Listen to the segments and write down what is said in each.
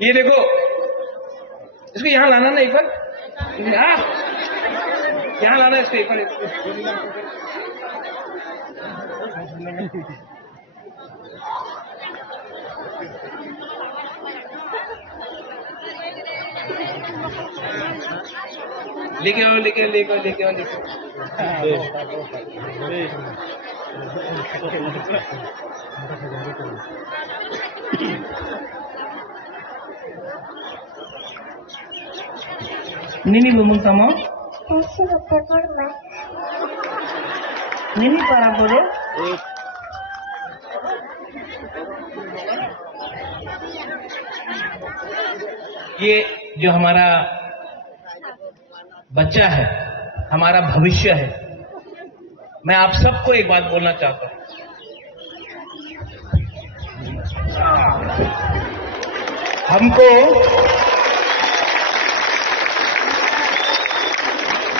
ये देखो, इसको यहां लाना ना एक बार, यहां लाना इसको एक बार। लेके आओ, लेके आओ, लेके आओ, लेके आओ, लेके Nini ngomong sama? Masih berpikir mas. Nini para boleh? ये जो हमारा बच्चा है, हमारा भविष्य है। मैं आप सबको एक बात बोलना चाहता हूं,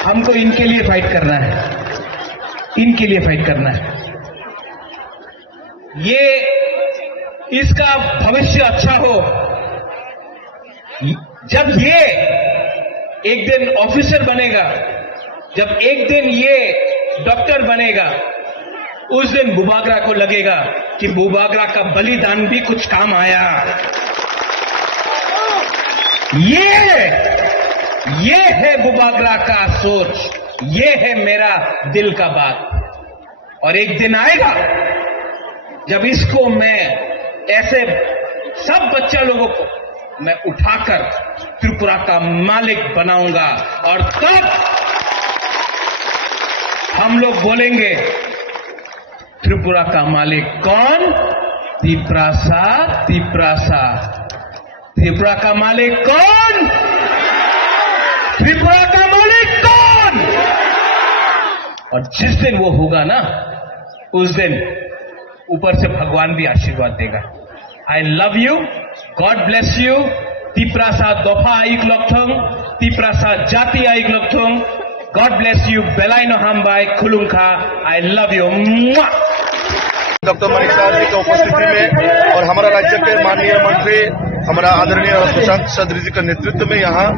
हमको इनके लिए फाइट करना है, इनके लिए फाइट करना है। ये इसका भविष्य अच्छा हो। जब ये एक दिन ऑफिसर बनेगा, जब एक दिन ये डॉक्टर बनेगा, उस दिन बुबागरा को लगेगा कि बुबागरा का बलिदान भी कुछ काम आया। ये है बुबागरा का सोच, ये है मेरा दिल का बात। और एक दिन आएगा जब इसको मैं ऐसे सब बच्चा लोगों को मैं उठाकर त्रिपुरा का मालिक बनाऊंगा, और तब हम लोग बोलेंगे त्रिपुरा का मालिक कौन? तिप्रासा, तिप्रासा। त्रिपुरा का मालिक कौन? त्रिपुरा का मालिक कौन? और जिस दिन वो होगा ना, उस दिन ऊपर से भगवान भी आशीर्वाद देगा। I love you, God bless you. Tiprasa दोफा आइक लोकथोंग, तिप्रासा जाति आइक लोकथोंग। गॉड ब्लेस यू, बेलाइनो हामबाई खुलुंखा। I love you. Doctor Manik साहब जी की उपस्थिति में और हमारा राज्य के माननीय मंत्री हमारा आदरणीय सुशांत चौधरी जी के नेतृत्व में यहाँ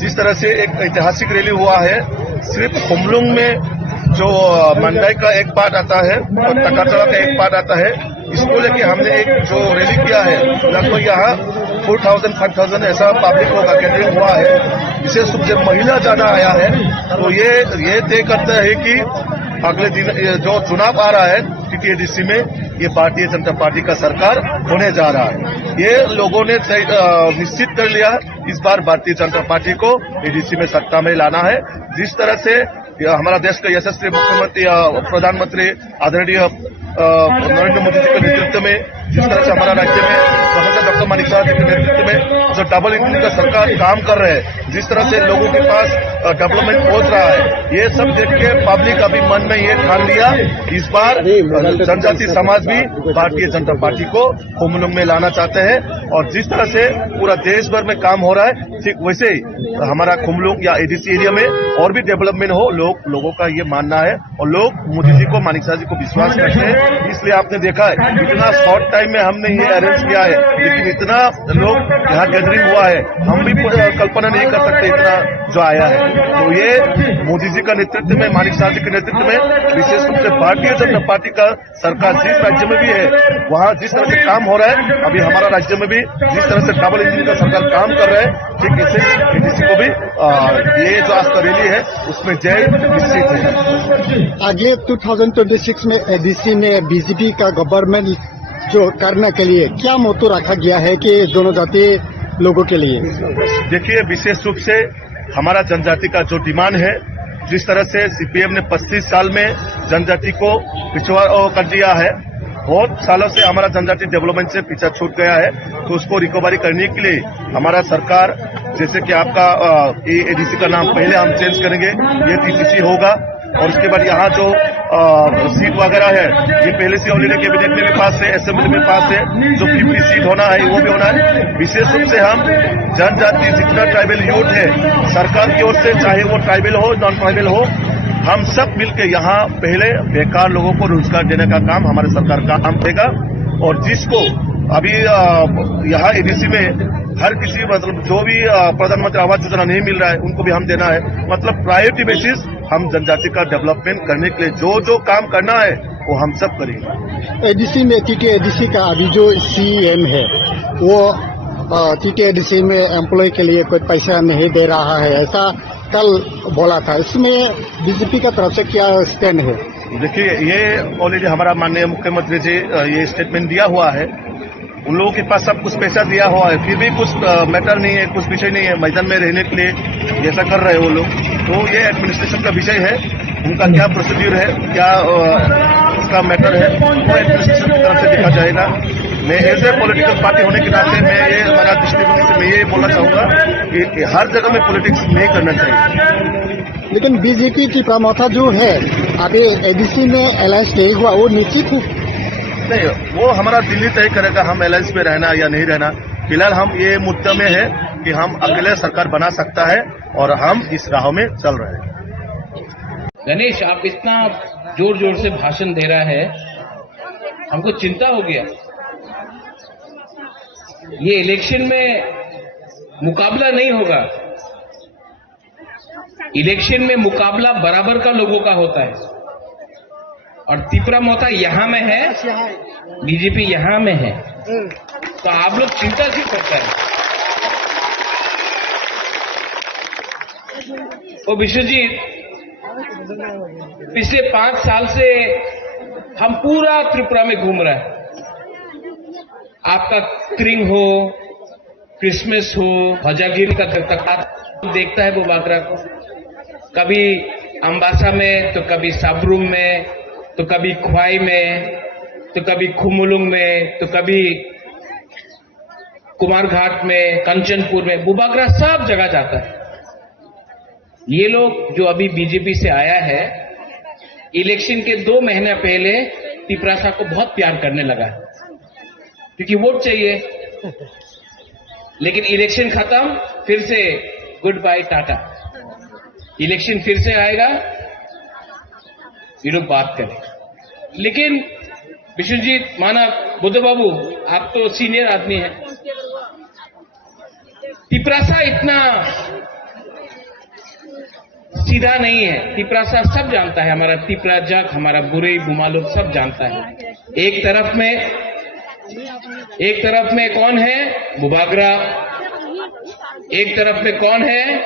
जिस तरह से एक ऐतिहासिक रैली हुआ है, सिर्फ खुमलुंग में जो मंडाई का एक पार्ट आता है और तकाचड़ा का एक पार्ट आता है, इसको लेके हमने एक जो रैली किया है, लगभग यहाँ 4,000-5,000 ऐसा पब्लिक होगा गैदरिंग हुआ है। विशेष रूप से महिला ज्यादा आया है, तो ये तय करता है कि अगले दिन जो चुनाव आ रहा है टीटीएडीसी में, ये भारतीय जनता पार्टी का सरकार होने जा रहा है। ये लोगों ने निश्चित कर लिया इस बार भारतीय जनता पार्टी को एडीसी में सत्ता में लाना है। जिस तरह से हमारा देश का यशस्वी मुख्यमंत्री प्रधानमंत्री आदरणीय नरेंद्र मोदी जी के नेतृत्व में, जिस तरह से हमारा राज्य में प्रोफेसर डॉक्टर मानिक साहब जी के नेतृत्व में जो डबल इंजन का सरकार काम कर रहे हैं, जिस तरह से लोगों के पास डेवलपमेंट पहुंच रहा है, ये सब देख के पब्लिक अभी मन में ये ठान लिया इस बार जनजाति समाज भी भारतीय जनता पार्टी को खुमलुंग में लाना चाहते हैं। और जिस तरह से पूरा देश भर में काम हो रहा है, ठीक वैसे ही हमारा खुमलुंग या एडीसी एरिया में और भी डेवलपमेंट हो, लोगों का ये मानना है। और लोग मोदी जी को, मानिक साहब जी को विश्वास करते हैं, इसलिए आपने देखा है इतना शॉर्ट टाइम में हमने ये अरेंज किया है, लेकिन इतना लोग यहाँ गैदरिंग हुआ है, हम भी कल्पना नहीं कर सकते इतना जो आया है। तो ये मोदी जी का नेतृत्व में, मानिक साहब जी के नेतृत्व में, विशेष रूप से भारतीय जनता पार्टी का सरकार जिस राज्य में भी है, वहाँ जिस तरह से काम हो रहा है, अभी हमारा राज्य में भी जिस तरह से डबल इंजन का सरकार काम कर रहा है, ठीक इसे एडीसी को भी ये जो आज का रैली है उसमें जय निश्चित है। आगे 2026 में एडीसी ने बीजेपी का गवर्नमेंट जो करने के लिए क्या मोटो रखा गया है कि दोनों जाति लोगों के लिए? देखिए, विशेष रूप से हमारा जनजाति का जो डिमांड है, जिस तरह से सीपीएम ने 35 साल में जनजाति को पिछड़ा कर दिया है, बहुत सालों से हमारा जनजाति डेवलपमेंट से पीछा छूट गया है, तो उसको रिकवरी करने के लिए हमारा सरकार, जैसे कि आपका एडीसी का नाम पहले हम चेंज करेंगे, ये टीटीसी होगा। और उसके बाद यहाँ जो सीट वगैरह है, ये पहले से ऑलरेडी कैबिनेट में भी पास है, असेंबली में पास है, जो 50 सीट होना है वो भी होना है। विशेष रूप से हम जनजाति जितना ट्राइबल यूथ है, सरकार की ओर से, चाहे वो ट्राइबल हो नॉन ट्राइबल हो, हम सब मिलकर यहाँ पहले बेकार लोगों को रोजगार देने का काम हमारे सरकार का काम देगा। और जिसको अभी यहाँ एडीसी में हर किसी मतलब जो भी प्रधानमंत्री आवास योजना नहीं मिल रहा है उनको भी हम देना है। मतलब प्रायोरिटी बेसिस हम जनजाति का डेवलपमेंट करने के लिए जो जो काम करना है वो हम सब करेंगे। एडीसी में टीटीएडीसी का अभी जो सीएम है वो टीटीएडीसी में एम्प्लॉय के लिए कोई पैसा नहीं दे रहा है, ऐसा कल बोला था। इसमें बीजेपी का तरफ से क्या स्टैंड है? देखिए, ये ऑलरेडी हमारा माननीय मुख्यमंत्री जी ये स्टेटमेंट दिया हुआ है। उन लोगों के पास सब कुछ पैसा दिया हुआ है, फिर भी कुछ मैटर नहीं है, कुछ विषय नहीं है मैदान में रहने के लिए ऐसा कर रहे हैं वो लोग। तो ये एडमिनिस्ट्रेशन का विषय है, उनका क्या प्रोसीड्यूर है, क्या उसका मैटर है, वो एडमिनिस्ट्रेशन की तरफ से देखा जाएगा। मैं एज ए पॉलिटिकल पार्टी होने के नाते मैं ये हमारा दृष्टिकोण से मैं ये बोलना चाहूंगा कि हर जगह में पॉलिटिक्स नहीं करना चाहिए। लेकिन बीजेपी की प्रमोथा जो है अभी एडीसी में अलायंस नहीं हुआ, वो निश्चित नहीं, वो हमारा दिल्ली तय करेगा हम अलायंस में रहना या नहीं रहना। फिलहाल हम ये मुद्दे में है कि हम अकेले सरकार बना सकता है और हम इस राह में चल रहे हैं। गणेश, आप इतना जोर जोर से भाषण दे रहा है, हमको चिंता हो गया। ये इलेक्शन में मुकाबला नहीं होगा। इलेक्शन में मुकाबला बराबर का लोगों का होता है और तिपरा मोता यहां में है, बीजेपी यहां में है, तो आप लोग चिंता क्यों करते हैं? ओ विश्वजीत, पिछले 5 साल से हम पूरा त्रिपुरा में घूम रहे हैं। आपका क्रिंग हो, क्रिसमस हो, भजागिरी का तख्ता देखता है वो बागरा को, कभी अम्बासा में तो कभी साबरूम में तो कभी ख्वाई में तो कभी खुमुलुंग में तो कभी कुमारघाट में, कंचनपुर में, बुबागरा सब जगह जाता है। ये लोग जो अभी बीजेपी से आया है, इलेक्शन के 2 महीने पहले तिपरासा को बहुत प्यार करने लगा क्योंकि वोट चाहिए, लेकिन इलेक्शन खत्म, फिर से गुड बाय टाटा। इलेक्शन फिर से आएगा, ये लोग बात करें। लेकिन विश्वजीत, माना बुद्ध बाबू, आप तो सीनियर आदमी हैं, तिपरासा इतना सीधा नहीं है। तिपरासा सब जानता है, हमारा तिपरा जग, हमारा बुरे बुमालुक सब जानता है। एक तरफ में कौन है? बुबागरा। एक तरफ में कौन है?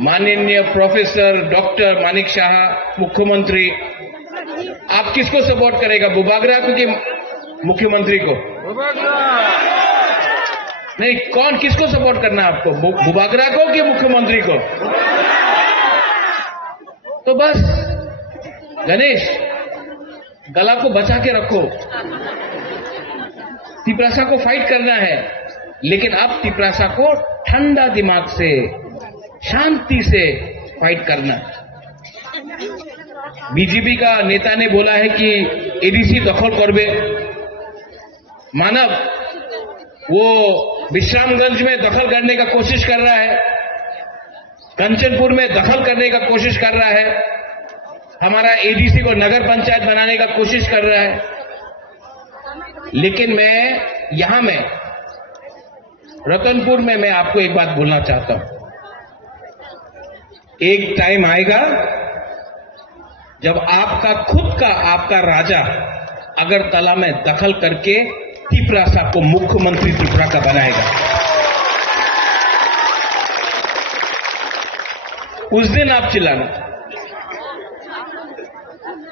माननीय प्रोफेसर डॉक्टर मानिक शाह, मुख्यमंत्री। आप किसको सपोर्ट करेगा, बुबागरा को कि मुख्यमंत्री को? नहीं, कौन, किसको सपोर्ट करना है आपको, बुबागरा को कि मुख्यमंत्री को? तो बस गणेश, गला को बचा के रखो। तिपरासा को फाइट करना है, लेकिन अब तिपरासा को ठंडा दिमाग से, शांति से फाइट करना। बीजेपी का नेता ने बोला है कि एडीसी दखल करबे। मानव वो विश्रामगंज में दखल करने का कोशिश कर रहा है, कंचनपुर में दखल करने का कोशिश कर रहा है, हमारा एडीसी को नगर पंचायत बनाने का कोशिश कर रहा है। लेकिन मैं यहां में रतनपुर में मैं आपको एक बात बोलना चाहता हूं। एक टाइम आएगा जब आपका खुद का, आपका राजा अगरतला में दखल करके तिपरासा को मुख्यमंत्री त्रिपुरा का बनाएगा। उस दिन आप चिल्लाना।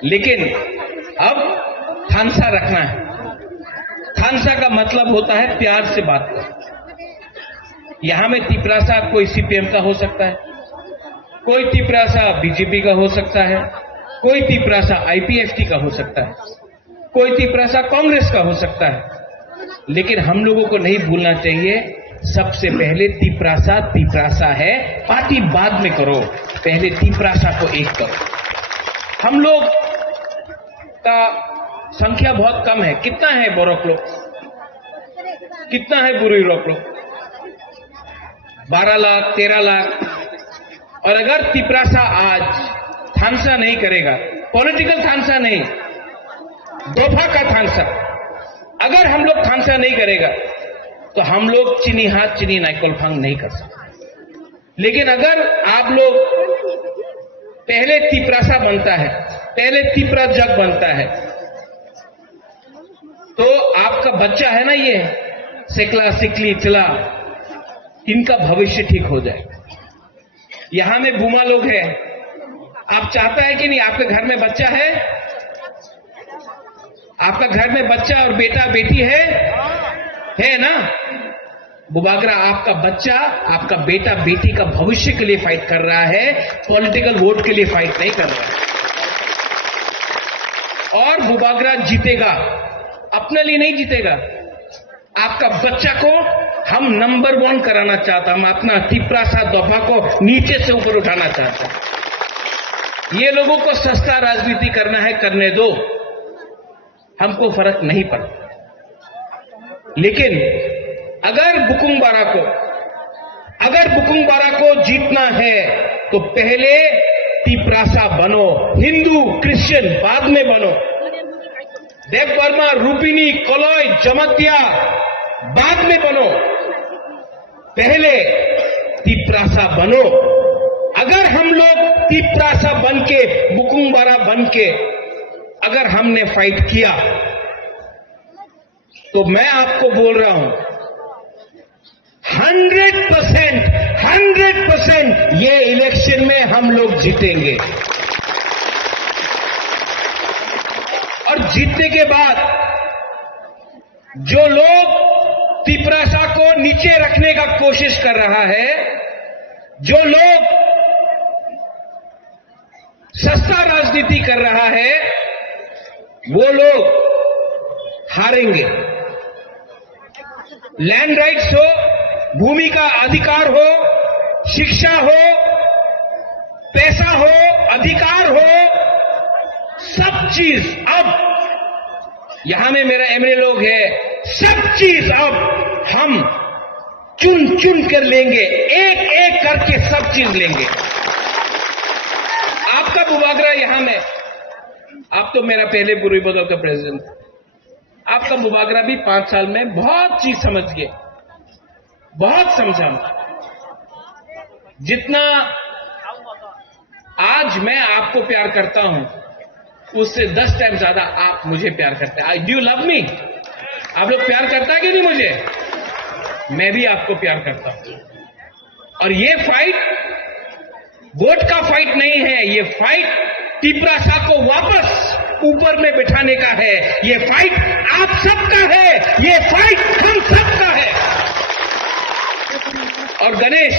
लेकिन अब थानसा रखना है। थानसा का मतलब होता है प्यार से बात करना। यहां में तिपरासा कोई सीपीएम का हो सकता है, कोई तिपरासा बीजेपी का हो सकता है, कोई तिपरासा आईपीएफटी का हो सकता है, कोई तिपरासा कांग्रेस का हो सकता है। लेकिन हम लोगों को नहीं भूलना चाहिए, सबसे पहले तिपरासा तिपरासा है, पार्टी बाद में करो, पहले तिपरासा को एक करो। हम लोग का संख्या बहुत कम है। कितना है बोरोक लोग, कितना है बुरी रोक लोग? 12 लाख, 13 लाख। और अगर तिपरासा आज थानसा नहीं करेगा, पॉलिटिकल थानसा नहीं, दोफा का थानसा, अगर हम लोग थानसा नहीं करेगा तो हम लोग चीनी हाथ चीनी नाइकोलफांग नहीं कर सकते। लेकिन अगर आप लोग पहले तिपरासा बनता है, पहले तिपरा जग बनता है, तो आपका बच्चा है ना, ये सिकला सिकली चिला, इनका भविष्य ठीक हो जाएगा। यहां में बुमा लोग हैं, आप चाहता है कि नहीं आपके घर में बच्चा है, आपका घर में बच्चा और बेटा बेटी है ना? बुबागरा आपका बच्चा, आपका बेटा बेटी का भविष्य के लिए फाइट कर रहा है, पॉलिटिकल वोट के लिए फाइट नहीं कर रहा है। और बुबागरा जीतेगा, अपने लिए नहीं जीतेगा, आपका बच्चा को हम नंबर 1 कराना चाहता, हम अपना तिपरासा दफा को नीचे से ऊपर उठाना चाहता। ये लोगों को सस्ता राजनीति करना है, करने दो, हमको फर्क नहीं पड़ता। लेकिन अगर बुकुंग बारा को जीतना है तो पहले तिपरासा बनो, हिंदू क्रिश्चियन बाद में बनो, देव वर्मा, रूपिनी, कोलोई, जमतिया बाद में बनो, पहले तिपरासा बनो। अगर हम लोग तिपरासा बनके, बुकुंग बारा बनके अगर हमने फाइट किया तो मैं आपको बोल रहा हूं 100% ये इलेक्शन में हम लोग जीतेंगे। और जीतने के बाद जो लोग तिपरासा को नीचे रखने का कोशिश कर रहा है, जो लोग सस्ता राजनीति कर रहा है, वो लोग हारेंगे। लैंड राइट्स हो, भूमि का अधिकार हो, शिक्षा हो, पैसा हो, अधिकार हो, सब चीज अब यहां में मेरा एमएलए लोग है, सब चीज अब हम चुन चुन कर लेंगे, एक एक करके सब चीज लेंगे। आपका बुबागरा यहां में, आप तो मेरा पहले पूर्वी बदल का प्रेसिडेंट, आपका बुबागरा भी 5 साल में बहुत चीज समझ गए, बहुत समझा। जितना आज मैं आपको प्यार करता हूं, उससे 10 टाइम ज्यादा आप मुझे प्यार करते हैं। Do you love me? आप लोग प्यार करता है कि नहीं मुझे? मैं भी आपको प्यार करता हूं। और ये फाइट वोट का फाइट नहीं है, ये फाइट तिपरासा को वापस ऊपर में बिठाने का है। ये फाइट आप सबका है, ये फाइट हम सबका है। और गणेश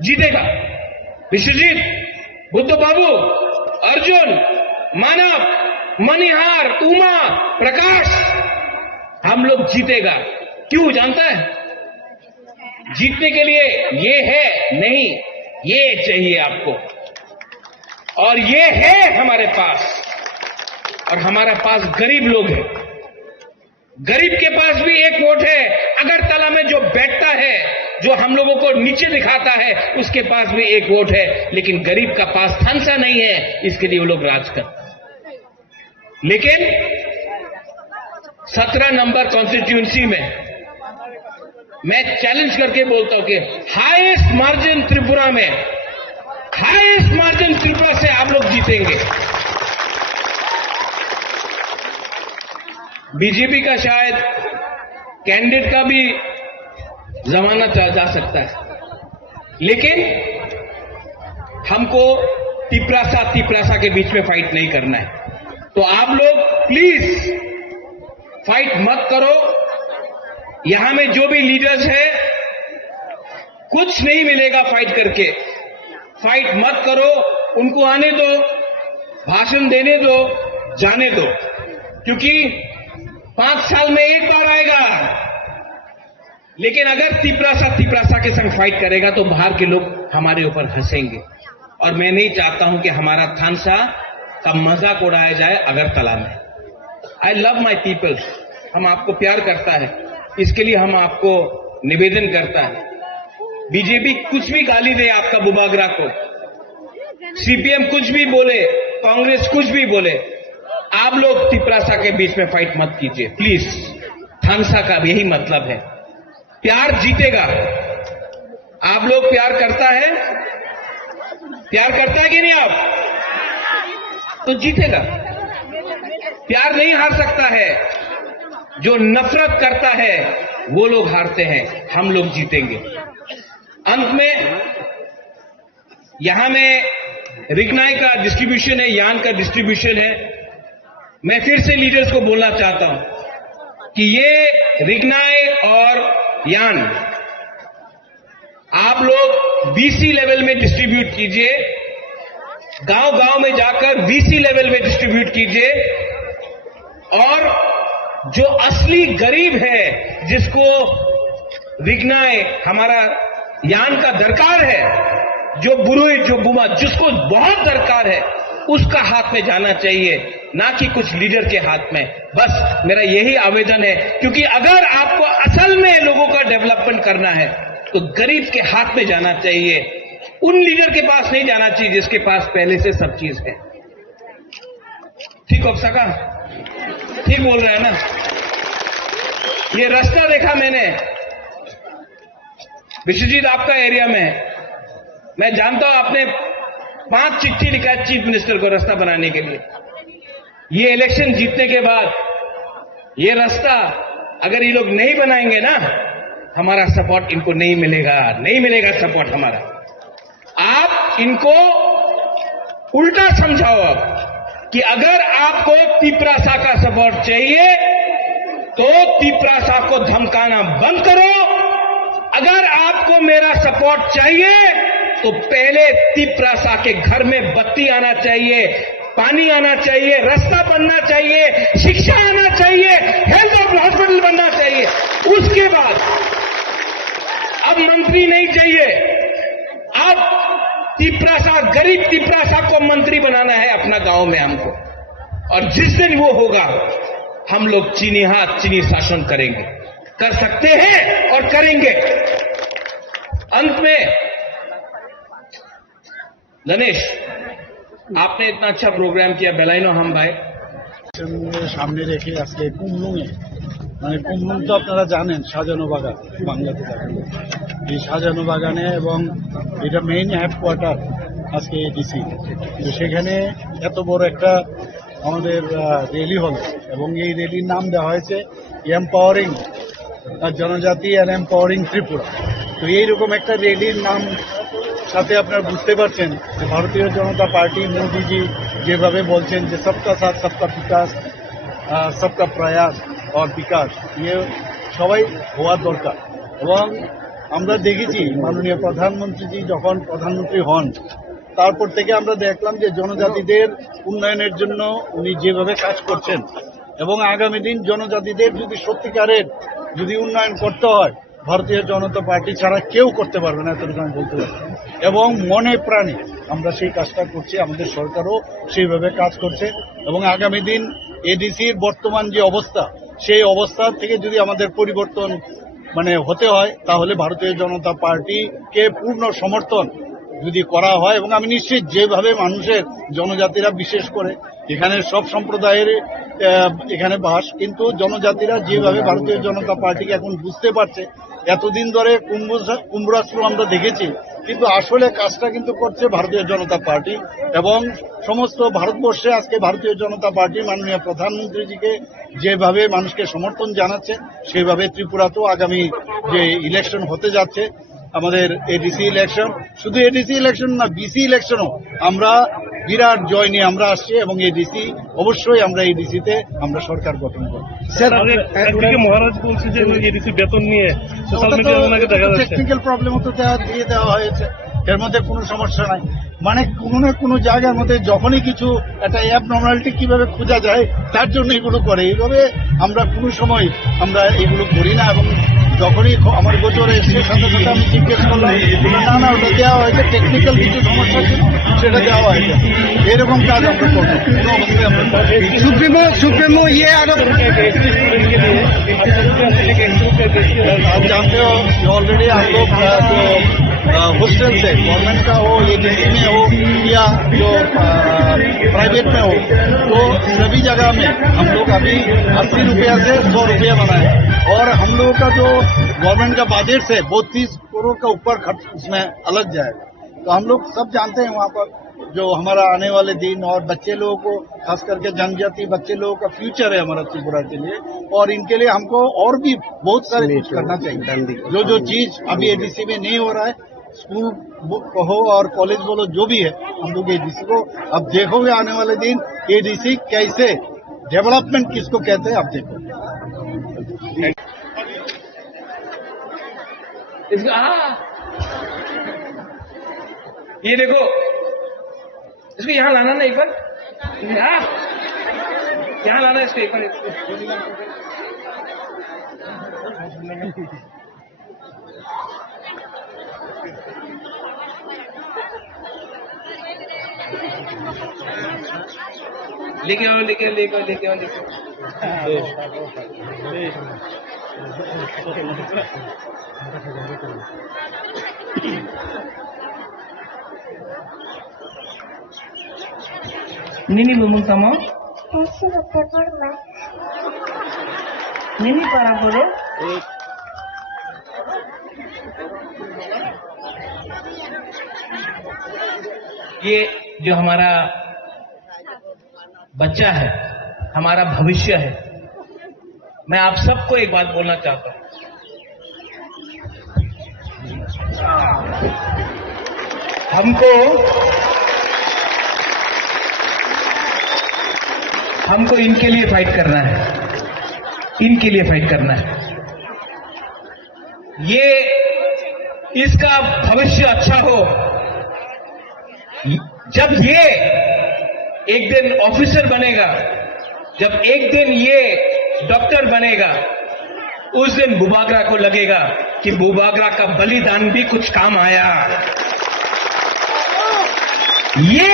जीतेगा, विश्वजीत, बुद्ध बाबू, अर्जुन, मानव, मनिहार, उमा, प्रकाश, हम लोग जीतेगा। क्यों जानता है? जीतने के लिए ये है नहीं, ये चाहिए आपको, और ये है हमारे पास। और हमारे पास गरीब लोग हैं, गरीब के पास भी एक वोट है। अगरतला में जो बैठता है, जो हम लोगों को नीचे दिखाता है, उसके पास भी एक वोट है। लेकिन गरीब का पास थानसा नहीं है, इसके लिए वो लोग राज करते हैं। लेकिन 17 नंबर कॉन्स्टिट्यूंसी में मैं चैलेंज करके बोलता हूं कि हाईएस्ट मार्जिन त्रिपुरा में, हाईएस्ट मार्जिन त्रिपुरा से आप लोग जीतेंगे। बीजेपी का शायद कैंडिडेट का भी जमाना जा सकता है, लेकिन हमको तिपरासा के बीच में फाइट नहीं करना है। तो आप लोग प्लीज फाइट मत करो। यहां में जो भी लीडर्स है, कुछ नहीं मिलेगा फाइट करके। फाइट मत करो, उनको आने दो, भाषण देने दो, जाने दो, क्योंकि 5 साल में एक बार आएगा। लेकिन अगर तिपरासा के संग फाइट करेगा तो बाहर के लोग हमारे ऊपर हंसेंगे। और मैं नहीं चाहता हूं कि हमारा थानसा का मजाक उड़ाया जाए अगरतला में। आई लव माई पीपल, हम आपको प्यार करता है, इसके लिए हम आपको निवेदन करता है। बीजेपी कुछ भी गाली दे आपका बुबागरा को, सीपीएम कुछ भी बोले, कांग्रेस कुछ भी बोले, आप लोग तिपरासा के बीच में फाइट मत कीजिए प्लीज। थांगसा का भी यही मतलब है, प्यार जीतेगा। आप लोग प्यार करता है कि नहीं आप? तो जीतेगा। प्यार नहीं हार सकता है, जो नफरत करता है वो लोग हारते हैं, हम लोग जीतेंगे। अंत में यहां में रिग्नाई का डिस्ट्रीब्यूशन है, यान का डिस्ट्रीब्यूशन है। मैं फिर से लीडर्स को बोलना चाहता हूं कि ये रिग्नाई और यान आप लोग बीसी लेवल में डिस्ट्रीब्यूट कीजिए, गांव गांव में जाकर बीसी लेवल में डिस्ट्रीब्यूट कीजिए, और जो असली गरीब है, जिसको रिग्नाई हमारा यान का दरकार है, जो बुरुई जो बुमा जिसको बहुत दरकार है, उसका हाथ में जाना चाहिए, ना कि कुछ लीडर के हाथ में। बस मेरा यही आवेदन है, क्योंकि अगर आपको असल में लोगों का डेवलपमेंट करना है तो गरीब के हाथ में जाना चाहिए, उन लीडर के पास नहीं जाना चाहिए जिसके पास पहले से सब चीज है। ठीक हो सका? ठीक बोल रहे हैं ना? ये रास्ता देखा मैंने विश्वजीत आपका एरिया में, मैं जानता हूं आपने 5 चिट्ठी लिखा है चीफ मिनिस्टर को रास्ता बनाने के लिए। ये इलेक्शन जीतने के बाद ये रास्ता अगर ये लोग नहीं बनाएंगे ना, हमारा सपोर्ट इनको नहीं मिलेगा सपोर्ट हमारा। आप इनको उल्टा समझाओ अब कि अगर आपको तिपरासा का सपोर्ट चाहिए तो तिपरासा को धमकाना बंद करो। अगर आपको मेरा सपोर्ट चाहिए तो पहले तिपरासा के घर में बत्ती आना चाहिए, पानी आना चाहिए, रास्ता बनना चाहिए, शिक्षा आना चाहिए, हेल्थ हॉस्पिटल बनना चाहिए। उसके बाद अब मंत्री नहीं चाहिए, अब तिपरासा, गरीब तिपरासा को मंत्री बनाना है अपना गांव में हमको। और जिस दिन वो होगा हम लोग चीनी हाथ चीनी शासन करेंगे, कर सकते हैं और करेंगे। अंत में गणेश, आपने इतना अच्छा प्रोग्राम किया, बेलाइनो हम भाई সামনে রেখে আজকে কুমলুঙে, মানে কুমলুং তো আপনারা জানেন সাজানো বাগান, বাংলাতে দেখেন এই সাজানো বাগানে, এবং এটা মেইন হেডকোয়ার্টার আজকে এডিসি। তো সেখানে এত বড় একটা আমাদের র্যালি হলো, এবং এই র্যালির নাম দেওয়া হয়েছে এম্পাওয়ারিং জনজাতি অ্যান্ড এম্পাওয়ারিং ত্রিপুরা। তো এইরকম একটা র্যালির নাম সাথে আপনারা বুঝতে পারছেন যে ভারতীয় জনতা পার্টি মোদিজি যেভাবে বলছেন যে সবকা সাথ সবকা বিকাশ, সবকা প্রয়াস আর বিকাশ, ইয়ে সবাই হওয়ার দরকার। এবং আমরা দেখেছি মাননীয় প্রধানমন্ত্রীজি যখন প্রধানমন্ত্রী হন তারপর থেকে আমরা দেখলাম যে জনজাতিদের উন্নয়নের জন্য উনি যেভাবে কাজ করছেন, এবং আগামী দিন জনজাতিদের যদি সত্যিকারের যদি উন্নয়ন করতে হয় ভারতীয় জনতা পার্টি ছাড়া কেউ করতে পারবে না, এতটুকু আমি বলতে পারি। এবং মনে প্রাণে আমরা সেই কাজটা করছি, আমাদের সরকারও সেইভাবে কাজ করছে। এবং আগামী দিন এডিসির বর্তমান যে অবস্থা, সেই অবস্থা থেকে যদি আমাদের পরিবর্তন হতে হয় তাহলে ভারতীয় জনতা পার্টিকে পূর্ণ সমর্থন যদি করা হয়, এবং আমি নিশ্চিত যেভাবে মানুষের জনজাতিরা বিশেষ করে এখানে সব সম্প্রদায়ের এখানে বাস, কিন্তু জনজাতিরা যেভাবে ভারতীয় জনতা পার্টিকে এখন বুঝতে পারছে, এতদিন ধরে কুম্ভরাষ্ট্র আমরা দেখেছি, কিন্তু আসলে কাজটা কিন্তু করছে ভারতীয় জনতা পার্টি। এবং সমস্ত ভারতবর্ষে আজকে ভারতীয় জনতা পার্টি মাননীয় প্রধানমন্ত্রীজিকে যেভাবে মানুষকে সমর্থন জানাচ্ছে, সেভাবে ত্রিপুরাতেও আগামী যে ইলেকশন হতে যাচ্ছে আমাদের এডিসি ইলেকশন, শুধু এডিসি ইলেকশন না বিসি ইলেকশনও আমরা বিরাট জয় নিয়ে আমরা আসছি, এবং এডিসি অবশ্যই আমরা এডিসিতে আমরা সরকার গঠন করব। স্যার, একদিকে মহারাজ বলছে যে এডিসি বেতন নিয়ে সোশ্যাল মিডিয়ায় ওনাকে দেখা যাচ্ছে, টেকনিক্যাল প্রবলেমও তো দিয়ে দেওয়া হয়েছে, এর মধ্যে কোনো সমস্যা নাই। কোনো না কোনো জায়গার মধ্যে যখনই কিছু একটা অ্যাবনর্মালিটি কিভাবে খোঁজা যায় তার জন্য এগুলো করে। এইভাবে আমরা কোনো সময় আমরা এগুলো করি না, এবং যখনই আমার গোচরে এসে সাথে সাথে আমি জিজ্ঞেস করলাম, না ওটা দেওয়া হয়েছে, টেকনিক্যাল কিছু সমস্যা ছিল সেটা দেওয়া হয়েছে। এরকম কাজ আমরা করবো, কোনো অবস্থায় আমরা সুপ্রিমো ইয়ে আরো आप जानते हो ऑलरेडी हम लोग जो हॉस्टल से, गवर्नमेंट का हो, एजेंसी में हो या जो प्राइवेट में हो, तो सभी जगह में हम लोग अभी 80 रुपया से 100 रुपया बनाए। और हम लोगों का जो गवर्नमेंट का बजट से 32 करोड़ का ऊपर खर्च उसमें अलग जाएगा। तो हम लोग सब जानते हैं वहाँ पर जो हमारा आने वाले दिन और बच्चे लोगों को, खास करके जनजाति बच्चे लोगों का फ्यूचर है हमारा त्रिपुरा के लिए, और इनके लिए हमको और भी बहुत सारे कुछ करना चाहिए। जो चीज अभी एडीसी में नहीं हो रहा है, स्कूल कहो और कॉलेज बोलो, जो भी है, हम लोग एडीसी को अब देखोगे आने वाले दिन एडीसी कैसे डेवलपमेंट किसको कहते हैं आप देखो। ये देखो, इसको यहाँ लाना ना एक बार, यहाँ लाना इसको एक बार। लेके आओ, लेके आओ, लेके आओ, लेके आओ, लेके Nini belum kamu? Kasih bertepur mas. Nini para bro? ये जो हमारा बच्चा है, हमारा भविष्य है। मैं आप सबको एक बात बोलना चाहता हूं, हमको इनके लिए फाइट करना है, इनके लिए फाइट करना है। ये इसका भविष्य अच्छा हो। जब ये एक दिन ऑफिसर बनेगा, जब एक दिन ये डॉक्टर बनेगा, उस दिन बुबागरा को लगेगा कि बुबागरा का बलिदान भी कुछ काम आया। ये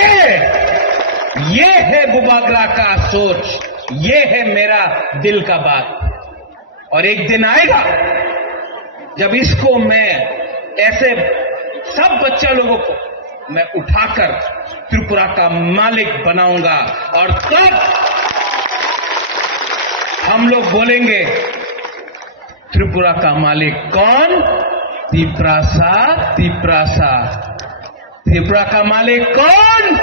है बुबागरा का सोच, ये है मेरा दिल का बात। और एक दिन आएगा जब इसको मैं ऐसे सब बच्चा लोगों को मैं उठाकर त्रिपुरा का मालिक बनाऊंगा, और तब हम लोग बोलेंगे त्रिपुरा का मालिक कौन? तिप्रासा, तिप्रासा। त्रिपुरा का मालिक कौन?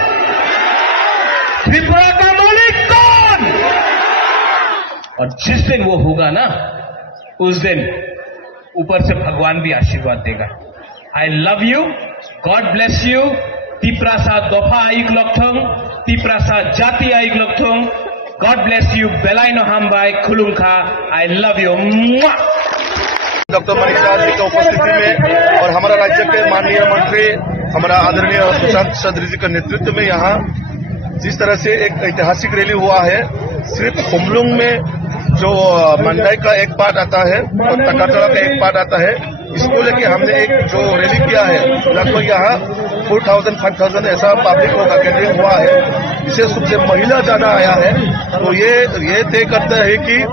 त्रिपुरा का मालिक कौन? और जिस दिन वो होगा ना, उस दिन ऊपर से भगवान भी आशीर्वाद देगा। I love you, God bless you. Tiprasa दोफा आइक लोकथोंग, तिप्रासा जाति आइक लोकथोंग। गॉड ब्लेस यू, बेलाइनो हामबाई खुलुंखा। I love you. Doctor Manish Shah ji की उपस्थिति में और हमारा राज्य के माननीय मंत्री हमारा आदरणीय सुशांत चौधरी जी के नेतृत्व में यहाँ जिस तरह से एक ऐतिहासिक रैली हुआ है, सिर्फ खुमलुंग में जो मंडाई का एक पार्ट आता है और तकातड़ा का एक पार्ट आता है, इसको लेके हमने एक जो रैली किया है, लगभग यहाँ 4,000-5,000 ऐसा पब्लिक होगा गैदरिंग हुआ है। विशेष रूप से महिला ज्यादा आया है। तो ये तय करता है कि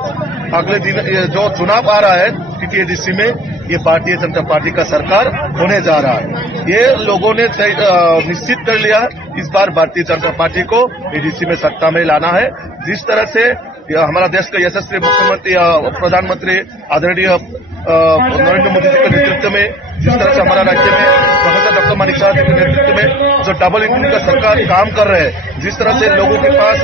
अगले दिन जो चुनाव आ रहा है, क्योंकि एडीसी में ये भारतीय जनता पार्टी का सरकार होने जा रहा है। ये लोगों ने निश्चित कर लिया, इस बार भारतीय जनता पार्टी को एडीसी में सत्ता में लाना है। जिस तरह से हमारा देश के यशस्वी मुख्यमंत्री प्रधानमंत्री आदरणीय नरेंद्र मोदी जी के नेतृत्व में, जिस तरह से हमारा राज्य में प्रोफेसर डॉक्टर मनीष शाह जी के नेतृत्व में जो डबल इंजन का सरकार काम कर रहे हैं, जिस तरह से लोगों के पास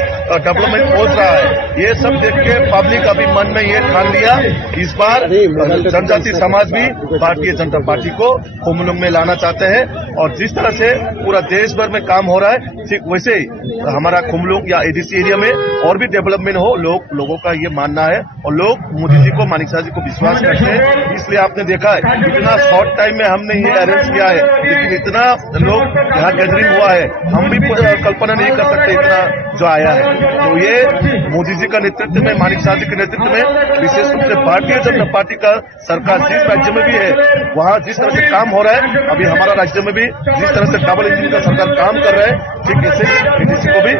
डेवलपमेंट पहुंच रहा है, ये सब देख के पब्लिक अभी मन में ये ठान लिया, इस बार जनजाति समाज भी भारतीय जनता पार्टी को खुमलुंग में लाना चाहते हैं। और जिस तरह से पूरा देश भर में काम हो रहा है, ठीक वैसे ही हमारा खुमलुंग या एडीसी एरिया में और भी डेवलपमेंट हो, लोगों का ये मानना है। और लोग मोदी जी को, मानिक शाह जी को विश्वास करते हैं। इसलिए आपने देखा है इतना शॉर्ट टाइम में हमने ये अरेंज किया है, लेकिन इतना लोग यहाँ गैदरिंग हुआ है, हम भी कल्पना नहीं कर सकते इतना जो आया है। तो ये मोदी जी का नेतृत्व में, मानिक शाह जी के नेतृत्व में, विशेष रूप से भारतीय जनता पार्टी का सरकार जिस राज्य में भी है, वहाँ जिस तरह से काम हो रहा है, अभी हमारा राज्य में भी जिस तरह से डबल इंजन का सरकार काम कर रहा है, ठीक ऐसे ही एडीसी को भी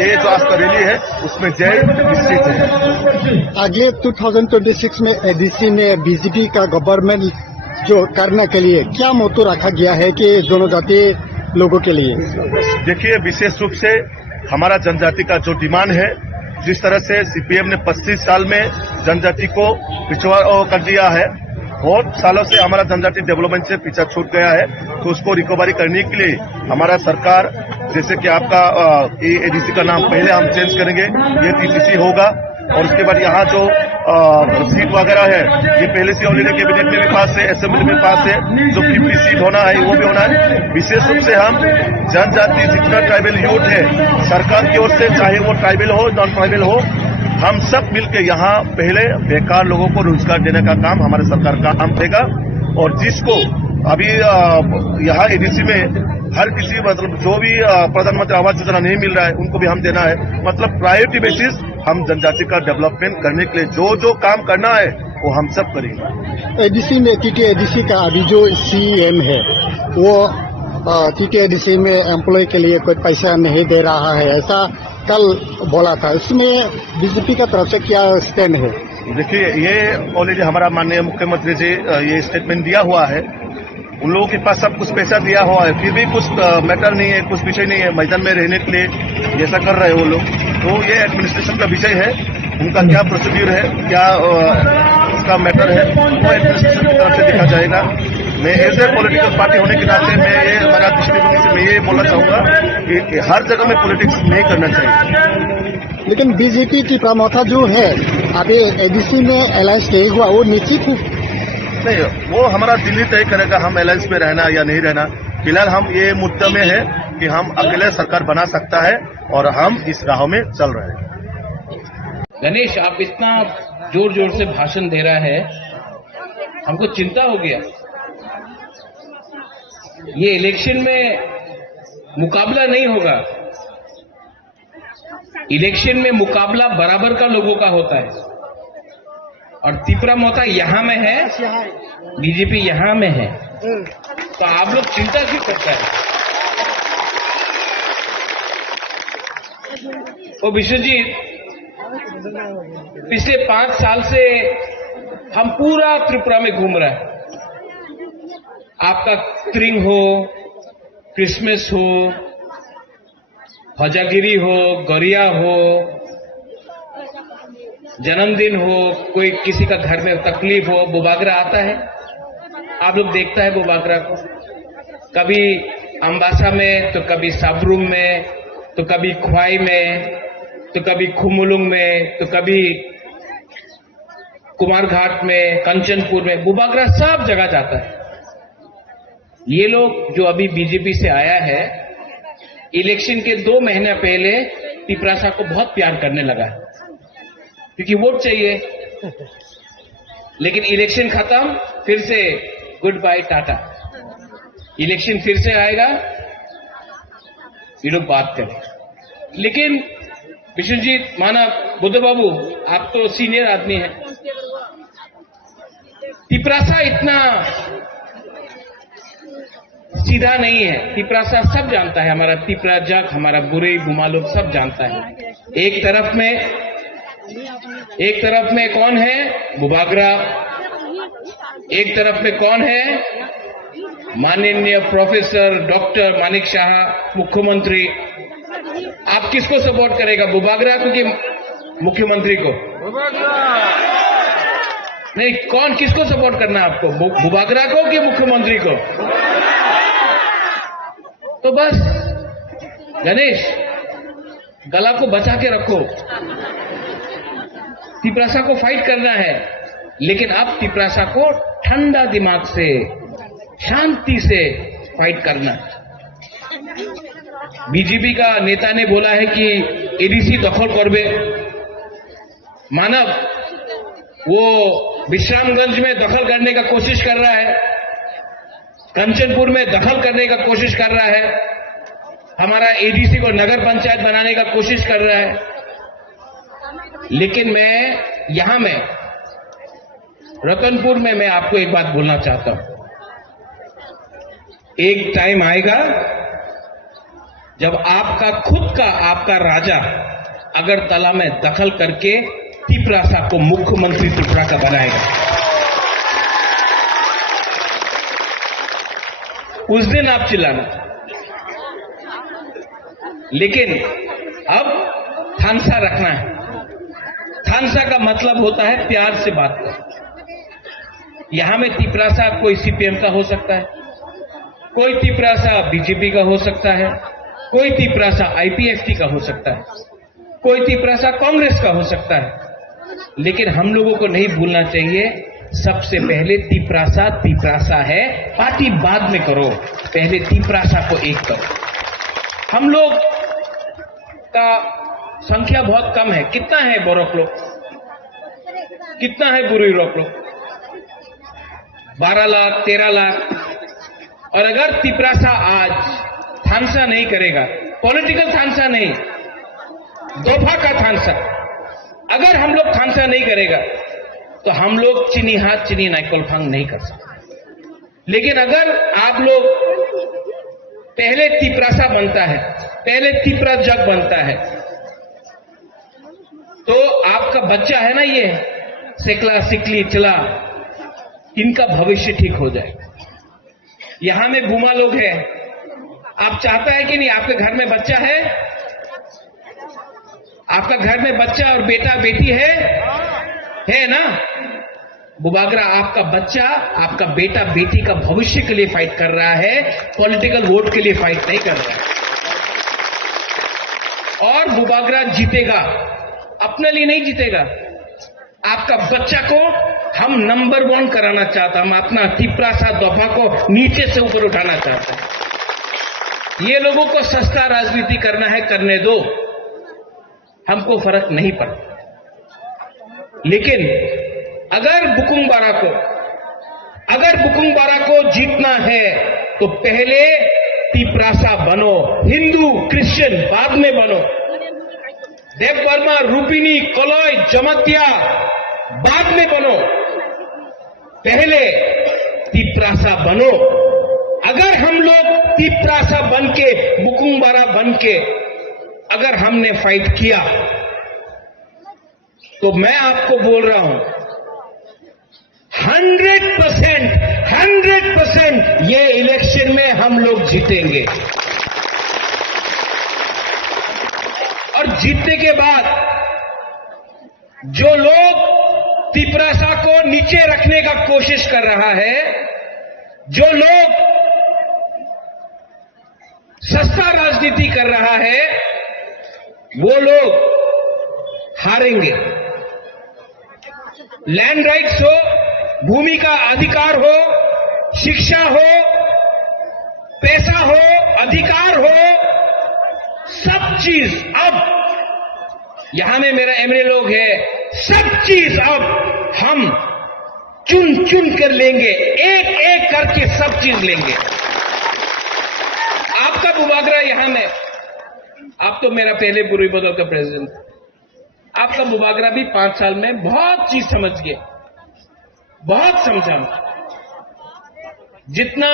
ये जो आज का रैली है उसमें जय निश्चित है। आगे 2026 में एडीसी में बीजेपी का गवर्नमेंट जो करने के लिए क्या मोटो रखा गया है कि जनजाति लोगों के लिए? देखिए, विशेष रूप से हमारा जनजाति का जो डिमांड है, जिस तरह से सीपीएम ने 25 साल में जनजाति को पिछड़ा कर दिया है, बहुत सालों से हमारा जनजाति डेवलपमेंट से पीछा छूट गया है, तो उसको रिकवरी करने के लिए हमारा सरकार, जैसे कि आपका एडीसी का नाम पहले हम चेंज करेंगे, ये टीसीसी होगा, और उसके बाद यहाँ जो सीट वगैरह है ये पहले से ऑलरेडी कैबिनेट में भी पास है, असेंबली में पास है, जो 50 सीट होना है वो भी होना है। विशेष रूप से हम जनजाति जितना ट्राइबल यूथ है, सरकार की ओर से चाहे वो ट्राइबल हो नॉन ट्राइबल हो, हम सब मिलकर यहाँ पहले बेकार लोगों को रोजगार देने का काम हमारे सरकार का काम देगा। और जिसको अभी यहाँ एडीसी में हर किसी मतलब जो भी प्रधानमंत्री आवास योजना नहीं मिल रहा है उनको भी हम देना है। मतलब प्रायोरिटी बेसिस हम जनजाति का डेवलपमेंट करने के लिए जो जो काम करना है वो हम सब करेंगे। एडीसी में टीटीएडीसी का अभी जो सीएम है वो टीटीएडीसी में एम्प्लॉय के लिए कोई पैसा नहीं दे रहा है, ऐसा कल बोला था। इसमें बीजेपी का तरफ से क्या स्टैंड है? देखिए, ये ऑलरेडी हमारा माननीय मुख्यमंत्री जी ये स्टेटमेंट दिया हुआ है। उन लोगों के पास सब कुछ पैसा दिया हुआ है, फिर भी कुछ मैटर नहीं है, कुछ विषय नहीं है मैदान में रहने के लिए ऐसा कर रहे हैं वो लोग। तो ये एडमिनिस्ट्रेशन का विषय है, उनका क्या प्रोसीड्यूर है, क्या उसका मैटर है, वो एडमिनिस्ट्रेशन की तरफ से देखा जाएगा। मैं एज ए पॉलिटिकल पार्टी होने के नाते मैं ये हमारा दृष्टिकोण से मैं ये बोलना चाहूंगा कि हर जगह में पॉलिटिक्स नहीं करना चाहिए। लेकिन बीजेपी की प्रमोथा जो है अभी एडीसी में अलायंस तय हुआ, वो निश्चित नहीं, वो हमारा दिल्ली तय करेगा हम अलायंस में रहना या नहीं रहना। फिलहाल हम ये मुद्दे में है कि हम अकेले सरकार बना सकता है और हम इस राह में चल रहे हैं। गणेश, आप इतना जोर जोर से भाषण दे रहा है, हमको चिंता हो गया। ये इलेक्शन में मुकाबला नहीं होगा, इलेक्शन में मुकाबला बराबर का लोगों का होता है। और तिपरा मोता यहां में है, बीजेपी यहां में है, तो आप लोग चिंता क्यों करते हैं? तो विश्वजीत, पिछले 5 साल से हम पूरा त्रिपुरा में घूम रहे हैं। आपका त्रिंग हो, क्रिसमस हो, हजागिरी हो, गरिया हो, जन्मदिन हो, कोई किसी का घर में तकलीफ हो, बुबागरा आता है, आप लोग देखता है बुबागरा को, कभी अम्बासा में, तो कभी साबरूम में, तो कभी ख्वाई में, तो कभी खुमुलुंग में, तो कभी कुमारघाट में, कंचनपुर में, बुबागरा सब जगह जाता है। ये लोग जो अभी बीजेपी से आया है, इलेक्शन के 2 महीने पहले तिपरासा को बहुत प्यार करने लगा, क्योंकि वोट चाहिए। लेकिन इलेक्शन खत्म, फिर से गुड बाय टाटा। इलेक्शन फिर से आएगा, ये लोग बात करें। लेकिन विष्णुजीत, माना बुद्ध बाबू, आप तो सीनियर आदमी हैं, तिपरासा इतना सीधा नहीं है। तिपरासा सब जानता है, हमारा तिपरा जग, हमारा बुरे गुमा लोग सब जानता है। एक तरफ में कौन है? बुबागरा। एक तरफ में कौन है? माननीय प्रोफेसर डॉक्टर मानिक शाह, मुख्यमंत्री। आप किसको सपोर्ट करेगा, बुबागरा को कि मुख्यमंत्री को? नहीं, कौन, किसको सपोर्ट करना है आपको, बुबागरा को कि मुख्यमंत्री को? तो बस गणेश, गला को बचा के रखो। तिपरासा को फाइट करना है, लेकिन आप तिपरासा को ठंडा दिमाग से, शांति से फाइट करना। बीजेपी का नेता ने बोला है कि एडीसी दखल करबे। मानव वो विश्रामगंज में दखल करने का कोशिश कर रहा है, कंचनपुर में दखल करने का कोशिश कर रहा है, हमारा एडीसी को नगर पंचायत बनाने का कोशिश कर रहा है। लेकिन मैं यहां में रतनपुर में मैं आपको एक बात बोलना चाहता हूं। एक टाइम आएगा जब आपका खुद का, आपका राजा अगरतला में दखल करके तिपरासा को मुख्यमंत्री त्रिपुरा का बनाएगा। उस दिन आप चिल्लाना। लेकिन अब थानसा रखना है। थानसा का मतलब होता है प्यार से बात करना। यहां में तिपरासा कोई सीपीएम का हो सकता है, कोई तिपरासा बीजेपी का हो सकता है, कोई तिपरासा आईपीएफटी का हो सकता है, कोई तिपरासा कांग्रेस का हो सकता है। लेकिन हम लोगों को नहीं भूलना चाहिए, सबसे पहले तिपरासा तिपरासा है, पार्टी बाद में करो, पहले तिपरासा को एक करो। हम लोग का संख्या बहुत कम है। कितना है बोरक लोग, कितना है बुरी रोक लोग? 12 लाख 13 लाख। और अगर तिपरासा आज थानसा नहीं करेगा, पॉलिटिकल थानसा नहीं, दोफा का थानसा, अगर हम लोग थानसा नहीं करेगा तो हम लोग चिनी हाथ चिनी नाइकोलफांग नहीं कर सकते। लेकिन अगर आप लोग पहले तिपरासा बनता है, पहले तिपरा जग बनता है, तो आपका बच्चा है ना, ये सिकला सिकली चला, इनका भविष्य ठीक हो जाए। यहां में गुमा लोग हैं, आप चाहता है कि नहीं आपके घर में बच्चा है? आपका घर में बच्चा और बेटा बेटी है ना? बुबागरा आपका बच्चा, आपका बेटा बेटी का भविष्य के लिए फाइट कर रहा है, पॉलिटिकल वोट के लिए फाइट नहीं कर रहा है। और बुबागरा जीतेगा, अपने लिए नहीं जीतेगा। आपका बच्चा को हम नंबर 1 कराना चाहता, हम अपना तिपरासा दोफा को नीचे से ऊपर उठाना चाहते हैं। ये लोगों को सस्ता राजनीति करना है, करने दो, हमको फर्क नहीं पड़ता। लेकिन अगर बुकुंगबारा को जीतना है तो पहले तिपरासा बनो, हिंदू क्रिश्चियन बाद में बनो, देववर्मा रूपिनी कलय जमतिया बाद में बनो, पहले तिपरासा बनो। अगर हम लोग तिपरासा बन के, बुकुंगबारा बन के अगर हमने फाइट किया तो मैं आपको बोल रहा हूं 100% ये इलेक्शन में हम लोग जीतेंगे। और जीतने के बाद जो लोग तिपरासा को नीचे रखने का कोशिश कर रहा है, जो लोग सस्ता राजनीति कर रहा है, वो लोग हारेंगे। लैंड राइट्स हो, भूमि का अधिकार हो, शिक्षा हो, पैसा हो, अधिकार हो, सब चीज अब यहां में मेरा एमएलए लोग है, सब चीज अब हम चुन चुन कर लेंगे, एक एक करके सब चीज लेंगे। आपका बुबागरा यहां में, आप तो मेरा पहले पूर्वी बदल का प्रेसिडेंट, आपका बुबागरा भी 5 साल में बहुत चीज समझ गए, बहुत समझा। जितना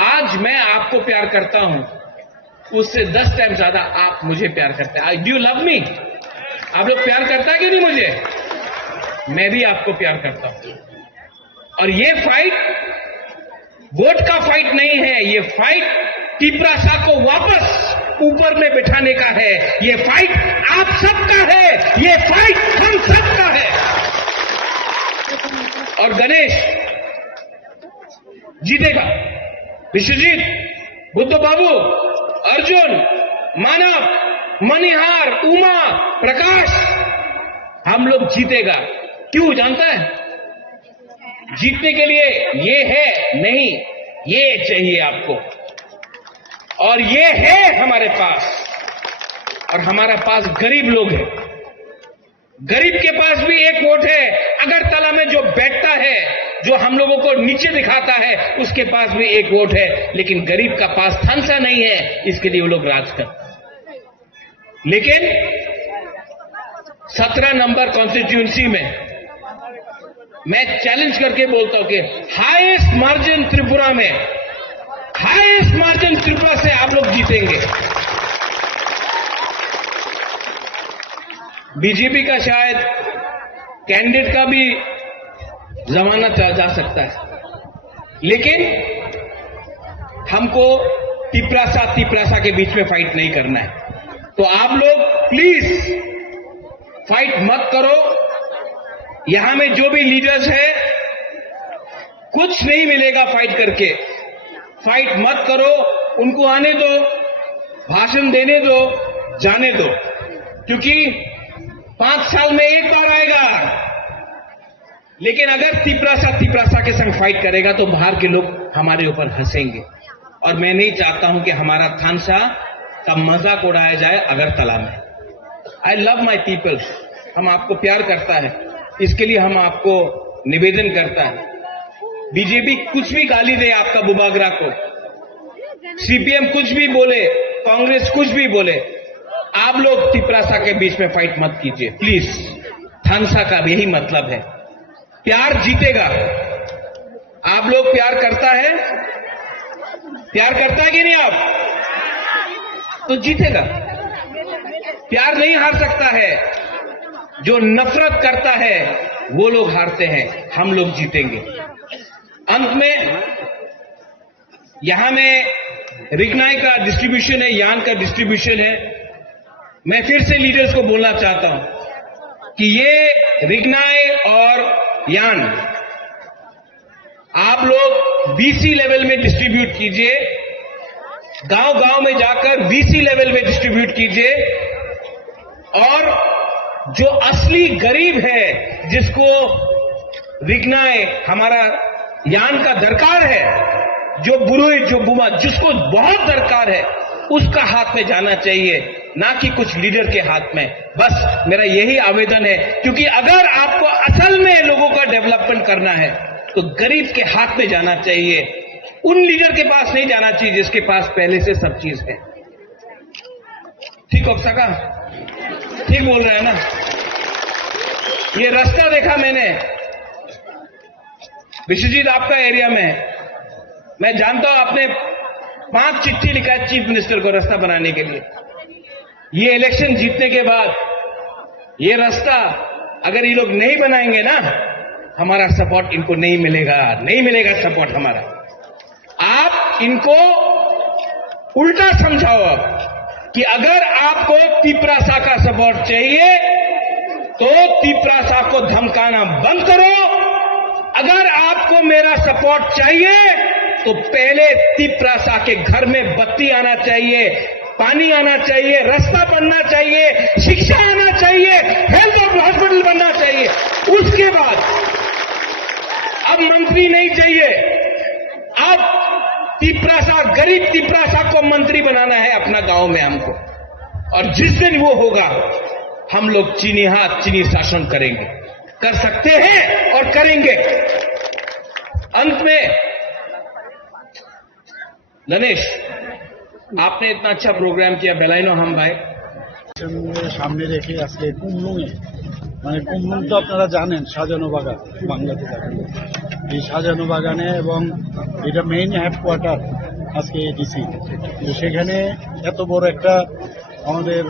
आज मैं आपको प्यार करता हूं, उससे 10 टाइम ज्यादा आप मुझे प्यार करते हैं। Do you love me? आप लोग प्यार करता है कि नहीं मुझे? मैं भी आपको प्यार करता हूं। और ये फाइट वोट का फाइट नहीं है, ये फाइट तिपरासा को वापस ऊपर में बिठाने का है। ये फाइट आप सबका है, ये फाइट हम सबका है। और गणेश जीतेगा, विश्वजीत, बुद्ध बाबू, अर्जुन, मानव, मनिहार, उमा, प्रकाश, हम लोग जीतेगा। क्यों जानता है? जीतने के लिए ये है नहीं, ये चाहिए आपको, और ये है हमारे पास। और हमारे पास गरीब लोग हैं, गरीब के पास भी एक वोट है। अगरतला में जो बैठता है, जो हम लोगों को नीचे दिखाता है, उसके पास भी एक वोट है। लेकिन गरीब का पास थानसा नहीं है, इसके लिए वो लोग राज करते। लेकिन 17 नंबर कॉन्स्टिट्यूंसी में मैं चैलेंज करके बोलता हूं कि हाईएस्ट मार्जिन त्रिपुरा में, हाईएस्ट मार्जिन त्रिपुरा से आप लोग जीतेंगे। बीजेपी का शायद कैंडिडेट का भी जमाना जा सकता है, लेकिन हमको तिपरासा के बीच में फाइट नहीं करना है। तो आप लोग प्लीज फाइट मत करो। यहां में जो भी लीडर्स है, कुछ नहीं मिलेगा फाइट करके। फाइट मत करो, उनको आने दो, भाषण देने दो, जाने दो, क्योंकि 5 साल में एक बार आएगा। लेकिन अगर तिपरासा के संग फाइट करेगा तो बाहर के लोग हमारे ऊपर हंसेंगे, और मैं नहीं चाहता हूं कि हमारा थानसा का मजाक उड़ाया जाए अगरतला में। आई लव माई पीपल, हम आपको प्यार करता है, इसके लिए हम आपको निवेदन करता है। बीजेपी कुछ भी गाली दे आपका बुबागरा को, सीपीएम कुछ भी बोले, कांग्रेस कुछ भी बोले, आप लोग तिपरासा के बीच में फाइट मत कीजिए प्लीज। थानसा का यही मतलब है, प्यार जीतेगा। आप लोग प्यार करता है कि नहीं आप? तो जीतेगा। प्यार नहीं हार सकता है, जो नफरत करता है वो लोग हारते हैं, हम लोग जीतेंगे। अंत में यहां में रिगनाई का डिस्ट्रीब्यूशन है, यान का डिस्ट्रीब्यूशन है। मैं फिर से लीडर्स को बोलना चाहता हूं कि ये रिगनाई और यान आप लोग बीसी लेवल में डिस्ट्रीब्यूट कीजिए, गांव गांव में जाकर बीसी लेवल में डिस्ट्रीब्यूट कीजिए, और जो असली गरीब है, जिसको रिगनाई हमारा यान का दरकार है, जो बुरे जो बुमा जिसको बहुत दरकार है, उसका हाथ में जाना चाहिए, ना कि कुछ लीडर के हाथ में। बस मेरा यही आवेदन है, क्योंकि अगर आपको असल में लोगों का डेवलपमेंट करना है तो गरीब के हाथ में जाना चाहिए, उन लीडर के पास नहीं जाना चाहिए जिसके पास पहले से सब चीज है। ठीक हो सका? ठीक बोल रहे हैं ना? ये रास्ता देखा मैंने विश्वजीत आपका एरिया में, मैं जानता हूं आपने 5 चिट्ठी लिखा है चीफ मिनिस्टर को रास्ता बनाने के लिए। ये इलेक्शन जीतने के बाद ये रास्ता अगर ये लोग नहीं बनाएंगे ना, हमारा सपोर्ट इनको नहीं मिलेगा सपोर्ट हमारा। आप इनको उल्टा समझाओ अब कि अगर आपको तिपरासा का सपोर्ट चाहिए तो तिपरासा को धमकाना बंद करो। अगर आपको मेरा सपोर्ट चाहिए तो पहले तिपरासा के घर में बत्ती आना चाहिए, पानी आना चाहिए, रास्ता बनना चाहिए, शिक्षा आना चाहिए, हेल्थ हॉस्पिटल बनना चाहिए। उसके बाद अब मंत्री नहीं चाहिए, अब तिपरासा, गरीब तिपरासा को मंत्री बनाना है अपना गांव में हमको। और जिस दिन वो होगा हम लोग चीनी हाथ चीनी शासन करेंगे, कर सकते हैं और करेंगे। अंत में गणेश, आपने इतना अच्छा प्रोग्राम किया, बेलाइनो हम भाई সামনে রেখে আজকে কুমলুঙে, মানে কুমলুং তো আপনারা জানেন সাজানো বাগান, বাংলাতে থাকে এই সাজানো বাগানে, এবং এটা মেইন হেডকোয়ার্টার আজকে এডিসি। তো সেখানে এত বড় একটা আমাদের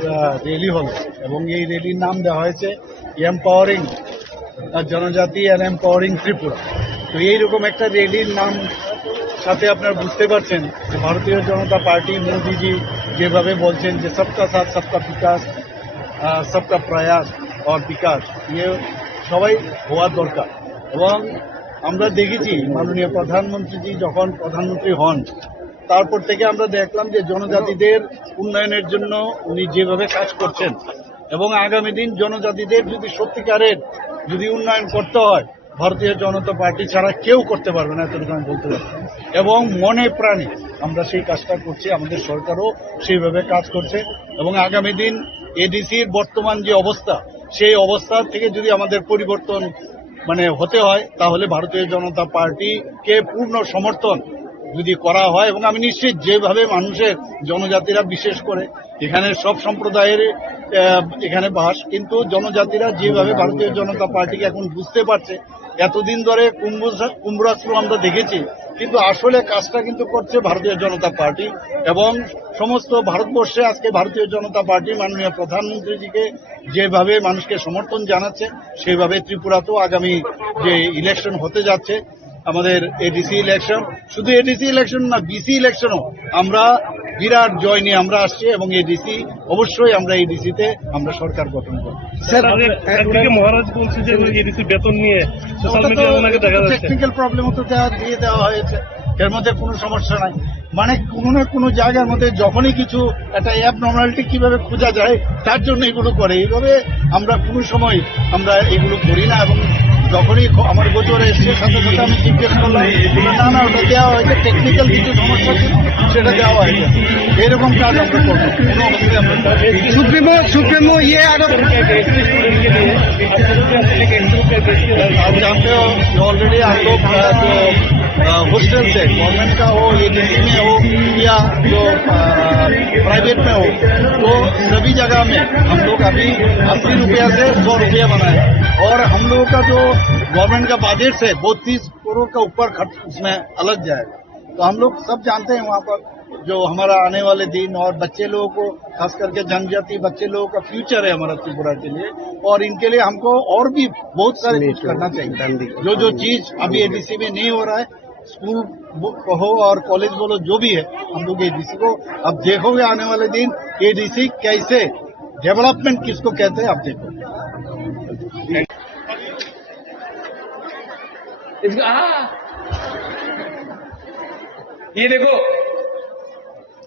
র্যালি হল, এবং এই র্যালির নাম দেওয়া হয়েছে এম্পাওয়ারিং জনজাতি আর এম্পাওয়ারিং ত্রিপুরা। তো এইরকম একটা র্যালির নাম সাথে আপনারা বুঝতে পারছেন যে ভারতীয় জনতা পার্টি, মোদিজি যেভাবে বলছেন যে সবকা সাথ সবকা বিকাশ, সবকা প্রয়াস और বিকাশ, ইয়ে সবাই হওয়ার দরকার। এবং আমরা দেখেছি মাননীয় প্রধানমন্ত্রীজি যখন প্রধানমন্ত্রী হন, তারপর থেকে আমরা দেখলাম যে জনজাতিদের উন্নয়নের জন্য উনি যেভাবে কাজ করছেন, এবং আগামী দিন জনজাতিদের যদি সত্যিকারের যদি উন্নয়ন করতে হয়, ভারতীয় জনতা পার্টি ছাড়া কেউ করতে পারবে না, এতটুকু আমি বলতে পারি। এবং মনে প্রাণে আমরা সেই কাজটা করছি, আমাদের সরকারও সেইভাবে কাজ করছে। এবং আগামী দিন এডিসির বর্তমান যে অবস্থা, সেই অবস্থা থেকে যদি আমাদের পরিবর্তন হতে হয়, তাহলে ভারতীয় জনতা পার্টিকে পূর্ণ সমর্থন যদি করা হয়, এবং আমি নিশ্চিত যেভাবে মানুষের জনজাতিরা, বিশেষ করে এখানে সব সম্প্রদায়ের এখানে বাস, কিন্তু জনজাতিরা যেভাবে ভারতীয় জনতা পার্টিকে এখন বুঝতে পারছে, এতদিন ধরে কুম্ভরাস্ত্র আমরা দেখেছি, কিন্তু আসলে কাজটা কিন্তু করছে ভারতীয় জনতা পার্টি। এবং সমস্ত ভারতবর্ষে আজকে ভারতীয় জনতা পার্টি মাননীয় প্রধানমন্ত্রীজিকে যেভাবে মানুষকে সমর্থন জানাচ্ছে, সেভাবে ত্রিপুরাতেও আগামী যে ইলেকশন হতে যাচ্ছে, আমাদের এডিসি ইলেকশন, শুধু এডিসি ইলেকশন না বিসি ইলেকশনও আমরা বিরাট জয় নিয়ে আমরা আসছি এবং এডিসি অবশ্যই আমরা এডিসিতে আমরা সরকার গঠন করব। স্যার একদিকে মহারাজ বলছে যে এডিসি বেতন নিয়ে সোশ্যাল মিডিয়া ওনাকে দেখা যাচ্ছে টেকনিক্যাল প্রবলেমও তো দিয়ে দেওয়া হয়েছে, এর মধ্যে কোনো সমস্যা নাই। মানে কোনো না কোনো জায়গার মধ্যে যখনই কিছু একটা অ্যাব নর্মালিটি কিভাবে খোঁজা যায় তার জন্য এগুলো করে। এইভাবে আমরা কোনো সময় আমরা এগুলো করি না এবং যখনই আমার গোচরে এসে সাথে সাথে আমি জিজ্ঞেস করলাম না না ওটা দেওয়া হয়েছে, টেকনিক্যাল কিছু সমস্যা ছিল সেটা দেওয়া হয়েছে, এরকম কাজ আমরা করবো কোনো অবস্থায় আমরা। सुप्रीमो ये आरोप आप जानते हो ऑलरेडी हम लोग जो हॉस्टल से गवर्नमेंट का हो, एजेंसी में हो या जो प्राइवेट में हो, तो सभी जगह में हम लोग अभी 80 रुपया से 100 रुपया बनाए और हम लोगों का जो गवर्नमेंट का बजट है वो 30 करोड़ का ऊपर खर्च उसमें अलग जाएगा। तो हम लोग सब जानते हैं वहाँ पर जो हमारा आने वाले दिन और बच्चे लोगों को खास करके जनजाति बच्चे लोगों का फ्यूचर है हमारा त्रिपुरा के लिए, और इनके लिए हमको और भी बहुत सारे कुछ करना चाहिए। जो चीज अभी एडीसी में नहीं हो रहा है, स्कूल हो और कॉलेज बोलो जो भी है, हम लोग एडीसी को अब देखोगे आने वाले दिन एडीसी कैसे डेवलपमेंट किसको कहते हैं आप देखो। ये देखो,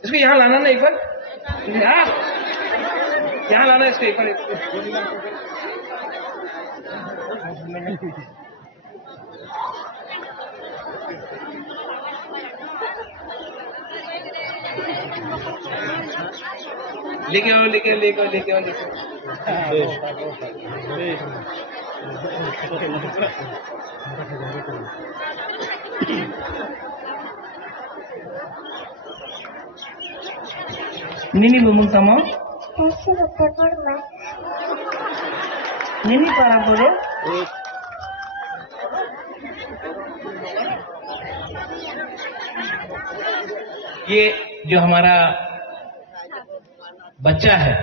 इसको यहाँ लाना ना एक बार, यहाँ लाना इसको एक बार। लेके आओ, लेके आओ, लेके आओ, लेके आओ, लेके Nini bumung kamu? Kasih rupiah per mas. Nini para boleh? ये जो हमारा बच्चा है,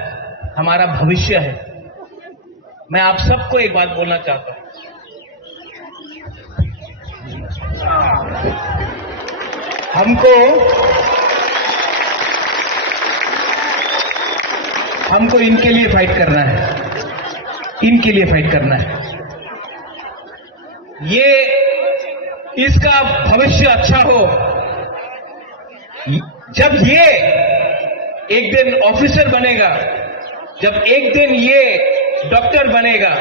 हमारा भविष्य है, मैं आप सबको एक बात बोलना चाहता हूं। हमको इनके लिए फाइट करना है, इनके लिए फाइट करना है। ये इसका भविष्य अच्छा हो। जब ये एक दिन ऑफिसर बनेगा, जब एक दिन ये डॉक्टर बनेगा,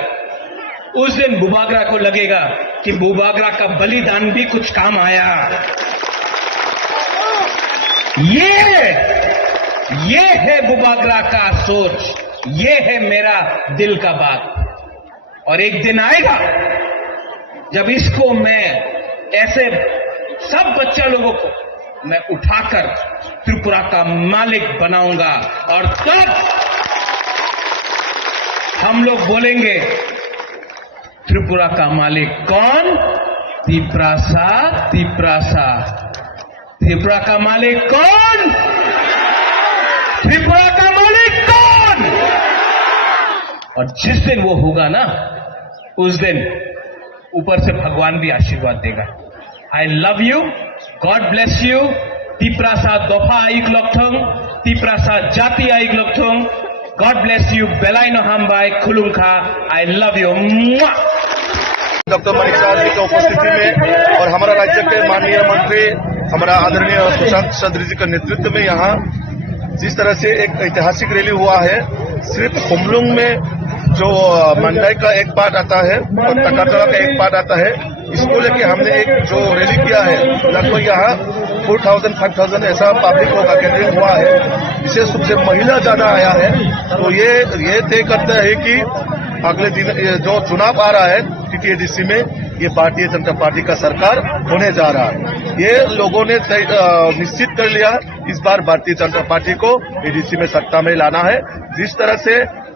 उस दिन बुबागरा को लगेगा कि बुबागरा का बलिदान भी कुछ काम आया। ये है बुबागरा का सोच, ये है मेरा दिल का बात। और एक दिन आएगा जब इसको मैं ऐसे सब बच्चा लोगों को मैं उठाकर त्रिपुरा का मालिक बनाऊंगा, और तब हम लोग बोलेंगे त्रिपुरा का मालिक कौन? तिप्रासा, तिप्रासा। त्रिपुरा का मालिक कौन? त्रिपुरा का मालिक कौन? और जिस दिन वो होगा ना, उस दिन ऊपर से भगवान भी आशीर्वाद देगा। I love you, God bless you. Tiprasa दोफा आइक लोकथोंग, तिप्रासा जाति आइक लोकथोंग। गॉड ब्लेस यू, बेलाइनो हामबाई खुलुंखा। I love you. Doctor Manish साहब जी की उपस्थिति में और हमारा राज्य के माननीय मंत्री हमारा आदरणीय सुशांत सदरी जी के नेतृत्व में यहाँ जिस तरह से एक ऐतिहासिक रैली हुआ है, सिर्फ हुमलुंग में जो मंडाई का एक पार्ट आता है और टकाटरा का एक पार्ट आता है, इसको लेके हमने एक जो रैली किया है, लगभग यहाँ 4,000-5,000 ऐसा पब्लिक का गैदरिंग हुआ है। विशेष रूप से महिला ज्यादा आया है। तो ये तय करता है कि अगले दिन जो चुनाव आ रहा है टीटीएडीसी में, ये भारतीय जनता पार्टी का सरकार होने जा रहा है। ये लोगों ने निश्चित कर लिया इस बार भारतीय जनता पार्टी को एडीसी में सत्ता में लाना है। जिस तरह से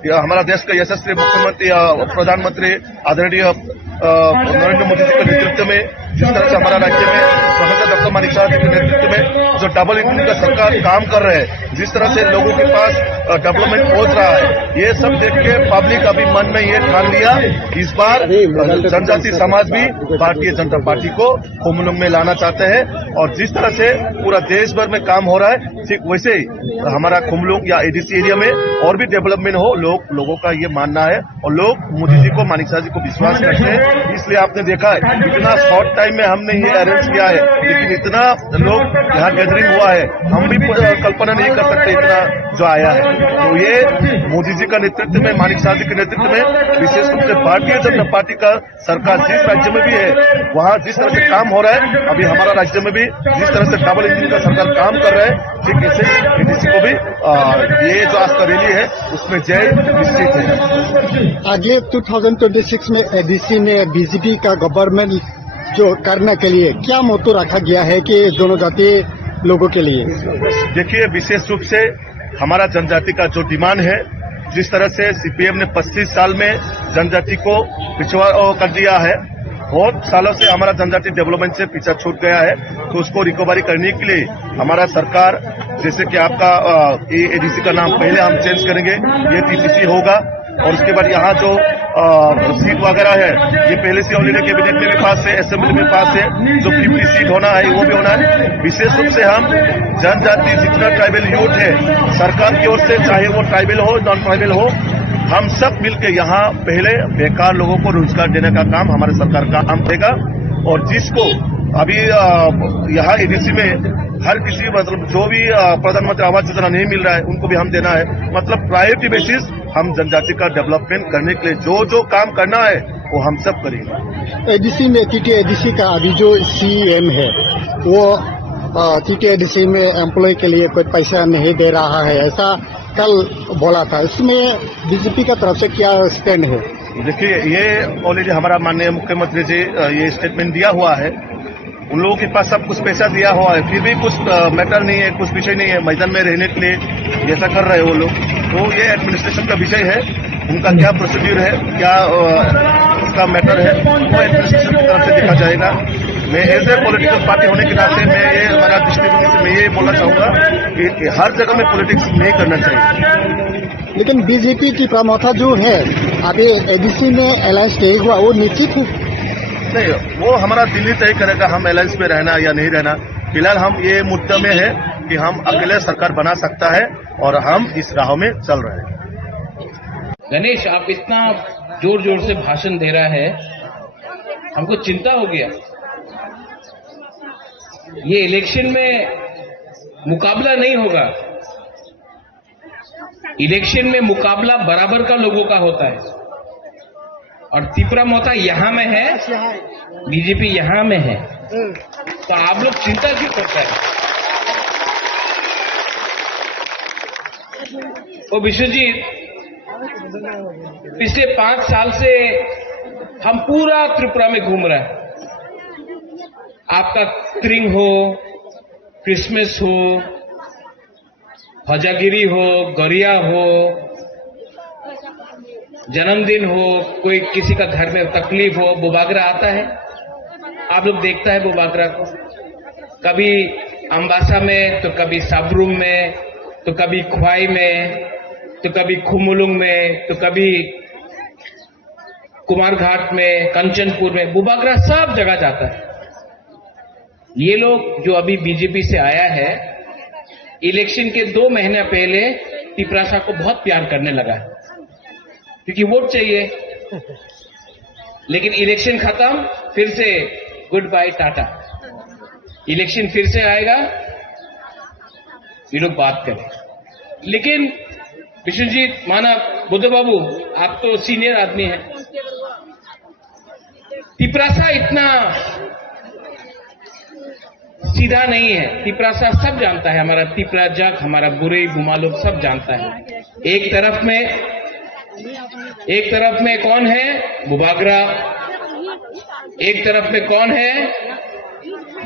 हमारा देश का यशस्वी मुख्यमंत्री प्रधानमंत्री आदरणीय नरेंद्र मोदी जी के नेतृत्व में जिस तरह से हमारा राज्य में प्रोफेसर डॉक्टर मानिक साहब जी के नेतृत्व में जो डबल इंजन का सरकार काम कर रहे हैं, जिस तरह से लोगों के पास डेवलपमेंट पहुंच रहा है, ये सब देख के पब्लिक अभी मन में ये ठान लिया इस बार जनजाति समाज भी भारतीय जनता पार्टी को खुमलुंग में लाना चाहते हैं। और जिस तरह से पूरा देश भर में काम हो रहा है, ठीक वैसे ही हमारा खुमलुंग या एडीसी एरिया में और भी डेवलपमेंट हो, लोगों का ये मानना है। और लोग मोदी जी को, मानिक साहब जी को विश्वास करते हैं, इसलिए आपने देखा है इतना शॉर्ट टाइम में हमने ये अरेंज किया है, लेकिन इतना लोग यहाँ गैदरिंग हुआ है, हम भी कल्पना नहीं कर सकते इतना जो आया है। तो ये मोदी जी का नेतृत्व में, मानिक साहब जी के नेतृत्व में, विशेष रूप से भारतीय जनता पार्टी का सरकार जिस राज्य में भी है, वहाँ जिस तरह से काम हो रहा है, अभी हमारा राज्य में भी जिस तरह से डबल इंजन का सरकार काम कर रहा है, ठीक ऐसे एडीसी को भी ये जो आज का रैली है उसमें जय निश्चित है। आगे 2026 में एडीसी में बीजेपी का गवर्नमेंट जो करने के लिए क्या मोटो रखा गया है कि दोनों जाति लोगों के लिए? देखिए, विशेष रूप से हमारा जनजाति का जो डिमांड है, जिस तरह से सीपीएम ने 35 साल में जनजाति को पिछड़ा कर दिया है, बहुत सालों से हमारा जनजाति डेवलपमेंट से पीछा छूट गया है, तो उसको रिकवरी करने के लिए हमारा सरकार, जैसे कि आपका एडीसी का नाम पहले हम चेंज करेंगे, ये टीसीसी होगा। और उसके बाद यहाँ जो सीट वगैरह है, ये पहले से ऑलरेडी कैबिनेट में भी पास है, असेंबली में पास है, जो 50 सीट होना है वो भी होना है। विशेष रूप से हम जनजाति जितना ट्राइबल यूथ है, सरकार की ओर से, चाहे वो ट्राइबल हो नॉन ट्राइबल हो, हम सब मिलकर यहाँ पहले बेकार लोगों को रोजगार देने का काम हमारे सरकार का काम करेगा। और जिसको अभी यहाँ एडीसी में हर किसी, मतलब जो भी प्रधानमंत्री आवास योजना नहीं मिल रहा है, उनको भी हम देना है। मतलब प्रायोरिटी बेसिस हम जनजाति का डेवलपमेंट करने के लिए जो काम करना है वो हम सब करेंगे। एडीसी में टीटीएडीसी का अभी जो सीएम है वो टीटीएडीसी में एम्प्लॉय के लिए कोई पैसा नहीं दे रहा है, ऐसा कल बोला था। इसमें बीजेपी का तरफ से क्या स्टैंड है? देखिए, ये ऑलरेडी हमारा माननीय मुख्यमंत्री जी ये स्टेटमेंट दिया हुआ है, उन लोगों के पास सब कुछ पैसा दिया हुआ है, फिर भी कुछ मैटर नहीं है, कुछ विषय नहीं है मैदान में रहने के लिए ऐसा कर रहे हैं वो लोग। तो ये एडमिनिस्ट्रेशन का विषय है, उनका क्या प्रोसीड्यूर है, क्या उसका मैटर है, वो एडमिनिस्ट्रेशन की तरफ से देखा जाएगा। मैं एज ए पॉलिटिकल पार्टी होने के नाते मैं ये हमारा दृष्टिकोण से मैं ये बोलना चाहूंगा कि हर जगह में पॉलिटिक्स नहीं करना चाहिए। लेकिन बीजेपी की प्रमुखता जो है अभी एडीसी में अलायंस नहीं हुआ, वो निश्चित नहीं, वो हमारा दिल्ली तय करेगा हम अलायंस में रहना या नहीं रहना। फिलहाल हम ये मुद्दा में है कि हम अकेले सरकार बना सकता है और हम इस राह में चल रहे हैं। गणेश, आप इतना जोर जोर से भाषण दे रहा है, हमको चिंता हो गया। ये इलेक्शन में मुकाबला नहीं होगा, इलेक्शन में मुकाबला बराबर का लोगों का होता है। और तिपरा मोता यहां में है, बीजेपी यहां में है, तो आप लोग चिंता क्यों करते हैं? ओ विश्वजीत, पिछले 5 साल से हम पूरा त्रिपुरा में घूम रहे हैं। आपका त्रिंग हो, क्रिसमस हो, हजागिरी हो, गरिया हो, जन्मदिन हो, कोई किसी का घर में तकलीफ हो, बुबागरा आता है, आप लोग देखता है बुबागरा को, कभी अम्बासा में, तो कभी साबरूम में, तो कभी ख्वाई में, तो कभी खुमुलुंग में, तो कभी कुमारघाट में, कंचनपुर में, बुबागरा सब जगह जाता है। ये लोग जो अभी बीजेपी से आया है, इलेक्शन के 2 महीने पहले तिपरासा को बहुत प्यार करने लगा है, क्योंकि वोट चाहिए। लेकिन इलेक्शन खत्म, फिर से गुड बाय टाटा, इलेक्शन फिर से आएगा, ये लोग बात करें। लेकिन विष्णुजीत, मानव, बुद्ध बाबू, आप तो सीनियर आदमी हैं, तिपरासा इतना सीधा नहीं है। तिपरासा सब जानता है, हमारा तिपरा जग, हमारा बुरे बुमालोग सब जानता है। एक तरफ में कौन है? बुबागरा। एक तरफ में कौन है?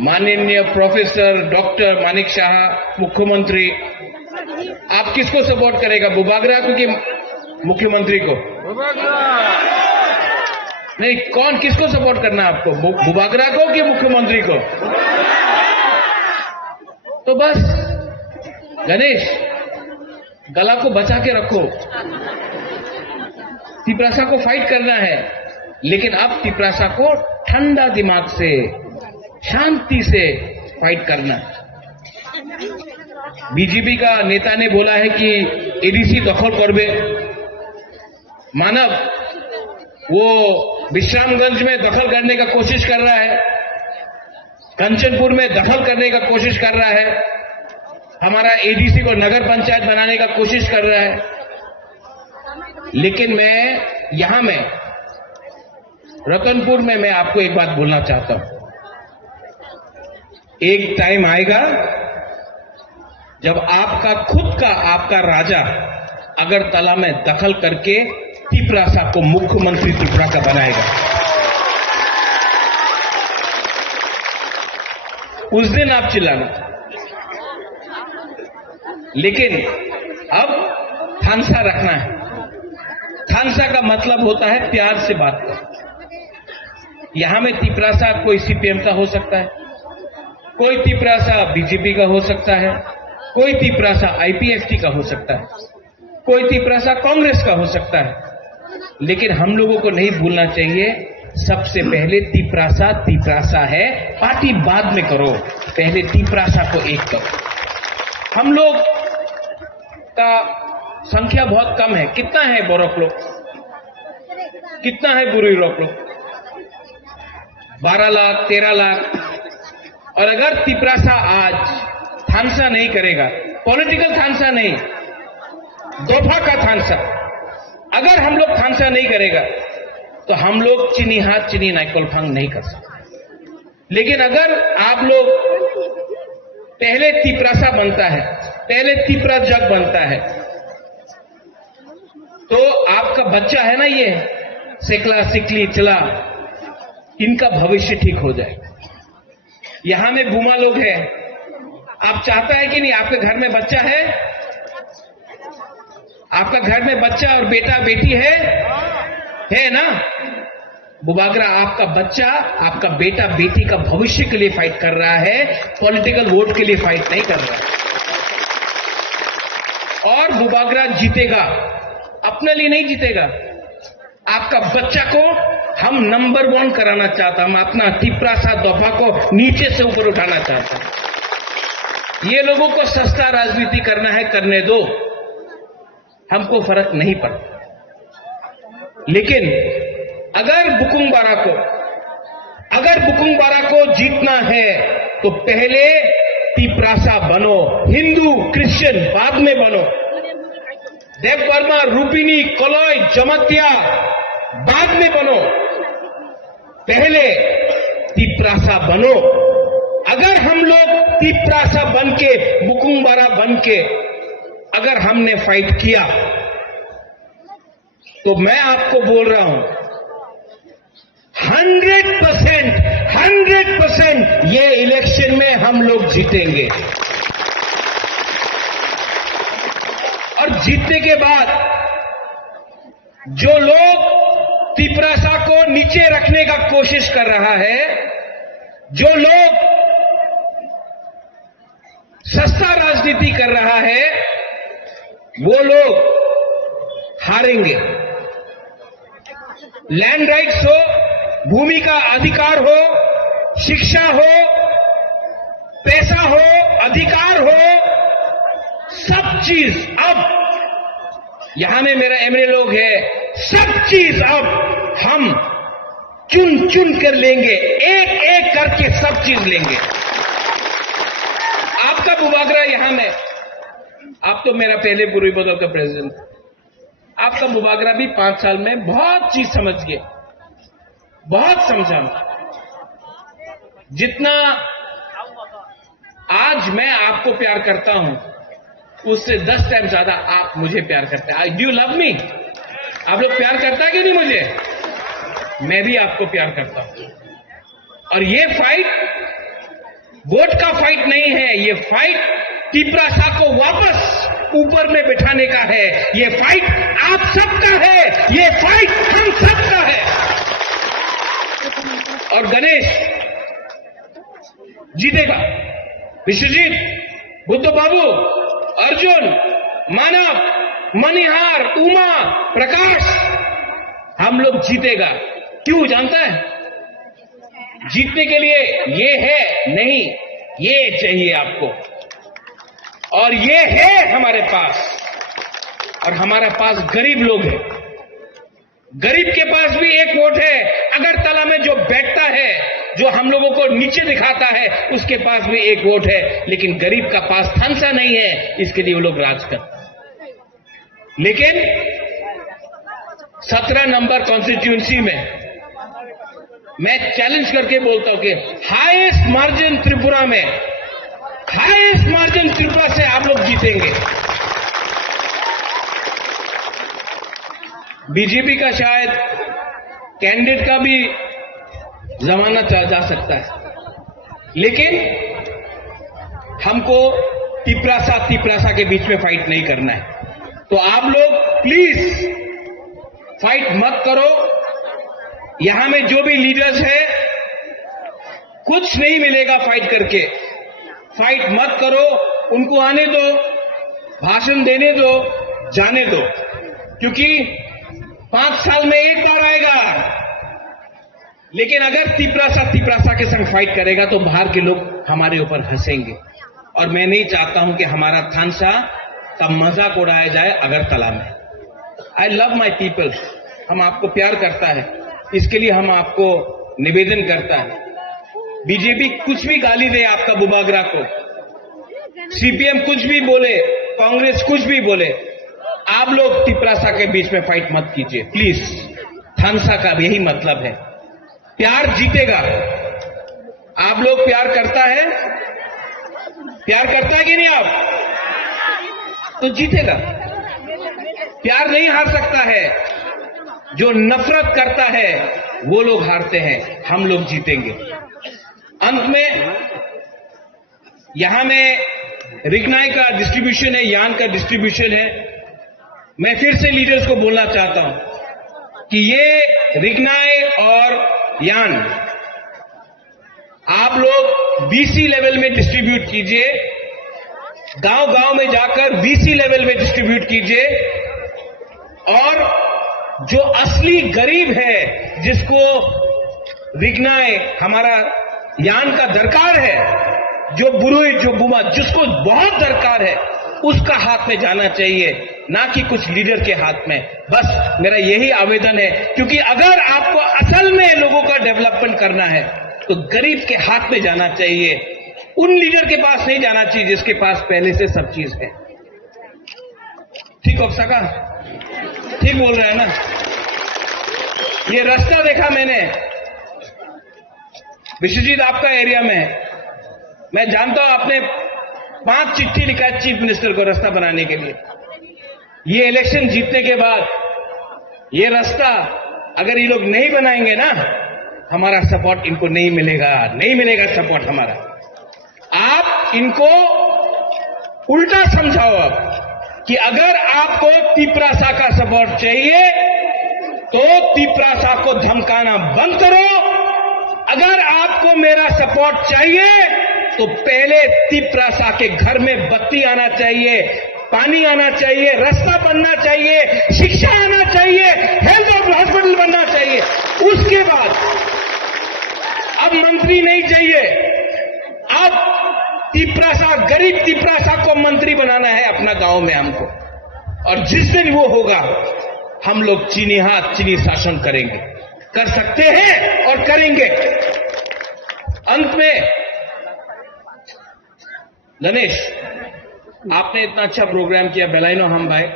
माननीय प्रोफेसर डॉक्टर मानिक शाह, मुख्यमंत्री। आप किसको सपोर्ट करेगा, बुबागरा को कि मुख्यमंत्री को? नहीं, कौन किसको सपोर्ट करना है आपको, बुबागरा को कि मुख्यमंत्री को? तो बस गणेश, गला को बचा के रखो। तिपरासा को फाइट करना है, लेकिन अब तिपरासा को ठंडा दिमाग से, शांति से फाइट करना है। बीजेपी का नेता ने बोला है कि एडीसी दखल करबे। मानव वो विश्रामगंज में दखल करने का कोशिश कर रहा है, कंचनपुर में दखल करने का कोशिश कर रहा है, हमारा एडीसी को नगर पंचायत बनाने का कोशिश कर रहा है। लेकिन मैं यहां में रतनपुर में मैं आपको एक बात बोलना चाहता हूं। एक टाइम आएगा जब आपका खुद का, आपका राजा अगरतला में दखल करके तिपरासा को मुख्यमंत्री त्रिपुरा का बनाएगा। उस दिन आप चिल्लाना। लेकिन अब थानसा रखना है। थानसा का मतलब होता है प्यार से बात कर। यहां में तिपरासा कोई सीपीएम का हो सकता है, कोई तिपरासा बीजेपी का हो सकता है, कोई तिपरासा आईपीएफटी का हो सकता है, कोई तिपरासा कांग्रेस का हो सकता है। लेकिन हम लोगों को नहीं भूलना चाहिए, सबसे पहले तिपरासा तिपरासा है, पार्टी बाद में करो, पहले तिपरासा को एक करो। हम लोग का संख्या बहुत कम है। कितना है बोरक लोग, कितना है बुरी लोग? 12 लाख 13 लाख। और अगर तिपरासा आज थानसा नहीं करेगा, पॉलिटिकल थानसा नहीं, दोफा का थानसा, अगर हम लोग थानसा नहीं करेगा तो हम लोग चीनी हाथ चीनी नाइकोलफांग नहीं कर सकते। लेकिन अगर आप लोग पहले तिपरासा बनता है, पहले तिपरा जग बनता है, तो आपका बच्चा है ना, ये सिकला सिकली चला, इनका भविष्य ठीक हो जाए। यहां में बुमा लोग हैं, आप चाहता है कि नहीं आपके घर में बच्चा है, आपका घर में बच्चा और बेटा बेटी है ना? बुबागरा आपका बच्चा, आपका बेटा बेटी का भविष्य के लिए फाइट कर रहा है, पॉलिटिकल वोट के लिए फाइट नहीं कर रहा है। और बुबागरा जीतेगा, अपने लिए नहीं जीतेगा, आपका बच्चा को हम नंबर 1 कराना चाहता, हम अपना तिपरासा दोफा को नीचे से ऊपर उठाना चाहते हैं। ये लोगों को सस्ता राजनीति करना है, करने दो, हमको फर्क नहीं पड़ता। लेकिन अगर बुकुंग बारा को जीतना है तो पहले तिपरासा बनो, हिंदू क्रिश्चियन बाद में बनो, देववर्मा रूपिनी कोलोई जमतिया बाद में बनो, पहले तिपरासा बनो। अगर हम लोग तिपरासा बनके, बुकुंग बारा बनके अगर हमने फाइट किया तो मैं आपको बोल रहा हूं 100% ये इलेक्शन में हम लोग जीतेंगे। और जीतने के बाद जो लोग तिपरासा को नीचे रखने का कोशिश कर रहा है, जो लोग सस्ता राजनीति कर रहा है, वो लोग हारेंगे। लैंड राइट्स हो, भूमि का अधिकार हो, शिक्षा हो, पैसा हो, अधिकार हो, सब चीज अब यहां में मेरा एमएलए लोग है, सब चीज अब हम चुन चुन कर लेंगे, एक एक करके सब चीज लेंगे। आपका बुबागरा यहां में, आप तो मेरा पहले पूर्वी बदल का प्रेसिडेंट, आपका बुबागरा भी 5 साल में बहुत चीज समझ गया, बहुत समझा। जितना आज मैं आपको प्यार करता हूं, उससे 10 टाइम ज्यादा आप मुझे प्यार करते हैं। Do you love me? आप लोग प्यार करता है कि नहीं मुझे? मैं भी आपको प्यार करता हूं। और ये फाइट वोट का फाइट नहीं है, ये फाइट तिपरासा को वापस ऊपर में बिठाने का है। ये फाइट आप सबका है, ये फाइट हम सबका है। और गणेश जीतेगा। विश्वजीत, बुद्ध बाबू, अर्जुन, मानव, मनिहार, उमा, प्रकाश, हम लोग जीतेगा। क्यों जानता है? जीतने के लिए ये है नहीं, ये चाहिए आपको, और ये है हमारे पास। और हमारे पास गरीब लोग हैं। गरीब के पास भी एक वोट है। अगरतला में जो बैठता है, जो हम लोगों को नीचे दिखाता है, उसके पास भी एक वोट है। लेकिन गरीब का पास थानसा नहीं है, इसके लिए वो लोग राज करते हैं। लेकिन 17 नंबर कॉन्स्टिट्यूंसी में मैं चैलेंज करके बोलता हूं कि हाईएस्ट मार्जिन त्रिपुरा में, हाईएस्ट मार्जिन त्रिपुरा से आप लोग जीतेंगे। बीजेपी का शायद कैंडिडेट का भी जमाना जा सकता है, लेकिन हमको तिपरासा के बीच में फाइट नहीं करना है। तो आप लोग प्लीज फाइट मत करो। यहां में जो भी लीडर्स है, कुछ नहीं मिलेगा फाइट करके। फाइट मत करो, उनको आने दो, भाषण देने दो, जाने दो, क्योंकि 5 साल में एक बार आएगा। लेकिन अगर तिपरासा के संग फाइट करेगा तो बाहर के लोग हमारे ऊपर हंसेंगे, और मैं नहीं चाहता हूं कि हमारा थानसा का मजाक उड़ाया जाए अगरतला में। आई लव माई पीपल, हम आपको प्यार करता है, इसके लिए हम आपको निवेदन करता है। बीजेपी कुछ भी गाली दे आपका बुबागरा को, सीपीएम कुछ भी बोले, कांग्रेस कुछ भी बोले, आप लोग तिपरासा के बीच में फाइट मत कीजिए प्लीज। थानसा का भी यही मतलब है, प्यार जीतेगा। आप लोग प्यार करता है, प्यार करता है कि नहीं आप? तो जीतेगा। प्यार नहीं हार सकता है, जो नफरत करता है वो लोग हारते हैं, हम लोग जीतेंगे। अंत में यहां में रिग्नाई का डिस्ट्रीब्यूशन है, यान का डिस्ट्रीब्यूशन है। मैं फिर से लीडर्स को बोलना चाहता हूं कि ये रिग्नाई और यान आप लोग बीसी लेवल में डिस्ट्रीब्यूट कीजिए, गांव गांव में जाकर बीसी लेवल में डिस्ट्रीब्यूट कीजिए। और जो असली गरीब है, जिसको रिग्नाई हमारा यान का दरकार है, जो बुरुई, जो बुमा, जिसको बहुत दरकार है, उसका हाथ में जाना चाहिए, ना कि कुछ लीडर के हाथ में। बस मेरा यही आवेदन है, क्योंकि अगर आपको असल में लोगों का डेवलपमेंट करना है तो गरीब के हाथ में जाना चाहिए, उन लीडर के पास नहीं जाना चाहिए जिसके पास पहले से सब चीज है। ठीक हो सका? ठीक बोल रहे हैं ना? ये रास्ता देखा मैंने विश्वजीत आपका एरिया में, मैं जानता हूं आपने 5 चिट्ठी लिखा है चीफ मिनिस्टर को रास्ता बनाने के लिए। ये इलेक्शन जीतने के बाद ये रास्ता अगर ये लोग नहीं बनाएंगे ना, हमारा सपोर्ट इनको नहीं मिलेगा, नहीं मिलेगा सपोर्ट हमारा। आप इनको उल्टा समझाओ अब कि अगर आपको तिपरासा का सपोर्ट चाहिए तो तिपरासा को धमकाना बंद करो। अगर आपको मेरा सपोर्ट चाहिए तो पहले तिपरासा के घर में बत्ती आना चाहिए, पानी आना चाहिए, रास्ता बनना चाहिए, शिक्षा आना चाहिए, हेल्थ और हॉस्पिटल बनना चाहिए। उसके बाद अब मंत्री नहीं चाहिए, अब तिपरासा, गरीब तिपरासा को मंत्री बनाना है अपना गांव में हमको। और जिस दिन वो होगा हम लोग चीनी हाथ चीनी शासन करेंगे, कर सकते हैं और करेंगे। अंत में गणेश, आपने इतना अच्छा प्रोग्राम किया, बेलाइनो हम भाई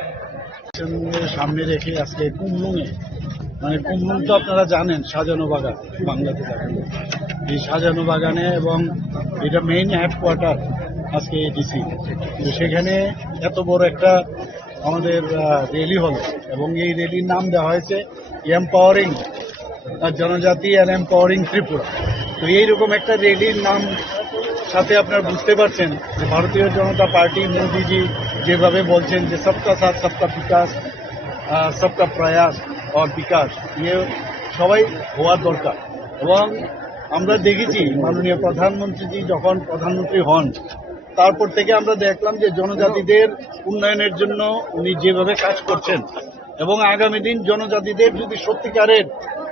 সামনে রেখে আজকে কুমলুঙে, মানে কুমলুং তো আপনারা জানেন সাজানো বাগান, বাংলাতে দেখেন এই সাজানো বাগানে, এবং এটা মেইন হেডকোয়ার্টার আজকে এডিসি। তো সেখানে এত বড় একটা আমাদের র্যালি হলো, এবং এই র্যালির নাম দেওয়া হয়েছে এম্পাওয়ারিং জনজাতি অ্যান্ড এম্পাওয়ারিং ত্রিপুরা। তো এইরকম একটা র্যালির নাম সাথে আপনারা বুঝতে পারছেন যে ভারতীয় জনতা পার্টি, মোদিজি যেভাবে বলছেন যে সবকা সাথ সবকা বিকাশ, সবকা প্রয়াস और বিকাশ, ইয়ে সবাই হওয়ার দরকার। এবং আমরা দেখেছি মাননীয় প্রধানমন্ত্রীজি যখন প্রধানমন্ত্রী হন তারপর থেকে আমরা দেখলাম যে জনজাতিদের উন্নয়নের জন্য উনি যেভাবে কাজ করছেন এবং আগামী দিন জনজাতিদের যদি সত্যিকারের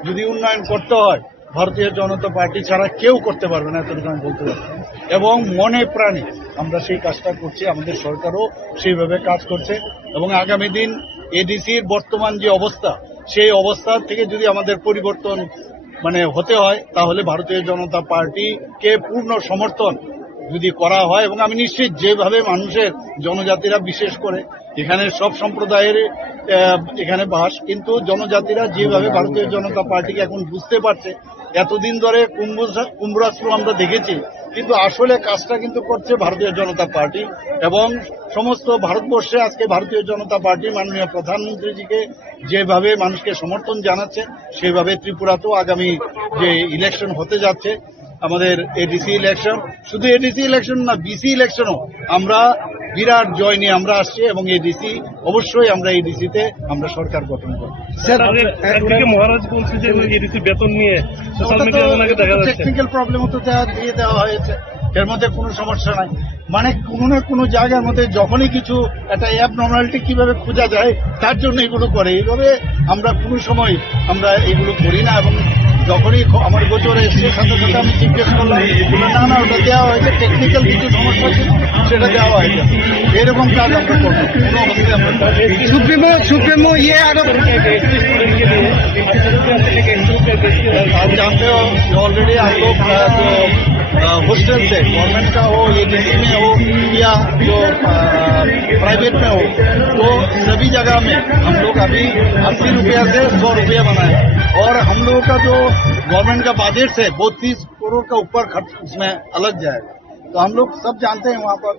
যদি উন্নয়ন করতে হয় ভারতীয় জনতা পার্টি ছাড়া কেউ করতে পারবে না, এতটুকু আমি বলতে পারি। এবং মনে প্রাণে আমরা সেই কাজটা করছি, আমাদের সরকারও সেইভাবে কাজ করছে এবং আগামী দিন এডিসির বর্তমান যে অবস্থা সেই অবস্থা থেকে যদি আমাদের পরিবর্তন হতে হয় তাহলে ভারতীয় জনতা পার্টিকে পূর্ণ সমর্থন যদি করা হয় এবং আমি নিশ্চিত যেভাবে মানুষের জনজাতিরা বিশেষ করে এখানে সব সম্প্রদায়ের এখানে বাস, কিন্তু জনজাতিরা যেভাবে ভারতীয় জনতা পার্টিকে এখন বুঝতে পারছে, এতদিন ধরে কুম্ভরাষ্ট্র আমরা দেখেছি কিন্তু আসলে কাজটা কিন্তু করছে ভারতীয় জনতা পার্টি এবং সমস্ত ভারতবর্ষে আজকে ভারতীয় জনতা পার্টি মাননীয় প্রধানমন্ত্রীজিকে যেভাবে মানুষকে সমর্থন জানাচ্ছে সেভাবে ত্রিপুরাতেও আগামী যে ইলেকশন হতে যাচ্ছে আমাদের এডিসি ইলেকশন, শুধু এডিসি ইলেকশন না বিসি ইলেকশনও আমরা বিরাট জয় নিয়ে আমরা আসছি এবং এডিসি অবশ্যই আমরা এডিসিতে আমরা সরকার গঠন করব। একদিকে মহারাজ বলছে যে এডিসি বেতন নিয়ে সোশ্যাল মিডিয়ায় ওনাকে দেখা যাচ্ছে টেকনিক্যাল প্রবলেমও তো দিয়ে দেওয়া হয়েছে, এর মধ্যে কোনো সমস্যা নাই। কোনো না কোনো জায়গার মধ্যে যখনই কিছু একটা অ্যাবনর্মালিটি কিভাবে খোঁজা যায় তার জন্য এগুলো করে, এইভাবে আমরা কোনো সময় আমরা এগুলো করি না এবং যখনই আমার গোচরে এসছে সাথে সাথে আমি জিজ্ঞেস করলাম না ওটা দেওয়া হয়েছে, টেকনিক্যাল কিছু সমস্যা ছিল সেটা দেওয়া হয়েছে, এরকম কাজ আমরা করবো কোনো অবস্থায় আমরা सुप्रीमो ये आरोप आप जानते हो ऑलरेडी हम लोग जो हॉस्टल से गवर्नमेंट का हो ये दिल्ली में हो या जो प्राइवेट में हो तो सभी जगह में हम लोग अभी 80 रुपया से 100 रुपया बनाए और हम लोगों का जो गवर्नमेंट का बजट है वो 30 करोड़ का ऊपर खर्च उसमें अलग जाएगा। तो हम लोग सब जानते हैं वहाँ पर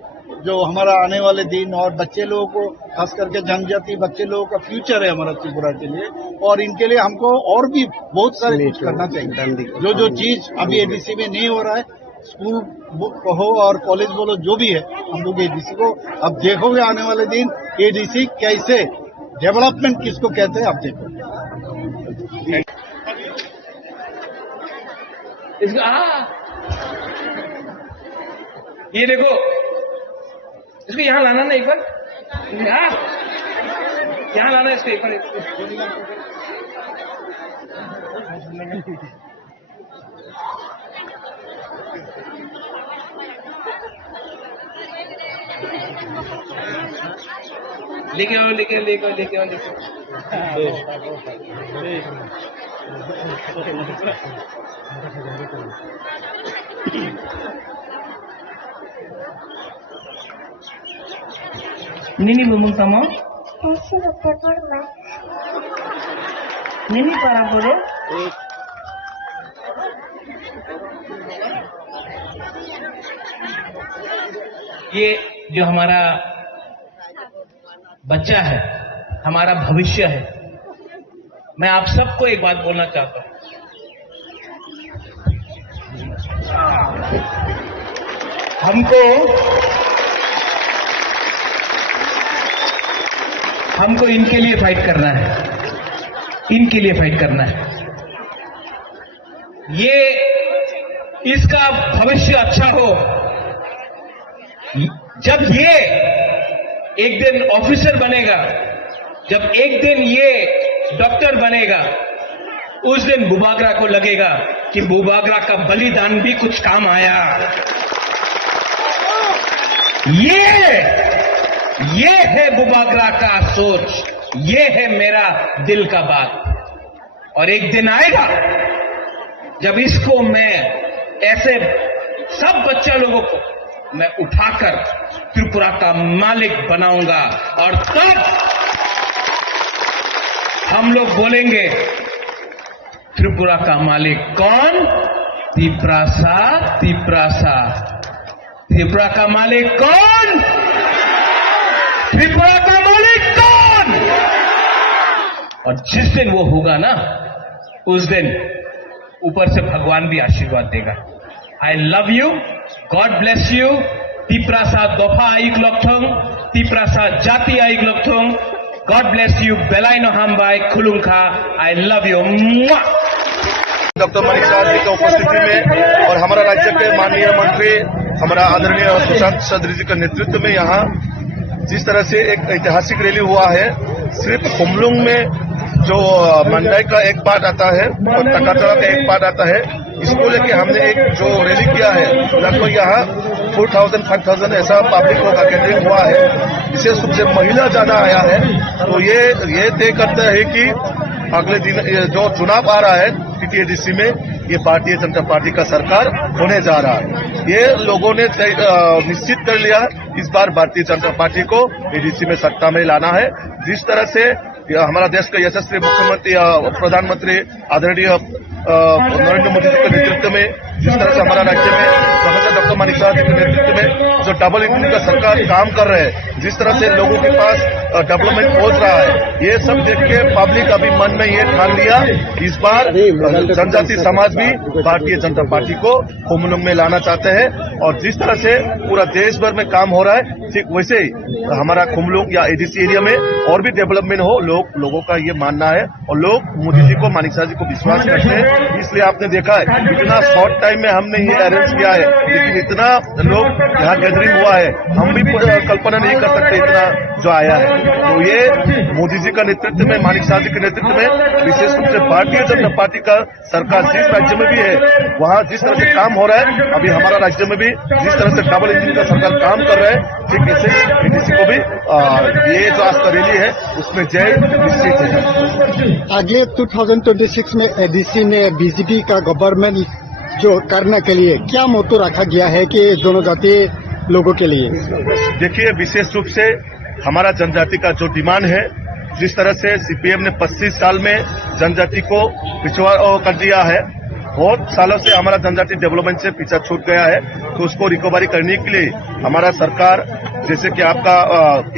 जो हमारा आने वाले दिन और बच्चे लोगों को खास करके जनजाति बच्चे लोगों का फ्यूचर है हमारा त्रिपुरा के लिए और इनके लिए हमको और भी बहुत सारे कुछ करना चाहिए। जो चीज अभी एडीसी में नहीं हो रहा है, स्कूल हो और कॉलेज बोलो जो भी है, हम लोग एडीसी को अब देखोगे आने वाले दिन एडीसी कैसे डेवलपमेंट किसको कहते हैं आप देखो। ये देखो इसको यहाँ लाना ना एक बार, यहाँ लाना इसको एक बार। लेके आओ लेके आओ। Nini bumung tamo, Kasih bertepur mas. nini para boro, ये जो हमारा बच्चा है, हमारा भविष्य है, मैं आप सबको एक बात बोलना चाहता हूं। हमको इनके लिए फाइट करना है, इनके लिए फाइट करना है। ये इसका भविष्य अच्छा हो। जब ये एक दिन ऑफिसर बनेगा, जब एक दिन ये डॉक्टर बनेगा, उस दिन बुबागरा को लगेगा कि बुबागरा का बलिदान भी कुछ काम आया। ये है बुबागरा का सोच, ये है मेरा दिल का बात। और एक दिन आएगा जब इसको मैं ऐसे सब बच्चा लोगों को मैं उठाकर त्रिपुरा का मालिक बनाऊंगा और तब हम लोग बोलेंगे त्रिपुरा का मालिक कौन? तिप्रासा। त्रिपुरा का मालिक कौन? त्रिपुरा का मालिक कौन? और जिस दिन वो होगा ना, उस दिन ऊपर से भगवान भी आशीर्वाद देगा। I love you, God bless you. Tiprasa दोफा आइक लोकथोंग, तिप्रासा जाति आइक लोकथोंग। गॉड ब्लेस यू, बेलाइनो हामबाई खुलुंखा। I love you. Doctor Manisha ji की उपस्थिति में और हमारा राज्य के माननीय मंत्री हमारा आदरणीय सुशांत चौधरी जी के नेतृत्व में यहाँ जिस तरह से एक ऐतिहासिक रैली हुआ है, सिर्फ खुमलुंग में जो मंडाई का एक पार्ट आता है और तकातरा का एक पार्ट आता है, इसको लेके हमने एक जो रैली किया है, लगभग यहाँ 4,000-5,000 ऐसा पब्लिक का गैदरिंग हुआ है। विशेष रूप से महिला ज्यादा आया है, तो ये तय करता है कि अगले दिन जो चुनाव आ रहा है टीटीएडीसी में, ये भारतीय जनता पार्टी का सरकार होने जा रहा है। ये लोगों ने निश्चित कर लिया, इस बार भारतीय जनता पार्टी को एडीसी में सत्ता में लाना है। जिस तरह से हमारा देश का यशस्वी मुख्यमंत्री प्रधानमंत्री आदरणीय नरेंद्र मोदी जी के नेतृत्व में, जिस तरह से हमारा राज्य में प्रोफेसर डॉक्टर मनीषा जी के नेतृत्व में जो डबल इंजन का सरकार काम कर रहे हैं, जिस तरह से लोगों के पास डेवलपमेंट पहुंच रहा है, ये सब देख के पब्लिक अभी मन में ये ठान लिया, इस बार जनजाति समाज भी भारतीय जनता पार्टी को खुमलुंग में लाना चाहते हैं। और जिस तरह से पूरा देश भर में काम हो रहा है, ठीक वैसे ही हमारा खुमलुंग या एडीसी एरिया में और भी डेवलपमेंट हो, लोगों का ये मानना है। और लोग मोदी जी को, मनीषा जी को विश्वास करते हैं, इसलिए आपने देखा है इतना शॉर्ट टाइम में हमने ये अरेंज किया है, लेकिन इतना लोग यहाँ गैदरिंग हुआ है, हम भी कल्पना नहीं कर सकते इतना जो आया है। तो ये मोदी जी का नेतृत्व में, मनीषा जी के नेतृत्व में, विशेष रूप से भारतीय जनता पार्टी का सरकार जिस राज्य में भी है, वहाँ जिस तरह से काम हो रहा है, अभी हमारा राज्य में भी जिस तरह से डबल इंजन का सरकार काम कर रहा है, ठीक ऐसे एडीसी को भी ये जो आज का रैली है उसमें जय निश्चित है। आगे 2026 में एडीसी ने बीजेपी का गवर्नमेंट जो करने के लिए क्या मोटो रखा गया है कि दोनों जाति लोगों के लिए? देखिए, विशेष रूप से हमारा जनजाति का जो डिमांड है, जिस तरह से सीपीएम ने 25 साल में जनजाति को पिछड़ा कर दिया है, बहुत सालों से हमारा जनजाति डेवलपमेंट से पीछा छूट गया है, तो उसको रिकवरी करने के लिए हमारा सरकार, जैसे कि आपका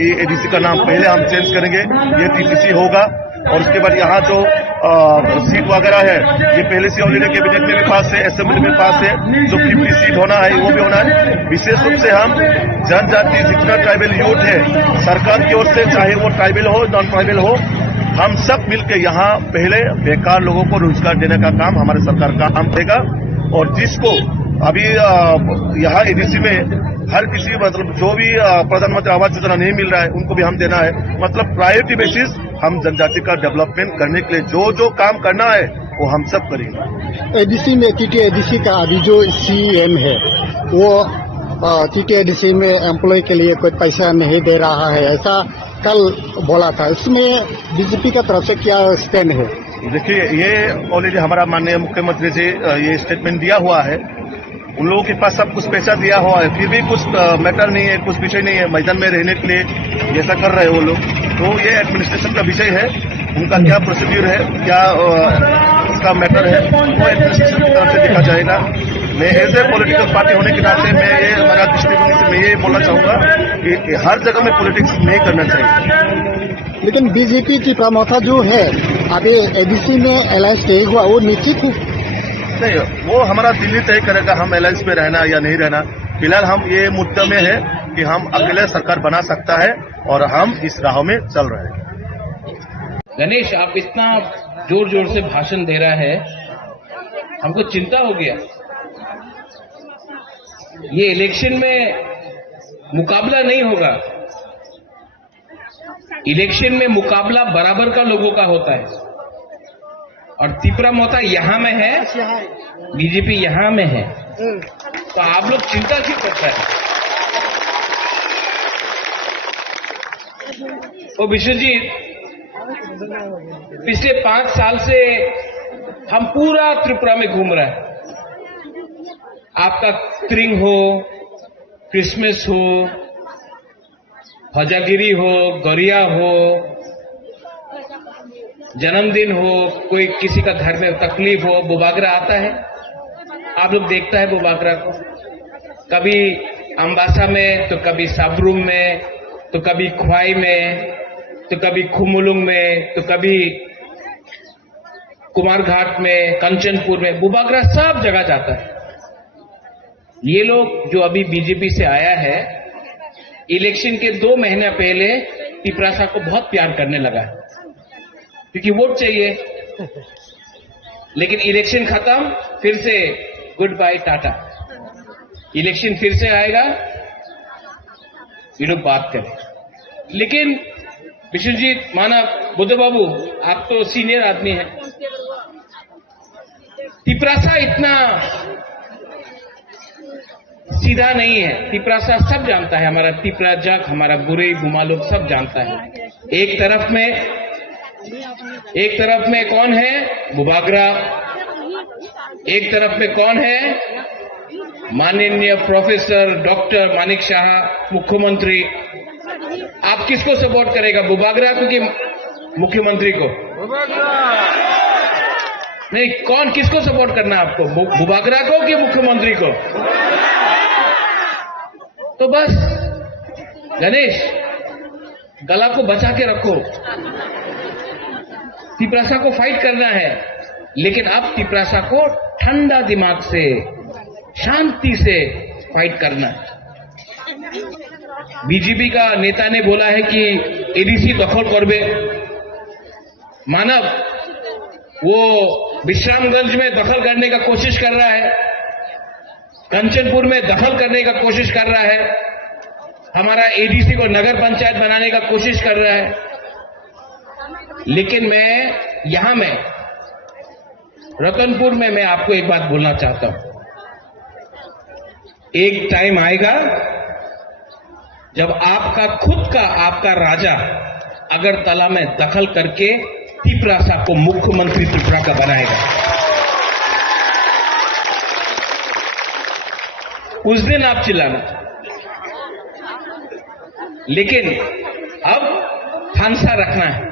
एडीसी का नाम पहले हम चेंज करेंगे, ये टीपीसी होगा। और उसके बाद यहाँ जो सीट वगैरह है, ये पहले से ऑलरेडी कैबिनेट में भी पास है, असेंबली में पास है, जो 50 सीट होना है वो भी होना है। विशेष रूप से हम जनजाति जितना ट्राइबल यूथ है, सरकार की ओर से, चाहे वो ट्राइबल हो नॉन ट्राइबल हो, हम सब मिलकर यहाँ पहले बेकार लोगों को रोजगार देने का काम हमारे सरकार का काम देगा। और जिसको अभी यहाँ एडीसी में हर किसी, मतलब जो भी प्रधानमंत्री आवास योजना नहीं मिल रहा है, उनको भी हम देना है। मतलब प्रायोरिटी बेसिस हम जनजाति का डेवलपमेंट करने के लिए जो काम करना है वो हम सब करेंगे। एडीसी में टीटीएडीसी का अभी जो सीएम है, वो टीटीएडीसी में एम्प्लॉय के लिए कोई पैसा नहीं दे रहा है, ऐसा कल बोला था। इसमें बीजेपी का तरफ से क्या स्टैंड है? देखिए, ये ऑलरेडी हमारा माननीय मुख्यमंत्री जी ये स्टेटमेंट दिया हुआ है, उन लोगों के पास सब कुछ पैसा दिया हुआ है, फिर भी कुछ मैटर नहीं है, कुछ विषय नहीं है मैदान में रहने के लिए ऐसा कर रहे हैं वो लोग। तो ये एडमिनिस्ट्रेशन का विषय है, उनका क्या प्रोसीड्यूर है, क्या उसका मैटर है, वो एडमिनिस्ट्रेशन की तरफ से देखा जाएगा। मैं एज ए पॉलिटिकल पार्टी होने के नाते मैं ये हमारा दृष्टिकोण से मैं ये बोलना चाहूंगा कि हर जगह में पॉलिटिक्स नहीं करना चाहिए। लेकिन बीजेपी की प्रमोथा जो है, अभी एडीसी में अलायंस नहीं हुआ, वो निश्चित नहीं, वो हमारा दिल्ली तय करेगा हम अलायंस में रहना या नहीं रहना। फिलहाल हम ये मुद्दा में है कि हम अकेले सरकार बना सकता है और हम इस राह में चल रहे हैं। गणेश, आप इतना जोर जोर से भाषण दे रहा है, हमको चिंता हो गया। ये इलेक्शन में मुकाबला नहीं होगा, इलेक्शन में मुकाबला बराबर का लोगों का होता है। और तिपरा मोता यहां में है, बीजेपी यहां में है, तो आप लोग चिंता क्यों करते हैं? ओ विश्वजीत, पिछले 5 साल से हम पूरा त्रिपुरा में घूम रहे हैं। आपका त्रिंग हो, क्रिसमस हो, हजागिरी हो, गरिया हो, जन्मदिन हो, कोई किसी का घर में तकलीफ हो, बुबागरा आता है, आप लोग देखता है बुबागरा को, कभी अम्बासा में, तो कभी साबरूम में, तो कभी ख्वाई में, तो कभी खुमुलुंग में, तो कभी कुमारघाट में, कंचनपुर में, बुबागरा सब जगह जाता है। ये लोग जो अभी बीजेपी से आया है, इलेक्शन के 2 महीने पहले तिपरासा को बहुत प्यार करने लगा, क्योंकि वोट चाहिए। लेकिन इलेक्शन खत्म, फिर से गुड बाय टाटा। इलेक्शन फिर से आएगा, ये लोग बात करें। लेकिन विश्वजीत माना बुद्ध बाबू, आप तो सीनियर आदमी हैं, तिपरासा इतना सीधा नहीं है। तिपरासा सब जानता है, हमारा तिपरा जग, हमारा बुरे गुमा लोग सब जानता है। एक तरफ में कौन है? बुबागरा। एक तरफ में कौन है? माननीय प्रोफेसर डॉक्टर मानिक शाह, मुख्यमंत्री। आप किसको सपोर्ट करेगा, बुबागरा को कि मुख्यमंत्री को? नहीं, कौन, किसको सपोर्ट करना है आपको, बुबागरा को कि मुख्यमंत्री को? तो बस गणेश, गला को बचा के रखो। तिपरासा को फाइट करना है, लेकिन अब तिपरासा को ठंडा दिमाग से, शांति से फाइट करना है। बीजेपी का नेता ने बोला है कि एडीसी दखल करबे। मानव वो विश्रामगंज में दखल करने का कोशिश कर रहा है, कंचनपुर में दखल करने का कोशिश कर रहा है, हमारा एडीसी को नगर पंचायत बनाने का कोशिश कर रहा है। लेकिन मैं रतनपुर में मैं आपको एक बात बोलना चाहता हूं। एक टाइम आएगा जब आपका राजा अगरतला में दखल करके तिपरासा को मुख्यमंत्री त्रिपुरा का बनाएगा। उस दिन आप चिल्लाना। लेकिन अब थानसा रखना है।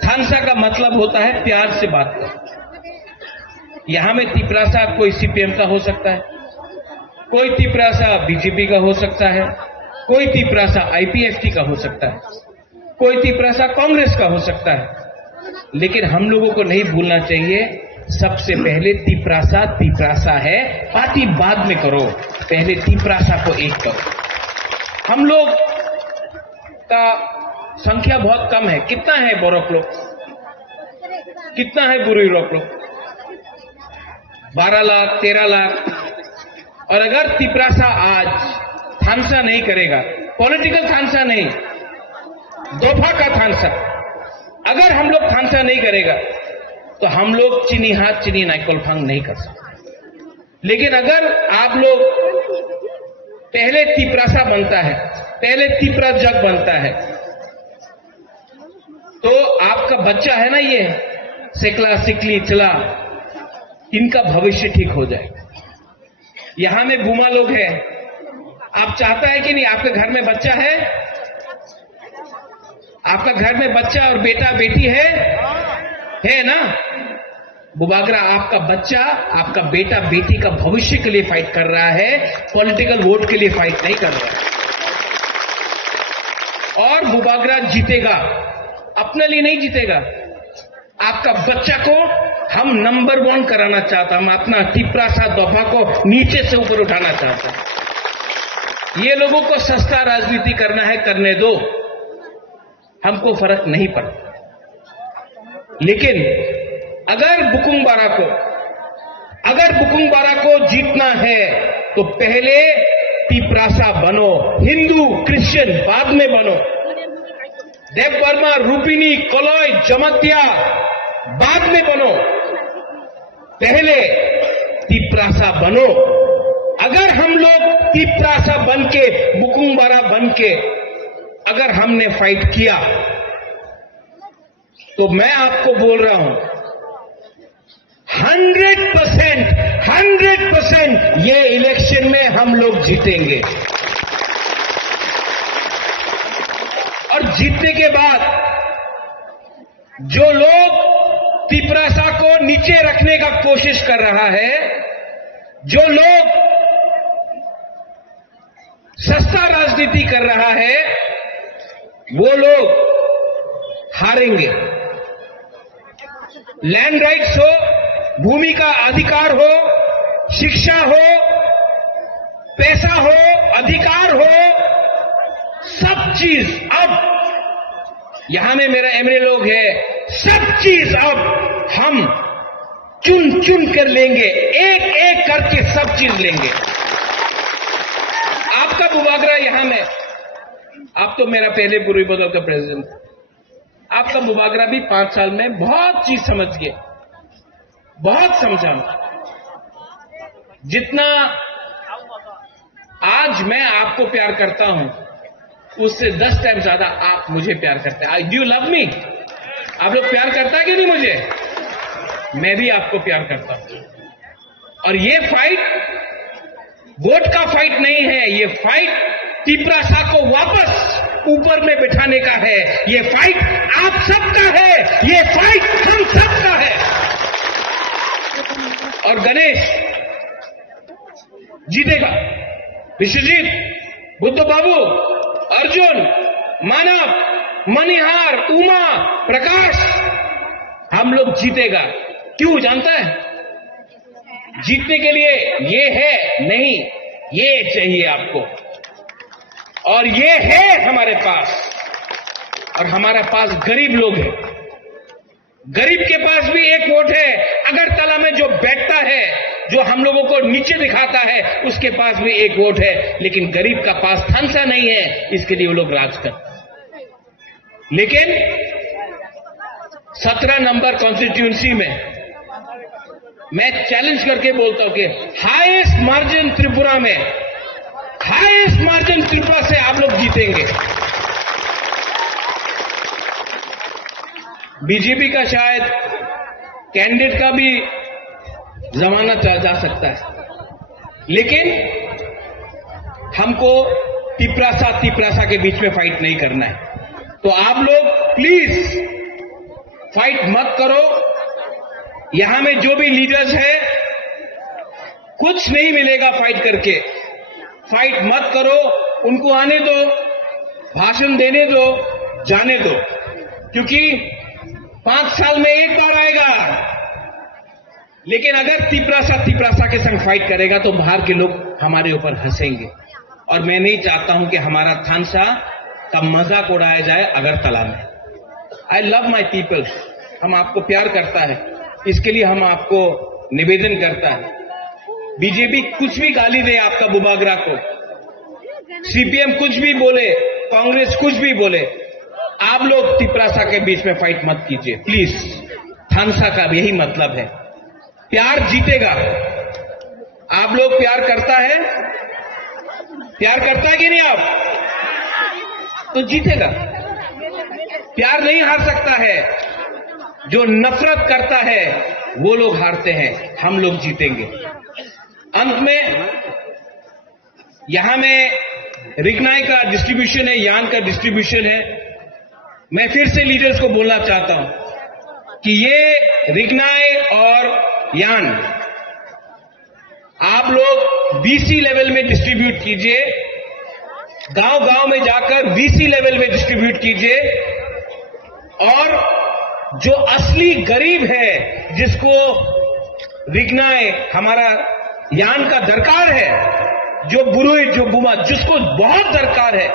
थानसा का मतलब होता है प्यार से बात करना। यहां में तिपरासा कोई सीपीएम का हो सकता है, कोई तिपरासा बीजेपी का हो सकता है, कोई तिपरासा आईपीएफटी का हो सकता है, कोई तिपरासा कांग्रेस का हो सकता है। लेकिन हम लोगों को नहीं भूलना चाहिए, सबसे पहले तिपरासा है, पार्टी बाद में करो, पहले तिपरासा को एक करो। हम लोग का संख्या बहुत कम है। कितना है बोरक लोग, कितना है बुरी लोग? 12 लाख 13 लाख। और अगर तिपरासा आज थानसा नहीं करेगा, पॉलिटिकल थानसा नहीं, दोफा का थानसा, अगर हम लोग थानसा नहीं करेगा तो हम लोग चीनी हाथ चीनी नाइकोलफांग नहीं कर सकते। लेकिन अगर आप लोग पहले तिपरासा बनता है, पहले तिपरा जग बनता है, तो आपका बच्चा है ना, ये सिकला सिकली चला, इनका भविष्य ठीक हो जाएगा। यहां में गुमा लोग हैं, आप चाहता है कि नहीं आपके घर में बच्चा है, आपका घर में बच्चा और बेटा बेटी है ना? बुबागरा, आपका बच्चा, आपका बेटा बेटी का भविष्य के लिए फाइट कर रहा है, पॉलिटिकल वोट के लिए फाइट नहीं कर रहा है। और बुबागरा जीतेगा, अपने लिए नहीं जीतेगा। आपका बच्चा को हम नंबर 1 कराना चाहता, हम अपना तिपरासा दोफा को नीचे से ऊपर उठाना चाहते हैं। ये लोगों को सस्ता राजनीति करना है, करने दो, हमको फर्क नहीं पड़ता। लेकिन अगर बुकुंग बारा को जीतना है तो पहले तिपरासा बनो, हिंदू क्रिश्चियन बाद में बनो, देव वर्मा, रूपिनी, कोलोई, जमतिया बाद में बनो, पहले तिपरासा बनो। अगर हम लोग तिपरासा बनके, बुकुंग बारा बनके अगर हमने फाइट किया तो मैं आपको बोल रहा हूं 100% ये इलेक्शन में हम लोग जीतेंगे। और जीतने के बाद जो लोग तिपरासा को नीचे रखने का कोशिश कर रहा है, जो लोग सस्ता राजनीति कर रहा है, वो लोग हारेंगे। लैंड राइट्स हो, भूमि का अधिकार हो, शिक्षा हो, पैसा हो, अधिकार हो, सब चीज अब यहां में मेरा एमएलए लोग है, सब चीज अब हम चुन चुन कर लेंगे, एक एक करके सब चीज लेंगे। आपका मुबागरा यहां में, आप तो मेरा पहले पूर्वी बदल का प्रेसिडेंट, आपका मुबागरा भी 5 साल में बहुत चीज समझ गए, बहुत समझा। जितना आज मैं आपको प्यार करता हूं, उससे 10 टाइम ज्यादा आप मुझे प्यार करते हैं। Do you love me? आप लोग प्यार करता है कि नहीं मुझे? मैं भी आपको प्यार करता हूं। और ये फाइट वोट का फाइट नहीं है, ये फाइट तिपरासा को वापस ऊपर में बिठाने का है। ये फाइट आप सबका है, ये फाइट हम सबका है। और गणेश जीतेगा, विश्वजीत, बुद्ध बाबू, अर्जुन, मानव, मणिहार, उमा, प्रकाश, हम लोग जीतेगा। क्यों जानता है? जीतने के लिए ये है नहीं, ये चाहिए आपको, और ये है हमारे पास। और हमारे पास गरीब लोग हैं, गरीब के पास भी एक वोट है। अगरतला में जो बैठता है, जो हम लोगों को नीचे दिखाता है, उसके पास भी एक वोट है। लेकिन गरीब का पास थानसा नहीं है, इसके लिए वो लोग राज करते हैं। लेकिन 17 नंबर कॉन्स्टिट्यूंसी में मैं चैलेंज करके बोलता हूं कि हाईएस्ट मार्जिन त्रिपुरा में, हाईएस्ट मार्जिन त्रिपुरा से आप लोग जीतेंगे। बीजेपी का शायद कैंडिडेट का भी जमाना जा सकता है, लेकिन हमको तिपरासा के बीच में फाइट नहीं करना है। तो आप लोग प्लीज फाइट मत करो। यहां में जो भी लीडर्स है, कुछ नहीं मिलेगा फाइट करके। फाइट मत करो, उनको आने दो, भाषण देने दो, जाने दो, क्योंकि 5 साल में एक बार आएगा। लेकिन अगर तिपरासा के संग फाइट करेगा तो बाहर के लोग हमारे ऊपर हंसेंगे। और मैं नहीं चाहता हूं कि हमारा थानसा का मजाक उड़ाया जाए अगरतला में। आई लव माई पीपल, हम आपको प्यार करता है, इसके लिए हम आपको निवेदन करता है। बीजेपी कुछ भी गाली दे आपका बुबागरा को, सीपीएम कुछ भी बोले, कांग्रेस कुछ भी बोले, आप लोग तिपरासा के बीच में फाइट मत कीजिए प्लीज। थानसा का यही मतलब है, प्यार जीतेगा। आप लोग प्यार करता है, प्यार करता है कि नहीं आप? तो जीतेगा। प्यार नहीं हार सकता है, जो नफरत करता है वो लोग हारते हैं, हम लोग जीतेंगे। अंत में यहां में रिगनाई का डिस्ट्रीब्यूशन है, यान का डिस्ट्रीब्यूशन है। मैं फिर से लीडर्स को बोलना चाहता हूं कि ये रिगनाई और यान आप लोग बीसी लेवल में डिस्ट्रीब्यूट कीजिए, गांव गांव में जाकर बीसी लेवल में डिस्ट्रीब्यूट कीजिए। और जो असली गरीब है, जिसको रिगनाई हमारा यान का दरकार है, जो बुरुई, जो बुमा, जिसको बहुत दरकार है,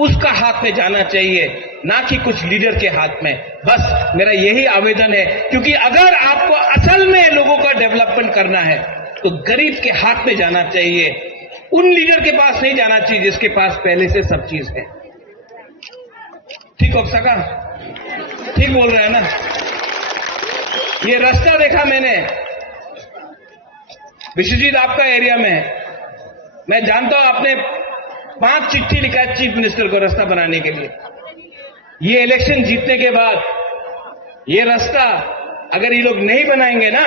उसका हाथ में जाना चाहिए, ना कि कुछ लीडर के हाथ में। बस मेरा यही आवेदन है, क्योंकि अगर आपको असल में लोगों का डेवलपमेंट करना है तो गरीब के हाथ में जाना चाहिए, उन लीडर के पास नहीं जाना चाहिए जिसके पास पहले से सब चीज है। ठीक हो सका? ठीक बोल रहे हैं ना? ये रास्ता देखा मैंने विश्वजीत आपका एरिया में, मैं जानता हूं आपने 5 चिट्ठी लिखा है चीफ मिनिस्टर को रास्ता बनाने के लिए। ये इलेक्शन जीतने के बाद ये रास्ता अगर ये लोग नहीं बनाएंगे ना,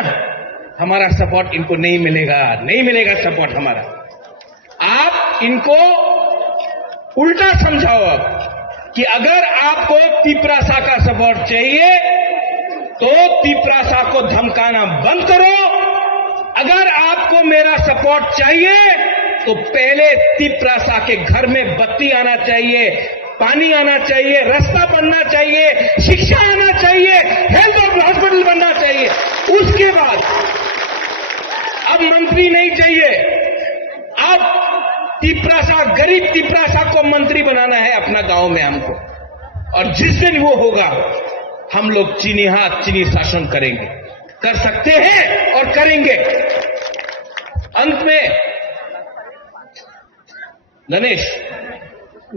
हमारा सपोर्ट इनको नहीं मिलेगा, नहीं मिलेगा सपोर्ट हमारा। आप इनको उल्टा समझाओ अब कि अगर आपको तिपरासा का सपोर्ट चाहिए तो तिपरासा को धमकाना बंद करो। अगर आपको मेरा सपोर्ट चाहिए तो पहले तिपरासा के घर में बत्ती आना चाहिए, पानी आना चाहिए, रास्ता बनना चाहिए, शिक्षा आना चाहिए, हेल्थ और हॉस्पिटल बनना चाहिए। उसके बाद अब मंत्री नहीं चाहिए, अब तिपरासा, गरीब तिपरासा को मंत्री बनाना है अपना गांव में हमको। और जिस दिन वो होगा हम लोग चीनी हाथ चीनी शासन करेंगे। कर सकते हैं और करेंगे। अंत में गणेश,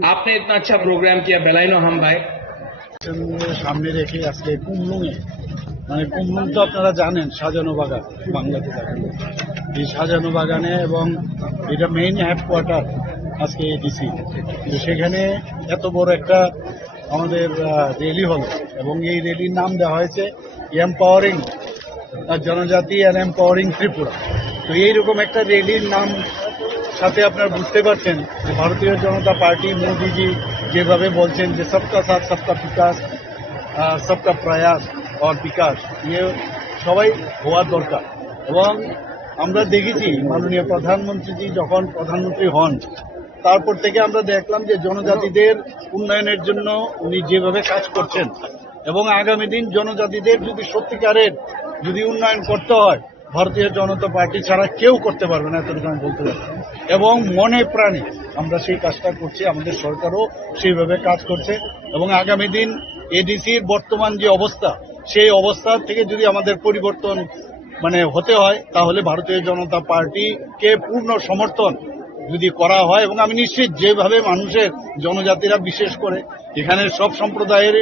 आपने इतना अच्छा प्रोग्राम किया, बेलाइनो हम भाई। সামনে রেখে আজকে কুমলুঙে মানে কুমলুং তো আপনারা জানেন সাজানো বাগান বাংলাতে থাকে এই সাজানো বাগানে এবং এটা মেইন হেডকোয়ার্টার আজকে এডিসি তো সেখানে এত বড় একটা আমাদের র্যালি হলো এবং এই র্যালির নাম দেওয়া হয়েছে এম্পাওয়ারিং জনজাতি অ্যান্ড এম্পাওয়ারিং ত্রিপুরা। তো এইরকম একটা র্যালির নাম সাথে আপনারা বুঝতে পারছেন যে ভারতীয় জনতা পার্টি মোদিজি যেভাবে বলছেন যে সবকা সাথ সবকা বিকাশ সবকা প্রয়াস আর বিকাশ ইয়ে সবাই হওয়ার দরকার। এবং আমরা দেখেছি মাননীয় প্রধানমন্ত্রীজি যখন প্রধানমন্ত্রী হন তারপর থেকে আমরা দেখলাম যে জনজাতিদের উন্নয়নের জন্য উনি যেভাবে কাজ করছেন এবং আগামী দিন জনজাতিদের যদি সত্যিকারের যদি উন্নয়ন করতে হয় ভারতীয় জনতা পার্টি ছাড়া কেউ করতে পারবে না, এতটুকু আমি বলতে পারি। এবং মনে প্রাণে আমরা সেই কাজটা করছি, আমাদের সরকারও সেইভাবে কাজ করছে এবং আগামী দিন এডিসির বর্তমান যে অবস্থা সেই অবস্থা থেকে যদি আমাদের পরিবর্তন মানে হতে হয় তাহলে ভারতীয় জনতা পার্টিকে পূর্ণ সমর্থন যদি করা হয় এবং আমি নিশ্চিত যেভাবে মানুষের জনজাতিরা বিশেষ করে এখানে সব সম্প্রদায়ের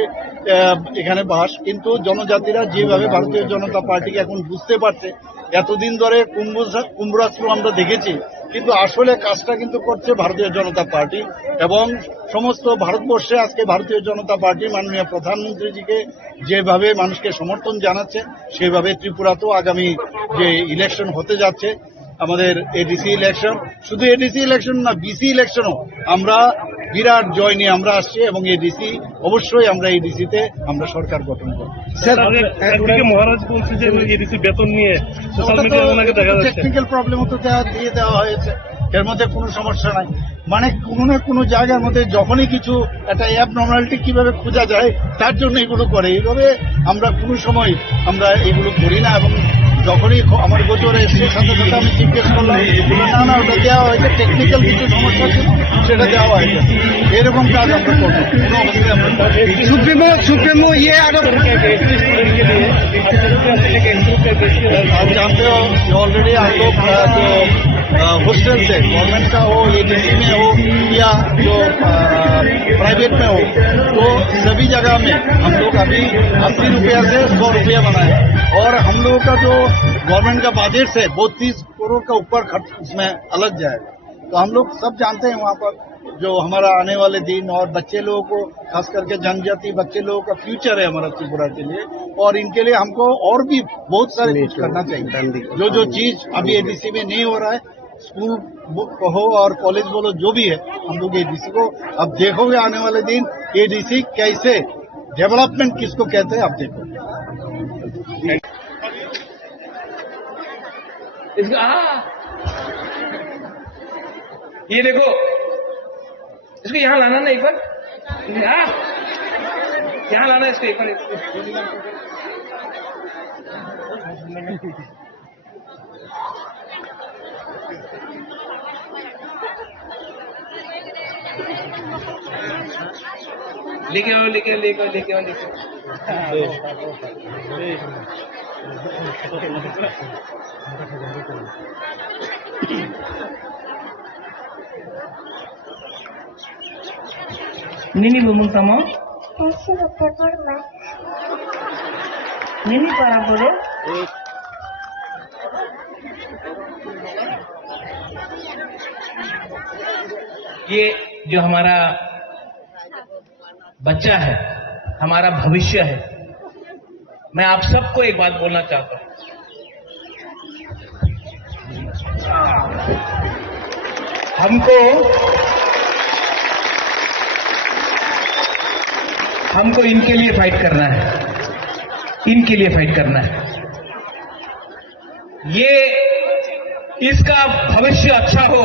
এখানে বাস, কিন্তু জনজাতিরা যেভাবে ভারতীয় জনতা পার্টিকে এখন বুঝতে পারছে, এতদিন ধরে কুম্ভরাষ্ট্র আমরা দেখেছি কিন্তু আসলে কাজটা কিন্তু করছে ভারতীয় জনতা পার্টি এবং সমস্ত ভারতবর্ষে আজকে ভারতীয় জনতা পার্টি মাননীয় প্রধানমন্ত্রীজিকে যেভাবে মানুষকে সমর্থন জানাচ্ছে সেভাবে ত্রিপুরাতেও আগামী যে ইলেকশন হতে যাচ্ছে আমাদের এডিসি ইলেকশন, শুধু এডিসি ইলেকশন না বিসি ইলেকশনও আমরা বিরাট জয় নিয়ে আমরা আসছি এবং এডিসি অবশ্যই আমরা এডিসিতে আমরা সরকার গঠন করব। স্যার একদিকে মহারাজ বলছে যে এডিসি বেতন নিয়ে সোশ্যাল মিডিয়ায় ওনাকে দেখা যাচ্ছে টেকনিক্যাল প্রবলেমও তো দিয়ে দেওয়া হয়েছে, এর মধ্যে কোনো সমস্যা নাই। মানে কোনো না কোনো জায়গার মধ্যে যখনই কিছু একটা অ্যাব নর্মালিটি কিভাবে খোঁজা যায় তার জন্য এগুলো করে, এইভাবে আমরা কোনো সময় আমরা এগুলো করি না। এবং যখনই আমার গোচরে এসে সাথে সাথে আমি জিজ্ঞেস করলাম না না ওটা দেওয়া হয়েছে, টেকনিক্যাল কিছু সমস্যা ছিল সেটা দেওয়া হয়েছে, এরকম কাজ আমরা করবো কোনো অবস্থায় আমরা সুপ্রিমো ইয়ে आप जानते हो ऑलरेडी हम लोग जो हॉस्टल से गवर्नमेंट का हो एजेंसी में हो या जो प्राइवेट में हो तो सभी जगह में हम लोग अभी 80 रुपया से 100 रुपया बनाए और हम लोगों का जो गवर्नमेंट का बजट है 32 करोड़ का ऊपर खर्च उसमें अलग जाएगा। तो हम लोग सब जानते हैं वहाँ पर जो हमारा आने वाले दिन और बच्चे लोगों को खास करके जनजाति बच्चे लोगों का फ्यूचर है हमारा त्रिपुरा के लिए और इनके लिए हमको और भी बहुत सारे कुछ करना चाहिए। जो चीज अभी एडीसी में नहीं हो रहा है, स्कूल हो और कॉलेज बोलो जो भी है, हम लोग एडीसी को अब देखोगे आने वाले दिन एडीसी कैसे डेवलपमेंट किसको कहते हैं आप देखो। ये देखो इसको यहाँ लाना ना एक बार, यहाँ लाना इसको एक बार। लेके आओ लेके आओ लेके आओ लेके आओ लेके Nini bumung tamo, Kasi nagpapor mas. nini para bole, ये जो हमारा बच्चा है, हमारा भविष्य है। मैं आप सबको एक बात बोलना चाहता हूं, हमको इनके लिए फाइट करना है, इनके लिए फाइट करना है। ये इसका भविष्य अच्छा हो।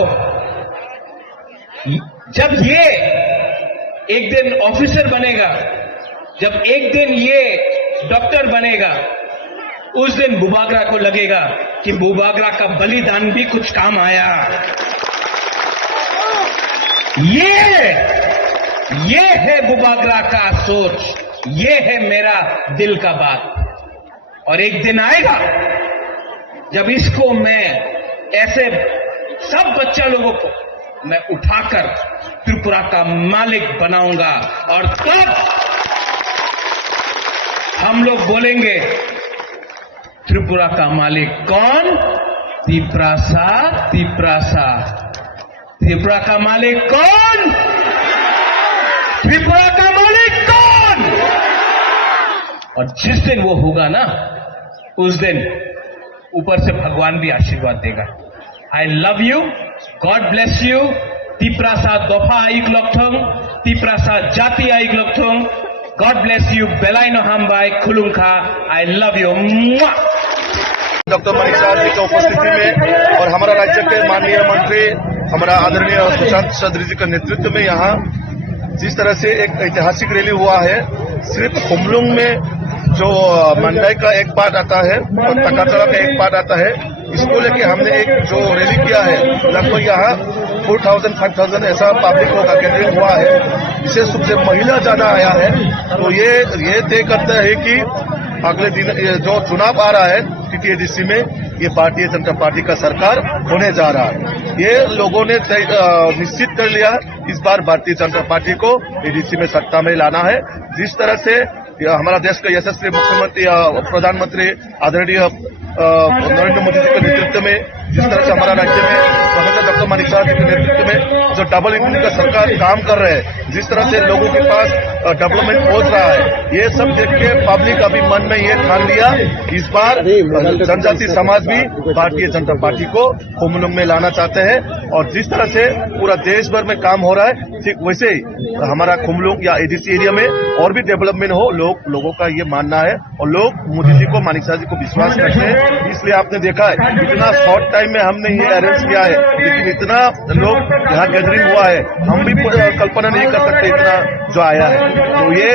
जब ये एक दिन ऑफिसर बनेगा, जब एक दिन ये डॉक्टर बनेगा, उस दिन बुबागरा को लगेगा कि बुबागरा का बलिदान भी कुछ काम आया। ये है बुबागरा का सोच, ये है मेरा दिल का बात। और एक दिन आएगा जब इसको मैं ऐसे सब बच्चा लोगों को मैं उठाकर त्रिपुरा का मालिक बनाऊंगा और तब हम लोग बोलेंगे त्रिपुरा का मालिक कौन? तिप्रासा, तिप्रासा। त्रिपुरा का मालिक कौन? त्रिपुरा का मालिक कौन? और जिस दिन वो होगा ना, उस दिन ऊपर से भगवान भी आशीर्वाद देगा। I love you, God bless you. Tiprasa दोफा आइक लोकथों, तिप्रासा जाति आइक लोकथों। गॉड ब्लेस यू, बेलाइनो हामबाई खुलुंखा। I love you. Doctor Mani साहब जी की उपस्थिति में और हमारा राज्य के माननीय मंत्री हमारा आदरणीय सुशांत चौधरी जी के नेतृत्व में यहाँ जिस तरह से एक ऐतिहासिक रैली हुआ है, सिर्फ खुमलुंग में जो मंडाई का एक पार्ट आता है और तकातला का एक पार्ट आता है, इसको लेके हमने एक जो रैली किया है, लगभग यहाँ 4,000-5,000 ऐसा पब्लिक होगा गैदरिंग हुआ है। विशेष रूप से महिला ज्यादा आया है, तो ये तय करता है कि अगले दिन जो चुनाव आ रहा है टीटीएडीसी में, ये भारतीय जनता पार्टी का सरकार होने जा रहा है। ये लोगों ने निश्चित कर लिया इस बार भारतीय जनता पार्टी को एडीसी में सत्ता में लाना है। जिस तरह से हमारा देश का यशस्वी मुख्यमंत्री प्रधानमंत्री आदरणीय नरेंद्र मोदी जी के नेतृत्व में, जिस तरह से हमारा राज्य में प्रोफेसर डॉक्टर मानिक साहब जी के नेतृत्व में जो डबल इंजन का सरकार काम कर रहे हैं, जिस तरह से लोगों के पास डेवलपमेंट पहुंच रहा है, ये सब देख के पब्लिक अभी मन में ये ठान लिया इस बार जनजाति समाज भी भारतीय जनता पार्टी को खुमलुंग में लाना चाहते हैं। और जिस तरह से पूरा देश भर में काम हो रहा है, ठीक वैसे ही हमारा खुमलुंग या एडीसी एरिया में और भी डेवलपमेंट हो, लोगों का ये मानना है। और लोग मोदी जी को, मानिक साहब जी को विश्वास करते हैं, इसलिए आपने देखा है इतना शॉर्ट टाइम में हमने ये अरेंज किया है, लेकिन इतना लोग यहाँ गैदरिंग हुआ है, हम भी कल्पना नहीं कर सकते इतना जो आया है। तो ये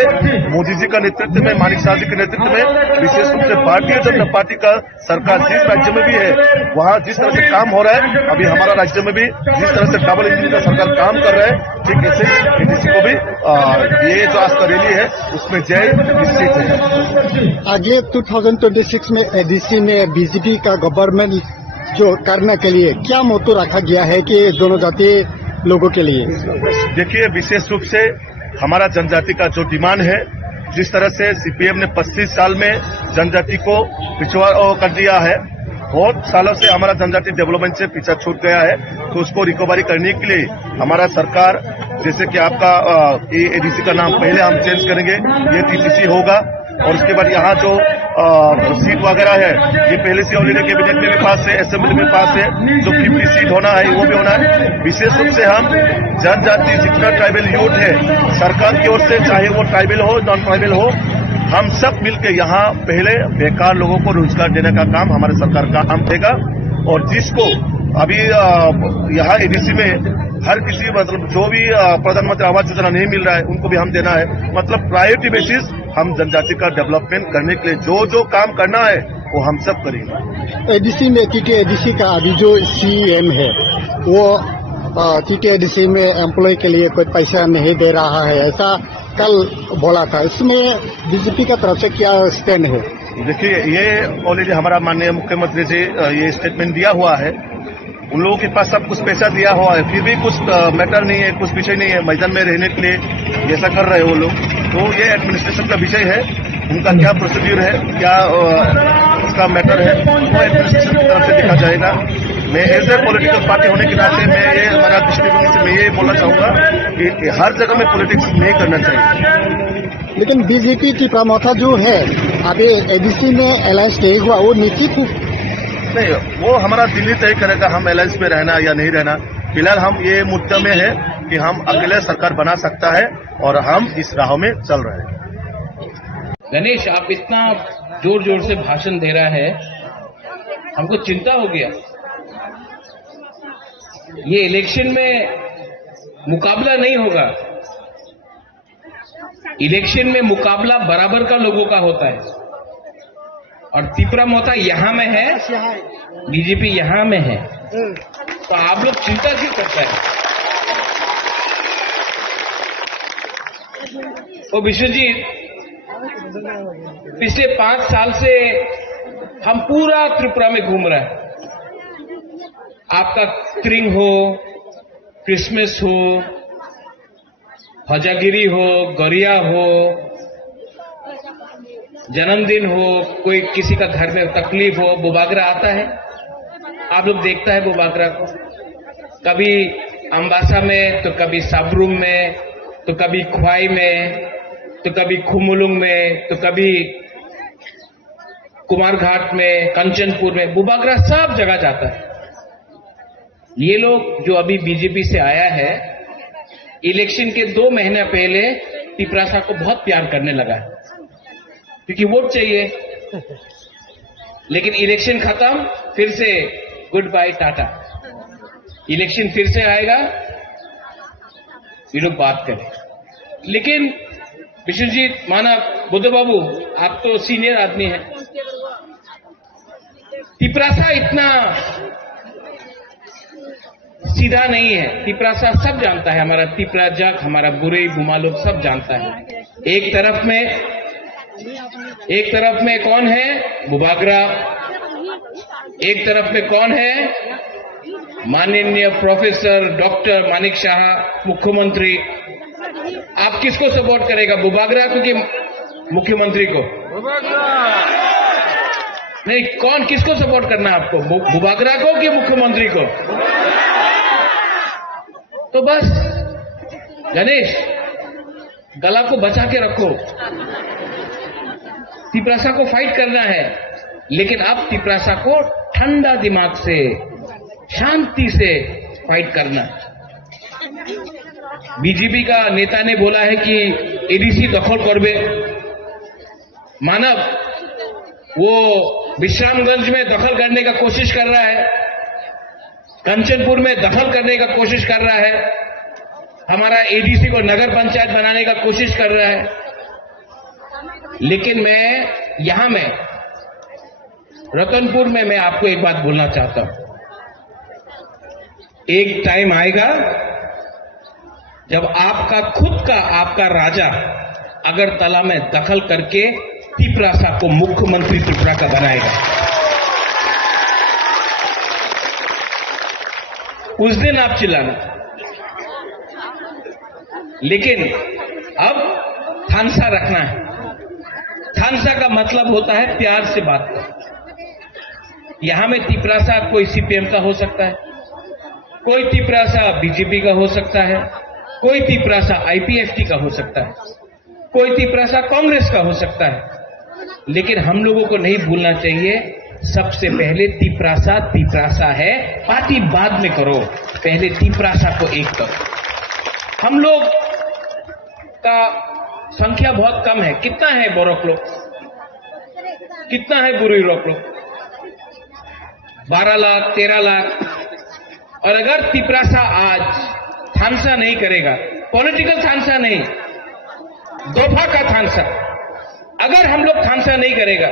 मोदी जी का नेतृत्व में, मानिक साहब जी के नेतृत्व में, विशेष रूप से भारतीय जनता पार्टी का सरकार जिस राज्य में भी है, वहाँ जिस तरह से काम हो रहा है, अभी हमारा राज्य में भी जिस तरह से डबल इंजन का सरकार काम कर रहा है, ठीक ऐसे एडीसी को भी ये जो आज का रैली है उसमें जय निश्चित है। आगे 2026 में एडीसी में बीजेपी का गवर्नमेंट जो करने के लिए क्या मोटो रखा गया है कि दोनों जाति लोगों के लिए? देखिए, विशेष रूप से हमारा जनजाति का जो डिमांड है, जिस तरह से सीपीएम ने 25 साल में जनजाति को पिछड़ा कर दिया है, बहुत सालों से हमारा जनजाति डेवलपमेंट से पीछा छूट गया है, तो उसको रिकवरी करने के लिए हमारा सरकार, जैसे कि आपका एडीसी का नाम पहले हम चेंज करेंगे, ये टीटीसी होगा। और उसके बाद यहाँ जो सीट वगैरह है, ये पहले से ऑलरेडी कैबिनेट में भी पास है, असेंबली में पास है, जो 50 सीट होना है वो भी होना है। विशेष रूप से हम जनजाति जितना ट्राइबल यूथ है, सरकार की ओर से, चाहे वो ट्राइबल हो नॉन ट्राइबल हो, हम सब मिलकर यहाँ पहले बेकार लोगों को रोजगार देने का काम हमारे सरकार का काम देगा। और जिसको अभी यहाँ एडीसी में हर किसी, मतलब जो भी प्रधानमंत्री आवास योजना नहीं मिल रहा है, उनको भी हम देना है। मतलब प्रायोरिटी बेसिस हम जनजाति का डेवलपमेंट करने के लिए जो जो काम करना है वो हम सब करेंगे। एडीसी में टीटीएडीसी का अभी जो सीएम है, वो टीटीएडीसी में एम्प्लॉय के लिए कोई पैसा नहीं दे रहा है, ऐसा कल बोला था। इसमें बीजेपी का तरफ से क्या स्टैंड है? देखिए, ये ऑलरेडी हमारा माननीय मुख्यमंत्री जी ये स्टेटमेंट दिया हुआ है, उन लोगों के पास सब कुछ पैसा दिया हुआ है, फिर भी कुछ मैटर नहीं है, कुछ विषय नहीं है मैदान में रहने के लिए ऐसा कर रहे हैं वो लोग। तो ये एडमिनिस्ट्रेशन का विषय है, उनका क्या प्रोसीड्यूर है, क्या उसका मैटर है, वो एडमिनिस्ट्रेशन की तरफ से देखा जाएगा। मैं एज ए पॉलिटिकल पार्टी होने के नाते मैं ये हमारा दृष्टिकोण से मैं ये बोलना चाहूंगा कि हर जगह में पॉलिटिक्स नहीं करना चाहिए। लेकिन बीजेपी की प्रमुख जो है, अभी एडीसी में अलायंस तय हुआ, वो निश्चित नहीं, वो हमारा दिल्ली तय करेगा हम अलायंस में रहना या नहीं रहना। फिलहाल हम ये मुद्दे में है कि हम अकेले सरकार बना सकता है और हम इस राह में चल रहे हैं। गणेश, आप इतना जोर जोर से भाषण दे रहा है, हमको चिंता हो गया। ये इलेक्शन में मुकाबला नहीं होगा, इलेक्शन में मुकाबला बराबर का लोगों का होता है। और त्रिपुरा मोता यहां में है, बीजेपी यहां में है, तो आप लोग चिंता क्यों करते हैं? तो विश्वजीत, पिछले 5 साल से हम पूरा त्रिपुरा में घूम रहे हैं। आपका क्रिंग हो, क्रिसमस हो, हजागिरी हो, गरिया हो, जन्मदिन हो, कोई किसी का घर में तकलीफ हो, बुबागरा आता है। आप लोग देखता है बुबागरा को, कभी अम्बासा में, तो कभी साबरूम में, तो कभी ख्वाई में, तो कभी खुमुलुंग में, तो कभी कुमारघाट में, कंचनपुर में, बुबागरा सब जगह जाता है। ये लोग जो अभी बीजेपी से आया है, इलेक्शन के 2 महीने पहले तिपरासा को बहुत प्यार करने लगा, क्योंकि वोट चाहिए। लेकिन इलेक्शन खत्म, फिर से गुड बाय टाटा। इलेक्शन फिर से आएगा, ये लोग बात करें। लेकिन विश्वजीत मानव, बुद्ध बाबू, आप तो सीनियर आदमी हैं। तिपरासा इतना सीधा नहीं है। तिपरासा सब जानता है, हमारा तिपरा जग, हमारा बुरई बुमा लोग सब जानता है। एक तरफ में कौन है? बुबागरा। एक तरफ में कौन है? माननीय प्रोफेसर डॉक्टर मानिक शाह, मुख्यमंत्री। आप किसको सपोर्ट करेगा, बुबागरा को कि मुख्यमंत्री को? नहीं, कौन, किसको सपोर्ट करना है आपको, बुबागरा को कि मुख्यमंत्री को? तो बस गणेश, गला को बचा के रखो। तिपरासा को फाइट करना है, लेकिन अब तिपरासा को ठंडा दिमाग से, शांति से फाइट करना। बीजेपी का नेता ने बोला है कि एडीसी दखल करबे। मानव वो विश्रामगंज में दखल करने का कोशिश कर रहा है, कंचनपुर में दखल करने का कोशिश कर रहा है, हमारा एडीसी को नगर पंचायत बनाने का कोशिश कर रहा है। लेकिन मैं यहां में रतनपुर में मैं आपको एक बात बोलना चाहता हूं। एक टाइम आएगा जब आपका खुद का, आपका राजा अगरतला में दखल करके तिपरासा को मुख्यमंत्री त्रिपुरा का बनाएगा। उस दिन आप चिल्लाना। लेकिन अब थानसा रखना है। थानसा का मतलब होता है प्यार से बात करना। यहां में तिपरासा कोई सीपीएम का हो सकता है, कोई तिपरासा बीजेपी का हो सकता है, कोई तिपरासा आईपीएफटी का हो सकता है, कोई तिपरासा कांग्रेस का हो सकता है। लेकिन हम लोगों को नहीं भूलना चाहिए, सबसे पहले तिपरासा तिपरासा है, पार्टी बाद में करो, पहले तिपरासा को एक करो। हम लोग का संख्या बहुत कम है। कितना है बोरोक लोग, कितना है बुरुई लोग? 12 लाख 13 लाख। और अगर तिपरासा आज थानसा नहीं करेगा, पॉलिटिकल थानसा नहीं, दोफा का थानसा, अगर हम लोग थानसा नहीं करेगा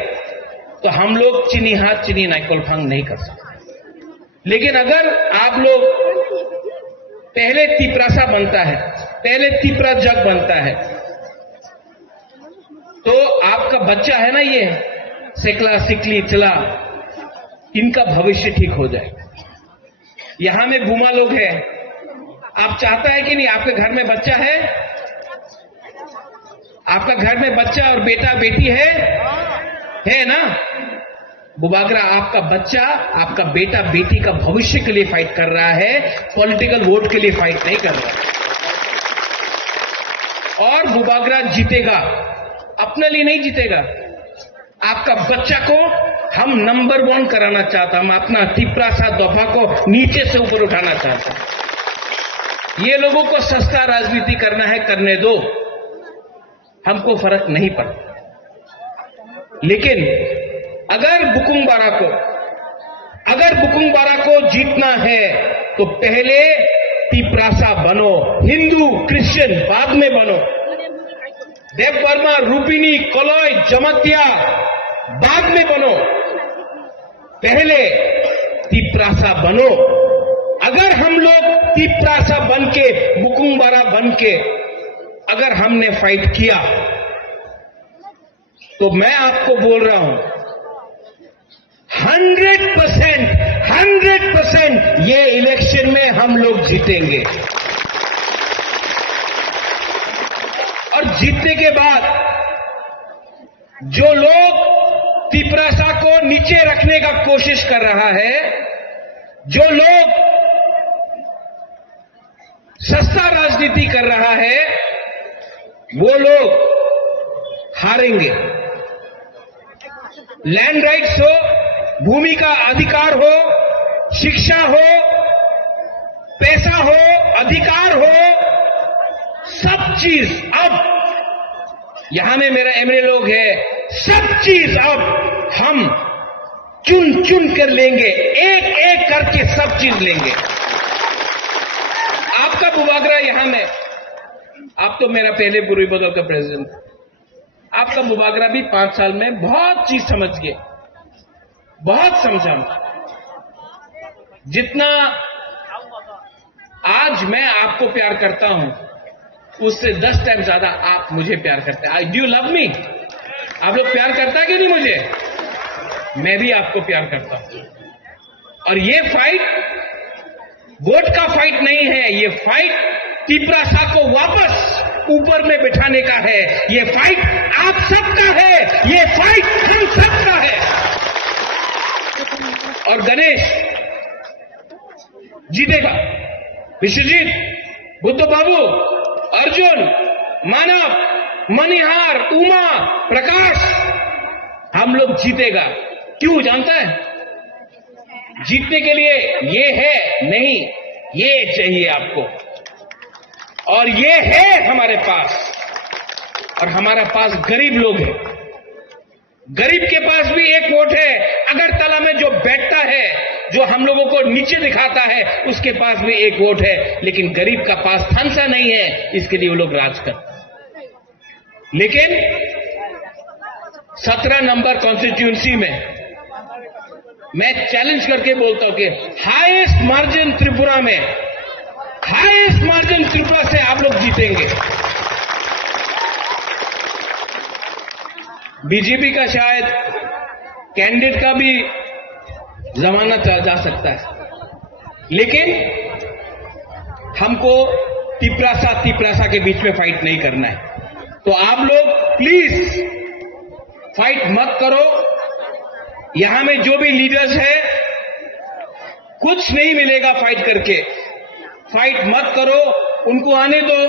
तो हम लोग चीनी हाथ चीनी नाइकोलफांग नहीं कर सकते। लेकिन अगर आप लोग पहले तिपरासा बनता है, पहले तिपरा जग बनता है, तो आपका बच्चा है ना, ये सिकला सिकली चला, इनका भविष्य ठीक हो जाए। यहां में बुमा लोग हैं, आप चाहता है कि नहीं आपके घर में बच्चा है? आपका घर में बच्चा और बेटा बेटी है ना? बुबागरा आपका बच्चा, आपका बेटा बेटी का भविष्य के लिए फाइट कर रहा है, पॉलिटिकल वोट के लिए फाइट नहीं कर रहा। और बुबागरा जीतेगा, अपने लिए नहीं जीतेगा। आपका बच्चा को हम नंबर 1 कराना चाहता, हम अपना तिपरासा दफा को नीचे से ऊपर उठाना चाहता। ये लोगों को सस्ता राजनीति करना है, करने दो, हमको फर्क नहीं पड़ता। लेकिन अगर बुकुंगबारा को जीतना है तो पहले तिपरासा बनो, हिंदू क्रिश्चियन बाद में बनो, देवबर्मा रूपिनी कलय जमतिया बाद में बनो, पहले तिपरासा बनो। अगर हम लोग तिपरासा बनके, बुकुंगबारा बनके अगर हमने फाइट किया, तो मैं आपको बोल रहा हूं, 100% ये इलेक्शन में हम लोग जीतेंगे। और जीतने के बाद जो लोग तिपरासा को नीचे रखने का कोशिश कर रहा है, जो लोग सस्ता राजनीति कर रहा है, वो लोग हारेंगे। लैंड राइट्स हो, भूमि का अधिकार हो, शिक्षा हो, पैसा हो, अधिकार हो, सब चीज अब यहां में मेरा एमएलए लोग है, सब चीज अब हम चुन चुन कर लेंगे, एक एक करके सब चीज लेंगे। आपका मुबागरा यहां में, आप तो मेरा पहले पूर्वी बदल का प्रेसिडेंट, आपका मुबागरा भी 5 साल में बहुत चीज समझ गए, बहुत समझा। जितना आज मैं आपको प्यार करता हूं, उससे 10 टाइम ज्यादा आप मुझे प्यार करते हैं। Do you love me? आप लोग प्यार करता है कि नहीं मुझे? मैं भी आपको प्यार करता हूं। और ये फाइट वोट का फाइट नहीं है, ये फाइट तिपरासा को वापस ऊपर में बिठाने का है। ये फाइट आप सबका है, ये फाइट हम सबका है। और गणेश जीतेगा, विश्वजीत, बुद्ध बाबू, अर्जुन, मानव, मनिहार, उमा, प्रकाश, हम लोग जीतेगा। क्यों जानता है? जीतने के लिए ये है नहीं, ये चाहिए आपको, और ये है हमारे पास। और हमारा पास गरीब लोग हैं, गरीब के पास भी एक वोट है। अगरतला में जो बैठता है, जो हम लोगों को नीचे दिखाता है, उसके पास भी एक वोट है। लेकिन गरीब का पास थानसा नहीं है, इसके लिए वो लोग राज करते। लेकिन 17 नंबर कॉन्स्टिट्यूंसी में मैं चैलेंज करके बोलता हूं कि हाईएस्ट मार्जिन त्रिपुरा में, हाईएस्ट मार्जिन त्रिपुरा से आप लोग जीतेंगे। बीजेपी का शायद कैंडिडेट का भी जमाना जा सकता है, लेकिन हमको तिपरासा के बीच में फाइट नहीं करना है। तो आप लोग प्लीज फाइट मत करो। यहां में जो भी लीडर्स है, कुछ नहीं मिलेगा फाइट करके। फाइट मत करो, उनको आने दो,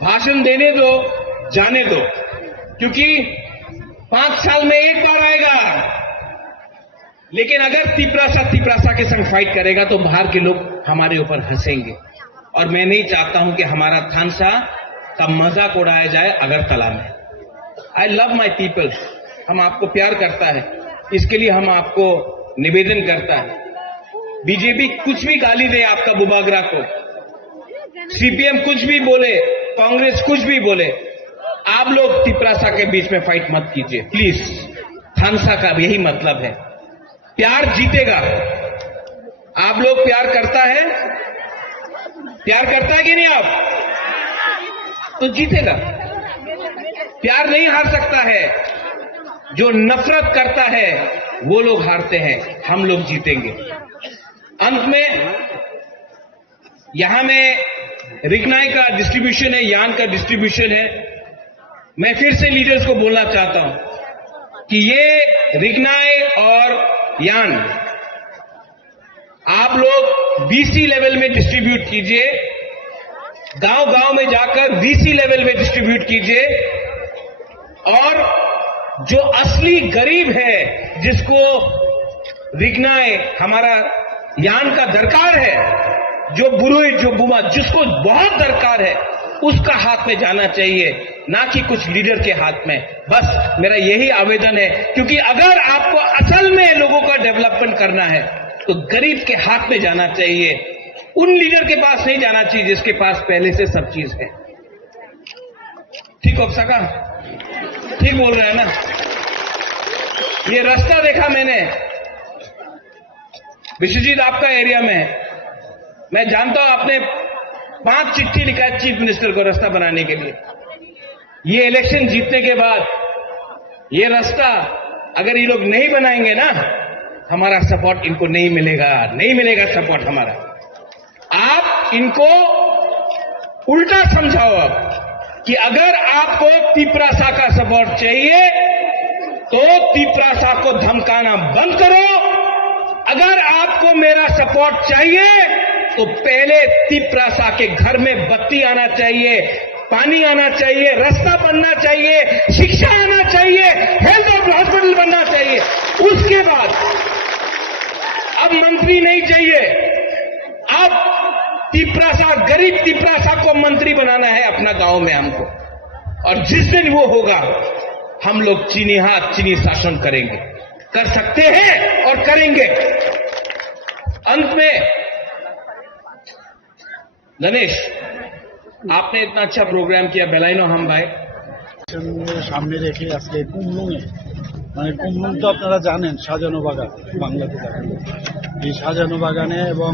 भाषण देने दो, जाने दो, क्योंकि 5 साल में एक बार आएगा। लेकिन अगर तिपरासा के संग फाइट करेगा तो बाहर के लोग हमारे ऊपर हंसेंगे। और मैं नहीं चाहता हूं कि हमारा थानसा का मजाक उड़ाया जाए अगरतला में। आई लव माई पीपल, हम आपको प्यार करता है, इसके लिए हम आपको निवेदन करता है। बीजेपी कुछ भी गाली दे आपका बुबागरा को, सीपीएम कुछ भी बोले, कांग्रेस कुछ भी बोले, आप लोग तिपरासा के बीच में फाइट मत कीजिए प्लीज। थानसा का यही मतलब है, प्यार जीतेगा। आप लोग प्यार करता है, प्यार करता है कि नहीं आप? तो जीतेगा। प्यार नहीं हार सकता है, जो नफरत करता है वो लोग हारते हैं, हम लोग जीतेंगे। अंत में यहां में रिगनाई का डिस्ट्रीब्यूशन है, यान का डिस्ट्रीब्यूशन है। मैं फिर से लीडर्स को बोलना चाहता हूं कि ये रिगनाई और यान आप लोग बीसी लेवल में डिस्ट्रीब्यूट कीजिए, गांव गांव में जाकर बीसी लेवल में डिस्ट्रीब्यूट कीजिए। और जो असली गरीब है, जिसको रिगनाई हमारा यान का दरकार है, जो बुरुई, जो बुमा, जिसको बहुत दरकार है, उसका हाथ में जाना चाहिए, ना कि कुछ लीडर के हाथ में। बस मेरा यही आवेदन है, क्योंकि अगर आपको असल में लोगों का डेवलपमेंट करना है तो गरीब के हाथ में जाना चाहिए, उन लीडर के पास नहीं जाना चाहिए जिसके पास पहले से सब चीज है। ठीक हो सका? ठीक बोल रहे हैं ना? ये रास्ता देखा मैंने विश्वजीत आपका एरिया में, मैं जानता हूं आपने 5 चिट्ठी लिखा है चीफ मिनिस्टर को रास्ता बनाने के लिए। ये इलेक्शन जीतने के बाद ये रास्ता अगर ये लोग नहीं बनाएंगे ना, हमारा सपोर्ट इनको नहीं मिलेगा सपोर्ट हमारा। आप इनको उल्टा समझाओ अब कि अगर आपको तिपरासा का सपोर्ट चाहिए तो तिपरासा को धमकाना बंद करो। अगर आपको मेरा सपोर्ट चाहिए तो पहले तिपरासा के घर में बत्ती आना चाहिए, पानी आना चाहिए, रास्ता बनना चाहिए, शिक्षा आना चाहिए, हेल्थ और हॉस्पिटल बनना चाहिए। उसके बाद अब मंत्री नहीं चाहिए, अब तिपरासा, गरीब तिपरासा को मंत्री बनाना है अपना गांव में हमको। और जिस दिन वो होगा हम लोग चीनी हाथ चीनी शासन करेंगे, कर सकते हैं और करेंगे। अंत में गणेश, आपने इतना अच्छा प्रोग्राम किया, बेलाइनो हम भाई সামনে রেখে আজকে কুমলুঙে, মানে কুমলুং তো আপনারা জানেন সাজানো বাগান, বাংলাতে দেখেন এই সাজানো বাগানে, এবং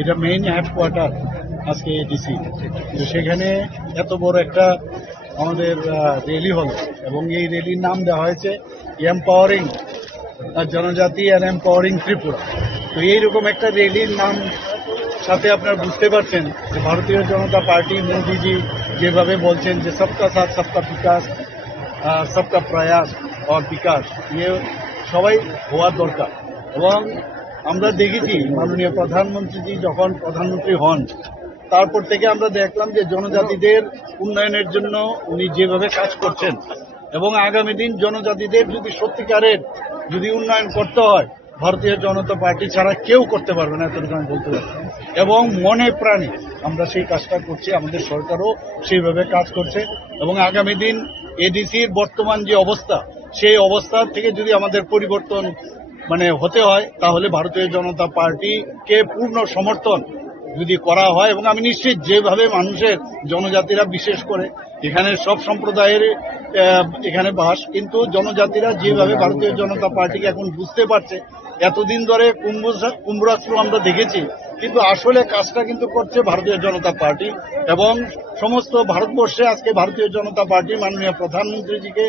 এটা মেইন হেডকোয়ার্টার আজকে এডিসি। তো সেখানে এত বড় একটা আমাদের র্যালি হল, এবং এই র্যালির নাম দেওয়া হয়েছে এম্পাওয়ারিং জনজাতি অ্যান্ড এম্পাওয়ারিং ত্রিপুরা। তো এইরকম একটা র্যালির নাম সাথে আপনারা বুঝতে পারছেন যে ভারতীয় জনতা পার্টি, মোদিজি যেভাবে বলছেন যে সবকা সাথ সবকা বিকাশ, সবকা প্রয়াস আর বিকাশ, ইয়ে সবাই হওয়ার দরকার। এবং আমরা দেখেছি মাননীয় প্রধানমন্ত্রীজি যখন প্রধানমন্ত্রী হন তারপর থেকে আমরা দেখলাম যে জনজাতিদের উন্নয়নের জন্য উনি যেভাবে কাজ করছেন, এবং আগামী দিন জনজাতিদের যদি সত্যিকারের যদি উন্নয়ন করতে হয় ভারতীয় জনতা পার্টি ছাড়া কেউ করতে পারবে না, এতটুকু আমি বলতে পারি। এবং মনে প্রাণে আমরা সেই কাজটা করছি, আমাদের সরকারও সেইভাবে কাজ করছে। এবং আগামী দিন এডিসির বর্তমান যে অবস্থা, সেই অবস্থা থেকে যদি আমাদের পরিবর্তন হতে হয় তাহলে ভারতীয় জনতা পার্টিকে পূর্ণ সমর্থন যদি করা হয়, এবং আমি নিশ্চিত যেভাবে মানুষের জনজাতিরা বিশেষ করে এখানে সব সম্প্রদায়ের এখানে বাস, কিন্তু জনজাতিরা যেভাবে ভারতীয় জনতা পার্টিকে এখন বুঝতে পারছে, এতদিন ধরে কুম্ভরাষ্ট্র আমরা দেখেছি, কিন্তু আসলে কাজটা কিন্তু করছে ভারতীয় জনতা পার্টি। এবং সমস্ত ভারতবর্ষে আজকে ভারতীয় জনতা পার্টি মাননীয় প্রধানমন্ত্রীজিকে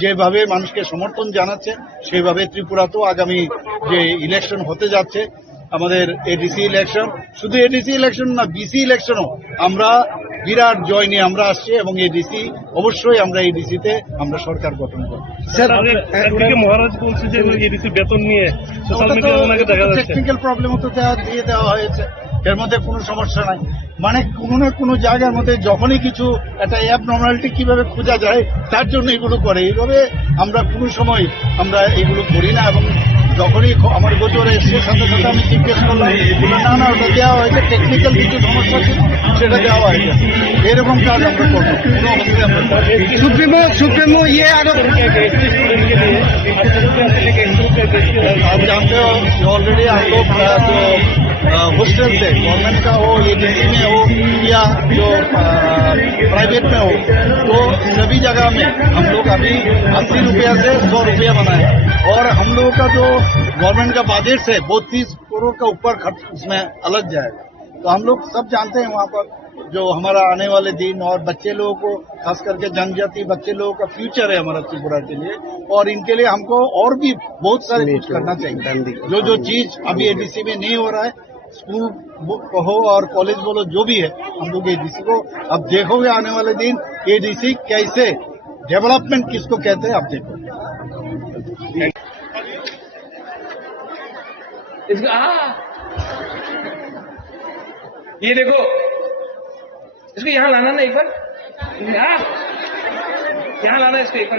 যেভাবে মানুষকে সমর্থন জানাচ্ছে, সেইভাবে ত্রিপুরাতেও আগামী যে ইলেকশন হতে যাচ্ছে আমাদের এডিসি ইলেকশন, শুধু এডিসি ইলেকশন না বিসি ইলেকশনও আমরা বিরাট জয় নিয়ে আমরা আসছি, এবং এডিসি অবশ্যই আমরা এডিসিতে আমরা সরকার গঠন করব। একদিকে মহারাজ বলছে যে এডিসি বেতন নিয়ে সোশ্যাল মিডিয়ায় ওনাকে দেখা যাচ্ছে টেকনিক্যাল প্রবলেমও তো দিয়ে দেওয়া হয়েছে, এর মধ্যে কোনো সমস্যা নাই। কোনো না কোনো জায়গার মধ্যে যখনই কিছু একটা অ্যাবনর্মালিটি কিভাবে খোঁজা যায় তার জন্য এগুলো করে। এইভাবে আমরা কোনো সময় আমরা এগুলো করি না, এবং যখনই আমার গোচরে এসে সাথে সাথে আমি জিজ্ঞেস করলাম, না ওটা দেওয়া হয়েছে, টেকনিক্যাল কিছু সমস্যা ছিল সেটা দেওয়া হয়েছে। এরকম কাজ আমরা করবো কোনো অবস্থায় আমরা। সুপ্রিমো ইয়ে আগে आप जानते हो ऑलरेडी हम लोग जो हॉस्टल थे गवर्नमेंट का हो, एजेंसी में हो या जो प्राइवेट में हो, तो सभी जगह में हम लोग अभी 80 रुपया से 100 रुपया बनाए। और हम लोगों का जो गवर्नमेंट का बजट है वो 30 करोड़ का ऊपर खर्च उसमें अलग जाएगा। तो हम लोग सब जानते हैं वहाँ पर जो हमारा आने वाले दिन और बच्चे लोगों को, खास करके जनजाति बच्चे लोगों का फ्यूचर है हमारा त्रिपुरा के लिए, और इनके लिए हमको और भी बहुत सारे कुछ करना चाहिए। जो चीज अभी एडीसी में नहीं हो रहा है, स्कूल हो और कॉलेज बोलो जो भी है, हम लोग एडीसी को अब देखोगे आने वाले दिन एडीसी कैसे डेवलपमेंट किसको कहते हैं आप देखो। ये देखो, इसको यहाँ लाना ना एक बार, यहाँ लाना इसको एक बार।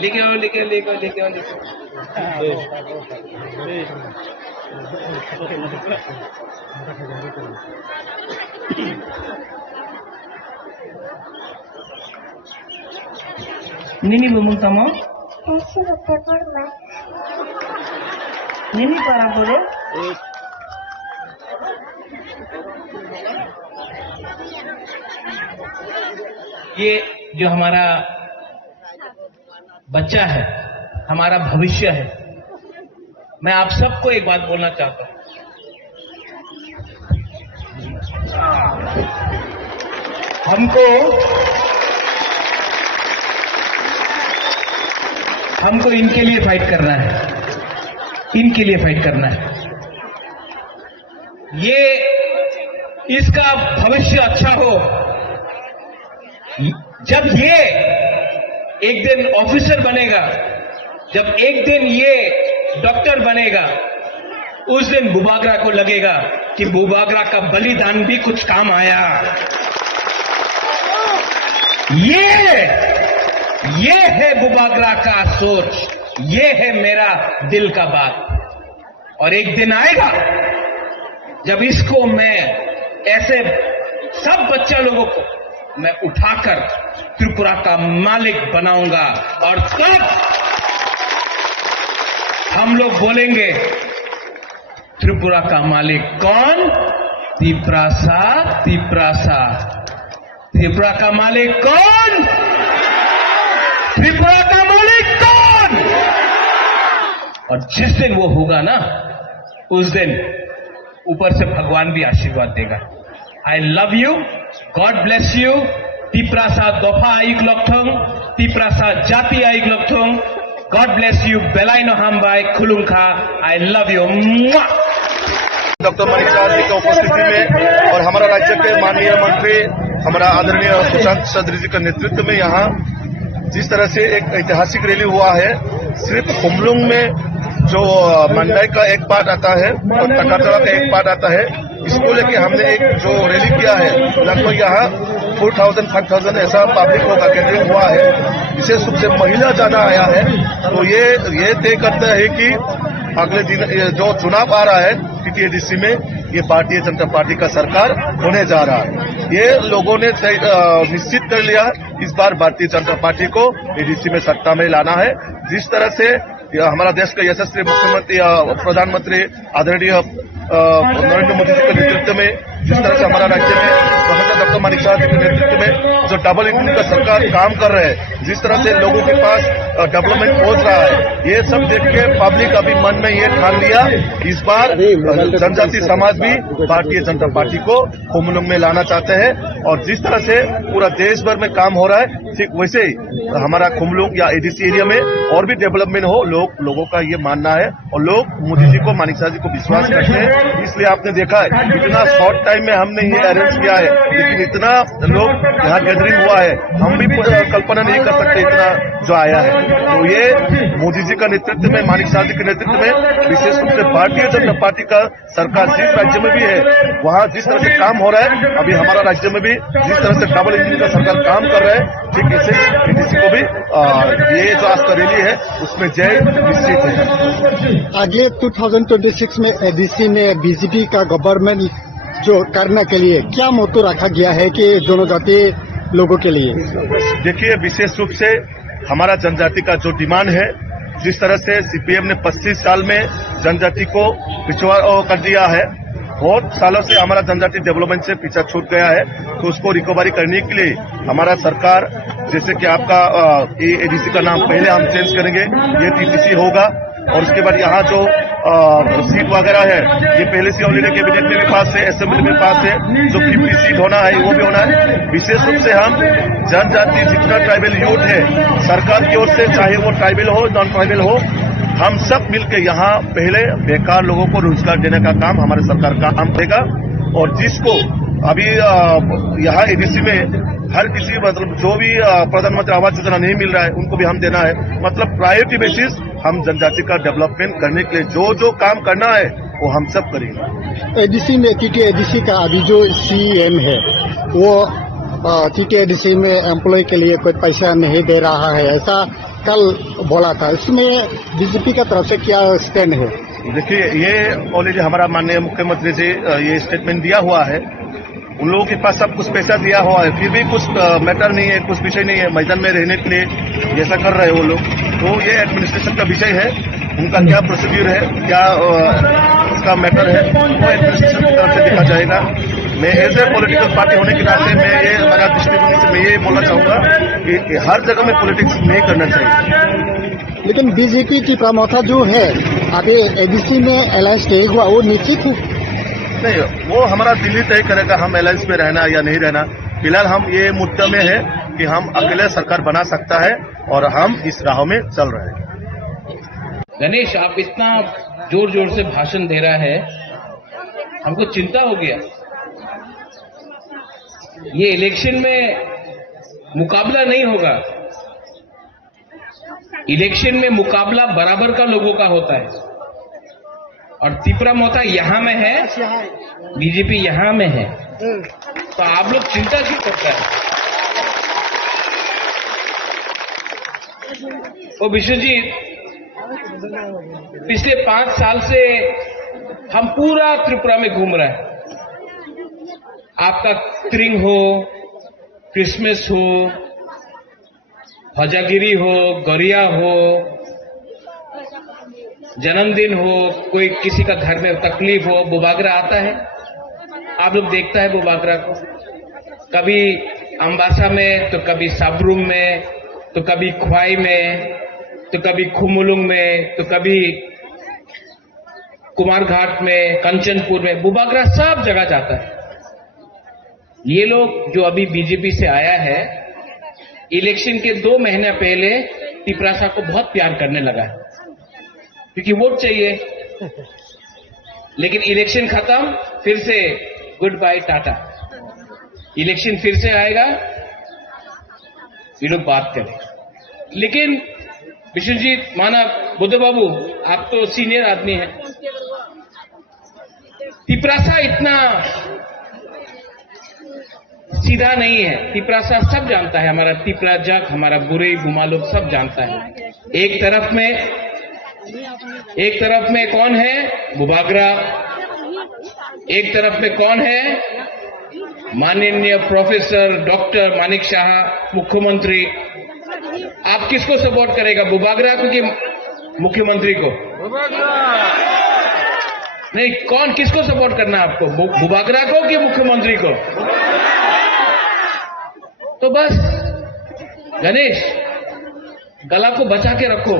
लेके आओ, लेके आओ, लेके आओ, लेके आओ, लेके Nini bumung tamo, Kasi tebor mas. nini para boleh, ये जो हमारा बच्चा है, हमारा भविष्य है। मैं आप सबको एक बात बोलना चाहता हूं, हमको इनके लिए फाइट करना है, इनके लिए फाइट करना है। ये इसका भविष्य अच्छा हो। जब ये एक दिन ऑफिसर बनेगा, जब एक दिन ये डॉक्टर बनेगा, उस दिन बुबागरा को लगेगा कि बुबागरा का बलिदान भी कुछ काम आया। ये है बुबागरा का सोच, ये है मेरा दिल का बात। और एक दिन आएगा जब इसको मैं ऐसे सब बच्चा लोगों को मैं उठाकर त्रिपुरा का मालिक बनाऊंगा, और तब हम लोग बोलेंगे त्रिपुरा का मालिक कौन? तिप्रासा, तिप्रासा। त्रिपुरा का मालिक कौन? त्रिपुरा का मालिक कौन? और जिस दिन वो होगा ना, उस दिन ऊपर से भगवान भी आशीर्वाद देगा। I love you, God bless you. Tiprasa दोफा आइक लक्थोंग, तिप्रासा जाति आइक लक्थोंग। गॉड ब्लेस यू, बेलाइनो हामबाई खुलुंखा। I love you. Doctor Mani साहब जी की उपस्थिति में और हमारा राज्य के माननीय मंत्री हमारा आदरणीय सुशांत चौधरी जी के नेतृत्व में यहाँ जिस तरह से एक ऐतिहासिक रैली हुआ है, सिर्फ खुमलुंग में जो मंडाई का एक पार्ट आता है और तकातरा का एक पार्ट आता है, इसको लेके हमने एक जो रैली किया है, लगभग यहाँ 4,000-5,000 ऐसा पब्लिक का गैदरिंग हुआ है। विशेष रूप से महिला ज्यादा आया है, तो ये तय करता है कि अगले दिन जो चुनाव आ रहा है टीटीएडीसी में, ये भारतीय जनता पार्टी का सरकार होने जा रहा है। ये लोगों ने निश्चित कर लिया इस बार भारतीय जनता पार्टी को एडीसी में सत्ता में लाना है। जिस तरह से हमारा देश का यशस्वी मुख्यमंत्री प्रधानमंत्री आदरणीय नरेंद्र मोदी जी के नेतृत्व में, जिस तरह से हमारा राज्य में प्रोफेसर डॉक्टर मानिक साहब जी के नेतृत्व में जो डबल इंजन का सरकार काम कर रहे हैं, जिस तरह से लोगों के पास डेवलपमेंट पहुंच रहा है, ये सब देख के पब्लिक अभी मन में ये ठान लिया इस बार जनजाति समाज भी भारतीय जनता पार्टी को खुमलुंग में लाना चाहते हैं। और जिस तरह से पूरा देश भर में काम हो रहा है, ठीक वैसे ही हमारा खुमलुंग या एडीसी एरिया में और भी डेवलपमेंट हो, लोगों का ये मानना है। और लोग मोदी जी को, मानिक साहब जी को विश्वास करते हैं, इसलिए आपने देखा है इतना शॉर्ट टाइम में हमने ये अरेंज किया है, लेकिन इतना लोग यहाँ गैदरिंग हुआ है, हम भी कल्पना नहीं कर सकते इतना जो आया है। तो ये मोदी जी का नेतृत्व में, मानिक साहब जी के नेतृत्व में, विशेष रूप से भारतीय जनता पार्टी का सरकार जिस राज्य में भी है, वहाँ जिस तरह से काम हो रहा है, अभी हमारा राज्य में भी जिस तरह से डबल इंजन का सरकार काम कर रहा है, ठीक ऐसे एडीसी को भी ये जो आज का रैली है उसमें जय निश्चित है। आगे 2026 में एडीसी में बीजेपी का गवर्नमेंट जो करने के लिए क्या मोटो रखा गया है कि जनजाति लोगों के लिए? देखिए, विशेष रूप से हमारा जनजाति का जो डिमांड है, जिस तरह से सीपीएम ने 25 साल में जनजाति को पिछड़ा कर दिया है, बहुत सालों से हमारा जनजाति डेवलपमेंट से पीछा छूट गया है, तो उसको रिकवरी करने के लिए हमारा सरकार, जैसे कि आपका ये एडीसी का नाम पहले हम चेंज करेंगे, ये टीटीसी होगा। और उसके बाद यहाँ जो सीट वगैरह है, ये पहले से ऑलरेडी कैबिनेट में भी पास है, असेंबली में पास है, जो 50 सीट होना है वो भी होना है। विशेष रूप से हम जनजाति जितना ट्राइबल यूथ है, सरकार की ओर से, चाहे वो ट्राइबल हो नॉन ट्राइबल हो, हम सब मिलकर यहाँ पहले बेकार लोगों को रोजगार देने का काम हमारे सरकार का काम करेगा। और जिसको अभी यहाँ एडीसी में हर किसी, मतलब जो भी प्रधानमंत्री आवास योजना नहीं मिल रहा है, उनको भी हम देना है। मतलब प्रायोरिटी बेसिस हम जनजाति का डेवलपमेंट करने के लिए जो काम करना है वो हम सब करेंगे। एडीसी में टीटीएडीसी का अभी जो सीएम है, वो टीटीएडीसी में एम्प्लॉय के लिए कोई पैसा नहीं दे रहा है, ऐसा कल बोला था। इसमें बीजेपी का तरफ से क्या स्टैंड है? देखिए, ये ऑलरेडी हमारा माननीय मुख्यमंत्री जी ये स्टेटमेंट दिया हुआ है। उन लोगों के पास सब कुछ पैसा दिया हुआ है, फिर भी कुछ मैटर नहीं है, कुछ विषय नहीं है मैदान में रहने के लिए ऐसा कर रहे हैं वो लोग। तो ये एडमिनिस्ट्रेशन का विषय है, उनका क्या प्रोसीड्यूर है, क्या उसका मैटर है, वो एडमिनिस्ट्रेशन की तरफ से देखा जाएगा। मैं एज ए पॉलिटिकल पार्टी होने के नाते मैं ये मेरा दृष्टिकोण से मैं ये बोलना चाहूंगा कि हर जगह में पॉलिटिक्स नहीं करना चाहिए। लेकिन बीजेपी की प्रमोथा जो है, अभी एडीसी में अलायंस तय हुआ, वो निश्चित नहीं, वो हमारा दिल्ली तय करेगा हम अलायंस में रहना या नहीं रहना। फिलहाल हम ये मुद्दा में है कि हम अकेले सरकार बना सकता है और हम इस राह में चल रहे हैं। गणेश, आप इतना जोर जोर से भाषण दे रहा है, हमको चिंता हो गया। ये इलेक्शन में मुकाबला नहीं होगा। इलेक्शन में मुकाबला बराबर का लोगों का होता है, और तिपरा मोता यहां में है, बीजेपी यहां में है, तो आप लोग चिंता क्यों करते हैं? ओ विश्वजीत, पिछले 5 साल से हम पूरा त्रिपुरा में घूम रहे हैं। आपका त्रिंग हो, क्रिसमस हो, हजागिरी हो, गरिया हो, जन्मदिन हो, कोई किसी का घर में तकलीफ हो, बुबागरा आता है। आप लोग देखता है बुबागरा को, कभी अम्बासा में, तो कभी साबरूम में, तो कभी ख्वाई में, तो कभी खुमुलुंग में, तो कभी कुमारघाट में, कंचनपुर में, बुबागरा सब जगह जाता है। ये लोग जो अभी बीजेपी से आया है, इलेक्शन के 2 महीने पहले तिपरासा को बहुत प्यार करने लगा है, क्योंकि वोट चाहिए। लेकिन इलेक्शन खत्म, फिर से गुड बाय टाटा। इलेक्शन फिर से आएगा, ये लोग बात करें। लेकिन विश्वजीत, माना बुद्ध बाबू, आप तो सीनियर आदमी हैं, तिपरासा इतना सीधा नहीं है। तिपरासा सब जानता है, हमारा तिपरा जग, हमारा बुरे गुमा लोग सब जानता है। एक तरफ में कौन है? बुबागरा। एक तरफ में कौन है? माननीय प्रोफेसर डॉक्टर मानिक शाह, मुख्यमंत्री। आप किसको सपोर्ट करेगा, बुबागरा को कि मुख्यमंत्री को? नहीं, कौन, किसको सपोर्ट करना आपको, बुबागरा को कि मुख्यमंत्री को? तो बस गणेश, गला को बचा के रखो।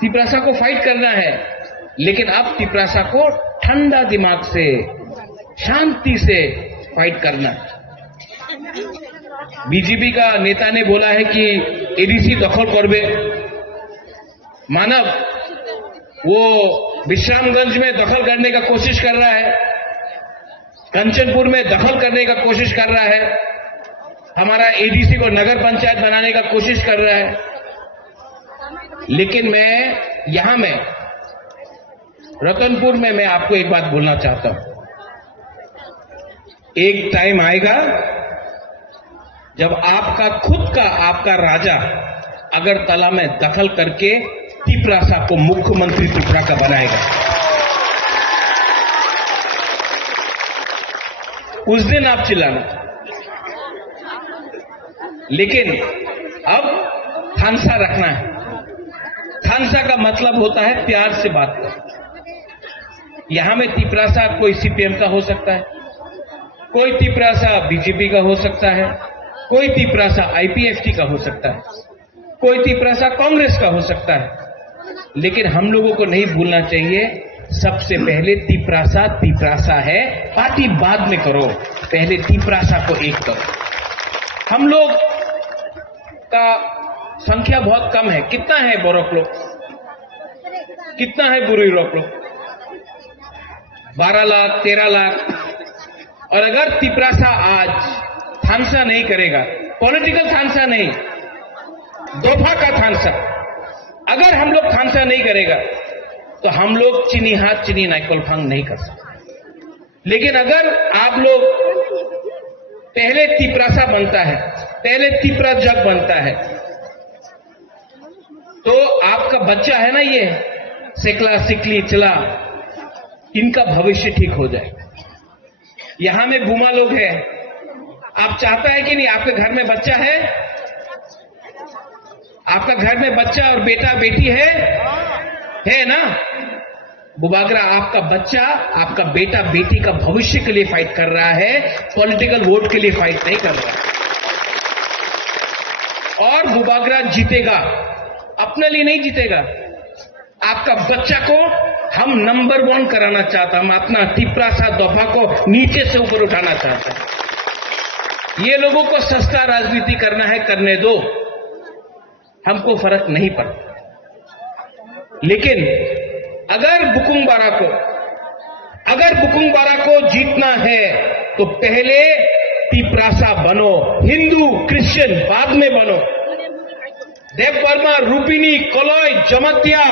तिपरासा को फाइट करना है, लेकिन अब तिपरासा को ठंडा दिमाग से, शांति से फाइट करना है। बीजेपी का नेता ने बोला है कि एडीसी दखल करबे। मानव वो विश्रामगंज में दखल करने का कोशिश कर रहा है, कंचनपुर में दखल करने का कोशिश कर रहा है, हमारा एडीसी को नगर पंचायत बनाने का कोशिश कर रहा है। लेकिन मैं यहां में रतनपुर में मैं आपको एक बात बोलना चाहता हूं। एक टाइम आएगा जब आपका खुद का, आपका राजा अगरतला में दखल करके तिपरासा को मुख्यमंत्री त्रिपुरा का बनाएगा। उस दिन आप चिल्लाना। लेकिन अब थानसा रखना है। थानसा का मतलब होता है प्यार से बात करना। यहां में तिपरासा कोई सीपीएम का हो सकता है, कोई तिपरासा बीजेपी का हो सकता है, कोई तिपरासा आईपीएफटी का हो सकता है, कोई तिपरासा कांग्रेस का हो सकता है। लेकिन हम लोगों को नहीं भूलना चाहिए, सबसे पहले तिपरासा तिपरासा है, पार्टी बाद में करो, पहले तिपरासा को एक करो। हम लोग का संख्या बहुत कम है। कितना है बोरोक लोग, कितना है बुरी रोक लोग? 12 लाख 13 लाख। और अगर तिपरासा आज थानसा नहीं करेगा, पॉलिटिकल थानसा नहीं, दोफा का थानसा, अगर हम लोग थानसा नहीं करेगा तो हम लोग चीनी हाथ चीनी नाइकोल फांग नहीं कर सकते। लेकिन अगर आप लोग पहले तिपरासा बनता है, पहले तिपरा जग बनता है, तो आपका बच्चा है ना, ये सिकला सिकली चला, इनका भविष्य ठीक हो जाए। यहां में गुमा लोग हैं, आप चाहता है कि नहीं आपके घर में बच्चा है, आपका घर में बच्चा और बेटा बेटी है ना? बुबागरा आपका बच्चा, आपका बेटा बेटी का भविष्य के लिए फाइट कर रहा है, पॉलिटिकल वोट के लिए फाइट नहीं कर रहा। और बुबागरा जीतेगा, अपने लिए नहीं जीतेगा, आपका बच्चा को हम नंबर 1 कराना चाहता, हम अपना तिपरासा दफा को नीचे से ऊपर उठाना चाहते हैं। ये लोगों को सस्ता राजनीति करना है, करने दो, हमको फर्क नहीं पड़ता। लेकिन अगर बुकुंग बारा को जीतना है तो पहले तिपरासा बनो, हिंदू क्रिश्चियन बाद में बनो। देव वर्मा, रूपिनी, कोलोई, जमतिया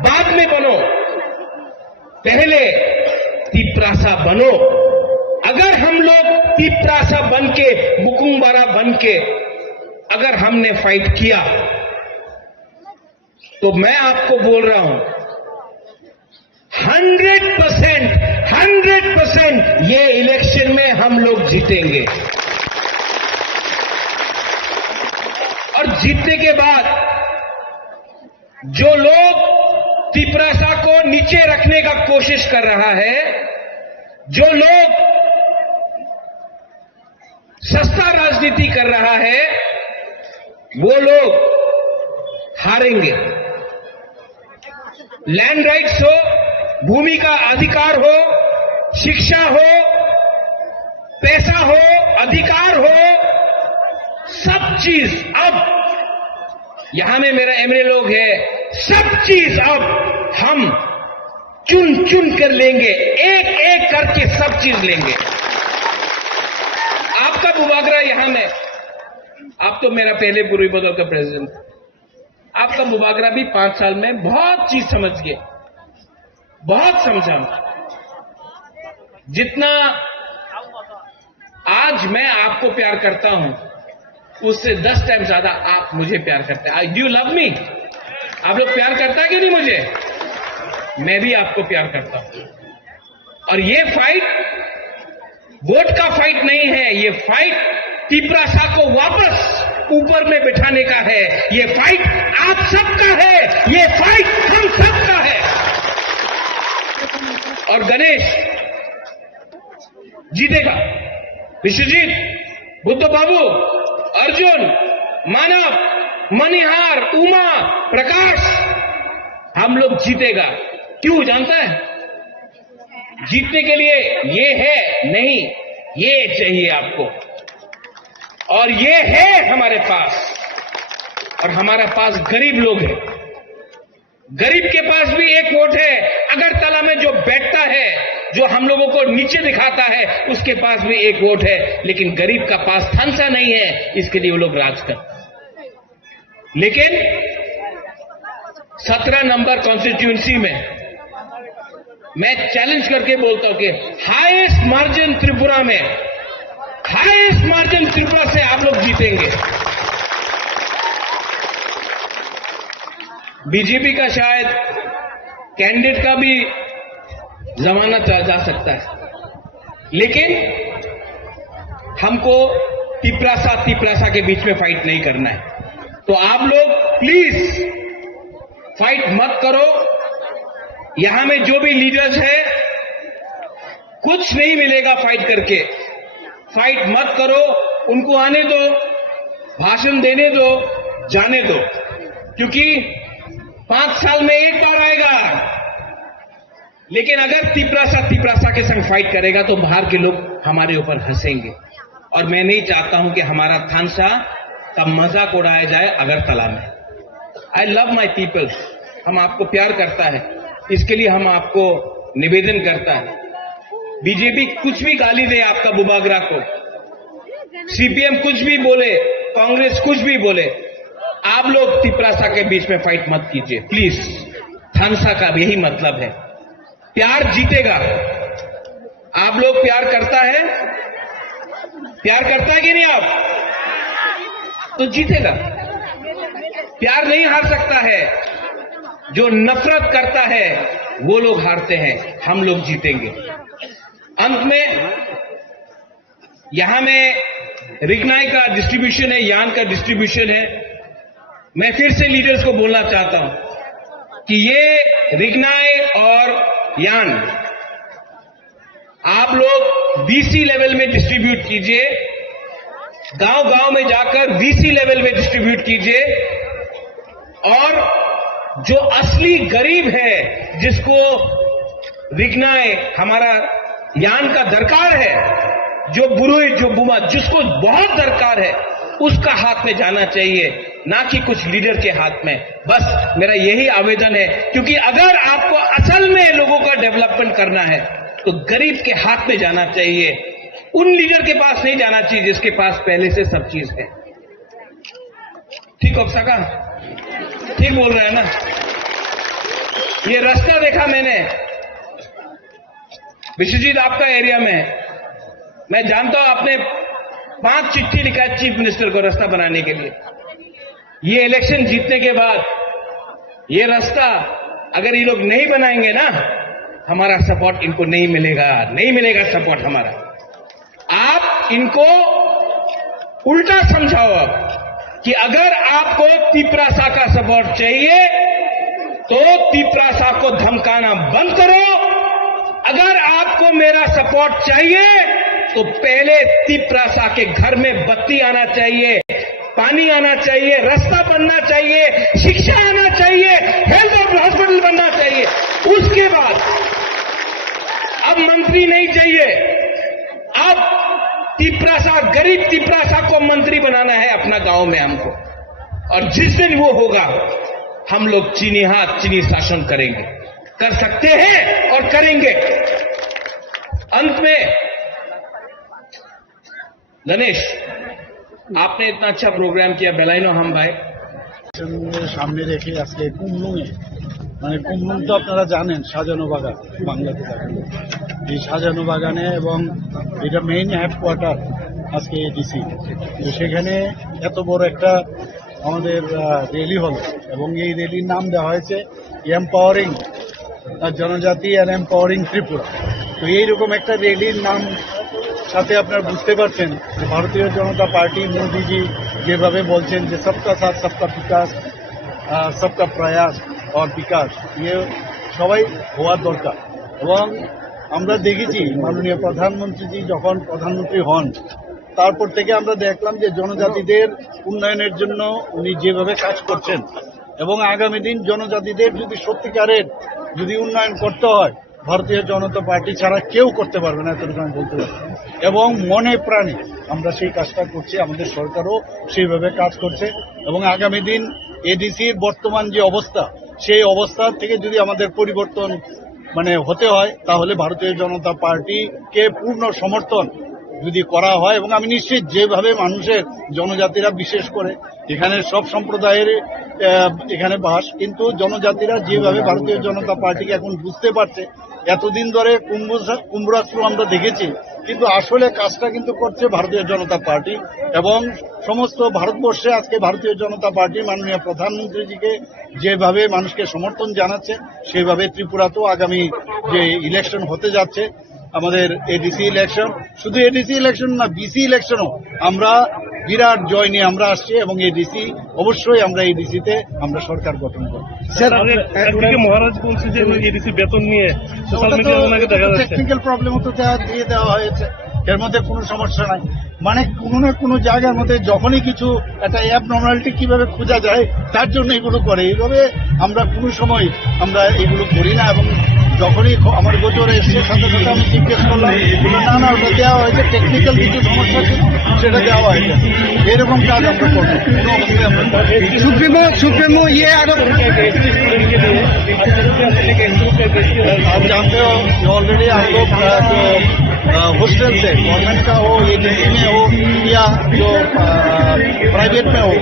बाद में बनो, पहले तिपरासा बनो। अगर हम लोग तिपरासा बन के, बुकुंग बारा बन के अगर हमने फाइट किया तो मैं आपको बोल रहा हूं 100% ये इलेक्शन में हम लोग जीतेंगे। और जीतने के बाद जो लोग तिपरासा को नीचे रखने का कोशिश कर रहा है, जो लोग सस्ता राजनीति कर रहा है, वो लोग हारेंगे। लैंड राइट्स हो, भूमि का अधिकार हो, शिक्षा हो, पैसा हो, अधिकार हो, सब चीज अब यहां में मेरा एमएलए लोग है, सब चीज अब हम चुन चुन कर लेंगे, एक एक करके सब चीज लेंगे। आपका मुबागरा यहां में, आप तो मेरा पहले पूर्वी बदल का प्रेसिडेंट, आपका मुबागरा भी 5 साल में बहुत चीज समझ गए, बहुत समझा। जितना आज मैं आपको प्यार करता हूं, उससे 10 टाइम ज्यादा आप मुझे प्यार करते हैं। Do you love me? आप लोग प्यार करता है कि नहीं मुझे? मैं भी आपको प्यार करता हूं। और ये फाइट वोट का फाइट नहीं है, ये फाइट तिपरासा को वापस ऊपर में बिठाने का है। ये फाइट आप सबका है, ये फाइट हम सबका है। और गणेश जीतेगा, विश्वजीत, बुद्ध बाबू, अर्जुन, मानव, मनिहार, उमा, प्रकाश, हम लोग जीतेगा। क्यों जानता है? जीतने के लिए ये है नहीं, ये चाहिए आपको, और ये है हमारे पास। और हमारे पास गरीब लोग हैं, गरीब के पास भी एक वोट है। अगरतला में जो बैठता है, जो हम लोगों को नीचे दिखाता है, उसके पास भी एक वोट है। लेकिन गरीब का पास थानसा नहीं है, इसके लिए वो लोग राज करते। लेकिन 17 नंबर कॉन्स्टिट्यूंसी में मैं चैलेंज करके बोलता हूं कि हाईएस्ट मार्जिन त्रिपुरा में, हाईएस्ट मार्जिन त्रिपुरा से आप लोग जीतेंगे। बीजेपी का शायद कैंडिडेट का भी जमाना जा सकता है, लेकिन हमको तिपरासा के बीच में फाइट नहीं करना है। तो आप लोग प्लीज फाइट मत करो। यहां में जो भी लीडर्स है, कुछ नहीं मिलेगा फाइट करके। फाइट मत करो, उनको आने दो, भाषण देने दो, जाने दो, क्योंकि 5 साल में एक बार आएगा। लेकिन अगर तिपरासा के संग फाइट करेगा तो बाहर के लोग हमारे ऊपर हंसेंगे। और मैं नहीं चाहता हूं कि हमारा थानसा का मजाक उड़ाया जाए अगरतला में। आई लव माई पीपल, हम आपको प्यार करता है, इसके लिए हम आपको निवेदन करता है। बीजेपी कुछ भी गाली दे आपका बुबागरा को, सीपीएम कुछ भी बोले, कांग्रेस कुछ भी बोले, आप लोग तिपरासा के बीच में फाइट मत कीजिए प्लीज। थानसा का भी यही मतलब है, प्यार जीतेगा। आप लोग प्यार करता है, प्यार करता है कि नहीं आप? तो जीतेगा। प्यार नहीं हार सकता है, जो नफरत करता है वो लोग हारते हैं, हम लोग जीतेंगे। अंत में यहां में रिगनाई का डिस्ट्रीब्यूशन है, यान का डिस्ट्रीब्यूशन है। मैं फिर से लीडर्स को बोलना चाहता हूं कि ये रिगनाई और यान आप लोग बीसी लेवल में डिस्ट्रीब्यूट कीजिए, गांव गांव में जाकर वीसी लेवल में डिस्ट्रीब्यूट कीजिए। और जो असली गरीब है, जिसको रिगनाई हमारा यान का दरकार है, जो पुरोहित, जो बुमा, जिसको बहुत दरकार है, उसका हाथ में जाना चाहिए, ना कि कुछ लीडर के हाथ में। बस मेरा यही आवेदन है, क्योंकि अगर आपको असल में लोगों का डेवलपमेंट करना है तो गरीब के हाथ में जाना चाहिए, उन लीडर के पास नहीं जाना चाहिए जिसके पास पहले से सब चीज है। ठीक हो सका? ठीक बोल रहे हैं ना? ये रास्ता देखा मैंने विश्वजीत आपका एरिया में, मैं जानता हूं आपने 5 चिट्ठी लिखा है चीफ मिनिस्टर को रास्ता बनाने के लिए। ये इलेक्शन जीतने के बाद ये रास्ता अगर ये लोग नहीं बनाएंगे ना, हमारा सपोर्ट इनको नहीं मिलेगा, नहीं मिलेगा सपोर्ट हमारा। आप इनको उल्टा समझाओ अब कि अगर आपको तिपरासा का सपोर्ट चाहिए तो तिपरासा को धमकाना बंद करो। अगर आपको मेरा सपोर्ट चाहिए तो पहले तिपरासा के घर में बत्ती आना चाहिए, पानी आना चाहिए, रास्ता बनना चाहिए, शिक्षा आना चाहिए, हेल्थ हॉस्पिटल बनना चाहिए। उसके बाद अब मंत्री नहीं चाहिए, अब तिपरासा, गरीब तिपरासा को मंत्री बनाना है अपना गांव में हमको। और जिस दिन वो होगा हम लोग चीनी हाथ, चीनी शासन करेंगे, कर सकते हैं और करेंगे। अंत में गणेश, आपने इतना अच्छा प्रोग्राम किया, बेलाइनो हम भाई সামনে রেখে আজকে কুমলুঙে, মানে কুমলুং তো আপনারা জানেন সাজানো বাগান, বাংলাতে থাকে এই সাজানো বাগানে, এবং এটা মেইন হেডকোয়ার্টার আজকে এডিসি। তো সেখানে এত বড় একটা আমাদের র্যালি হলো, এবং এই র্যালির নাম দেওয়া হয়েছে এম্পাওয়ারিং জনজাতি আর এম্পাওয়ারিং ত্রিপুরা। তো এইরকম একটা র্যালির নাম সাথে আপনারা বুঝতে পারছেন যে ভারতীয় জনতা পার্টি, মোদিজি যেভাবে বলছেন যে সবকা সাথ সবকা বিকাশ, সবকা প্রয়াস আর বিকাশ, ইয়ে সবাই হওয়ার দরকার। এবং আমরা দেখেছি মাননীয় প্রধানমন্ত্রীজি যখন প্রধানমন্ত্রী হন তারপর থেকে আমরা দেখলাম যে জনজাতিদের উন্নয়নের জন্য উনি যেভাবে কাজ করছেন, এবং আগামী দিন জনজাতিদের যদি সত্যিকারের যদি উন্নয়ন করতে হয় ভারতীয় জনতা পার্টি ছাড়া কেউ করতে পারবে না, এতটুকু আমি বলতে পারি। এবং মনে প্রাণে আমরা সেই কাজটা করছি, আমাদের সরকারও সেইভাবে কাজ করছে। এবং আগামী দিন এডিসির বর্তমান যে অবস্থা, সেই অবস্থা থেকে যদি আমাদের পরিবর্তন মানে হতে হয় তাহলে ভারতীয় জনতা পার্টিকে পূর্ণ সমর্থন যদি করা হয়, এবং আমি নিশ্চিত যেভাবে মানুষের জনজাতিরা বিশেষ করে এখানে সব সম্প্রদায়ের এখানে বাস, কিন্তু জনজাতিরা যেভাবে ভারতীয় জনতা পার্টিকে এখন বুঝতে পারছে, এতদিন ধরে কুম্ভরাষ্ট্র আমরা দেখেছি, কিন্তু আসলে কাজটা কিন্তু করছে ভারতীয় জনতা পার্টি। এবং সমস্ত ভারতবর্ষে আজকে ভারতীয় জনতা পার্টি মাননীয় প্রধানমন্ত্রীজিকে যেভাবে মানুষকে সমর্থন জানাচ্ছে, সেভাবে ত্রিপুরাতেও আগামী যে ইলেকশন হতে যাচ্ছে, আমাদের এডিসি ইলেকশন, শুধু এডিসি ইলেকশন না, বিসি ইলেকশনও আমরা বিরাট জয় নিয়ে আমরা আসছি, এবং এডিসি অবশ্যই আমরা এডিসিতে আমরা সরকার গঠন করব। স্যার, একদিকে মহারাজ বলছে যে এডিসি বেতন নিয়ে সোশ্যাল মিডিয়ায় ওনাকে দেখা যাচ্ছে টেকনিক্যাল প্রবলেম তো দিয়ে দেওয়া হয়েছে, এর মধ্যে কোনো সমস্যা নাই। মানে কোনো না কোনো জায়গার মধ্যে যখনই কিছু একটা অ্যাব নর্মালিটি কিভাবে খোঁজা যায় তার জন্য এগুলো করে। এইভাবে আমরা কোনো সময় আমরা এগুলো করি না, এবং যখনই আমার গোচরে এসছে সাথে সাথে আমি জিজ্ঞেস করলাম, না না ওটা দেওয়া হয়েছে, টেকনিক্যাল কিছু সমস্যা ছিল সেটা দেওয়া হয়েছে। এরকম কাজ আমরা করবো কোনো অবস্থায় আমরা। সুপ্রিমো ইয়ে আরো आप जानते हो ऑलरेडी हम लोग जो हॉस्टल से गवर्नमेंट का हो, एजेंसी में हो या जो प्राइवेट में हो,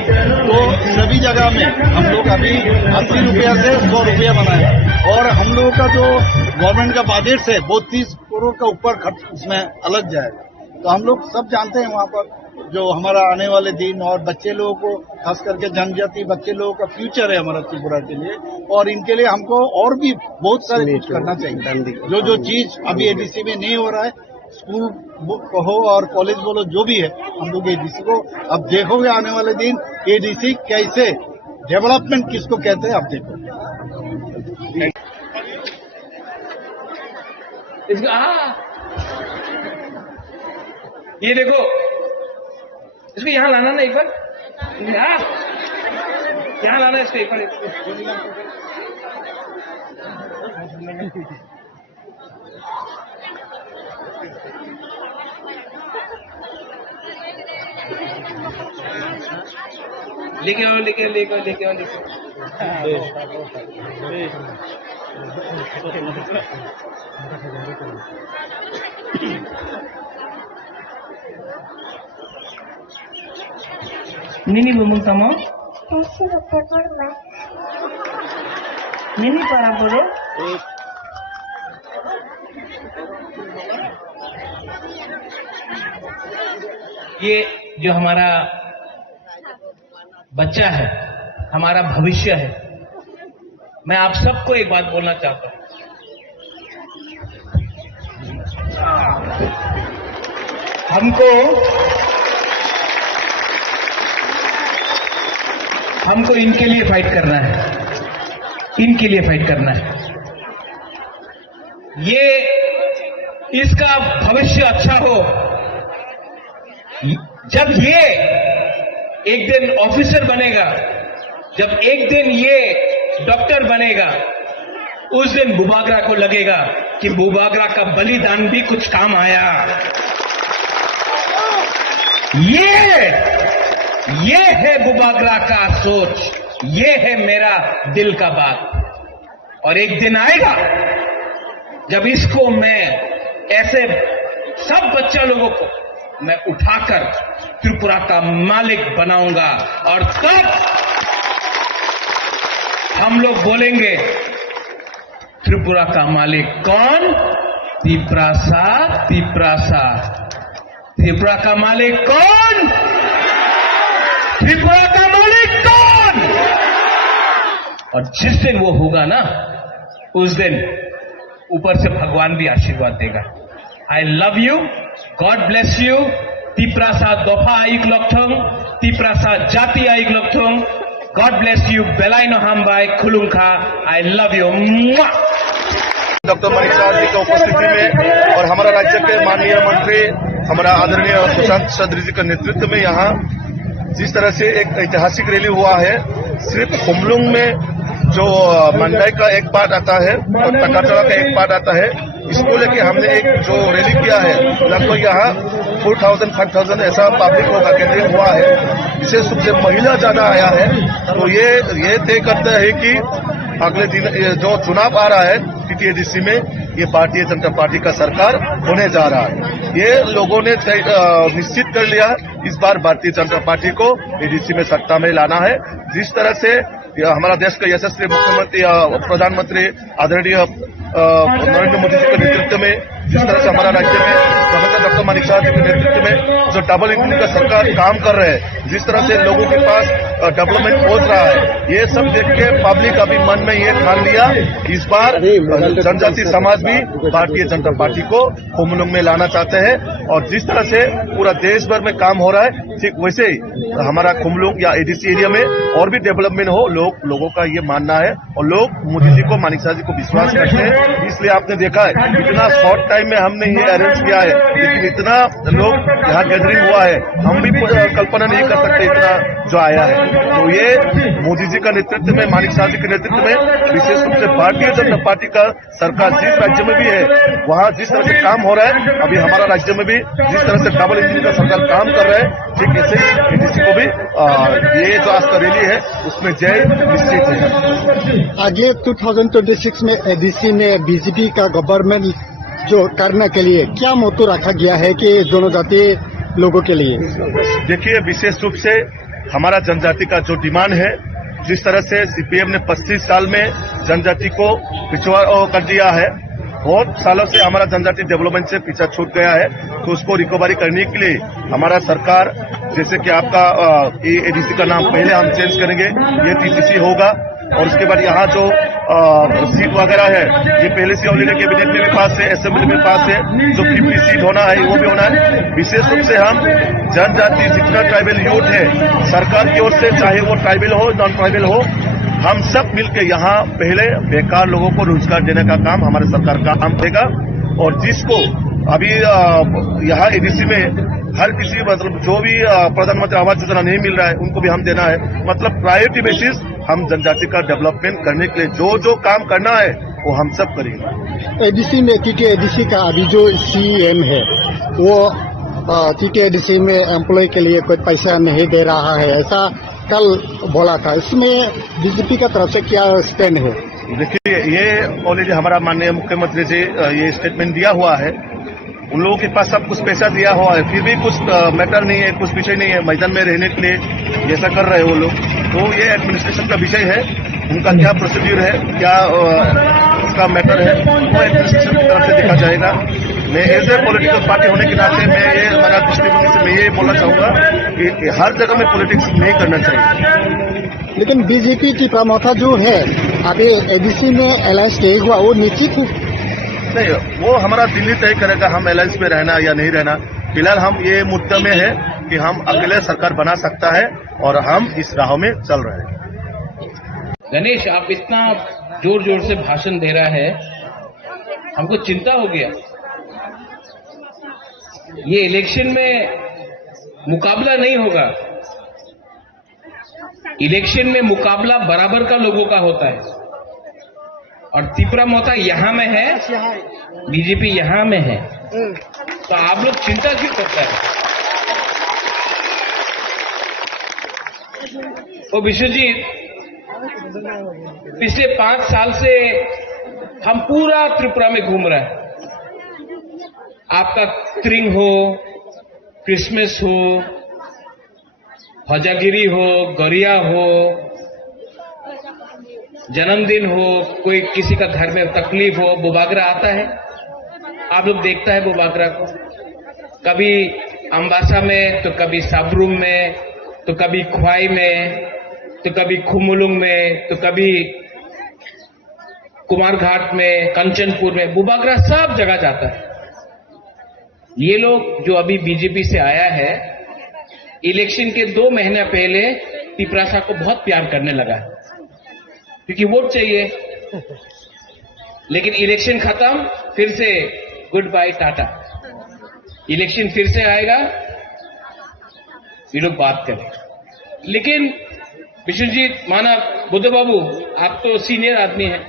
तो सभी जगह में हम लोग अभी 80 रुपया से 100 रुपया बनाए, और हम लोगों का जो गवर्नमेंट का बजट से 32 करोड़ का ऊपर खर्च उसमें अलग जाएगा। तो हम लोग सब जानते हैं वहाँ पर जो हमारा आने वाले दिन और बच्चे लोगों को, खास करके जनजाति बच्चे लोगों का फ्यूचर है हमारा त्रिपुरा के लिए, और इनके लिए हमको और भी बहुत सारे कुछ करना चाहिए। जो चीज अभी एडीसी में नहीं हो रहा है, स्कूल हो और कॉलेज बोलो जो भी है, हम लोग एडीसी को अब देखोगे आने वाले दिन एडीसी कैसे डेवलपमेंट किसको कहते हैं आप देखो। ये देखो, इसको यहाँ लाना ना एक बार, यहाँ लाना इसको एक बार। लेके आओ लेके आओ लेके आओ लेके आओ लेके आओ। Nini bumung tamo? Kasih bertepur mas. Nini para bolo? ये जो हमारा बच्चा है, हमारा भविष्य है, मैं आप सबको एक बात बोलना चाहता हूं। हमको इनके लिए फाइट करना है, इनके लिए फाइट करना है। ये इसका भविष्य अच्छा हो। जब ये एक दिन ऑफिसर बनेगा, जब एक दिन ये डॉक्टर बनेगा, उस दिन बुबागरा को लगेगा कि बुबागरा का बलिदान भी कुछ काम आया। ये है बुबागरा का सोच, ये है मेरा दिल का बात। और एक दिन आएगा जब इसको मैं ऐसे सब बच्चा लोगों को मैं उठाकर त्रिपुरा का मालिक बनाऊंगा, और तब हम लोग बोलेंगे त्रिपुरा का मालिक कौन? तिप्रासा, तिप्रासा। त्रिपुरा का मालिक कौन? त्रिपुरा का मालिक कौन? और जिस दिन वो होगा ना, उस दिन ऊपर से भगवान भी आशीर्वाद देगा। I love you, God bless you. Tiprasa दोफा आइक लोकथों, तिप्रासा जाति आइक लोकथों। God bless you. बेलाइनो हामबाई खुलुंखा। I love you. Doctor Mani साहब जी की उपस्थिति में और हमारा राज्य के माननीय मंत्री हमारा आदरणीय सुशांत सदरी जी के नेतृत्व में यहाँ जिस तरह से एक ऐतिहासिक रैली हुआ है, सिर्फ खुमलुंग में जो मंडाई का एक पार्ट आता है और टकाटड़ा का एक पार्ट आता है, इसको लेके हमने एक जो रैली किया है, लगभग यहाँ 4,000-5,000 ऐसा पब्लिक होगा गैदरिंग हुआ है। विशेष रूप से महिला ज्यादा आया है, तो ये तय करता है कि अगले दिन जो चुनाव आ रहा है टीटीएडीसी में, ये भारतीय जनता पार्टी का सरकार होने जा रहा है। ये लोगों ने निश्चित कर लिया, इस बार भारतीय जनता पार्टी को एडीसी में सत्ता में लाना है। जिस तरह से हमारा देश का यशस्वी मुख्यमंत्री प्रधानमंत्री आदरणीय नरेंद्र मोदी जी के नेतृत्व में, जिस तरह से हमारा राज्य में प्रोफेसर डॉक्टर मानिक साहब जी के नेतृत्व में जो डबल इंजन का सरकार काम कर रहे हैं, जिस तरह से लोगों के पास डेवलपमेंट पहुंच रहा है, ये सब देख के पब्लिक अभी मन में ये ठान लिया, इस बार जनजाति समाज भी भारतीय जनता पार्टी को खुमलुंग में लाना चाहते हैं। और जिस तरह से पूरा देश भर में काम हो रहा है, ठीक वैसे ही हमारा खुमलुंग या एडीसी एरिया में और भी डेवलपमेंट हो, लोगों का ये मानना है। और लोग मोदी जी को, मानिक साहब जी को विश्वास करते हैं, इसलिए आपने देखा है इतना शॉर्ट टाइम में हमने ये अरेंज किया है, लेकिन इतना लोग यहाँ गैदरिंग हुआ है, हम भी कल्पना नहीं कर सकते इतना जो आया है। तो ये मोदी जी का नेतृत्व में, मानिक साहब जी के नेतृत्व में, विशेष रूप से भारतीय जनता पार्टी का सरकार जिस राज्य में भी है, वहाँ जिस तरह से काम हो रहा है, अभी हमारा राज्य में भी जिस तरह से डबल इंजन का सरकार काम कर रहा है, ठीक ऐसे ही एडीसी को भी ये जो आज का रैली है उसमें जय निश्चित है। आगे 2026 में एडीसी में बीजेपी का गवर्नमेंट जो करने के लिए क्या मोटो रखा गया है कि जनजाति लोगों के लिए? देखिए, विशेष रूप से हमारा जनजाति का जो डिमांड है, जिस तरह से सीपीएम ने 35 साल में जनजाति को पिछड़ा कर दिया है, बहुत सालों से हमारा जनजाति डेवलपमेंट से पीछा छूट गया है, तो उसको रिकवरी करने के लिए हमारा सरकार, जैसे कि आपका एडीसी का नाम पहले हम चेंज करेंगे, ये टीसीसी होगा। और उसके बाद यहाँ जो सीट वगैरह है, ये पहले से ऑलरेडी कैबिनेट में भी पास है, असेंबली में पास है, जो 50 सीट होना है वो भी होना है। विशेष रूप से हम जनजाति जितना ट्राइबल यूथ है, सरकार की ओर से, चाहे वो ट्राइबल हो नॉन ट्राइबल हो, हम सब मिलकर यहाँ पहले बेकार लोगों को रोजगार देने का काम हमारे सरकार का काम देगा। और जिसको अभी यहाँ एडीसी में हर किसी, मतलब जो भी प्रधानमंत्री आवास योजना नहीं मिल रहा है, उनको भी हम देना है। मतलब प्रायोरिटी बेसिस हम जनजाति का डेवलपमेंट करने के लिए जो जो काम करना है वो हम सब करेंगे। एडीसी में टीटीएडीसी का अभी जो सीएम है, वो टीटीएडीसी में एम्प्लॉय के लिए कोई पैसा नहीं दे रहा है, ऐसा कल बोला था, इसमें बीजेपी का तरफ से क्या स्टैंड है? देखिए, ये ऑलरेडी हमारा माननीय मुख्यमंत्री जी ये स्टेटमेंट दिया हुआ है। उन लोगों के पास सब कुछ पैसा दिया हुआ है, फिर भी कुछ मैटर नहीं है, कुछ विषय नहीं है मैदान में रहने के लिए ऐसा कर रहे हैं वो लोग। तो ये एडमिनिस्ट्रेशन का विषय है, उनका क्या प्रोसीड्यूर है, क्या उसका मैटर है, वो एडमिनिस्ट्रेशन की तरफ से देखा जाएगा। मैं एज ए पॉलिटिकल पार्टी होने के नाते मैं ये हमारा दृष्टिकोण से मैं ये बोलना चाहूंगा कि हर जगह में पॉलिटिक्स नहीं करना चाहिए। लेकिन बीजेपी की प्रमोथा जो है अभी एडीसी में अलायंस नहीं हुआ, वो निश्चित नहीं, वो हमारा दिल्ली तय करेगा हम अलायंस में रहना या नहीं रहना। फिलहाल हम ये मुद्दा में है कि हम अकेले सरकार बना सकता है और हम इस राह में चल रहे हैं। गणेश, आप इतना जोर जोर से भाषण दे रहा है, हमको चिंता हो गया। ये इलेक्शन में मुकाबला नहीं होगा, इलेक्शन में मुकाबला बराबर का लोगों का होता है। और तिपरा मोता यहां में है, बीजेपी यहां में है, तो आप लोग चिंता क्यों करता है? ओ विश्वजीत, पिछले 5 साल से हम पूरा त्रिपुरा में घूम रहे हैं। आपका त्रिंग हो, क्रिसमस हो, हजागिरी हो, गरिया हो, जन्मदिन हो, कोई किसी का घर में तकलीफ हो, बुबागरा आता है। आप लोग देखता है बुबागरा को, कभी अम्बासा में, तो कभी साबरूम में, तो कभी ख्वाई में, तो कभी खुमुलुंग में, तो कभी कुमारघाट में, कंचनपुर में, बुबागरा सब जगह जाता है। ये लोग जो अभी बीजेपी से आया है, इलेक्शन के 2 महीने पहले तिपरासा को बहुत प्यार करने लगा, क्योंकि वोट चाहिए। लेकिन इलेक्शन खत्म, फिर से गुड बाय टाटा। इलेक्शन फिर से आएगा, ये लोग बात करें। लेकिन विश्वजीत, माना बुद्ध बाबू, आप तो सीनियर आदमी हैं,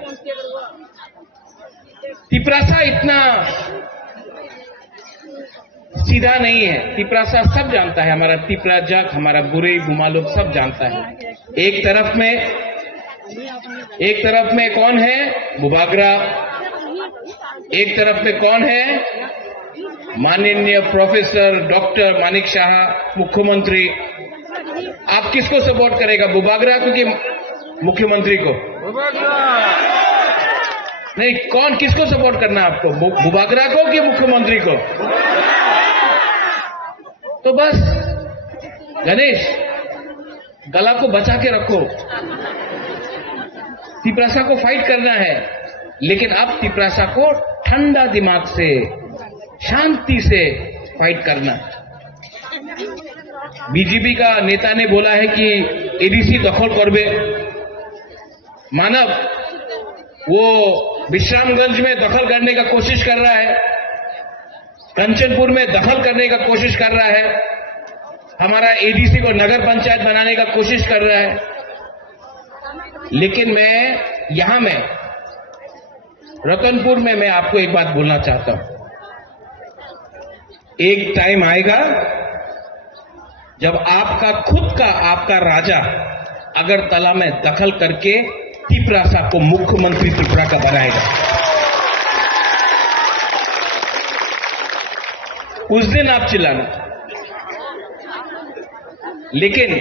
तिपरासा इतना सीधा नहीं है। तिपरासा सब जानता है, हमारा तिपरा जग, हमारा बुरे गुमा लोग सब जानता है। एक तरफ में कौन है? बुबागरा। एक तरफ में कौन है? माननीय प्रोफेसर डॉक्टर मानिक शाह, मुख्यमंत्री। आप किसको सपोर्ट करेगा, बुबागरा को कि मुख्यमंत्री को? नहीं, कौन, किसको सपोर्ट करना आपको, बुबागरा को कि मुख्यमंत्री को? तो बस गणेश, गला को बचा के रखो। तिपरासा को फाइट करना है, लेकिन अब तिपरासा को ठंडा दिमाग से, शांति से फाइट करना। बीजेपी का नेता ने बोला है कि एडीसी दखल करबे। मानव वो विश्रामगंज में दखल करने का कोशिश कर रहा है, कंचनपुर में दखल करने का कोशिश कर रहा है, हमारा एडीसी को नगर पंचायत बनाने का कोशिश कर रहा है। लेकिन मैं यहां में रतनपुर में मैं आपको एक बात बोलना चाहता हूं। एक टाइम आएगा जब आपका खुद का, आपका राजा अगरतला में दखल करके तिपरासा को मुख्यमंत्री त्रिपुरा का बनाएगा। उस दिन आप चिल्लाना। लेकिन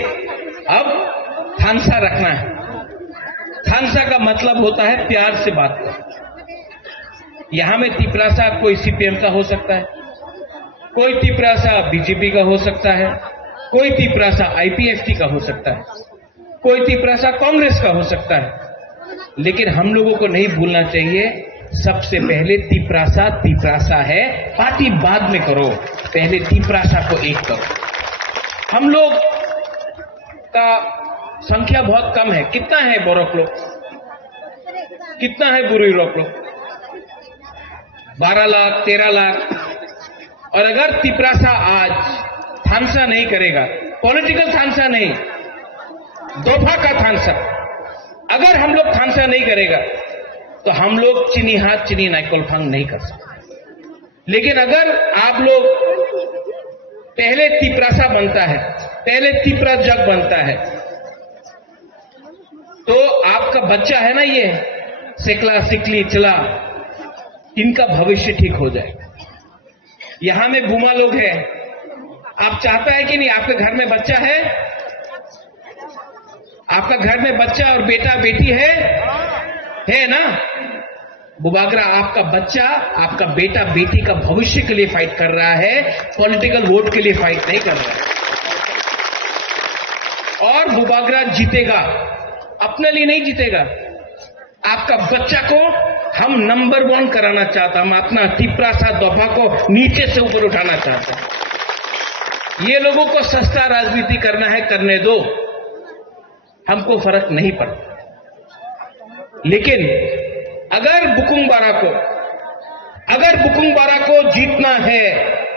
अब थानसा रखना है। थानसा का मतलब होता है प्यार से बात कर। यहां में तिपरासा कोई सीपीएम का हो सकता है, कोई तिपरासा बीजेपी का हो सकता है, कोई तिपरासा आईपीएफटी का हो सकता है, कोई तिपरासा कांग्रेस का हो सकता है। लेकिन हम लोगों को नहीं भूलना चाहिए, सबसे पहले तिपरासा तिपरासा है, पार्टी बाद में करो, पहले तिपरासा को एक करो। हम लोग का संख्या बहुत कम है। कितना है बोरोक लोग, कितना है बुरी रोक लोग? 12 लाख 13 लाख। और अगर तिपरासा आज थानसा नहीं करेगा, पॉलिटिकल थानसा नहीं, दोफा का थानसा, अगर हम लोग थानसा नहीं करेगा तो हम लोग चिनी हाथ चिनी नाइकोलफांग नहीं कर सकते। लेकिन अगर आप लोग पहले तिपरासा बनता है, पहले तिपरा जग बनता है, तो आपका बच्चा है ना, ये सिकला सिकली चला, इनका भविष्य ठीक हो जाए। यहां में बुमा लोग हैं, आप चाहता है कि नहीं? आपके घर में बच्चा है, आपका घर में बच्चा और बेटा बेटी है ना? बुबागरा आपका बच्चा, आपका बेटा बेटी का भविष्य के लिए फाइट कर रहा है, पॉलिटिकल वोट के लिए फाइट नहीं कर रहा है। और बुबागरा जीतेगा, अपने लिए नहीं जीतेगा। आपका बच्चा को हम नंबर 1 कराना चाहता, हम अपना तिपरासा दफा को नीचे से ऊपर उठाना चाहते हैं। ये लोगों को सस्ता राजनीति करना है, करने दो, हमको फर्क नहीं पड़ता। लेकिन अगर बुकुंग बारा को जीतना है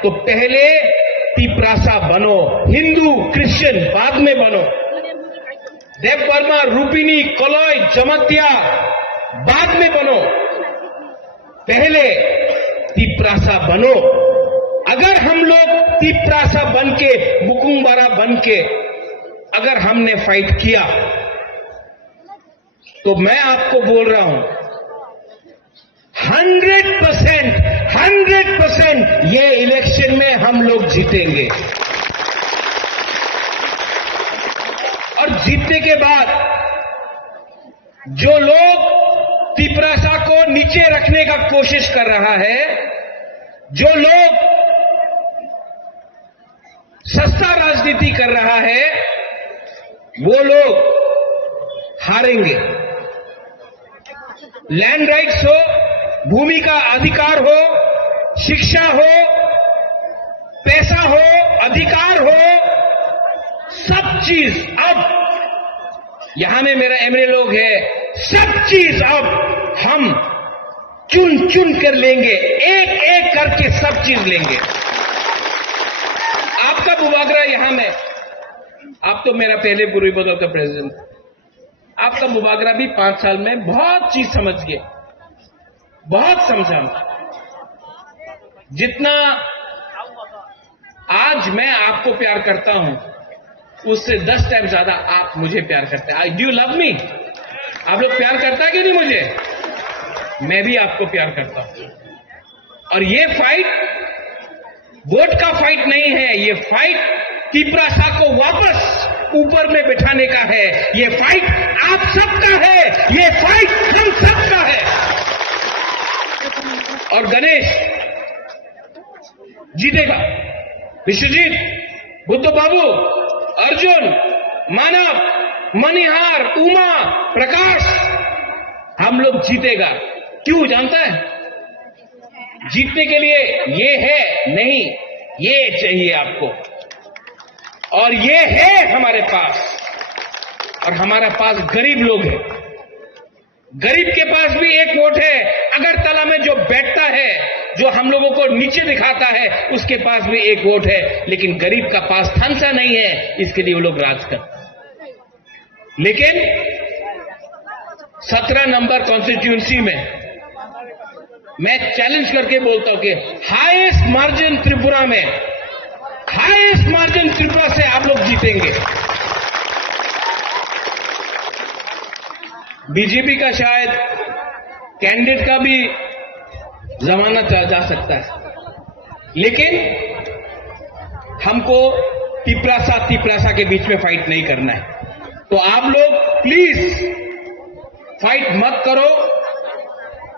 तो पहले तिपरासा बनो, हिंदू क्रिश्चियन बाद में बनो। देव वर्मा, रूपिनी, कोलोई, जमतिया बाद में बनो, पहले तिपरासा बनो। अगर हम लोग तिपरासा बन के, बुकुंग बारा बन के अगर हमने फाइट किया तो मैं आपको बोल रहा हूं 100% ये इलेक्शन में हम लोग जीतेंगे। और जीतने के बाद जो लोग तिपरासा को नीचे रखने का कोशिश कर रहा है, जो लोग सस्ता राजनीति कर रहा है, वो लोग हारेंगे। लैंड राइट्स हो, भूमि का अधिकार हो, शिक्षा हो, पैसा हो, अधिकार हो, सब चीज अब यहां में मेरा एमएलए लोग है, सब चीज अब हम चुन चुन कर लेंगे, एक एक करके सब चीज लेंगे। आपका बुबागरा यहां में, आप तो मेरा पहले पूर्वी बदल का प्रेसिडेंट, आपका बुबागरा भी 5 साल में बहुत चीज समझ गया, बहुत समझा। जितना आज मैं आपको प्यार करता हूं, उससे 10 टाइम ज्यादा आप मुझे प्यार करते हैं। Do you love me? आप लोग प्यार करता है कि नहीं मुझे? मैं भी आपको प्यार करता हूं। और ये फाइट वोट का फाइट नहीं है, ये फाइट तिपरासा को वापस ऊपर में बिठाने का है। ये फाइट आप सबका है, ये फाइट हम सबका है। और गणेश जीतेगा, विश्वजीत, बुद्ध बाबू, अर्जुन, मानव, मनिहार, उमा, प्रकाश, हम लोग जीतेगा। क्यों जानता है? जीतने के लिए ये है नहीं, ये चाहिए आपको, और ये है हमारे पास। और हमारे पास गरीब लोग हैं, गरीब के पास भी एक वोट है। अगरतला में जो बैठता है, जो हम लोगों को नीचे दिखाता है, उसके पास भी एक वोट है। लेकिन गरीब का पास थानसा नहीं है, इसके लिए वो लोग राज करते। लेकिन 17 नंबर कॉन्स्टिट्यूंसी में मैं चैलेंज करके बोलता हूं कि हाईएस्ट मार्जिन त्रिपुरा में, हाईएस्ट मार्जिन त्रिपुरा से आप लोग जीतेंगे। बीजेपी का शायद कैंडिडेट का भी जमाना जा सकता है, लेकिन हमको तिपरासा के बीच में फाइट नहीं करना है। तो आप लोग प्लीज फाइट मत करो।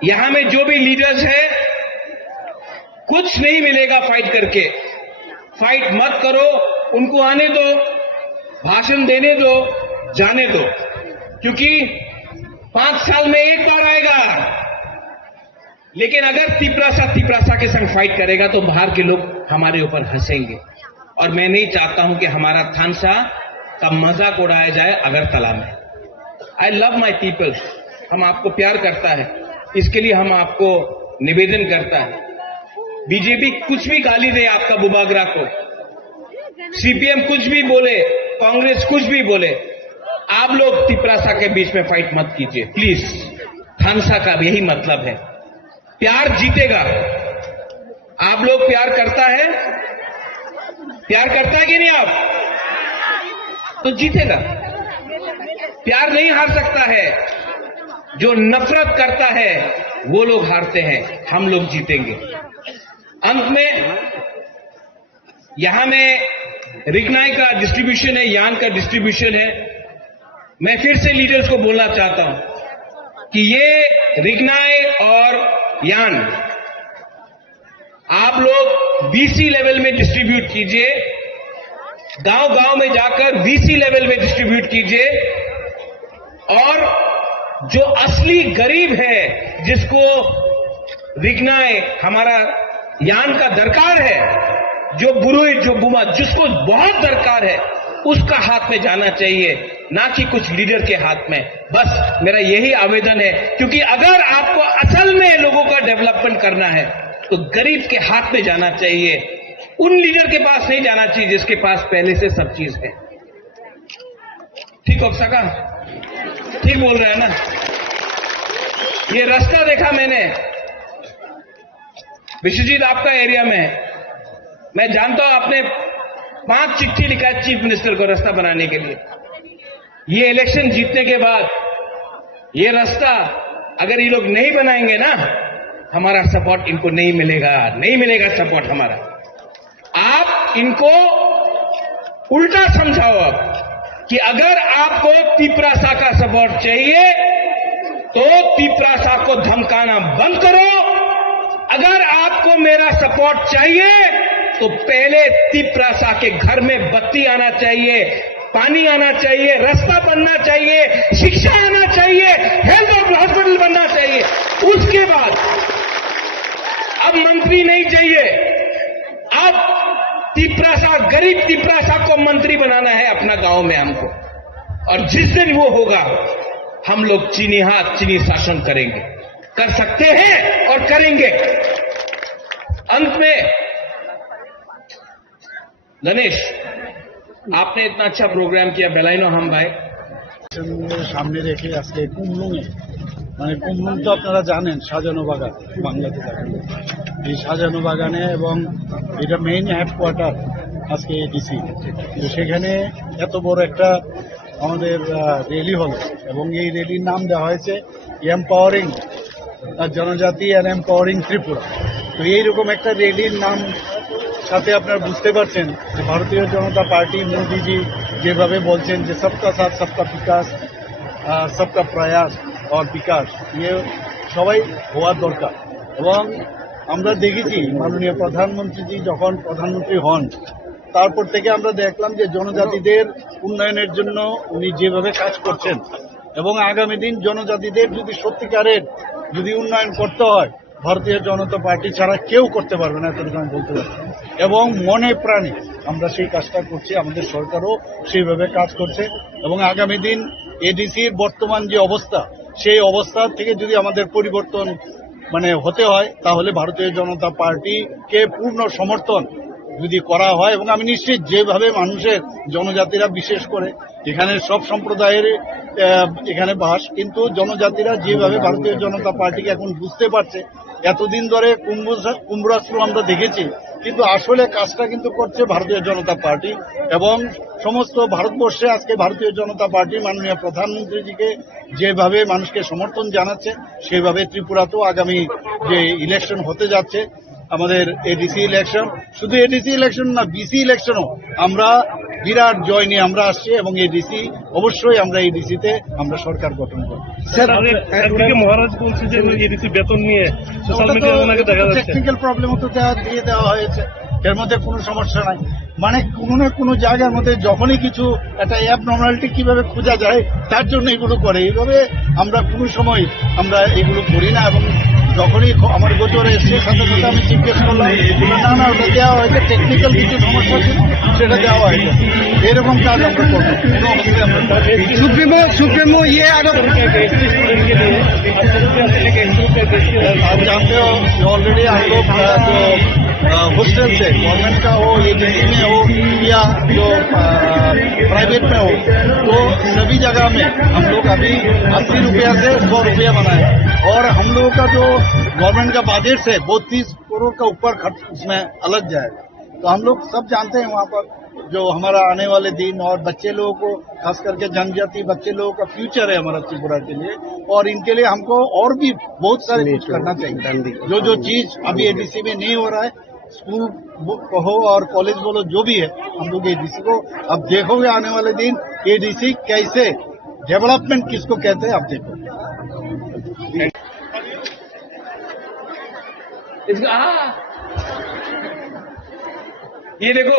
यहां में जो भी लीडर्स है, कुछ नहीं मिलेगा फाइट करके। फाइट मत करो, उनको आने दो, भाषण देने दो, जाने दो, क्योंकि 5 साल में एक बार आएगा। लेकिन अगर तिपरासा के संग फाइट करेगा तो बाहर के लोग हमारे ऊपर हंसेंगे, और मैं नहीं चाहता हूं कि हमारा थानसा का मजाक उड़ाया जाए अगरतला में। आई लव माई पीपल, हम आपको प्यार करता है, इसके लिए हम आपको निवेदन करता है। बीजेपी कुछ भी गाली दे आपका बुबागरा को, सीपीएम कुछ भी बोले, कांग्रेस कुछ भी बोले, आप लोग तिपरासा के बीच में फाइट मत कीजिए प्लीज। थानसा का यही मतलब है, प्यार जीतेगा। आप लोग प्यार करता है, प्यार करता है कि नहीं आप? तो जीतेगा। प्यार नहीं हार सकता है, जो नफरत करता है वो लोग हारते हैं, हम लोग जीतेंगे। अंत में यहां में रिग्नाई का डिस्ट्रीब्यूशन है, यान का डिस्ट्रीब्यूशन है। मैं फिर से लीडर्स को बोलना चाहता हूं कि ये रिग्नाई और यान आप लोग बीसी लेवल में डिस्ट्रीब्यूट कीजिए, गांव-गांव में जाकर बीसी लेवल में डिस्ट्रीब्यूट कीजिए, और जो असली गरीब है, जिसको रिग्नाई हमारा यान का दरकार है, जो बुरुई जो बुमा जिसको बहुत दरकार है, उसका हाथ में जाना चाहिए, ना कि कुछ लीडर के हाथ में। बस मेरा यही आवेदन है, क्योंकि अगर आपको असल में लोगों का डेवलपमेंट करना है तो गरीब के हाथ में जाना चाहिए, उन लीडर के पास नहीं जाना चाहिए जिसके पास पहले से सब चीज है। ठीक हो सका? ठीक बोल रहे हैं ना? ये रास्ता देखा मैंने विश्वजीत आपका एरिया में है, मैं जानता हूं आपने 5 चिट्ठी लिखा है चीफ मिनिस्टर को रास्ता बनाने के लिए। ये इलेक्शन जीतने के बाद ये रास्ता अगर ये लोग नहीं बनाएंगे ना, हमारा सपोर्ट इनको नहीं मिलेगा सपोर्ट हमारा। आप इनको उल्टा समझाओ अब कि अगर आपको तिपरासा का सपोर्ट चाहिए तो तिपरासा को धमकाना बंद करो, अगर आपको मेरा सपोर्ट चाहिए तो पहले तिपरासा के घर में बत्ती आना चाहिए, पानी आना चाहिए, रास्ता बनना चाहिए, शिक्षा आना चाहिए, हेल्थ हॉस्पिटल बनना चाहिए। उसके बाद अब मंत्री नहीं चाहिए, अब तिपरासा गरीब तिपरासा को मंत्री बनाना है अपना गांव में हमको, और जिस दिन वो होगा हम लोग चीनी हाथ चीनी शासन करेंगे, कर सकते हैं और करेंगे। अंत में गणेश, आपने इतना अच्छा प्रोग्राम किया, बेलाइनो हम भाई সামনে রেখে আজকে কুমলুঙে মানে কুমলুং তো আপনারা জানেন সাজানো বাগান বাংলাতে থাকে, এই সাজানো বাগানে এবং এটা মেইন হেডকোয়ার্টার আজকে এডিসি, তো সেখানে এত বড় একটা আমাদের র্যালি হলো এবং এই র্যালির নাম দেওয়া হয়েছে এম্পাওয়ারিং জনজাতি অ্যান্ড এম্পাওয়ারিং ত্রিপুরা। তো এইরকম একটা র্যালির নাম সাথে আপনারা বুঝতে পারছেন যে ভারতীয় জনতা পার্টি মোদিজি যেভাবে বলছেন যে সবকা সাথ সবকা বিকাশ সবকা প্রয়াস আর বিকাশ, ইয়ে সবাই হওয়ার দরকার। এবং আমরা দেখেছি মাননীয় প্রধানমন্ত্রীজি যখন প্রধানমন্ত্রী হন তারপর থেকে আমরা দেখলাম যে জনজাতিদের উন্নয়নের জন্য উনি যেভাবে কাজ করছেন, এবং আগামী দিন জনজাতিদের যদি সত্যিকারের যদি উন্নয়ন করতে হয় ভারতীয় জনতা পার্টি ছাড়া কেউ করতে পারবে না, এতটুকু আমি বলতে পারি। এবং মনে প্রাণে আমরা সেই কাজটা করছি, আমাদের সরকারও সেইভাবে কাজ করছে, এবং আগামী দিন এডিসির বর্তমান যে অবস্থা সেই অবস্থা থেকে যদি আমাদের পরিবর্তন হতে হয় তাহলে ভারতীয় জনতা পার্টিকে পূর্ণ সমর্থন যদি করা হয়, এবং আমি নিশ্চিত যেভাবে মানুষের জনজাতিরা বিশেষ করে এখানে সব সম্প্রদায়ের এখানে বাস, কিন্তু জনজাতিরা যেভাবে ভারতীয় জনতা পার্টিকে এখন বুঝতে পারছে, এতদিন ধরে কুম্ভরাষ্ট্র আমরা দেখেছি, কিন্তু আসলে কাজটা কিন্তু করছে ভারতীয় জনতা পার্টি, এবং সমস্ত ভারতবর্ষে আজকে ভারতীয় জনতা পার্টি মাননীয় প্রধানমন্ত্রীজিকে যেভাবে মানুষকে সমর্থন জানাচ্ছে সেভাবে ত্রিপুরাতেও আগামী যে ইলেকশন হতে যাচ্ছে আমাদের এডিসি ইলেকশন, শুধু এডিসি ইলেকশন না বিসি ইলেকশনও আমরা বিরাট জয় নিয়ে আমরা আসছি, এবং এডিসি অবশ্যই আমরা এডিসিতে আমরা সরকার গঠন করব। একদিকে মহারাজ বলছে যে এডিসি বেতন নিয়ে সোশ্যাল মিডিয়ায় ওনাকে দেখা যাচ্ছে টেকনিক্যাল প্রবলেমও তো দিয়ে দেওয়া হয়েছে, এর মধ্যে কোনো সমস্যা নাই। কোনো না কোনো জায়গার মধ্যে যখনই কিছু একটা অ্যাবনর্মালিটি কিভাবে খোঁজা যায় তার জন্য এগুলো করে, এইভাবে আমরা কোনো সময় আমরা এগুলো করি না। এবং যখনই আমার গোচরে এসছে সাথে সাথে আমি জিজ্ঞেস করলাম, না ওটা দেওয়া হয়েছে, টেকনিক্যাল কিছু সমস্যা ছিল সেটা দেওয়া হয়েছে, এরকম কাজ আমরা করবো কোনো অবস্থায় আমরা। সুপ্রিমো ইয়ে आप जानते हो ऑलरेडी हम लोग जो हॉस्टल से गवर्नमेंट का हो, एजेंसी में हो या जो प्राइवेट में हो, तो सभी जगह में हम लोग अभी 80 रुपया से 100 रुपया बनाए, और हम लोगों का जो गवर्नमेंट का बजट है वो 30 करोड़ का ऊपर खर्च उसमें अलग जाएगा। तो हम लोग सब जानते हैं वहाँ पर जो हमारा आने वाले दिन और बच्चे लोगों को, खास करके जनजाति बच्चे लोगों का फ्यूचर है हमारा त्रिपुरा के लिए, और इनके लिए हमको और भी बहुत सारे कुछ करना चाहिए। जो चीज अभी एडीसी में नहीं हो रहा है, स्कूल कहो और कॉलेज बोलो, जो भी है, हम लोग एडीसी को अब देखोगे आने वाले दिन एडीसी कैसे डेवलपमेंट किसको कहते हैं, आप देखो। ये देखो,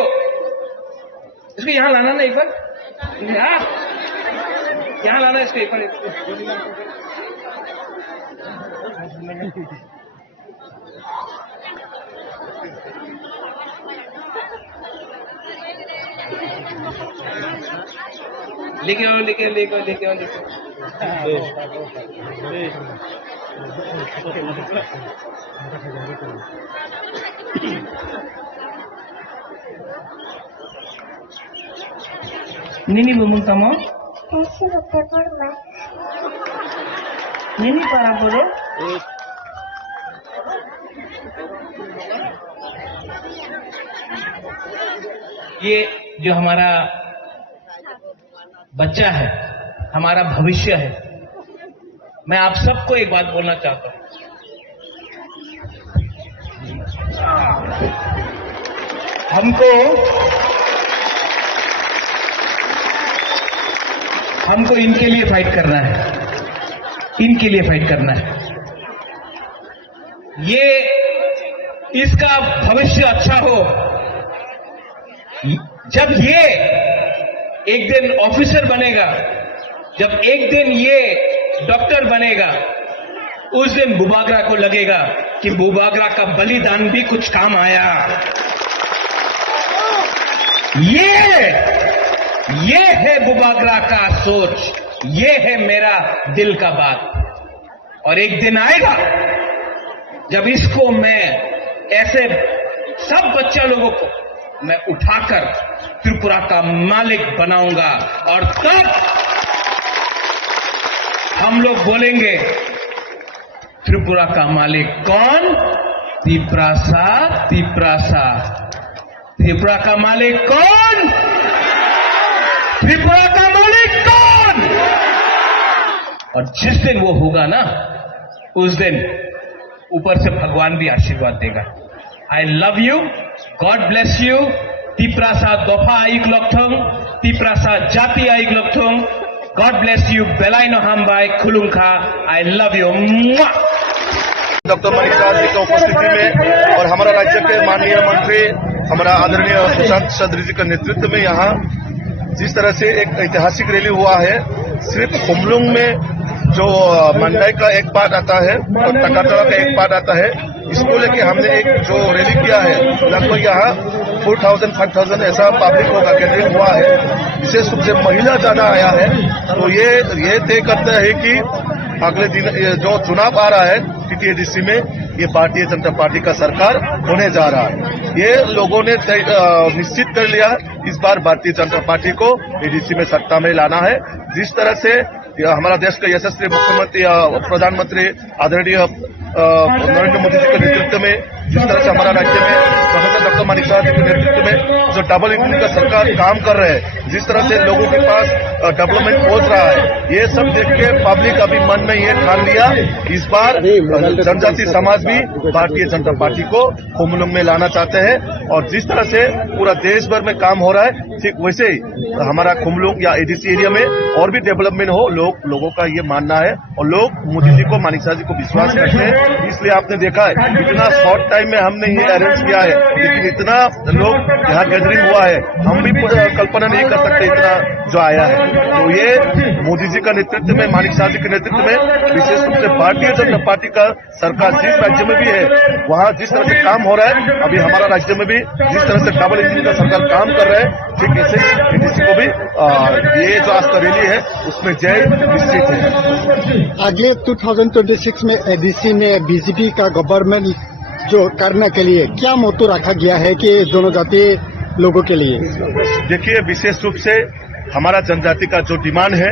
इसको यहाँ लाना ना एक बार, यहाँ लाना इसको एक बार। लेके आओ, लेके आओ, लेके आओ, लेके आओ, लेके Nini bumung tamo? Kasih hotel por más. Nini para boro? ये जो हमारा बच्चा है, हमारा भविष्य है, मैं आप सबको एक बात बोलना चाहता हूं। हमको इनके लिए फाइट करना है, इनके लिए फाइट करना है। ये इसका भविष्य अच्छा हो। जब ये एक दिन ऑफिसर बनेगा, जब एक दिन ये डॉक्टर बनेगा, उस दिन बुबागरा को लगेगा कि बुबागरा का बलिदान भी कुछ काम आया। ये है बुबागरा का सोच, ये है मेरा दिल का बात। और एक दिन आएगा जब इसको मैं ऐसे सब बच्चा लोगों को मैं उठाकर त्रिपुरा का मालिक बनाऊंगा, और तब हम लोग बोलेंगे त्रिपुरा का मालिक कौन? तिप्रासा, तिप्रासा। त्रिपुरा का मालिक कौन? त्रिपुरा का मालिक कौन? और जिस दिन वो होगा ना, उस दिन ऊपर से भगवान भी आशीर्वाद देगा। I love you, God bless you. Tiprasa दोफा आइक लोकथोंग, तिप्रासा जाति आइक लोकथोंग। गॉड ब्लेस यू, बेलाइनो हामबाई खुलुंखा। I love you. Doctor Mani साहब जी की उपस्थिति में और हमारा राज्य के माननीय मंत्री हमारा आदरणीय सुशांत चौधरी जी के नेतृत्व में यहाँ जिस तरह से एक ऐतिहासिक रैली हुआ है, सिर्फ खुमलुंग में जो मंडाई का एक पार्ट आता है और टकाटड़ा का एक पार्ट आता है, इसको लेके हमने एक जो रैली किया है, लगभग यहाँ 4,000-5,000 ऐसा पब्लिक होगा गैदरिंग हुआ है। विशेष रूप से महिला ज्यादा आया है, तो ये तय करता है कि अगले दिन जो चुनाव आ रहा है टीटीएडीसी में, ये भारतीय जनता पार्टी का सरकार होने जा रहा है। ये लोगों ने निश्चित कर लिया, इस बार भारतीय जनता पार्टी को एडीसी में सत्ता में लाना है। जिस तरह से हमारा देश का यशस्वी मुख्यमंत्री प्रधानमंत्री आदरणीय नरेंद्र मोदी जी के नेतृत्व में, जिस तरह से हमारा राज्य में प्रोफेसर डॉक्टर मानिक साहब जी के नेतृत्व में जो डबल इंजन का सरकार काम कर रहे हैं, जिस तरह से लोगों के पास डेवलपमेंट पहुंच रहा है, ये सब देख के पब्लिक अभी मन में ये ठान लिया, इस बार जनजाति समाज भी भारतीय जनता पार्टी को खुमलुंग में लाना चाहते हैं। और जिस तरह से पूरा देश भर में काम हो रहा है, ठीक वैसे ही हमारा खुमलुंग या एडीसी एरिया में और भी डेवलपमेंट हो, लोगों का ये मानना है। और लोग मोदी जी को, मानिक साहब जी को विश्वास करते हैं, इसलिए आपने देखा है इतना शॉर्ट टाइम में हमने ये अरेंज किया है, लेकिन इतना लोग यहाँ गैदरिंग हुआ है, हम भी कल्पना नहीं कर सकते इतना जो आया है। तो ये मोदी जी का नेतृत्व में, मानिक साहब जी के नेतृत्व में, विशेष रूप से भारतीय जनता पार्टी का सरकार जिस राज्य में भी है, वहाँ जिस तरह से काम हो रहा है, अभी हमारा राज्य में भी जिस तरह से डबल इंजन का सरकार काम कर रहा है, ठीक ऐसे ही एडीसी को भी ये जो आज का रैली है उसमें जय निश्चित है। अगले 2026 में एडीसी में बीजेपी का गवर्नमेंट जो करने के लिए क्या मोटो रखा गया है कि दोनों जाति लोगों के लिए? देखिए, विशेष रूप से हमारा जनजाति का जो डिमांड है,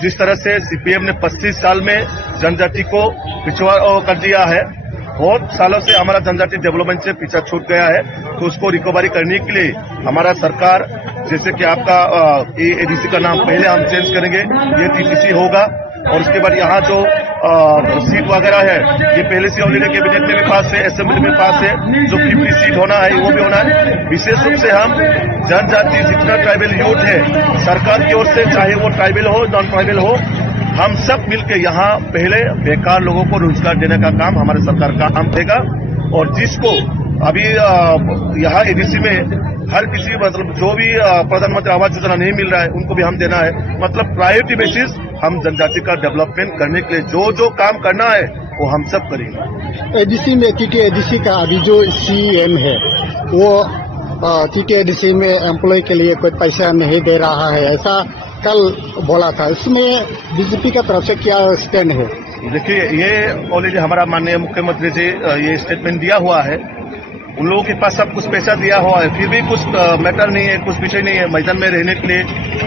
जिस तरह से सीपीएम ने 35 साल में जनजाति को पिछड़ा कर दिया है, बहुत सालों से हमारा जनजातीय डेवलपमेंट से पीछा छूट गया है, तो उसको रिकवरी करने के लिए हमारा सरकार, जैसे कि आपका एडीसी का नाम पहले हम चेंज करेंगे, ये टीपीसी होगा, और उसके बाद यहाँ जो सीट वगैरह है ये पहले से ऑलरेडी कैबिनेट में भी पास है, असेंबली में पास है, जो 50 सीट होना है वो भी होना है। विशेष रूप से हम जनजातीय जितना ट्राइबल यूथ है, सरकार की ओर से चाहे वो ट्राइबल हो नॉन ट्राइबल हो, हम सब मिलकर यहाँ पहले बेकार लोगों को रोजगार देने का काम हमारे सरकार का काम देगा। और जिसको अभी यहाँ एडीसी में हर किसी मतलब जो भी प्रधानमंत्री आवास योजना नहीं मिल रहा है उनको भी हम देना है। मतलब प्रायोरिटी बेसिस हम जनजाति का डेवलपमेंट करने के लिए जो जो काम करना है वो हम सब करेंगे। एडीसी में TTADC का अभी जो CM है वो TTADC में एम्प्लॉय के लिए कोई पैसा नहीं दे रहा है, ऐसा कल बोला था। इसमें बीजेपी का तरफ से क्या स्टैंड है? देखिए, ये ऑलरेडी हमारा माननीय मुख्यमंत्री जी ये स्टेटमेंट दिया हुआ है। उन लोगों के पास सब कुछ पैसा दिया हुआ है, फिर भी कुछ मैटर नहीं है, कुछ विषय नहीं है मैदान में रहने के लिए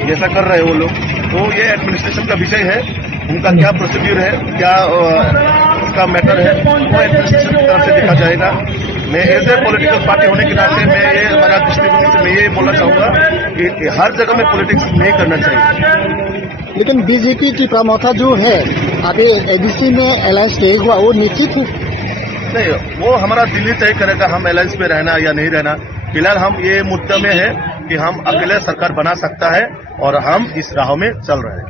जैसा कर रहे हैं वो लोग। तो ये एडमिनिस्ट्रेशन का विषय है, उनका क्या प्रोसीड्यूर है, क्या उनका मैटर है, वो एडमिनिस्ट्रेशन की तरफ से देखा जाएगा। मैं एज ए पॉलिटिकल पार्टी होने के नाते मैं ये हमारा दृष्टिकोण से मैं ये बोलना चाहूंगा कि हर जगह में पॉलिटिक्स नहीं करना चाहिए। लेकिन बीजेपी की प्रमोथा जो है अभी एडीसी में अलायंस नहीं हुआ, वो निश्चित नहीं, वो हमारा दिल्ली तय करेगा हम अलायंस में रहना या नहीं रहना। फिलहाल हम ये मुद्दा में है कि हम अकेले सरकार बना सकता है और हम इस राह में चल रहे हैं।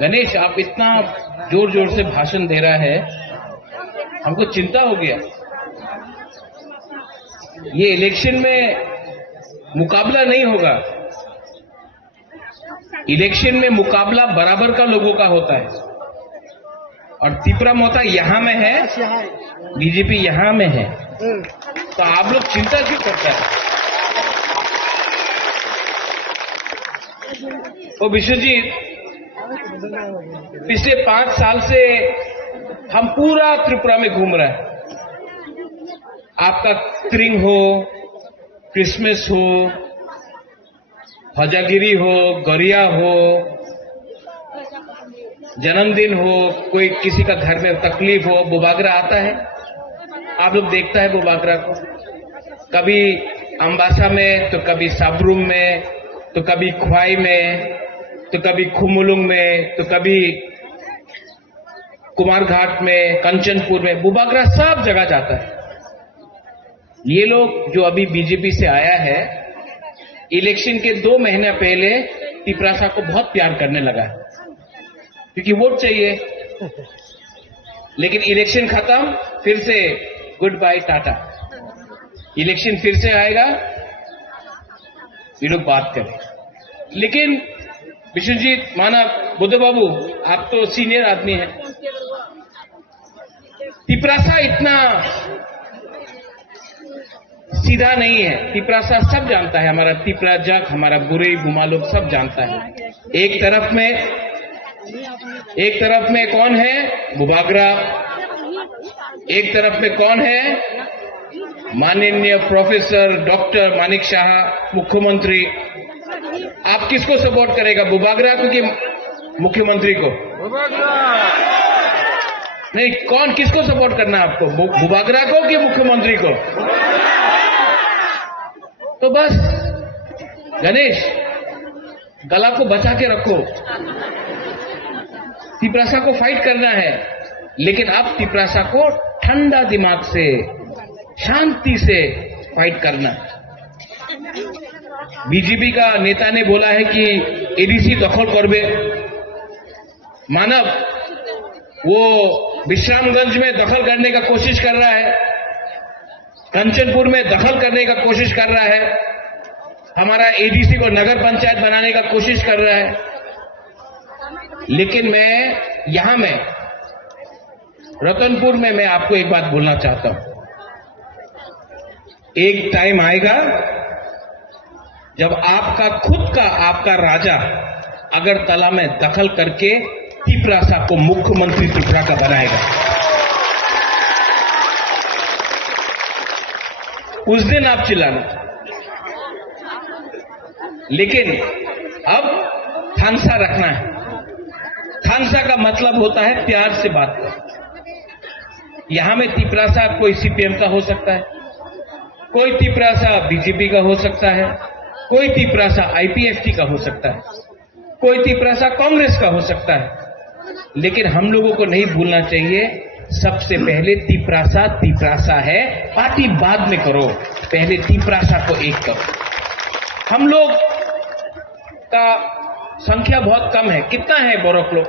गणेश, आप इतना जोर जोर से भाषण दे रहा है, हमको चिंता हो गया। ये इलेक्शन में मुकाबला नहीं होगा, इलेक्शन में मुकाबला बराबर का लोगों का होता है। और तिपरा मोता यहां में है, बीजेपी यहां में है, तो आप लोग चिंता क्यों करते हैं? ओ विश्वजीत, पिछले 5 साल से हम पूरा त्रिपुरा में घूम रहे हैं। आपका त्रिंग हो, क्रिसमस हो, हजागिरी हो, गरिया हो, जन्मदिन हो, कोई किसी का घर में तकलीफ हो, बुबागरा आता है, आप लोग देखता है बुबागरा को, कभी अम्बासा में, तो कभी साबरूम में, तो कभी ख्वाई में, तो कभी खुमुलुंग में, तो कभी कुमार घाट में, कंचनपुर में, बुबागरा सब जगह जाता है। ये लोग जो अभी बीजेपी से आया है, इलेक्शन के 2 महीने पहले तिपरासा को बहुत प्यार करने लगा है, क्योंकि वोट चाहिए। लेकिन इलेक्शन खत्म, फिर से गुड बाय टाटा, इलेक्शन फिर से आएगा, ये लोग बात करें। लेकिन विश्वजीत, माना बुद्ध बाबू, आप तो सीनियर आदमी हैं, तिपरासा इतना सीधा नहीं है। तिपरासा सब जानता है, हमारा तिपरा जग, हमारा बुरे गुमा लोग सब जानता है। एक तरफ में कौन है? बुबागरा। एक तरफ में कौन है? माननीय प्रोफेसर डॉक्टर मानिक शाह, मुख्यमंत्री। आप किसको सपोर्ट करेगा, बुबागरा को कि मुख्यमंत्री को? नहीं, कौन, किसको सपोर्ट करना है आपको, बुबागरा को कि मुख्यमंत्री को? तो बस गणेश, गला को बचा के रखो। तिपरासा को फाइट करना है, लेकिन अब तिपरासा को ठंडा दिमाग से, शांति से फाइट करना। बीजेपी का नेता ने बोला है कि एडीसी दखल करबे। मानव वो विश्रामगंज में दखल करने का कोशिश कर रहा है, कंचनपुर में दखल करने का कोशिश कर रहा है, हमारा एडीसी को नगर पंचायत बनाने का कोशिश कर रहा है। लेकिन मैं यहां में रतनपुर में मैं आपको एक बात बोलना चाहता हूं। एक टाइम आएगा जब आपका खुद का, आपका राजा अगरतला में दखल करके तिपरासा को मुख्यमंत्री त्रिपुरा का बनाएगा। उस दिन आप चिल्लाना। लेकिन अब थानसा रखना है। थानसा का मतलब होता है प्यार से बात करना। यहां में तिपरासा कोई सीपीएम का हो सकता है, कोई तिपरासा बीजेपी का हो सकता है, कोई तिपरासा आईपीएफटी का हो सकता है, कोई तिपरासा कांग्रेस का हो सकता है। लेकिन हम लोगों को नहीं भूलना चाहिए, सबसे पहले तिपरासा तिपरासा है, पार्टी बाद में करो, पहले तिपरासा को एक करो। हम लोग का संख्या बहुत कम है। कितना है बोरक लोग,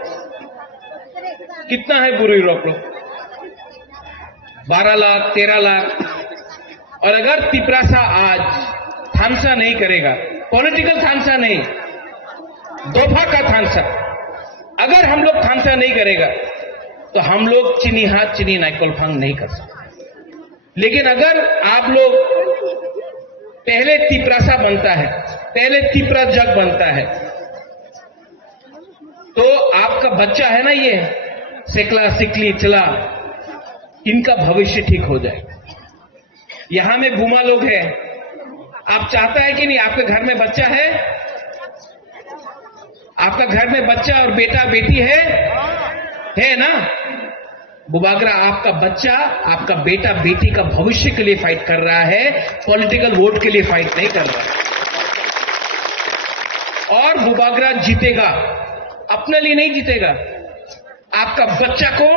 कितना है बुरी लोग? 12 लाख 13 लाख। और अगर तिपरासा आज थानसा नहीं करेगा, पॉलिटिकल थानसा नहीं, दोफा का थानसा, अगर हम लोग थानसा नहीं करेगा तो हम लोग चिनी हाथ चिनी नाइकोलफांग नहीं कर सकते। लेकिन अगर आप लोग पहले तिपरासा बनता है, पहले तिपरा जग बनता है, तो आपका बच्चा है ना, ये सिकला सिकली चला, इनका भविष्य ठीक हो जाएगा। यहां में बुमा लोग हैं, आप चाहता है कि नहीं आपके घर में बच्चा है, आपका घर में बच्चा और बेटा बेटी है ना? बुबागरा आपका बच्चा, आपका बेटा बेटी का भविष्य के लिए फाइट कर रहा है, पॉलिटिकल वोट के लिए फाइट नहीं कर रहा है। और बुबागरा जीतेगा, अपने लिए नहीं जीतेगा, आपका बच्चा को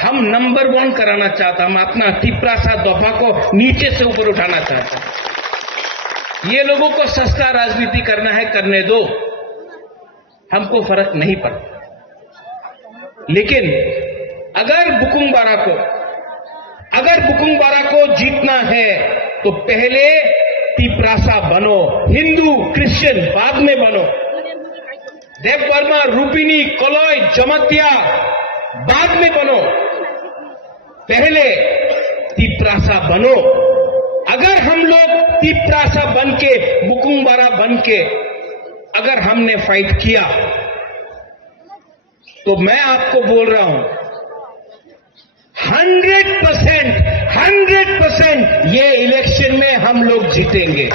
हम नंबर 1 कराना चाहता, हम अपना तिपरासा दोफा को नीचे से ऊपर उठाना चाहते हैं। ये लोगों को सस्ता राजनीति करना है, करने दो, हमको फर्क नहीं पड़ता। लेकिन अगर बुकुंग बारा को जीतना है तो पहले तिपरासा बनो, हिंदू क्रिश्चियन बाद में बनो, देववर्मा रूपिनी कलॉय जमतिया बाद में बनो, पहले तिपरासा बनो। अगर हम लोग तिपरासा बन के, बुकुंग बारा बन के अगर हमने फाइट किया तो मैं आपको बोल रहा हूं 100% ये इलेक्शन में हम लोग जीतेंगे।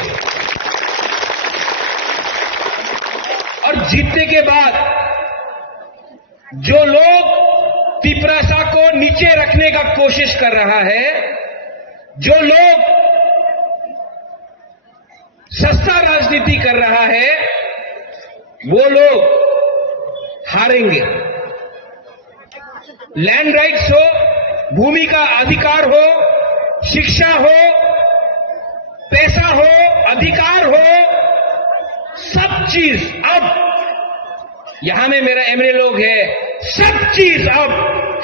और जीतने के बाद जो लोग तिपरासा को नीचे रखने का कोशिश कर रहा है, जो लोग सस्ता राजनीति कर रहा है, वो लोग हारेंगे। लैंड राइट्स हो, भूमि का अधिकार हो, शिक्षा हो, पैसा हो, अधिकार हो, सब चीज अब यहां में मेरा एमएलए लोग है, सब चीज अब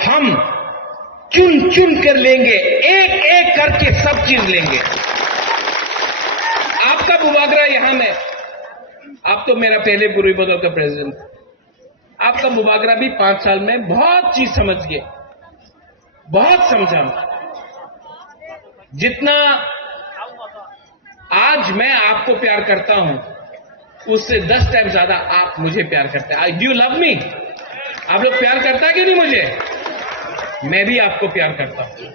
हम चुन चुन कर लेंगे, एक एक करके सब चीज लेंगे। आपका बुबागरा यहां में, आप तो मेरा पहले पूर्वी बदल का प्रेसिडेंट, आपका बुबागरा भी 5 साल में बहुत चीज समझ गए, बहुत समझा। जितना आज मैं आपको प्यार करता हूं, उससे 10 टाइम ज्यादा आप मुझे प्यार करते हैं। Do you love me? आप लोग प्यार करता है कि नहीं मुझे? मैं भी आपको प्यार करता हूं।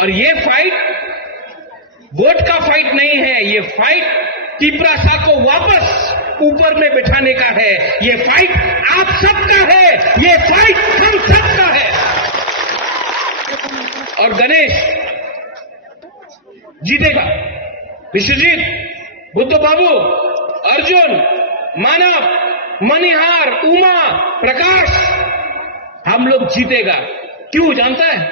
और ये फाइट वोट का फाइट नहीं है, ये फाइट तिपरासा को वापस ऊपर में बिठाने का है। ये फाइट आप सबका है, ये फाइट हम सबका है। और गणेश जीतेगा, विश्वजीत, बुद्ध बाबू, अर्जुन, मानव, मनिहार, उमा, प्रकाश, हम लोग जीतेगा। क्यों जानता है?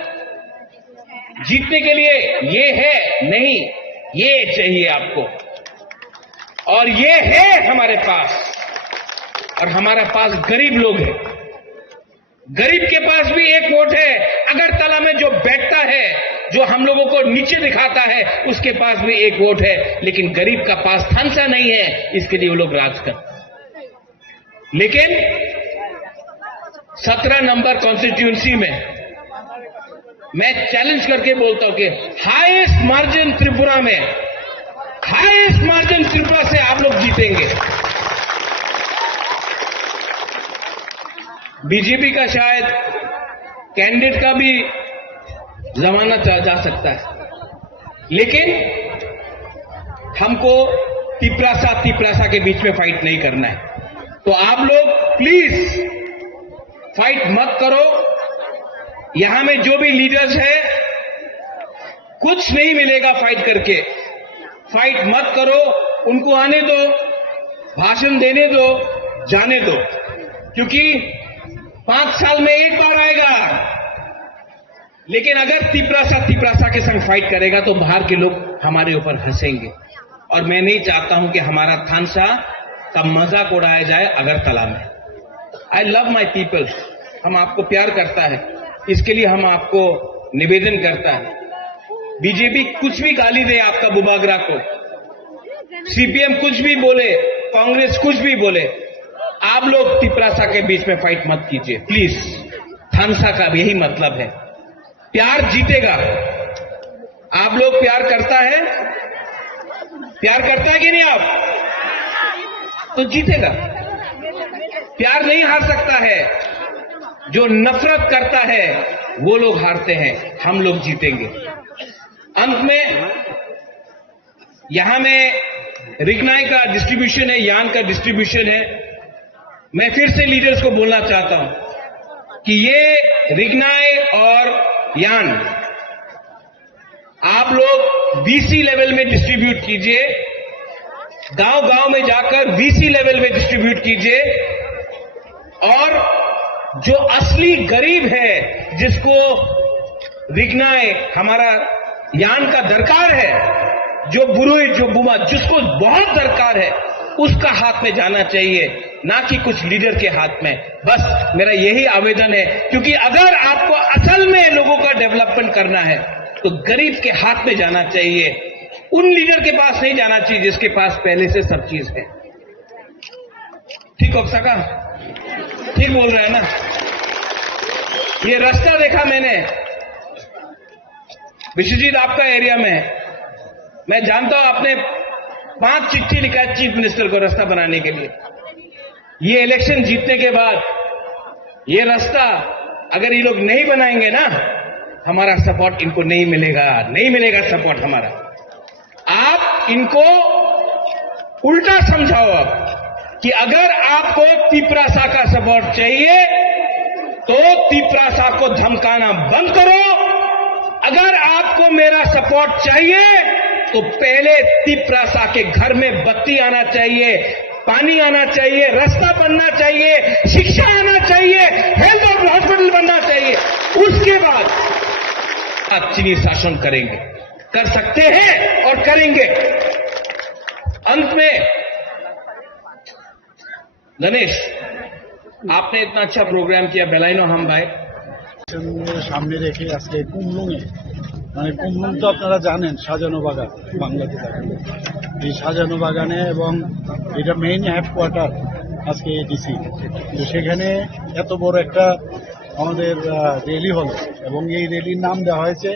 जीतने के लिए ये है नहीं, ये चाहिए आपको, और ये है हमारे पास। और हमारे पास गरीब लोग हैं, गरीब के पास भी एक वोट है। अगरतला में जो बैठता है, जो हम लोगों को नीचे दिखाता है, उसके पास भी एक वोट है। लेकिन गरीब का पास थानसा नहीं है, इसके लिए वो लोग राज करते। लेकिन 17 नंबर कॉन्स्टिट्यूंसी में मैं चैलेंज करके बोलता हूं कि हाईएस्ट मार्जिन त्रिपुरा में, हाईएस्ट मार्जिन त्रिपुरा से आप लोग जीतेंगे। बीजेपी का शायद कैंडिडेट का भी जमाना जा सकता है, लेकिन हमको तिपरासा के बीच में फाइट नहीं करना है। तो आप लोग प्लीज फाइट मत करो, यहां में जो भी लीडर्स है, कुछ नहीं मिलेगा फाइट करके। फाइट मत करो, उनको आने दो, भाषण देने दो, जाने दो, क्योंकि 5 साल में एक बार आएगा। लेकिन अगर तिपरासा के संग फाइट करेगा तो बाहर के लोग हमारे ऊपर हंसेंगे, और मैं नहीं चाहता हूं कि हमारा थानसा का मजाक उड़ाया जाए अगरतला में। आई लव माई पीपल, हम आपको प्यार करता है, इसके लिए हम आपको निवेदन करता है। बीजेपी कुछ भी गाली दे आपका बुबागरा को, सीपीएम कुछ भी बोले, कांग्रेस कुछ भी बोले, आप लोग तिपरासा के बीच में फाइट मत कीजिए प्लीज। थानसा का यही मतलब है, प्यार जीतेगा। आप लोग प्यार करता है कि नहीं आप? तो जीतेगा। प्यार नहीं हार सकता है, जो नफरत करता है वो लोग हारते हैं, हम लोग जीतेंगे। अंत में यहां में रिगनाई का डिस्ट्रीब्यूशन है, यान का डिस्ट्रीब्यूशन है। मैं फिर से लीडर्स को बोलना चाहता हूं कि ये रिगनाई और यान आप लोग वीसी लेवल में डिस्ट्रीब्यूट कीजिए, गांव गांव में जाकर वीसी लेवल में डिस्ट्रीब्यूट कीजिए, और जो असली गरीब है, जिसको रिगनाई हमारा यान का दरकार है, जो बुरुई जो बुमा जिसको बहुत दरकार है, उसका हाथ में जाना चाहिए, ना कि कुछ लीडर के हाथ में। बस मेरा यही आवेदन है, क्योंकि अगर आपको असल में लोगों का डेवलपमेंट करना है तो गरीब के हाथ में जाना चाहिए, उन लीडर के पास नहीं जाना चाहिए जिसके पास पहले से सब चीज है। ठीक हो सका? ठीक बोल रहे हैं ना? ये रास्ता देखा मैंने विश्वजीत आपका एरिया में, मैं जानता हूं आपने 5 चिट्ठी लिखा है चीफ मिनिस्टर को रास्ता बनाने के लिए। ये इलेक्शन जीतने के बाद ये रास्ता अगर ये लोग नहीं बनाएंगे ना, हमारा सपोर्ट इनको नहीं मिलेगा सपोर्ट हमारा। आप इनको उल्टा समझाओ अब कि अगर आपको तिपरासा का सपोर्ट चाहिए तो तिपरासा को धमकाना बंद करो। अगर आपको मेरा सपोर्ट चाहिए तो पहले तिपरासा के घर में बत्ती आना चाहिए, पानी आना चाहिए, रास्ता बनना चाहिए, शिक्षा आना चाहिए, हेल्थ और हॉस्पिटल बनना चाहिए। उसके बाद आप चीनी शासन करेंगे, कर सकते हैं और करेंगे। अंत में गणेश, आपने इतना अच्छा प्रोग्राम किया, बेलाइनो हम भाई সামনে রেখে আজকে কুমলুঙে, মানে কুমলুং তো আপনারা জানেন সাজানো বাগান, বাংলাতে থাকে এই সাজানো বাগানে, এবং এটা মেইন হেডকোয়ার্টার আজকে এডিসি। তো সেখানে এত বড় একটা আমাদের র্যালি হলো, এবং এই র্যালির নাম দেওয়া হয়েছে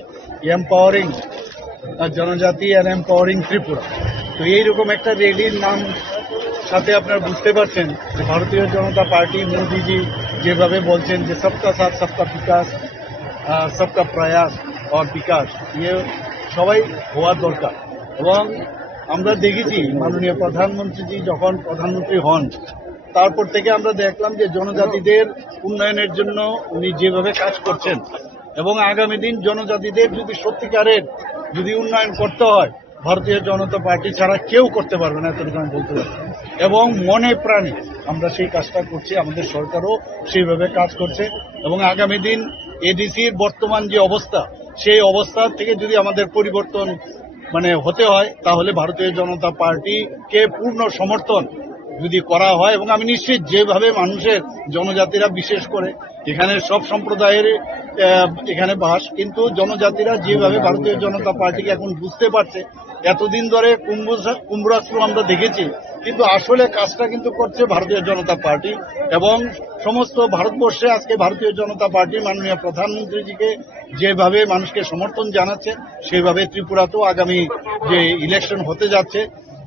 এম্পাওয়ারিং জনজাতি অ্যান্ড এম্পাওয়ারিং ত্রিপুরা। তো এইরকম একটা র্যালির নাম সাথে আপনারা বুঝতে পারছেন যে ভারতীয় জনতা পার্টি মোদিজি যেভাবে বলছেন যে সবকা সাথ সবকা বিকাশ, সবকা প্রয়াস আর বিকাশ, ইয়ে সবাই হওয়া দরকার। এবং আমরা দেখেছি মাননীয় প্রধানমন্ত্রীজি যখন প্রধানমন্ত্রী হন, তারপর থেকে আমরা দেখলাম যে জনজাতিদের উন্নয়নের জন্য উনি যেভাবে কাজ করছেন, এবং আগামী দিন জনজাতিদের যদি সত্যিকারের যদি উন্নয়ন করতে হয়, ভারতীয় জনতা পার্টি ছাড়া কেউ করতে পারবে না, এতটুকু আমি বলতে পারি। এবং মনে প্রাণে আমরা সেই কাজটা করছি, আমাদের সরকারও সেইভাবে কাজ করছে। এবং আগামী দিন এডিসির বর্তমান যে অবস্থা, সেই অবস্থা থেকে যদি আমাদের পরিবর্তন হতে হয়, তাহলে ভারতীয় জনতা পার্টিকে পূর্ণ সমর্থন যদি করা হয়, এবং আমি নিশ্চিত যেভাবে মানুষের জনজাতিরা বিশেষ করে এখানে সব সম্প্রদায়ের এখানে বাস, কিন্তু জনজাতিরা যেভাবে ভারতীয় জনতা পার্টিকে এখন বুঝতে পারছে, এতদিন ধরে কুম্ভরাষ্ট্র আমরা দেখেছি, কিন্তু আসলে কাজটা কিন্তু করছে ভারতীয় জনতা পার্টি। এবং সমস্ত ভারতবর্ষে আজকে ভারতীয় জনতা পার্টি মাননীয় প্রধানমন্ত্রীজিকে যেভাবে মানুষকে সমর্থন জানাচ্ছে, সেইভাবে ত্রিপুরাতেও আগামী যে ইলেকশন হতে যাচ্ছে,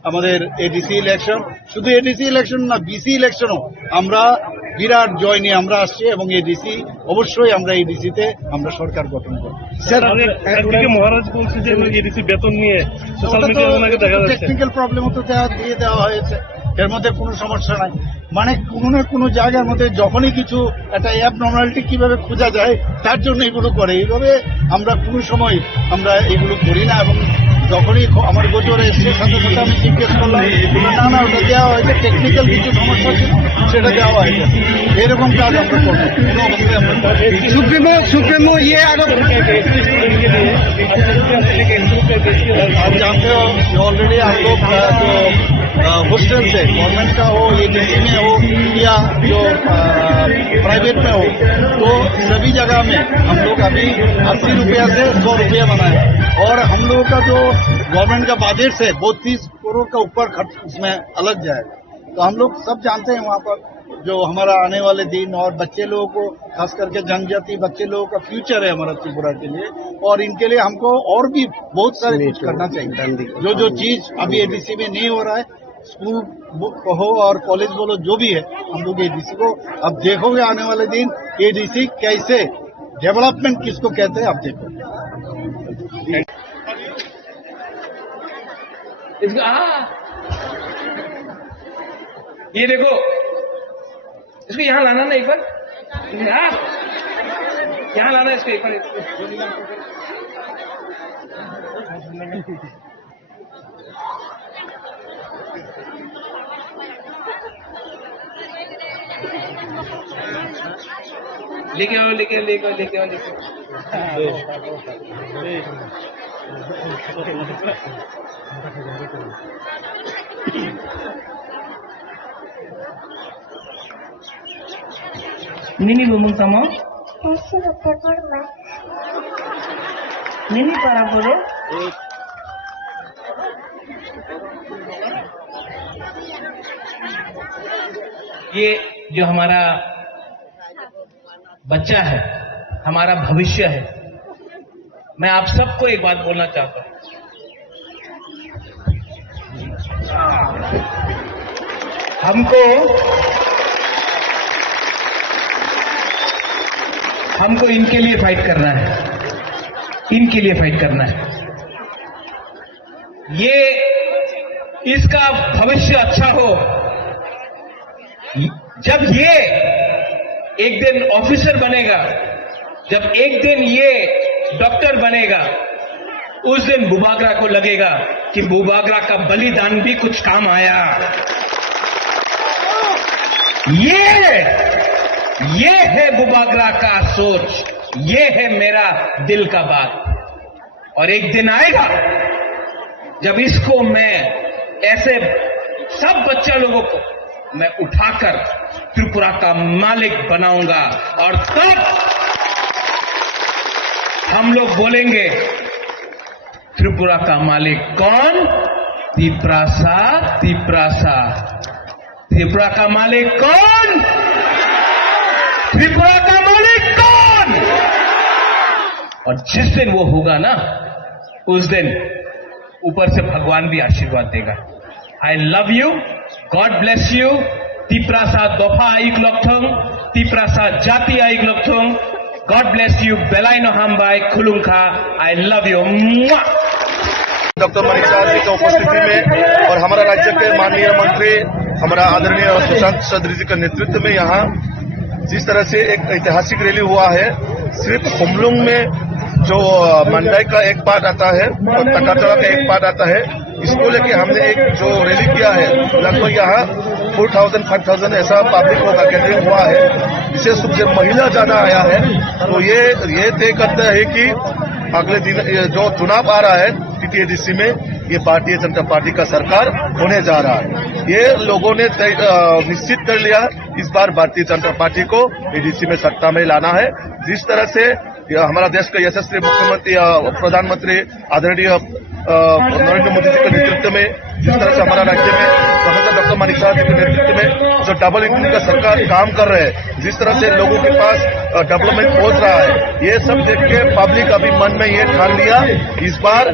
আমাদের এডিসি ইলেকশন, শুধু এডিসি ইলেকশন না, বিসি ইলেকশনও আমরা বিরাট জয় নিয়ে আমরা আসছি, এবং এডিসি অবশ্যই আমরা এডিসিতে আমরা সরকার গঠন করব। একদিকে মহারাজ বলছে যে এডিসি বেতন নিয়ে সোশ্যাল মিডিয়ায় ওনাকে দেখা যাচ্ছে টেকনিক্যাল প্রবলেমও তো দিয়ে দেওয়া হয়েছে, এর মধ্যে কোনো সমস্যা নাই। মানে কোনো না কোনো জায়গার মধ্যে যখনই কিছু একটা অ্যাবনর্মালিটি কিভাবে খোঁজা যায় তার জন্য এগুলো করে। এইভাবে আমরা কোনো সময় আমরা এগুলো করি না। এবং যখনই আমার গোচরে এসছে সাথে সাথে আমি জিজ্ঞেস করলাম, না ওটা দেওয়া হয়েছে, টেকনিক্যাল কিছু সমস্যা ছিল সেটা দেওয়া হয়েছে। এরকম কাজ আমরা করবো, কোনো অবস্থায় আমরা सुप्रीमो ये आरोप आप जानते हो ऑलरेडी हम लोग जो हॉस्टल से गवर्नमेंट का हो, एजेंसी में हो या जो प्राइवेट में हो, तो सभी जगह में हम लोग अभी 80 रुपया से 100 रुपया बनाए। और हम लोगों का जो गवर्नमेंट का बजट है 32 करोड़ का ऊपर खर्च उसमें अलग जाएगा। तो हम लोग सब जानते हैं वहाँ पर जो हमारा आने वाले दिन और बच्चे लोगों को, खास करके जनजाति बच्चे लोगों का फ्यूचर है हमारा त्रिपुरा के लिए, और इनके लिए हमको और भी बहुत सारे कुछ करना चाहिए। जो चीज अभी एडीसी में नहीं हो रहा है, स्कूल हो और कॉलेज बोलो जो भी है, हम लोग एडीसी को अब देखोगे आने वाले दिन एडीसी कैसे डेवलपमेंट किसको कहते हैं आप देखो। इसको ये देखो, इसको यहाँ लाना ना एक बार, यहाँ लाना इसको एक बार। लेके आओ, लेके आओ, लेके आओ, लेके आओ, लेके Nini bumung tamo? Kasih betul mas. Nini para boro? ये जो हमारा बच्चा है, हमारा भविष्य है, मैं आप सबको एक बात बोलना चाहता हूं। हमको इनके लिए फाइट करना है, इनके लिए फाइट करना है। ये इसका भविष्य अच्छा हो। जब ये एक दिन ऑफिसर बनेगा, जब एक दिन ये डॉक्टर बनेगा, उस दिन बुबागरा को लगेगा कि बुबागरा का बलिदान भी कुछ काम आया। ये है बुबागरा का सोच, ये है मेरा दिल का बात। और एक दिन आएगा जब इसको मैं ऐसे सब बच्चा लोगों को मैं उठाकर त्रिपुरा का मालिक बनाऊंगा, और तब हम लोग बोलेंगे त्रिपुरा का मालिक कौन? तिप्रासा, तिप्रासा। त्रिपुरा का मालिक कौन? त्रिपुरा का मालिक कौन? और जिस दिन वो होगा ना, उस दिन ऊपर से भगवान भी आशीर्वाद देगा। I love you, God bless you. Tiprasa दोफा आइक लक्थों, तिप्रासा जाति आइक लक्थों। गॉड ब्लेस यू, बेलाइनो हामबाई खुलुंखा। I love you. Doctor Mani साहब जी की उपस्थिति में और हमारा राज्य के माननीय मंत्री हमारा आदरणीय सुशांत चौधरी जी के नेतृत्व में यहाँ जिस तरह से एक ऐतिहासिक रैली हुआ है, सिर्फ खुमलुंग में जो मंडाई का एक पार्ट आता है और तकाचड़ा का एक पार्ट आता है, इसको लेके हमने एक जो रैली किया है, लगभग यहाँ 4,000-5,000 ऐसा पब्लिक होगा गैदरिंग हुआ है। विशेष रूप से महिला ज्यादा आया है। तो ये तय करता है कि अगले दिन जो चुनाव आ रहा है टीटीएडीसी में, ये भारतीय जनता पार्टी का सरकार होने जा रहा है। ये लोगों ने निश्चित कर लिया, इस बार भारतीय जनता पार्टी को एडीसी में सत्ता में लाना है। जिस तरह से हमारा देश का यशस्वी मुख्यमंत्री प्रधानमंत्री आदरणीय नरेंद्र मोदी जी के नेतृत्व में, जिस तरह से हमारा राज्य में डॉक्टर मणि साहब जी के नेतृत्व में जो डबल इंजन का सरकार काम कर रहे हैं, जिस तरह से लोगों के पास डेवलपमेंट पहुंच रहा है, ये सब देख के पब्लिक अभी मन में ये ठान लिया, इस बार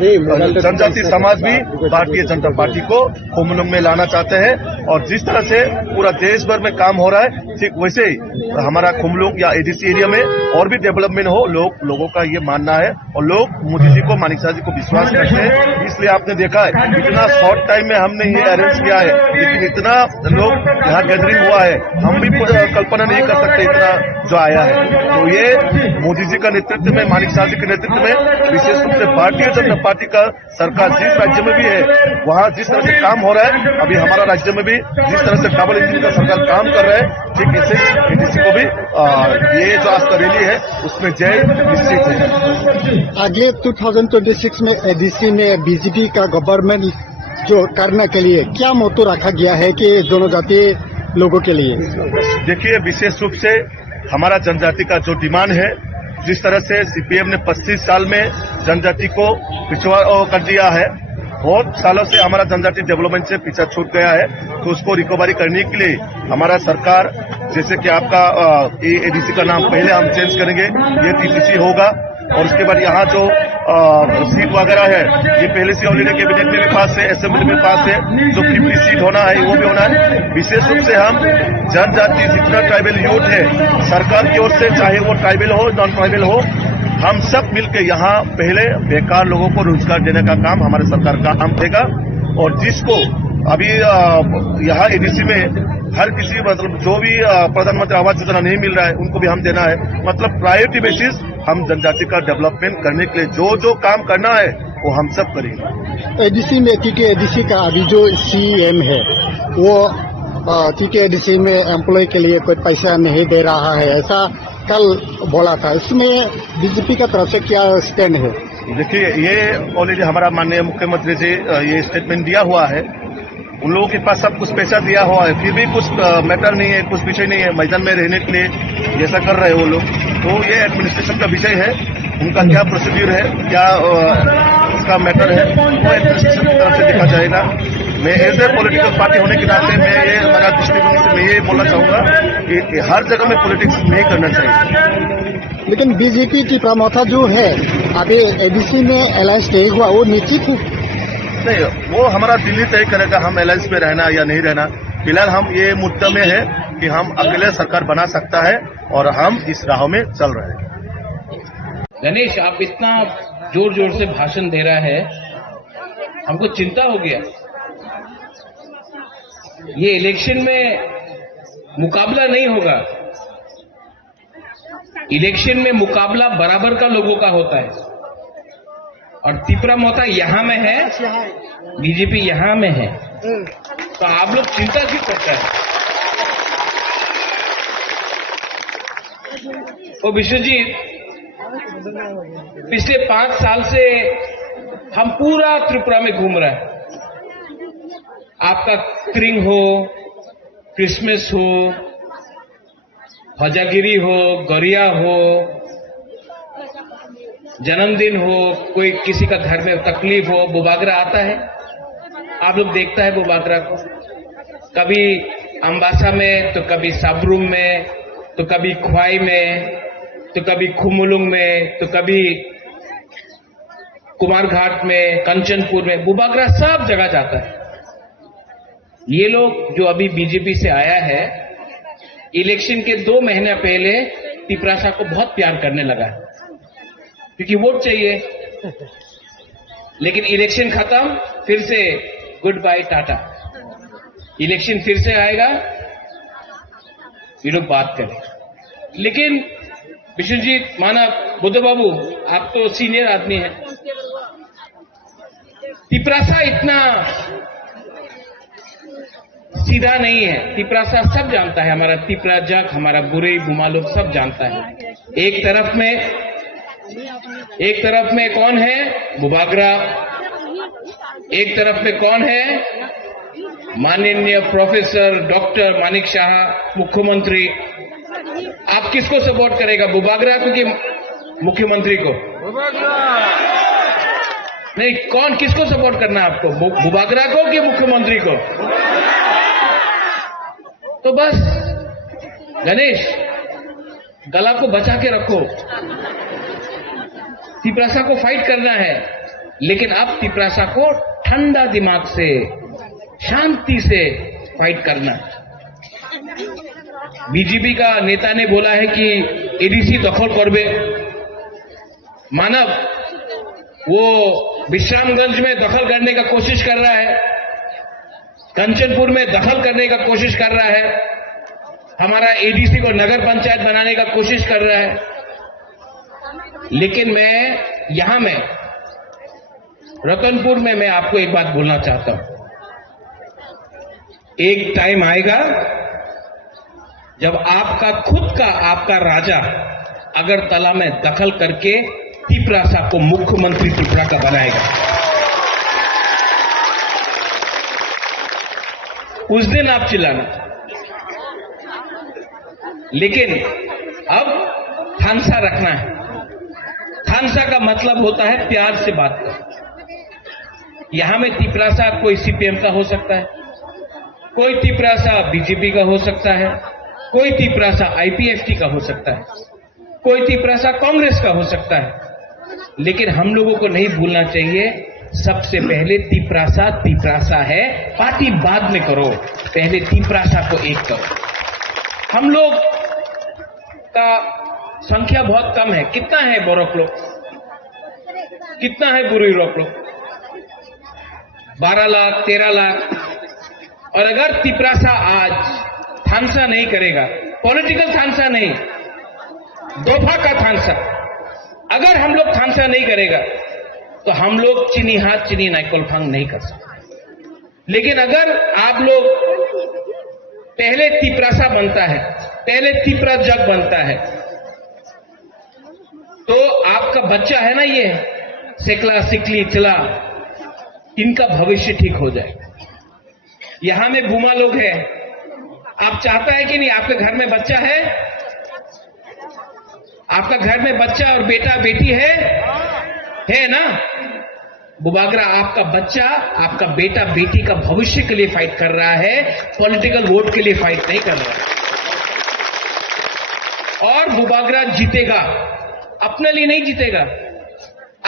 जनजाति समाज भी भारतीय जनता पार्टी को खुमलुंग में लाना चाहते हैं। और जिस तरह से पूरा देश भर में काम हो रहा है, ठीक वैसे ही हमारा खुमलुंग या एडीसी एरिया में और भी डेवलपमेंट हो, लोगों का ये मानना है। और लोग मोदी जी को, मानिक शाह जी को विश्वास करते हैं, इसलिए इसलिए आपने देखा है इतना शॉर्ट टाइम में हमने ये अरेंज किया है, लेकिन इतना लोग यहाँ गैदरिंग हुआ है, हम भी कल्पना नहीं कर सकते इतना जो आया है। तो ये मोदी जी का नेतृत्व में, मानिक साहब जी के नेतृत्व में, विशेष रूप से भारतीय जनता पार्टी का सरकार जिस राज्य में भी है वहाँ जिस तरह से काम हो रहा है, अभी हमारा राज्य में भी जिस तरह से डबल इंजन का सरकार काम कर रहा है, ठीक ऐसे एडीसी को भी ये जो आज का रैली है उसमें जय निश्चित है। आगे 2026 में एडीसी में बीजेपी का गवर्नमेंट जो करने के लिए क्या मोटो रखा गया है कि जनजाति लोगों के लिए? देखिए, विशेष रूप से हमारा जनजाति का जो डिमांड है, जिस तरह से सीपीएम ने 25 साल में जनजाति को पिछड़ा कर दिया है, बहुत सालों से हमारा जनजाति डेवलपमेंट से पीछा छूट गया है, तो उसको रिकवरी करने के लिए हमारा सरकार, जैसे कि आपका एडीसी का नाम पहले हम चेंज करेंगे, ये टीपीसी होगा, और उसके बाद यहाँ जो सीट वगैरह है ये पहले से ऑलरेडी कैबिनेट में भी पास है, असेंबली में पास है, जो 50 सीट होना है वो भी होना है। विशेष रूप से हम जनजाति जितना ट्राइबल यूथ है, सरकार की ओर से चाहे वो ट्राइबल हो नॉन ट्राइबल हो, हम सब मिलकर यहाँ पहले बेकार लोगों को रोजगार देने का काम हमारे सरकार का काम देगा। और जिसको अभी यहाँ एडीसी में हर किसी मतलब जो भी प्रधानमंत्री आवास योजना नहीं मिल रहा है उनको भी हम देना है, मतलब प्रायोरिटी बेसिस हम जनजाति का डेवलपमेंट करने के लिए जो जो काम करना है वो हम सब करेंगे। एडीसी में टीके एडीसी का अभी जो सीएम है वो टीके एडीसी में एम्प्लॉय के लिए कोई पैसा नहीं दे रहा है, ऐसा कल बोला था। इसमें बीजेपी का तरफ से क्या स्टैंड है? देखिए, ये ऑलरेडी हमारा माननीय मुख्यमंत्री जी ये स्टेटमेंट दिया हुआ है, उन लोगों के पास सब कुछ पैसा दिया हुआ है, फिर भी कुछ मैटर नहीं है, कुछ विषय नहीं है मैदान में रहने के लिए ऐसा कर रहे हैं वो लोग। तो ये एडमिनिस्ट्रेशन का विषय है, उनका क्या प्रोसीड्यूर है, क्या उसका मैटर है, वो एडमिनिस्ट्रेशन की तरफ से देखा जाएगा। मैं एज ए पॉलिटिकल पार्टी होने के नाते मैं ये हमारा दृष्टिकोण से मैं ये बोलना चाहूंगा कि हर जगह में पॉलिटिक्स नहीं करना चाहिए। लेकिन बीजेपी की प्रमोथा जो है अभी एडीसी में अलायंस नहीं हुआ, वो निश्चित नहीं, वो हमारा दिल्ली तय करेगा हम अलायंस में रहना या नहीं रहना। फिलहाल हम ये मुद्दा में है कि हम अकेले सरकार बना सकता है और हम इस राह में चल रहे हैं। गणेश, आप इतना जोर जोर से भाषण दे रहा है, हमको चिंता हो गया। ये इलेक्शन में मुकाबला नहीं होगा, इलेक्शन में मुकाबला बराबर का लोगों का होता है, और तिपरा मोता यहां में है, बीजेपी यहां में है, तो आप लोग चिंता क्यों करते हैं? वो विश्वजीत, पिछले 5 साल से हम पूरा त्रिपुरा में घूम रहे हैं। आपका क्रिंग हो, क्रिसमस हो, हजागिरी हो, गरिया हो, जन्मदिन हो, कोई किसी का घर में तकलीफ हो, बुबागरा आता है, आप लोग देखता है बुबागरा को, कभी अम्बासा में, तो कभी साबरूम में, तो कभी ख्वाई में, तो कभी खुमुलुंग में, तो कभी कुमारघाट में, कंचनपुर में, बुबागरा सब जगह जाता है। ये लोग जो अभी बीजेपी से आया है, इलेक्शन के 2 महीने पहले तिपरासा को बहुत प्यार करने लगा, क्योंकि वोट चाहिए। लेकिन इलेक्शन खत्म, फिर से गुड बाय टाटा, इलेक्शन फिर से आएगा, ये लोग बात करें। लेकिन विश्वजीत, माना बुद्ध बाबू, आप तो सीनियर आदमी हैं, तिपरासा इतना सीधा नहीं है। तिपरासा सब जानता है, हमारा तिपरा जग, हमारा बुरे गुमा लोग सब जानता है। एक तरफ में कौन है? बुबागरा। एक तरफ में कौन है? माननीय प्रोफेसर डॉक्टर मानिक शाह, मुख्यमंत्री। आप किसको सपोर्ट करेगा, बुबागरा को कि मुख्यमंत्री को? नहीं, कौन, किसको सपोर्ट करना है आपको, बुबागरा को कि मुख्यमंत्री को? तो बस गणेश, गला को बचा के रखो। तिपरासा को फाइट करना है, लेकिन अब तिपरासा को ठंडा दिमाग से, शांति से फाइट करना। बीजेपी का नेता ने बोला है कि एडीसी दखल करबे। मानव, वो विश्रामगंज में दखल करने का कोशिश कर रहा है, कंचनपुर में दखल करने का कोशिश कर रहा है, हमारा एडीसी को नगर पंचायत बनाने का कोशिश कर रहा है। लेकिन मैं रतनपुर में मैं आपको एक बात बोलना चाहता हूं। एक टाइम आएगा जब आपका राजा अगरतला में दखल करके तिपरासा को मुख्यमंत्री त्रिपुरा का बनाएगा। उस दिन आप चिल्लाना। लेकिन अब थानसा रखना है। थानसा का मतलब होता है प्यार से बात करो। यहां में तिपरासा कोई सीपीएम का हो सकता है, कोई तिपरासा बीजेपी का हो सकता है, कोई तिपरासा आईपीएफटी का हो सकता है, कोई तिपरासा कांग्रेस का हो सकता है। लेकिन हम लोगों को नहीं भूलना चाहिए, सबसे पहले तिपरासा है। पार्टी बाद में करो, पहले तिपरासा को एक करो। हम लोग का संख्या बहुत कम है। कितना है बोरक लोग, कितना है बुरी लोग? 12 लाख 13 लाख। और अगर तिपरासा आज थानसा नहीं करेगा, पॉलिटिकल थानसा नहीं, दोफा का थानसा, अगर हम लोग थानसा नहीं करेगा तो हम लोग चीनी हाथ चीनी नाइकोलफांग नहीं कर सकते। लेकिन अगर आप लोग पहले तिपरासा बनता है, पहले तिपरा जग बनता है, तो आपका बच्चा है ना, ये सिकला सिकली चिला, इनका भविष्य ठीक हो जाएगा। यहां में बुमा लोग हैं, आप चाहता है कि नहीं आपके घर में बच्चा है? आपका घर में बच्चा और बेटा बेटी है ना? बुबागरा, आपका बच्चा, आपका बेटा बेटी का भविष्य के लिए फाइट कर रहा है, पॉलिटिकल वोट के लिए फाइट नहीं कर रहा है। और बुबागरा जीतेगा, अपने लिए नहीं जीतेगा।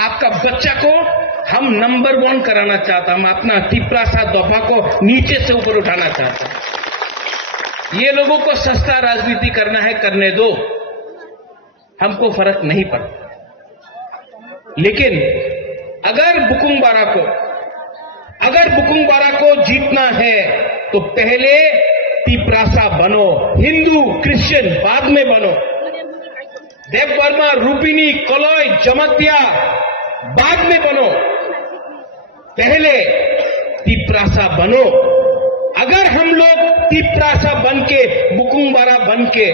आपका बच्चा को हम नंबर 1 कराना चाहता, हम अपना तिपरासा दोफा को नीचे से ऊपर उठाना चाहता। ये लोगों को सस्ता राजनीति करना है, करने दो, हमको फर्क नहीं पड़ता। लेकिन अगर बुकुंगबारा को जीतना है तो पहले तिपरासा बनो, हिंदू क्रिश्चियन बाद में बनो, देववर्मा रूपिनी कलय जमतिया बाद में बनो, पहले तिपरासा बनो। अगर हम लोग तिपरासा बनके, बुकुंगबारा बनके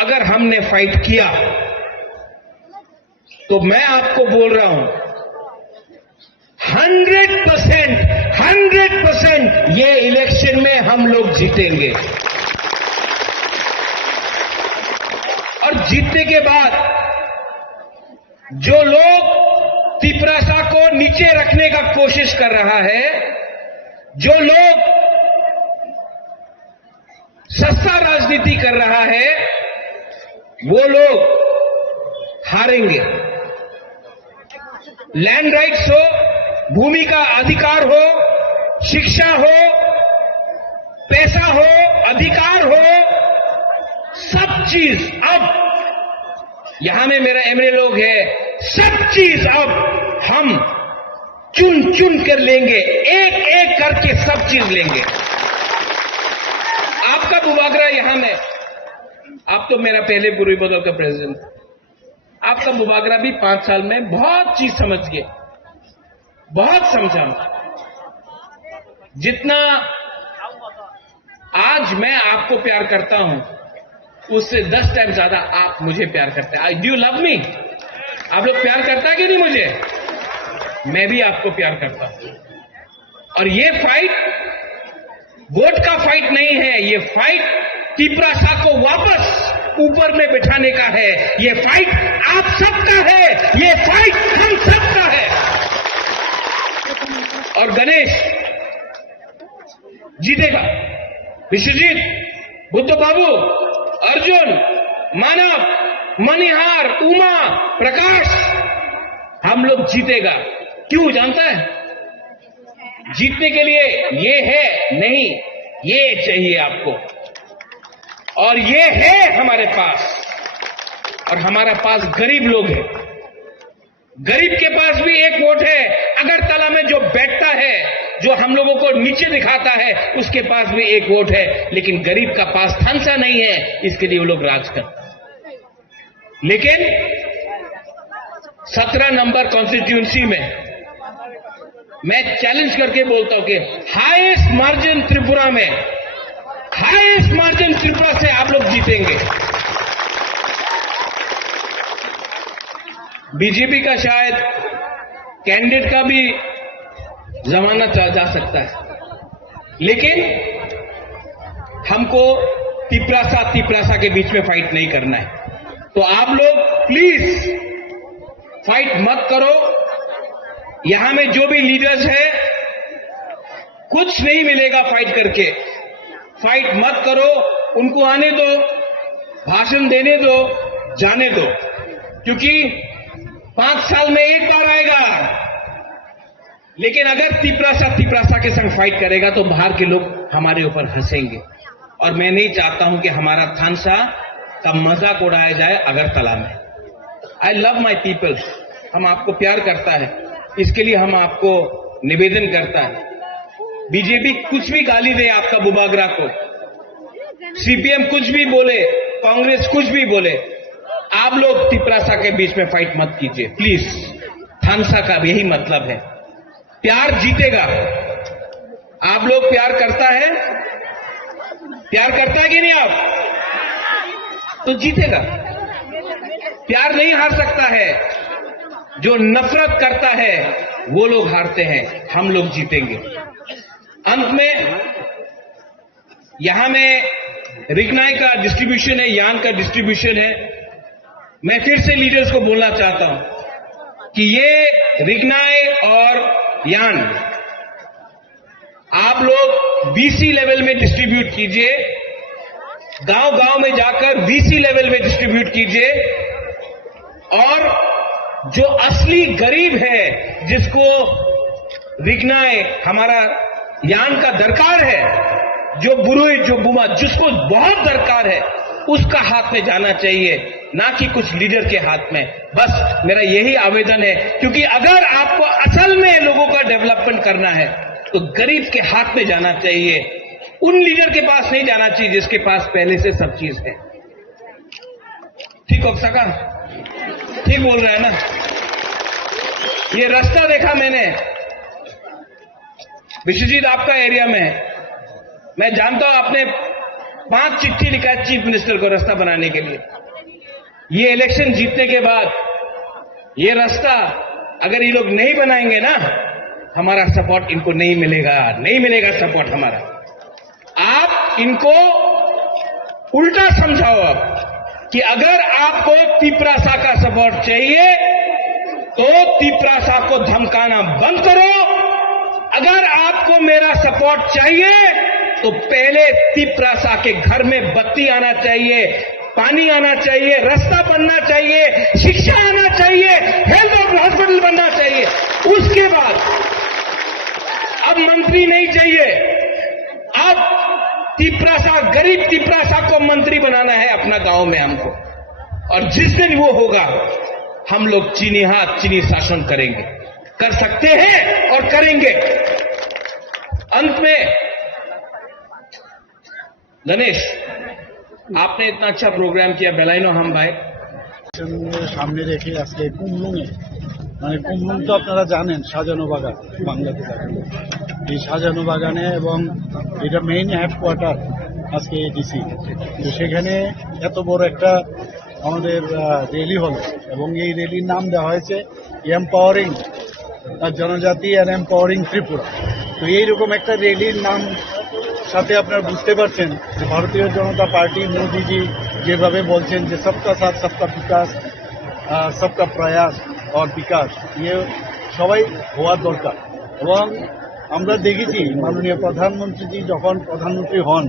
अगर हमने फाइट किया तो मैं आपको बोल रहा हूं 100% ये इलेक्शन में हम लोग जीतेंगे। और जीतने के बाद जो लोग तिपरासा को नीचे रखने का कोशिश कर रहा है, जो लोग सस्ता राजनीति कर रहा है, वो लोग हारेंगे। लैंड राइट्स हो, भूमि का अधिकार हो, शिक्षा हो, पैसा हो, अधिकार हो, सब चीज अब यहां में मेरा एमएलए लोग है, सब चीज अब हम चुन चुन कर लेंगे, एक एक करके सब चीज लेंगे। आपका बुबागरा यहां में, आप तो मेरा पहले बुरी बदल का प्रेसिडेंट, आपका बुबागरा भी 5 साल में बहुत चीज समझ गए, बहुत समझा। जितना आज मैं आपको प्यार करता हूं, उससे 10 टाइम ज्यादा आप मुझे प्यार करते हैं। Do you love me? आप लोग प्यार करता है कि नहीं मुझे? मैं भी आपको प्यार करता हूं। और ये फाइट वोट का फाइट नहीं है, ये फाइट तिपरासा को वापस ऊपर में बिठाने का है। ये फाइट आप सबका है, ये फाइट हम सबका है। और गणेश जीतेगा, विश्वजीत, बुद्ध बाबू, अर्जुन, मानव, मनिहार, उमा, प्रकाश, हम लोग जीतेगा। क्यों जानता है? जीतने के लिए ये है नहीं, ये चाहिए आपको, और ये है हमारे पास। और हमारे पास गरीब लोग हैं, गरीब के पास भी एक वोट है। अगरतला में जो बैठता है, जो हम लोगों को नीचे दिखाता है, उसके पास भी एक वोट है। लेकिन गरीब का पास थानसा नहीं है, इसके लिए वो लोग राज करते हैं। लेकिन 17 नंबर कॉन्स्टिट्यूंसी में मैं चैलेंज करके बोलता हूं कि हाईएस्ट मार्जिन त्रिपुरा में, हाईएस्ट मार्जिन त्रिपुरा से आप लोग जीतेंगे। बीजेपी का शायद कैंडिडेट का भी जमाना जा सकता है, लेकिन हमको तिपरासा के बीच में फाइट नहीं करना है। तो आप लोग प्लीज फाइट मत करो। यहां में जो भी लीडर्स है, कुछ नहीं मिलेगा फाइट करके। फाइट मत करो, उनको आने दो, भाषण देने दो, जाने दो, क्योंकि 5 साल में एक बार आएगा। लेकिन अगर तिपरासा के संग फाइट करेगा तो बाहर के लोग हमारे ऊपर हंसेंगे, और मैं नहीं चाहता हूं कि हमारा थानसा का मजाक उड़ाया जाए अगरतला में। आई लव माई पीपल, हम आपको प्यार करता है, इसके लिए हम आपको निवेदन करता है। बीजेपी कुछ भी गाली दे आपका बुबागरा को, सीपीएम कुछ भी बोले, कांग्रेस कुछ भी बोले, आप लोग तिपरासा के बीच में फाइट मत कीजिए प्लीज। थानसा का यही मतलब है, प्यार जीतेगा। आप लोग प्यार करता है कि नहीं? आप तो जीतेगा। प्यार नहीं हार सकता है, जो नफरत करता है वो लोग हारते हैं, हम लोग जीतेंगे। अंत में यहां में रिगनाई का डिस्ट्रीब्यूशन है, यान का डिस्ट्रीब्यूशन है। मैं फिर से लीडर्स को बोलना चाहता हूं कि ये रिगनाई और यान आप लोग बीसी लेवल में डिस्ट्रीब्यूट कीजिए, गांव गांव में जाकर बीसी लेवल में डिस्ट्रीब्यूट कीजिए, और जो असली गरीब है, जिसको रिगनाई हमारा यान का दरकार है, जो बुरुई जो बुमा जिसको बहुत दरकार है, उसका हाथ में जाना चाहिए, ना कि कुछ लीडर के हाथ में। बस मेरा यही आवेदन है, क्योंकि अगर आपको असल में लोगों का डेवलपमेंट करना है तो गरीब के हाथ में जाना चाहिए, उन लीडर के पास नहीं जाना चाहिए जिसके पास पहले से सब चीज है। ठीक हो सका? ठीक बोल रहे हैं ना? ये रास्ता देखा मैंने विश्वजीत आपका एरिया में, मैं जानता हूं आपने 5 चिट्ठी लिखा है चीफ मिनिस्टर को रास्ता बनाने के लिए। ये इलेक्शन जीतने के बाद ये रास्ता अगर ये लोग नहीं बनाएंगे ना, हमारा सपोर्ट इनको नहीं मिलेगा सपोर्ट हमारा। आप इनको उल्टा समझाओ अब कि अगर आपको तिपरासा का सपोर्ट चाहिए तो तिपरासा को धमकाना बंद करो। अगर आपको मेरा सपोर्ट चाहिए तो पहले तिपरासा के घर में बत्ती आना चाहिए, पानी आना चाहिए, रास्ता बनना चाहिए, शिक्षा आना चाहिए, हेल्थ हॉस्पिटल बनना चाहिए। उसके बाद अब मंत्री नहीं चाहिए, अब तिपरासा, गरीब तिपरासा को मंत्री बनाना है अपना गांव में हमको। और जिस दिन वो होगा हम लोग चीनी हाथ चीनी शासन करेंगे, कर सकते हैं और करेंगे। अंत में गणेश, आपने इतना अच्छा प्रोग्राम किया, बेलाइनो हम भाई সামনে রেখে আজকে কুমলুঙে, মানে কুমলুং তো আপনারা জানেন সাজানো বাগান বাংলাদেশ, এই সাজানো বাগানে এবং এটা মেইন হেডকোয়ার্টার আজকে এডিসি, তো সেখানে এত বড় একটা আমাদের র্যালি হলো এবং এই র্যালির নাম দেওয়া হয়েছে এম্পাওয়ারিং জনজাতি অ্যান্ড এম্পাওয়ারিং ত্রিপুরা। তো এইরকম একটা র্যালির নাম সাথে আপনারা বুঝতে পারছেন যে ভারতীয় জনতা পার্টি মোদিজি যেভাবে বলছেন যে সবকা সাথ সবকা বিকাশ, সবকা প্রয়াস আর বিকাশ, ইয়ে সবাই হওয়ার দরকার। এবং আমরা দেখেছি মাননীয় প্রধানমন্ত্রীজি যখন প্রধানমন্ত্রী হন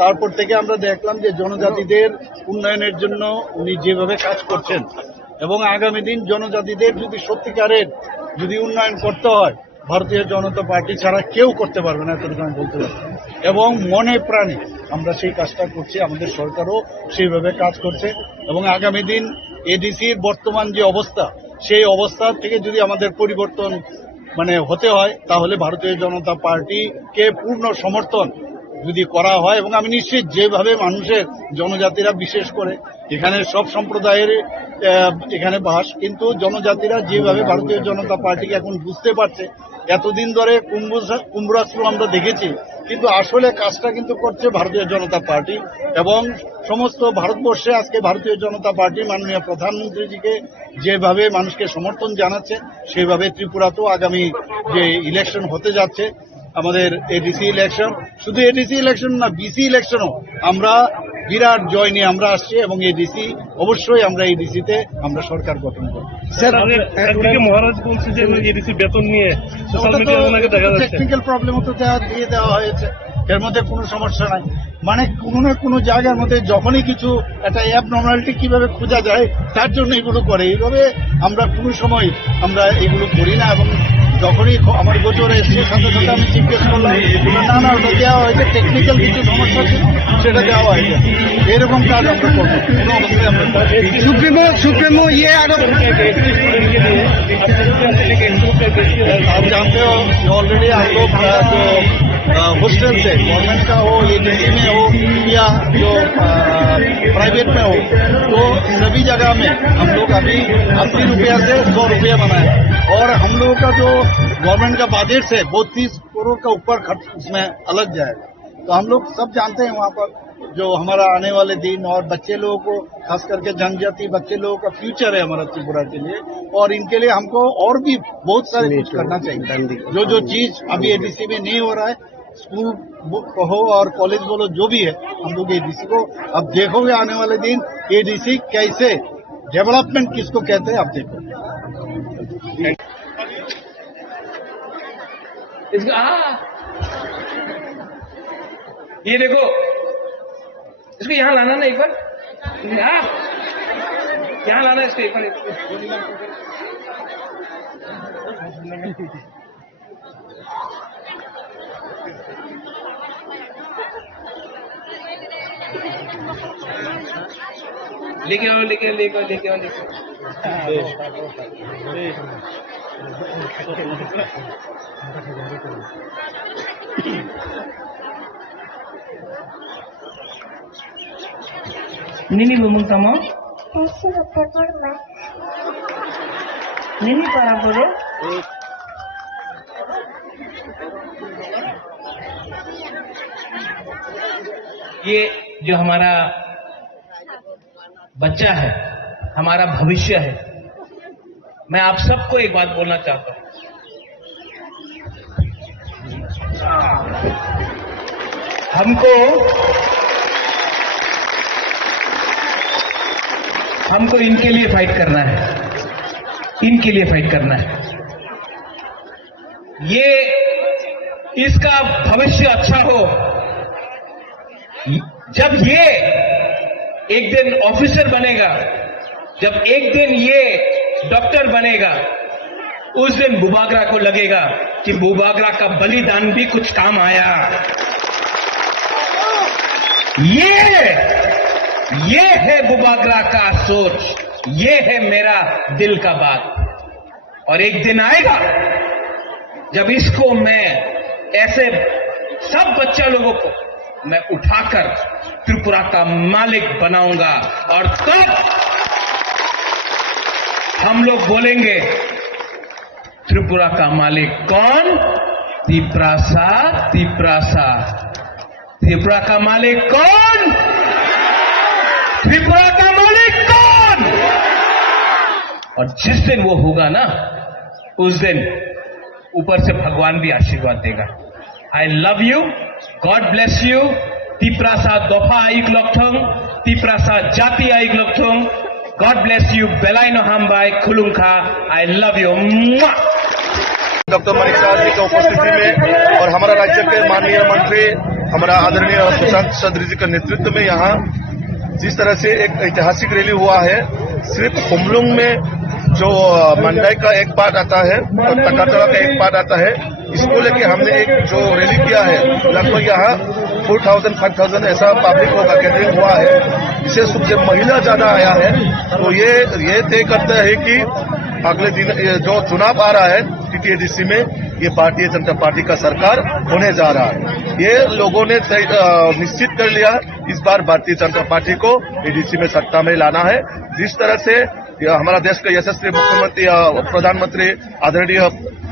তারপর থেকে আমরা দেখলাম যে জনজাতিদের উন্নয়নের জন্য উনি যেভাবে কাজ করছেন, এবং আগামী দিন জনজাতিদের যদি সত্যিকারের যদি উন্নয়ন করতে হয় ভারতীয় জনতা পার্টি ছাড়া কেউ করতে পারবে না, এতটুকু আমি বলতে পারি। এবং মনে প্রাণে আমরা সেই কাজটা করছি, আমাদের সরকারও সেইভাবে কাজ করছে। এবং আগামী দিন এডিসির বর্তমান যে অবস্থা সেই অবস্থা থেকে যদি আমাদের পরিবর্তন হতে হয়, তাহলে ভারতীয় জনতা পার্টিকে পূর্ণ সমর্থন যদি করা হয়, এবং আমি নিশ্চিত যেভাবে মানুষের জনজাতিরা, বিশেষ করে এখানে সব সম্প্রদায়ের এখানে বাস, কিন্তু জনজাতিরা যেভাবে ভারতীয় জনতা পার্টিকে এখন বুঝতে পারছে, এতদিন ধরে কুম্ভরাষ্ট্র আমরা দেখেছি, কিন্তু আসলে কাজটা কিন্তু করছে ভারতীয় জনতা পার্টি, এবং সমস্ত ভারতবর্ষে আজকে ভারতীয় জনতা পার্টি মাননীয় প্রধানমন্ত্রীজিকে যেভাবে মানুষকে সমর্থন জানাচ্ছে, সেভাবে ত্রিপুরাতেও আগামী যে ইলেকশন হতে যাচ্ছে, আমাদের এডিসি ইলেকশন, শুধু এডিসি ইলেকশন না, বিসি ইলেকশনও আমরা বিরাট জয় নিয়ে আমরা আসছি, এবং এডিসি অবশ্যই আমরা এডিসিতে আমরা সরকার গঠন করব। স্যার, একদিকে মহারাজ বলছে যে এডিসি বেতন নিয়ে সোশ্যাল মিডিয়ায় ওনাকে দেখা যাচ্ছে। টেকনিক্যাল প্রবলেমও তো দিয়ে দেওয়া হয়েছে, এর মধ্যে কোনো সমস্যা নাই। কোনো না কোনো জায়গার মধ্যে যখনই কিছু একটা অ্যাব নর্মালিটি কিভাবে খোঁজা যায়, তার জন্য এগুলো করে। এইভাবে আমরা কোনো সময় আমরা এগুলো করি না, এবং যখনই আমার গোচরে এসছে সাথে সাথে আমি জিজ্ঞেস করলাম, না ওটা দেওয়া হয়েছে, টেকনিক্যাল কিছু সমস্যা ছিল সেটা দেওয়া হয়েছে। এরকম কাজ আমরা করবো, কোনো অবস্থায় আমরা सुप्रीमो ये आरोप आप जानते हो ऑलरेडी हम लोग जो हॉस्टल थे, गवर्नमेंट का हो, एजेंसी में हो या जो प्राइवेट में हो, तो सभी जगह में हम लोग अभी 80 रुपया से 100 रुपया बनाए, और हम लोगों का जो गवर्नमेंट का बजट है 32 करोड़ का ऊपर खर्च उसमें अलग जाएगा। तो हम लोग सब जानते हैं वहाँ पर जो हमारा आने वाले दिन, और बच्चे लोगों को, खास करके जनजाति बच्चे लोगों का फ्यूचर है हमारा त्रिपुरा के लिए, और इनके लिए हमको और भी बहुत सारे कुछ करना चाहिए। जो चीज अभी एडीसी में नहीं हो रहा है, स्कूल हो और कॉलेज बोलो, जो भी है, हम लोग एडीसी को अब देखोगे आने वाले दिन, एडीसी कैसे डेवलपमेंट किसको कहते हैं आप देखो। इसका ये देखो, इसको यहाँ लाना ना एक बार, यहाँ लाना इसको एक बार। लेके आओ, लेके आओ, लेके आओ, लेके आओ, लेके Nini ngomong sama? Kasih bertepur mas. Nini para boleh? ये जो हमारा बच्चा है, हमारा भविष्य है, मैं आप सबको एक बात बोलना चाहता हूं। हमको इनके लिए फाइट करना है, इनके लिए फाइट करना है। ये इसका भविष्य अच्छा हो। जब ये एक दिन ऑफिसर बनेगा, जब एक दिन ये डॉक्टर बनेगा, उस दिन बुबागरा को लगेगा कि बुबागरा का बलिदान भी कुछ काम आया। ये है बुबागरा का सोच, ये है मेरा दिल का बात। और एक दिन आएगा जब इसको मैं ऐसे सब बच्चा लोगों को मैं उठाकर त्रिपुरा का मालिक बनाऊंगा, और तब हम लोग बोलेंगे त्रिपुरा का मालिक कौन? तिप्रासा, तिप्रासा। त्रिपुरा का मालिक कौन? त्रिपुरा का मालिक कौन? और जिस दिन वो होगा ना, उस दिन ऊपर से भगवान भी आशीर्वाद देगा। I love you, God bless you. Tiprasa दोफा आइक लोकथोंग, तिप्रासा जाति आइक लोकथोंग। गॉड ब्लेस यू, बेलाइनो हामबाई खुलुंखा। I love you. Doctor Mani साहब जी की उपस्थिति में और हमारा राज्य के माननीय मंत्री हमारा आदरणीय सुशांत सदरी जी के नेतृत्व में यहाँ जिस तरह से एक ऐतिहासिक रैली हुआ है, सिर्फ हुमलुंग में जो मंडाई का एक पार्ट आता है और तकातला का एक पार्ट आता है, इसको लेके हमने एक जो रैली किया है, लगभग यहाँ 4,000-5,000 ऐसा पब्लिक होगा गैदरिंग हुआ है। विशेष रूप से महिला ज्यादा आया है, तो ये तय करता है कि अगले दिन ये जो चुनाव आ रहा है टीटीएडीसी में, ये भारतीय जनता पार्टी का सरकार होने जा रहा है। ये लोगों ने निश्चित कर लिया इस बार भारतीय जनता पार्टी को एडीसी में सत्ता में लाना है। जिस तरह से हमारा देश का यशस्वी मुख्यमंत्री प्रधानमंत्री आदरणीय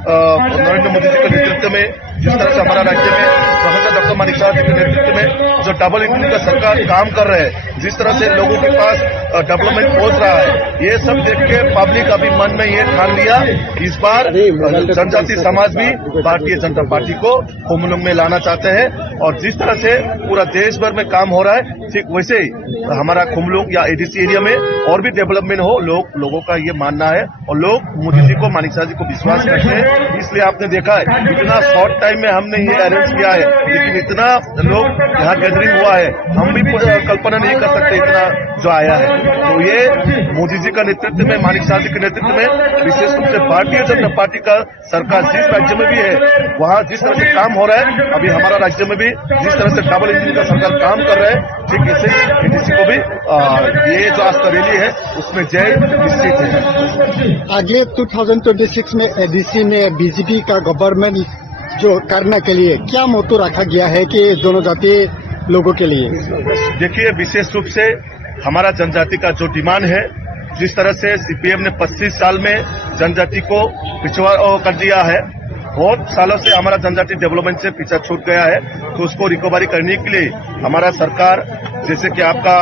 नरेंद्र मोदी जी के नेतृत्व में, जिस तरह से हमारा राज्य में प्रोफेसर डॉक्टर मानिक साहब जी के नेतृत्व में जो डबल इंजन का सरकार काम कर रहे हैं, जिस तरह से लोगों के पास डेवलपमेंट पहुंच रहा है, ये सब देख के पब्लिक अभी मन में ये ठान लिया इस बार जनजाति समाज भी भारतीय जनता पार्टी को खुमलुंग में लाना चाहते हैं। और जिस तरह से पूरा देश भर में काम हो रहा है, ठीक वैसे ही हमारा खुमलुंग या एडीसी एरिया में और भी डेवलपमेंट हो, लोगों का ये मानना है। और लोग मोदी जी को, मानिक साहब जी को विश्वास करते हैं। इसलिए आपने देखा है इतना शॉर्ट टाइम में हमने ये अरेंज किया है, लेकिन इतना लोग यहाँ गैदरिंग हुआ है, हम भी कल्पना नहीं कर सकते इतना जो आया है। तो ये मोदी जी का नेतृत्व में, मानिक साहब जी के नेतृत्व में, विशेष रूप से भारतीय जनता पार्टी का सरकार जिस राज्य में भी है, वहाँ जिस तरह से काम हो रहा है, अभी हमारा राज्य में भी जिस तरह से डबल इंजन का सरकार काम कर रहा है, ठीक ऐसे ही एडीसी को भी ये जो आज का रैली है उसमें जय निश्चित है। आगे 2026 में एडीसी में बीजेपी का गवर्नमेंट जो करने के लिए क्या मोटो रखा गया है कि जनजाति लोगों के लिए? देखिए, विशेष रूप से हमारा जनजाति का जो डिमांड है, जिस तरह से सीपीएम ने 25 साल में जनजाति को पिछड़ा कर दिया है, बहुत सालों से हमारा जनजाति डेवलपमेंट से पीछा छूट गया है, तो उसको रिकवरी करने के लिए हमारा सरकार, जैसे कि आपका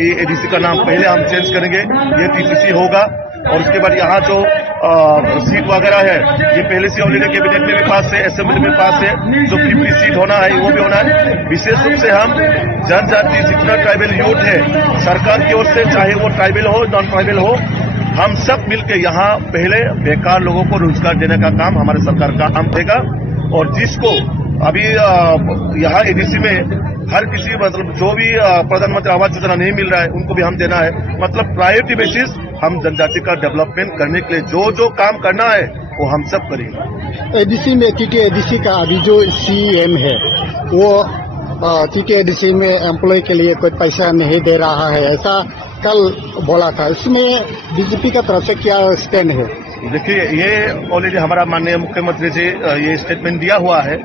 एडीसी का नाम पहले हम चेंज करेंगे, ये टीसीसी होगा। और उसके बाद यहाँ जो सीट वगैरह है, ये पहले से ऑलरेडी कैबिनेट में भी पास है, असेंबली में पास है, जो 50 सीट होना है वो भी होना है। विशेष रूप से हम जनजाति जितना ट्राइबल यूथ है, सरकार की ओर से, चाहे वो ट्राइबल हो नॉन ट्राइबल हो, हम सब मिलकर यहाँ पहले बेकार लोगों को रोजगार देने का काम हमारे सरकार का काम देगा। और जिसको अभी यहाँ एडीसी में हर किसी, मतलब जो भी प्रधानमंत्री आवास योजना नहीं मिल रहा है, उनको भी हम देना है। मतलब प्रायोरिटी बेसिस हम जनजाति का डेवलपमेंट करने के लिए जो जो काम करना है वो हम सब करेंगे। एडीसी में टीटीएडीसी का अभी जो सीएम है वो टीटीएडीसी में एम्प्लॉय के लिए कोई पैसा नहीं दे रहा है, ऐसा कल बोला था। इसमें बीजेपी का तरफ से क्या स्टैंड है? देखिए, ये ऑलरेडी हमारा माननीय मुख्यमंत्री जी ये स्टेटमेंट दिया हुआ है।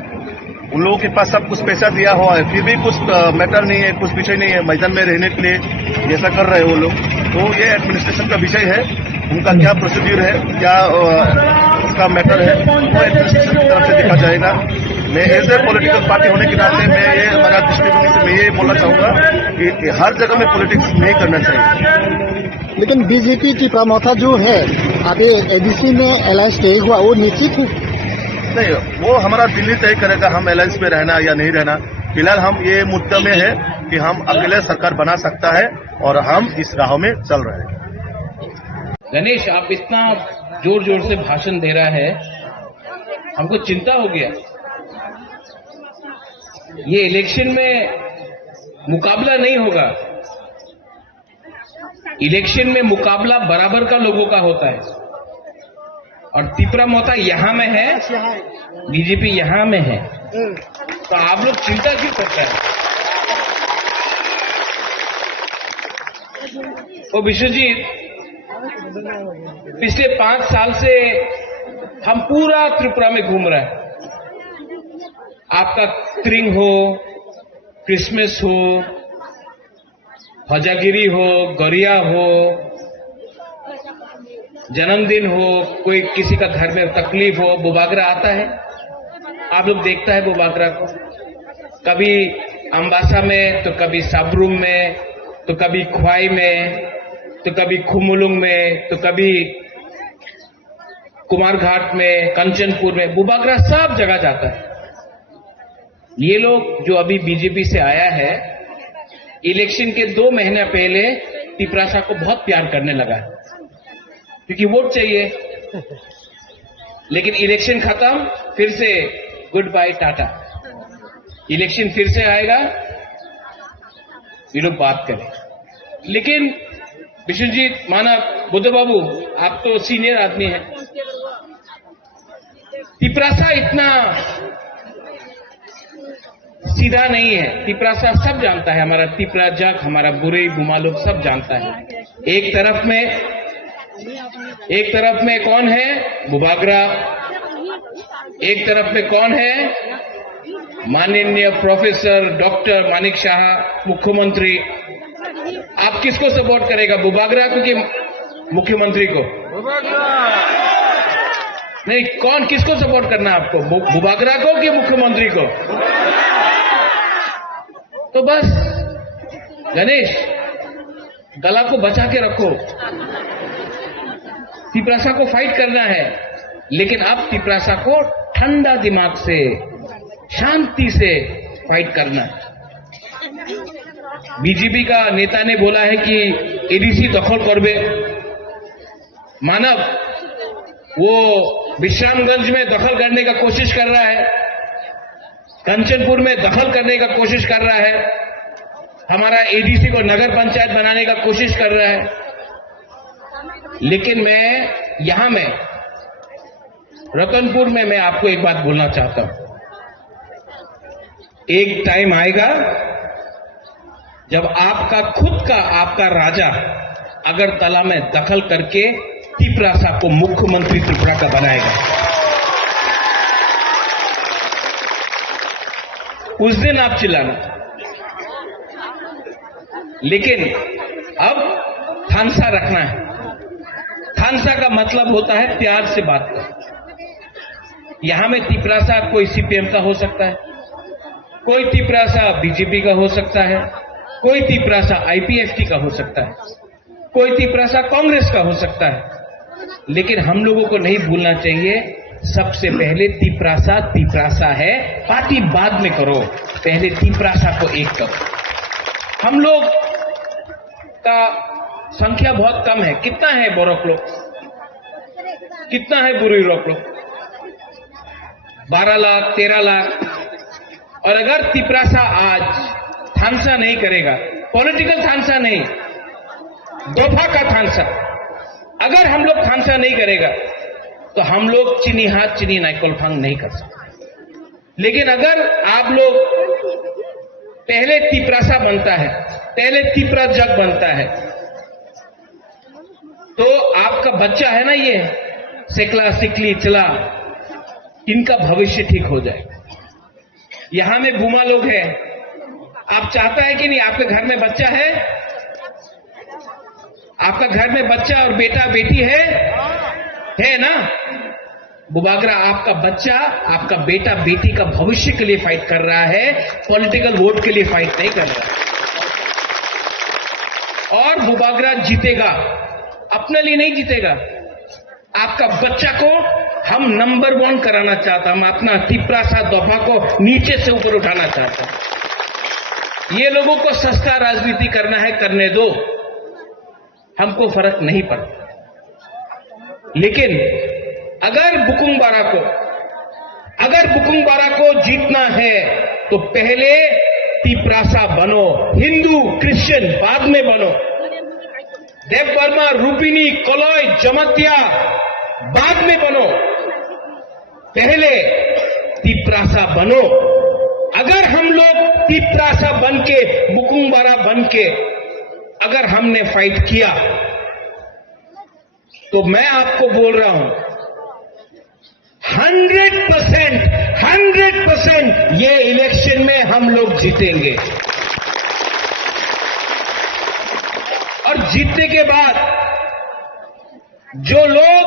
उन लोगों के पास सब कुछ पैसा दिया हुआ है, फिर भी कुछ मैटर नहीं है, कुछ विषय नहीं है मैदान में रहने के लिए ऐसा कर रहे हैं वो लोग। तो ये एडमिनिस्ट्रेशन का विषय है, उनका क्या प्रोसीड्यूर है, क्या उसका मैटर है, वो एडमिनिस्ट्रेशन की तरफ से देखा जाएगा। मैं एज ए पॉलिटिकल पार्टी होने के नाते मैं ये हमारा दृष्टिकोण से मैं ये बोलना चाहूंगा कि हर जगह में पॉलिटिक्स नहीं करना चाहिए। लेकिन बीजेपी की प्रमोथा जो है, अभी एडीसी में अलायंस तय हुआ, वो निश्चित है नहीं, वो हमारा दिल्ली तय करेगा हम अलायंस में रहना या नहीं रहना। फिलहाल हम ये मुद्दा में है कि हम अकेले सरकार बना सकता है और हम इस राह में चल रहे हैं। गणेश, आप इतना जोर जोर से भाषण दे रहा है, हमको चिंता हो गया। ये इलेक्शन में मुकाबला नहीं होगा, इलेक्शन में मुकाबला बराबर का लोगों का होता है। और तिपरा मोता यहां में है, बीजेपी यहां में है, तो आप लोग चिंता क्यों करते हैं? तो विश्वजीत, पिछले 5 साल से हम पूरा त्रिपुरा में घूम रहे हैं। आपका त्रिंग हो, क्रिसमस हो, हजागिरी हो, गरिया हो, जन्मदिन हो, कोई किसी का घर में तकलीफ हो, बुबागरा आता है, आप लोग देखता है बुबागरा को, कभी अम्बासा में, तो कभी साबरूम में, तो कभी ख्वाई में, तो कभी खुमुलुंग में, तो कभी कुमारघाट में, कंचनपुर में, बुबागरा सब जगह जाता है। ये लोग जो अभी बीजेपी से आया है, इलेक्शन के 2 महीने पहले तिपरासा को बहुत प्यार करने लगा, क्योंकि वोट चाहिए। लेकिन इलेक्शन खत्म, फिर से गुड बाय टाटा, इलेक्शन फिर से आएगा, ये लोग बात करें। लेकिन विष्णुजीत, मानव, बुद्ध बाबू, आप तो सीनियर आदमी हैं, तिपरासा इतना सीधा नहीं है। तिपरासा सब जानता है, हमारा तिपरा जग, हमारा बुरे बुमा लोग सब जानता है। एक तरफ में एक तरफ में कौन है? बुबागरा। एक तरफ में कौन है? माननीय प्रोफेसर डॉक्टर मानिक शाह, मुख्यमंत्री। आप किसको सपोर्ट करेगा, बुबागरा को कि मुख्यमंत्री को? नहीं, कौन, किसको सपोर्ट करना है आपको, बुबागरा को कि मुख्यमंत्री को? तो बस गणेश, गला को बचा के रखो। तिपरासा को फाइट करना है, लेकिन अब तिपरासा को ठंडा दिमाग से, शांति से फाइट करना है। बीजेपी का नेता ने बोला है कि एडीसी दखल करबे। मानव वो विश्रामगंज में दखल करने का कोशिश कर रहा है, कंचनपुर में दखल करने का कोशिश कर रहा है, हमारा एडीसी को नगर पंचायत बनाने का कोशिश कर रहा है। लेकिन मैं यहां में रतनपुर में मैं आपको एक बात बोलना चाहता हूं। एक टाइम आएगा जब आपका खुद का, आपका राजा अगरतला में दखल करके तिपरासा को मुख्यमंत्री त्रिपुरा का बनाएगा। उस दिन आप चिल्लाना। लेकिन अब थानसा रखना है। थानसा का मतलब होता है प्यार से बात कर। यहां में तिपरासा कोई सीपीएम का हो सकता है, कोई तिपरासा बीजेपी का हो सकता है, कोई तिपरासा आईपीएफटी का हो सकता है, कोई तिपरासा कांग्रेस का हो सकता है। लेकिन हम लोगों को नहीं भूलना चाहिए, सबसे पहले तिपरासा तिपरासा है, पार्टी बाद में करो, पहले तिपरासा को एक करो। हम लोग का संख्या बहुत कम है। कितना है बोरक लोग, कितना है बुरी रोक लोग? 12 लाख 13 लाख। और अगर तिपरासा आज थानसा नहीं करेगा, पॉलिटिकल थानसा नहीं, दोफा का थानसा, अगर हम लोग थानसा नहीं करेगा तो हम लोग चीनी हाथ चीनी नाइकोलफांग नहीं कर सकते। लेकिन अगर आप लोग पहले तिपरासा बनता है, पहले तिपरा जग बनता है, तो आपका बच्चा है ना, ये सिकला सिकली चला, इनका भविष्य ठीक हो जाएगा। यहां में बुमा लोग हैं, आप चाहता है कि नहीं? आपके घर में बच्चा है, आपका घर में बच्चा और बेटा बेटी है ना? बुबागरा आपका बच्चा, आपका बेटा बेटी का भविष्य के लिए फाइट कर रहा है, पॉलिटिकल वोट के लिए फाइट नहीं कर रहा। और बुबागरा जीतेगा, अपने लिए नहीं जीतेगा, आपका बच्चा को हम नंबर 1 कराना चाहता, हम अपना तिपरासा दोफा को नीचे से ऊपर उठाना चाहता। ये लोगों को सस्ता राजनीति करना है, करने दो, हमको फर्क नहीं पड़ता। लेकिन अगर बुकुंगबारा को जीतना है तो पहले तिपरासा बनो, हिंदू क्रिश्चियन बाद में बनो, देवबर्मा रूपिनी कोलोय जमतिया बाद में बनो, पहले तिपरासा बनो। अगर हम लोग तिपरासा बनके, बुकुंगबारा बनके अगर हमने फाइट किया तो मैं आपको बोल रहा हूं 100% ये इलेक्शन में हम लोग जीतेंगे। और जीतने के बाद जो लोग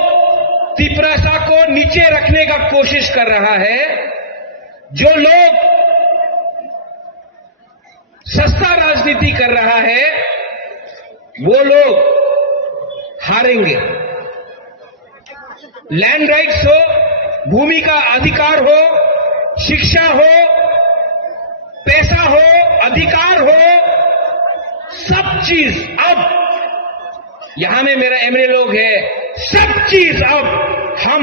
तिपरासा को नीचे रखने का कोशिश कर रहा है, जो लोग सस्ता राजनीति कर रहा है, वो लोग हारेंगे। लैंड राइट्स हो, भूमि का अधिकार हो, शिक्षा हो, पैसा हो, अधिकार हो, सब चीज अब यहां में मेरा एमएलए लोग है, सब चीज अब हम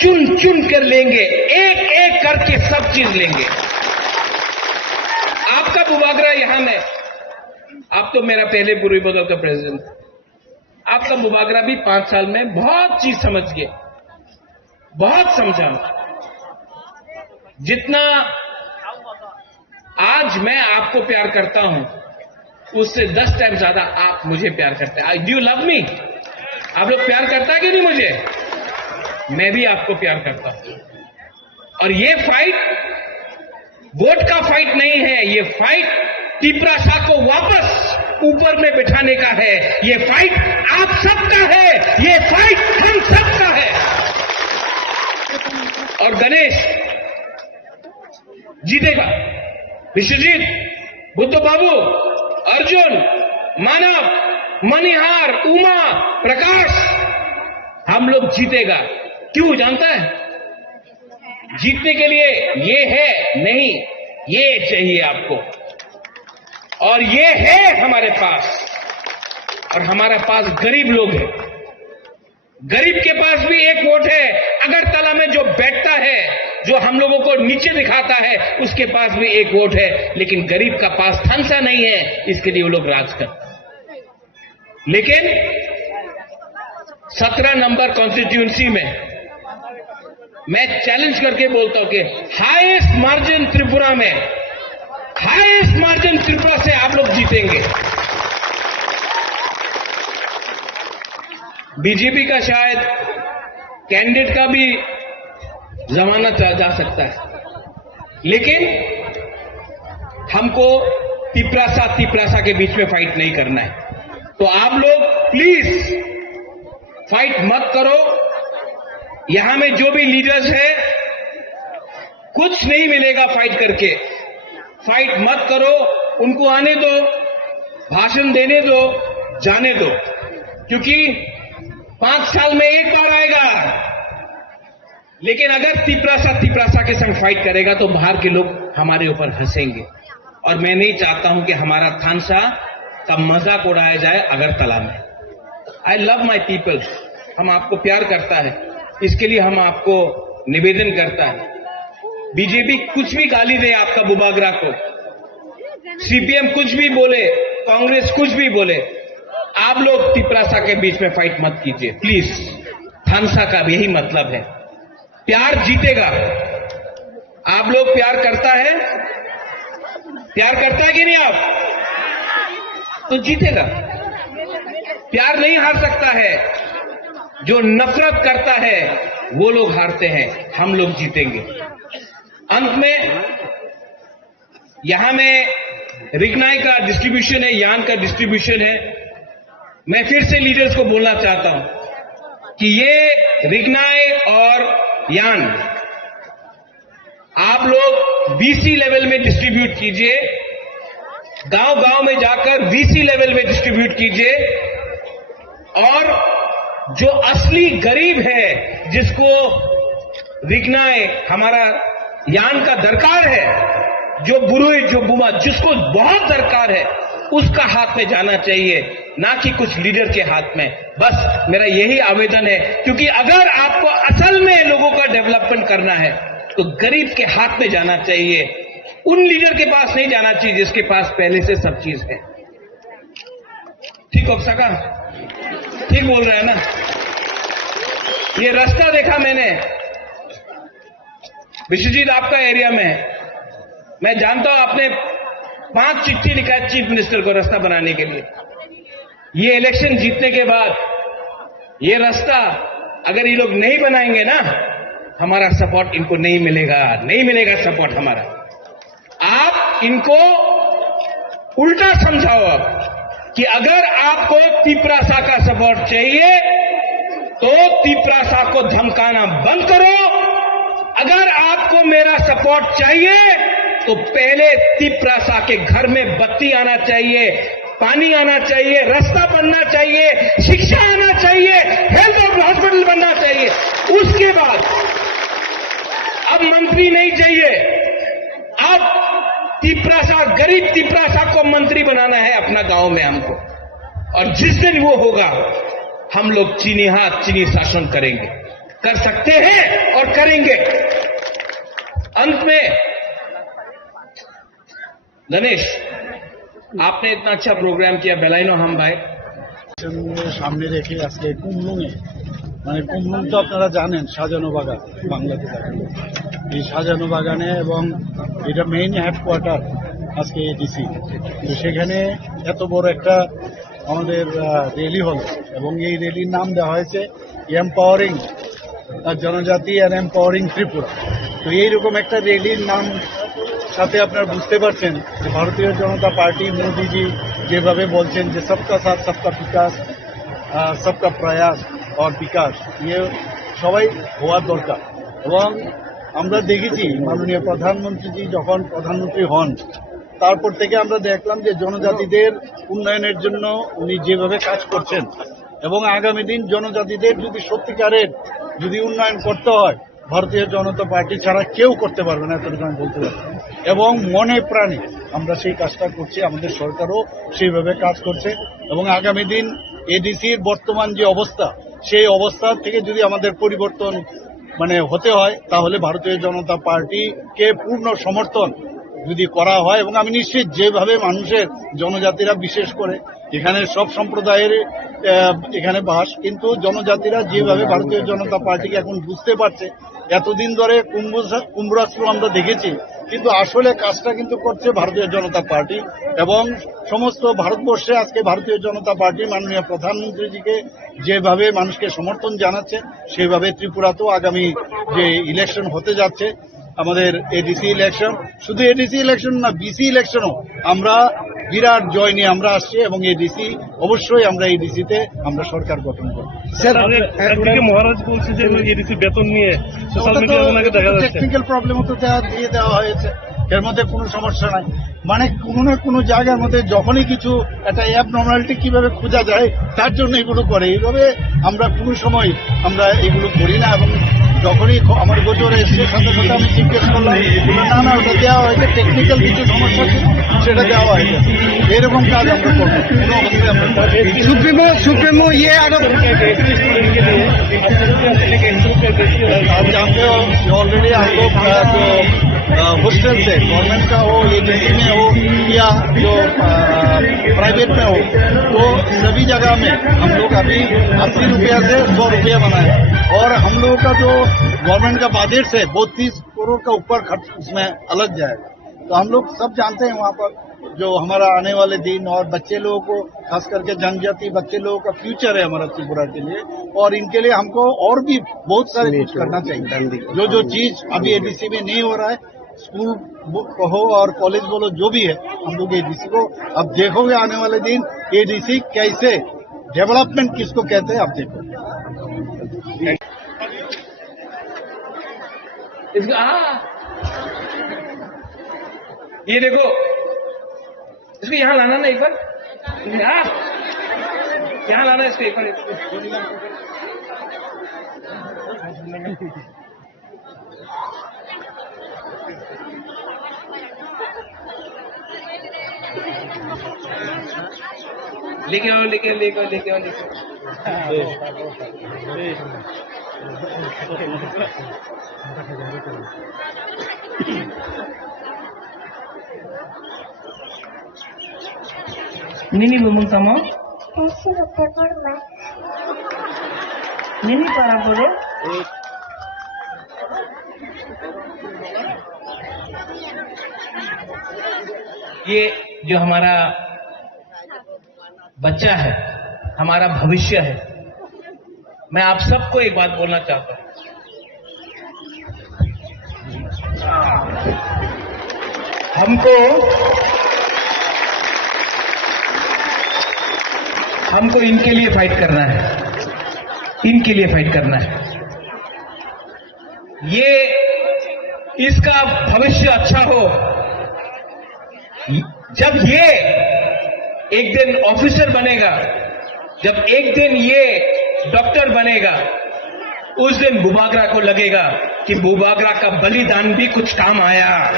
चुन चुन कर लेंगे, एक एक करके सब चीज लेंगे। आपका बुबागरा यहां में, आप तो मेरा पहले पूर्वी बदल का प्रेसिडेंट, आपका बुबागरा भी 5 साल में बहुत चीज समझ गए, बहुत समझा। जितना आज मैं आपको प्यार करता हूं, उससे 10 टाइम ज्यादा आप मुझे प्यार करते हैं। Do you love me? आप लोग प्यार करता है कि नहीं मुझे? मैं भी आपको प्यार करता हूं। और ये फाइट वोट का फाइट नहीं है, ये फाइट तिपरा शाह को वापस ऊपर में बिठाने का है। ये फाइट आप सबका है, ये फाइट हम सबका है। और गणेश जीतेगा। विश्वजीत, बुद्ध बाबू, अर्जुन, मानव, मणिहार, उमा, प्रकाश, हम लोग जीतेगा। क्यों जानता है? जीतने के लिए ये है नहीं, ये चाहिए आपको, और ये है हमारे पास। और हमारे पास गरीब लोग हैं। गरीब के पास भी एक वोट है। अगरतला में जो बैठता है, जो हम लोगों को नीचे दिखाता है, उसके पास भी एक वोट है। लेकिन गरीब का पास थानसा नहीं है, इसके लिए वो लोग राज करते हैं। लेकिन 17 नंबर कॉन्स्टिट्यूंसी में मैं चैलेंज करके बोलता हूं कि हाईएस्ट मार्जिन त्रिपुरा में, हाईएस्ट मार्जिन त्रिपुरा से आप लोग जीतेंगे। बीजेपी का शायद कैंडिडेट का भी जमाना जा सकता है, लेकिन हमको तिपरासा के बीच में फाइट नहीं करना है। तो आप लोग प्लीज फाइट मत करो। यहां में जो भी लीडर्स है, कुछ नहीं मिलेगा फाइट करके। फाइट मत करो, उनको आने दो, भाषण देने दो, जाने दो, क्योंकि 5 साल में एक बार आएगा। लेकिन अगर तिपरासा के संग फाइट करेगा तो बाहर के लोग हमारे ऊपर हंसेंगे, और मैं नहीं चाहता हूं कि हमारा थानसा का मजाक उड़ाया जाए अगरतला में। I love my people. हम आपको प्यार करता है, इसके लिए हम आपको निवेदन करता है। बीजेपी कुछ भी गाली दे आपका बुबागरा को, सीपीएम कुछ भी बोले, कांग्रेस कुछ भी बोले, आप लोग तिपरासा के बीच में फाइट मत कीजिए प्लीज। थानसा का भी यही मतलब है, प्यार जीतेगा। आप लोग प्यार करता है, प्यार करता है कि नहीं आप? तो जीतेगा। प्यार नहीं हार सकता है, जो नफरत करता है वो लोग हारते हैं, हम लोग जीतेंगे। अंत में यहां में रिगनाई का डिस्ट्रीब्यूशन है, यान का डिस्ट्रीब्यूशन है। मैं फिर से लीडर्स को बोलना चाहता हूं कि ये रिगनाई और यान आप लोग बीसी लेवल में डिस्ट्रीब्यूट कीजिए, गांव गांव में जाकर बीसी लेवल में डिस्ट्रीब्यूट कीजिए। और जो असली गरीब है, जिसको रिगनाई हमारा यान का दरकार है, जो बुरुई, जो बुमा, जिसको बहुत दरकार है, उसका हाथ में जाना चाहिए, ना कि कुछ लीडर के हाथ में। बस मेरा यही आवेदन है, क्योंकि अगर आपको असल में लोगों का डेवलपमेंट करना है तो गरीब के हाथ में जाना चाहिए, उन लीडर के पास नहीं जाना चाहिए जिसके पास पहले से सब चीज है। ठीक हो सका? ठीक बोल रहे हैं ना? ये रास्ता देखा मैंने विश्वजीत आपका एरिया में, मैं जानता हूं आपने 5 चिट्ठी लिखा है चीफ मिनिस्टर को रास्ता बनाने के लिए। ये इलेक्शन जीतने के बाद ये रास्ता अगर ये लोग नहीं बनाएंगे ना, हमारा सपोर्ट इनको नहीं मिलेगा, नहीं मिलेगा सपोर्ट हमारा। आप इनको उल्टा समझाओ अब कि अगर आपको तिपरासा का सपोर्ट चाहिए तो तिपरासा को धमकाना बंद करो। अगर आपको मेरा सपोर्ट चाहिए तो पहले तिपरासा के घर में बत्ती आना चाहिए, पानी आना चाहिए, रास्ता बनना चाहिए, शिक्षा आना चाहिए, हेल्थ हॉस्पिटल बनना चाहिए। उसके बाद अब मंत्री नहीं चाहिए, अब तिपरासा, गरीब तिपरासा को मंत्री बनाना है अपना गांव में हमको। और जिस दिन वो होगा हम लोग चीनी हाथ चीनी शासन करेंगे, कर सकते हैं और करेंगे। अंत में गणेश, आपने इतना अच्छा प्रोग्राम किया, बेलाइनो हम भाई সামনে রেখে আজকে কুমলুঙে, মানে কুমলুং তো আপনারা জানেন সাজানো বাগান, বাংলাতে থাকে এই সাজানো বাগানে, এবং এটা মেইন হেডকোয়ার্টার আজকে এডিসি। তো সেখানে এত বড় একটা আমাদের র্যালি হল এবং এই র্যালির নাম দেওয়া হয়েছে এম্পাওয়ারিং জনজাতি অ্যান্ড এম্পাওয়ারিং ত্রিপুরা। তো এইরকম একটা র্যালির নাম সাথে আপনারা বুঝতে পারছেন যে ভারতীয় জনতা পার্টি মোদিজি যেভাবে বলছেন যে সবকা সাথ সবকা বিকাশ সবকা প্রয়াস আর বিকাশ ইয়ে সবাই হওয়ার দরকার। এবং আমরা দেখেছি মাননীয় প্রধানমন্ত্রীজি যখন প্রধানমন্ত্রী হন তারপর থেকে আমরা দেখলাম যে জনজাতিদের উন্নয়নের জন্য উনি যেভাবে কাজ করছেন এবং আগামী দিন জনজাতিদের যদি সত্যিকারের যদি উন্নয়ন করতে হয় ভারতীয় জনতা পার্টি ছাড়া কেউ করতে পারবে না, এতটুকু আমি বলতে পারি। এবং মনে প্রাণে আমরা সেই কাজটা করছি, আমাদের সরকারও সেইভাবে কাজ করছে এবং আগামী দিন এডিসির বর্তমান যে অবস্থা সেই অবস্থা থেকে যদি আমাদের পরিবর্তন হতে হয় তাহলে ভারতীয় জনতা পার্টিকে পূর্ণ সমর্থন যদি করা হয় এবং আমি নিশ্চিত যেভাবে মানুষের জনজাতিরা বিশেষ করে এখানে সব সম্প্রদায়ের এখানে বাস, কিন্তু জনজাতিরা যেভাবে ভারতীয় জনতা পার্টিকে এখন বুঝতে পারছে, এতদিন ধরে কুম্ভরাষ্ট্র আমরা দেখেছি কিন্তু আসলে কাজটা কিন্তু করছে ভারতীয় জনতা পার্টি এবং সমস্ত ভারতবর্ষে আজকে ভারতীয় জনতা পার্টি মাননীয় প্রধানমন্ত্রীজিকে যেভাবে মানুষকে সমর্থন জানাচ্ছে সেভাবে ত্রিপুরাতেও আগামী যে ইলেকশন হতে যাচ্ছে আমাদের এডিসি ইলেকশন, শুধু এডিসি ইলেকশন না বিসি ইলেকশনও আমরা বিরাট জয় নিয়ে আমরা আসছি এবং এডিসি অবশ্যই আমরা এডিসিতে আমরা সরকার গঠন করব। একদিকে মহারাজ বলছে যে এডিসি বেতন নিয়ে সোশ্যাল মিডিয়ায় ওনাকে দেখা যাচ্ছে টেকনিক্যাল প্রবলেমও তো দিয়ে দেওয়া হয়েছে, এর মধ্যে কোনো সমস্যা নাই। কোনো না কোনো জায়গার মধ্যে যখনই কিছু একটা অ্যাবনর্মালিটি কিভাবে খোঁজা যায় তার জন্য এগুলো করে। এইভাবে আমরা কোনো সময় আমরা এগুলো করি না এবং যখনই আমার গোচরে এসে সাথে সাথে আমি জিজ্ঞেস করলাম না ওটা দেওয়া হয়েছে, টেকনিক্যাল কিছু সমস্যা ছিল সেটা দেওয়া হয়েছে। এরকম কাজ আমরা করবো কোনো অবস্থায় আমরা सुप्रीमो ये अगर आप जानते हो ऑलरेडी हम लोग जो हॉस्टल से गवर्नमेंट का हो, एजेंसी में हो या जो प्राइवेट में हो, तो सभी जगह में हम लोग अभी 80 रुपया से 100 रुपया बनाए और हम लोगों का जो गवर्नमेंट का बजट है वो 30 करोड़ का ऊपर खर्च उसमें अलग जाएगा। तो हम लोग सब जानते हैं वहाँ पर जो हमारा आने वाले दिन और बच्चे लोगों को खास करके जनजाति बच्चे लोगों का फ्यूचर है हमारा त्रिपुरा के लिए, और इनके लिए हमको और भी बहुत सारे कुछ करना चाहिए। जो चीज अभी एडीसी में नहीं हो रहा है, स्कूल हो और कॉलेज बोलो जो भी है, हम लोग एडीसी को अब देखोगे आने वाले दिन एडीसी कैसे डेवलपमेंट किसको कहते हैं आप देखो। ये देखो इसको यहाँ लाना ना एक बार, यहाँ लाना इसको एक बार। लेके आओ लेके आओ लेके आओ लेके आओ लेके Nini bumung tamo? Kasi tebor mas. Nini para bole? ये जो हमारा बच्चा है, हमारा भविष्य है, मैं आप सबको एक बात बोलना चाहता हूं। हमको इनके लिए फाइट करना है, इनके लिए फाइट करना है। ये इसका भविष्य अच्छा हो। जब ये एक दिन ऑफिसर बनेगा, जब एक दिन ये डॉक्टर बनेगा, उस दिन बुबागरा को लगेगा कि बुबागरा का बलिदान भी कुछ काम आया।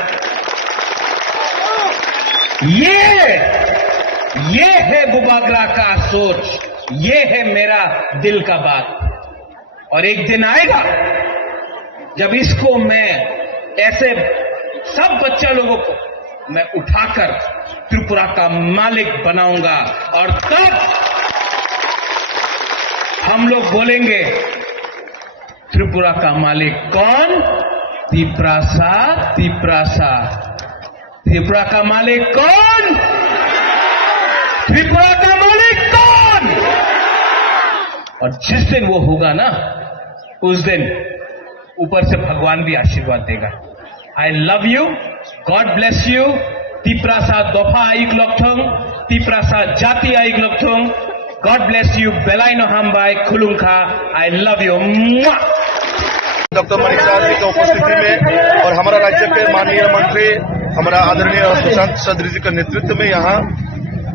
ये है बुबागरा का सोच, ये है मेरा दिल का बात। और एक दिन आएगा जब इसको मैं ऐसे सब बच्चा लोगों को मैं उठाकर त्रिपुरा का मालिक बनाऊंगा, और तब हम लोग बोलेंगे त्रिपुरा का मालिक कौन? तिप्रासा, तिप्रासा। त्रिपुरा का मालिक कौन? त्रिपुरा का मालिक कौन? और जिस दिन वो होगा ना, उस दिन ऊपर से भगवान भी आशीर्वाद देगा। I love you, God bless you. Tiprasa दफा आइक लक्थों, तिप्रासा जाति आइक लक्थों। गॉड ब्लेस यू, बेलाइनो हामबाई खुलुंखा। I love you. Doctor Manish साहब जी की उपस्थिति में और हमारा राज्य के माननीय मंत्री हमारा आदरणीय सुशांत चौधरी जी के नेतृत्व में यहाँ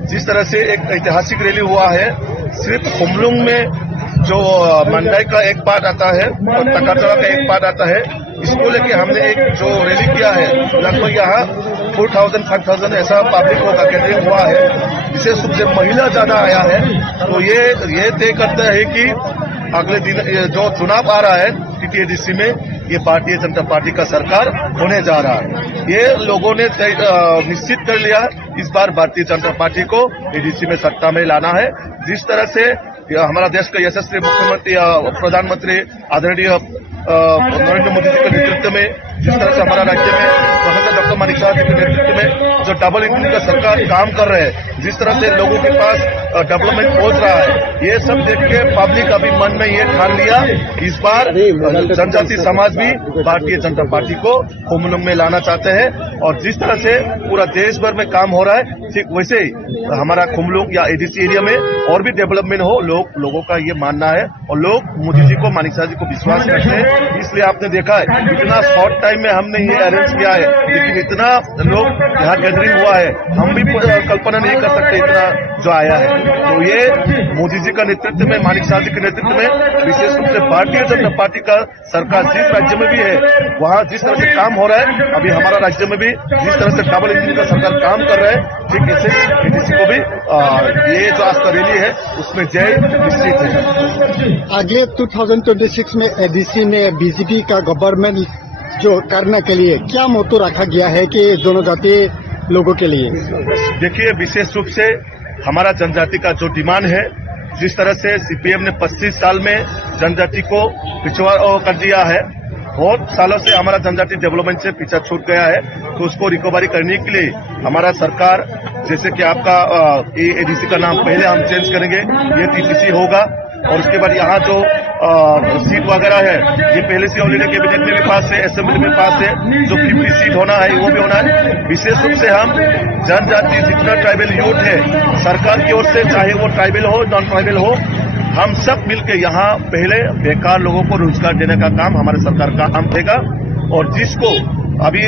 जिस तरह से एक ऐतिहासिक रैली हुआ है, सिर्फ खुमलुंग में जो मंडाई का एक पार्ट आता है और तकाचड़ा का एक पार्ट आता है, इसको लेके हमने एक जो रैली किया है, लगभग यहाँ 4,000-5,000 ऐसा पब्लिक का गैदरिंग हुआ है। विशेष रूप से महिला ज्यादा आया है, तो ये तय करता है कि अगले दिन जो चुनाव आ रहा है टीटीएडीसी में, ये भारतीय जनता पार्टी का सरकार होने जा रहा है। ये लोगों ने निश्चित कर लिया इस बार भारतीय जनता पार्टी को एडीसी में सत्ता में लाना है। जिस तरह से हमारा देश का यशस्वी मुख्यमंत्री प्रधानमंत्री आदरणीय नरेंद्र मोदी जी के नेतृत्व में, जिस तरह से हमारा राज्य में प्रोफेसर डॉक्टर मनीष साहब जी के नेतृत्व में जो डबल इंजन का सरकार काम कर रहे हैं, जिस तरह से लोगों के पास डेवलपमेंट पहुंच रहा है, ये सब देख के पब्लिक अभी मन में ये ठान लिया इस बार जनजाति समाज भी भारतीय जनता पार्टी को खुमलुंग में लाना चाहते हैं। और जिस तरह से पूरा देश भर में काम हो रहा है, ठीक वैसे ही हमारा खुमलुंग या एडीसी एरिया में और भी डेवलपमेंट हो, लोगों का ये मानना है। और लोग मोदी जी को, मानिक साहब जी को विश्वास करते हैं, इसलिए आपने देखा है इतना शॉर्ट टाइम में हमने ये अरेंज किया है, लेकिन इतना लोग यहाँ गैदरिंग हुआ है, हम भी कल्पना नहीं कर सकते इतना जो आया है। तो ये मोदी जी का नेतृत्व में, मानिक साहब जी के नेतृत्व में, विशेष रूप से भारतीय जनता पार्टी का सरकार जिस राज्य में भी है, वहाँ जिस तरह से काम हो रहा है, अभी हमारा राज्य में भी जिस तरह से डबल इंजन का सरकार काम कर रहा है, ठीक ऐसे ही एडीसी को भी ये जो आज का रैली है उसमें जय निश्चित है। अगले 2026 में एडीसी में बीजेपी का गवर्नमेंट जो करने के लिए क्या मोटो रखा गया है कि जनजाति लोगों के लिए? देखिए, विशेष रूप से हमारा जनजाति का जो डिमांड है, जिस तरह से सीपीएम ने 25 साल में जनजाति को पिछड़ा कर दिया है, बहुत सालों से हमारा जनजाति डेवलपमेंट से पीछा छूट गया है, तो उसको रिकवरी करने के लिए हमारा सरकार, जैसे कि आपका एडीसी का नाम पहले हम चेंज करेंगे, ये टीपीसी होगा। और उसके बाद यहाँ जो सीट वगैरह है, ये पहले से ऑलरेडी कैबिनेट में भी पास है, असेंबली में पास है, जो 50 सीट होना है वो भी होना है। विशेष रूप से हम जनजाति जितना ट्राइबल यूथ है, सरकार की ओर से, चाहे वो ट्राइबल हो नॉन ट्राइबल हो, हम सब मिलकर यहाँ पहले बेकार लोगों को रोजगार देने का काम हमारे सरकार का काम देगा। और जिसको अभी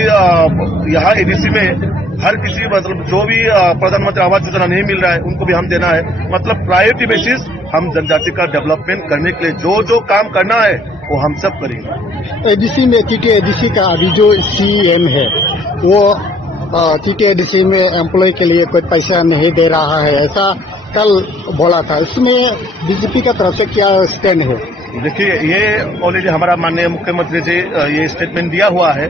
यहाँ एडीसी में हर किसी, मतलब जो भी प्रधानमंत्री आवास योजना नहीं मिल रहा है, उनको भी हम देना है। मतलब प्रायोरिटी बेसिस हम जनजाति का डेवलपमेंट करने के लिए जो काम करना है वो हम सब करेंगे। एडीसी में टीटीएडीसी का अभी जो सीएम है, वो टीटीएडीसी में एम्प्लॉय के लिए कोई पैसा नहीं दे रहा है, ऐसा कल बोला था। इसमें बीजेपी का तरफ से क्या स्टैंड है? देखिए, ये ऑलरेडी हमारा माननीय मुख्यमंत्री जी ये स्टेटमेंट दिया हुआ है।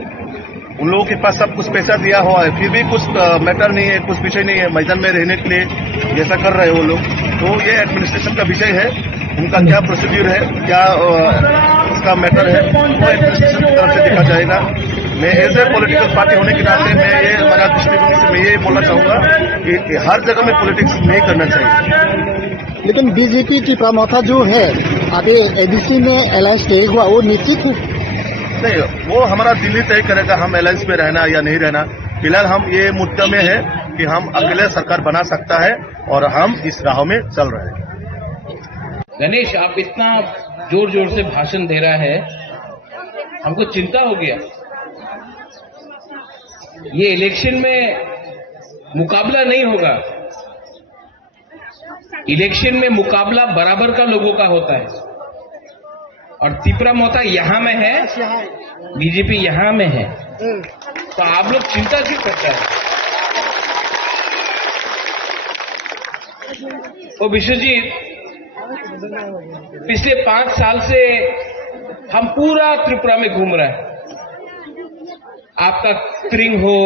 उन लोगों के पास सब कुछ पैसा दिया हुआ है, फिर भी कुछ मैटर नहीं है, कुछ विषय नहीं है मैदान में रहने के लिए ऐसा कर रहे हैं वो लोग। तो ये एडमिनिस्ट्रेशन का विषय है, उनका क्या प्रोसीड्यूर है, क्या उसका मैटर है, वो एडमिनिस्ट्रेशन की तरफ से देखा जाएगा। मैं एज ए पॉलिटिकल पार्टी होने के नाते मैं ये मेरा दृष्टिकोण से मैं ये बोलना चाहूंगा कि हर जगह में पॉलिटिक्स नहीं करना चाहिए। लेकिन बीजेपी की प्रमोथा जो है, अभी एडीसी में अलायंस नहीं हुआ, वो निश्चित नहीं, वो हमारा दिल्ली तय करेगा हम अलायंस में रहना या नहीं रहना। फिलहाल हम ये मुद्दा में है कि हम अकेले सरकार बना सकता है और हम इस राह में चल रहे हैं। गणेश, आप इतना जोर जोर से भाषण दे रहा है, हमको चिंता हो गया। ये इलेक्शन में मुकाबला नहीं होगा, इलेक्शन में मुकाबला बराबर का लोगों का होता है। और तिपरा मोता यहां में है, बीजेपी यहां में है, तो आप लोग चिंता क्यों करते हैं? ओ विश्वजीत, पिछले 5 साल से हम पूरा त्रिपुरा में घूम रहे हैं। आपका क्रिंग हो,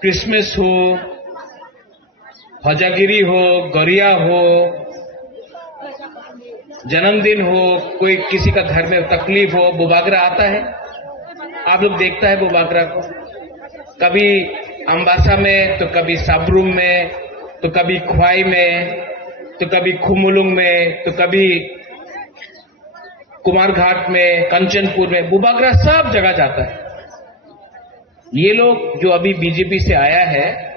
क्रिसमस हो, हजागिरी हो, गरिया हो, जन्मदिन हो, कोई किसी का घर में तकलीफ हो, बुबागरा आता है। आप लोग देखता है बुबागरा को, कभी अम्बासा में, तो कभी साबरूम में, तो कभी ख्वाई में, तो कभी खुमुलुंग में, तो कभी कुमारघाट में, कंचनपुर में, बुबागरा सब जगह जाता है। ये लोग जो अभी बीजेपी से आया है,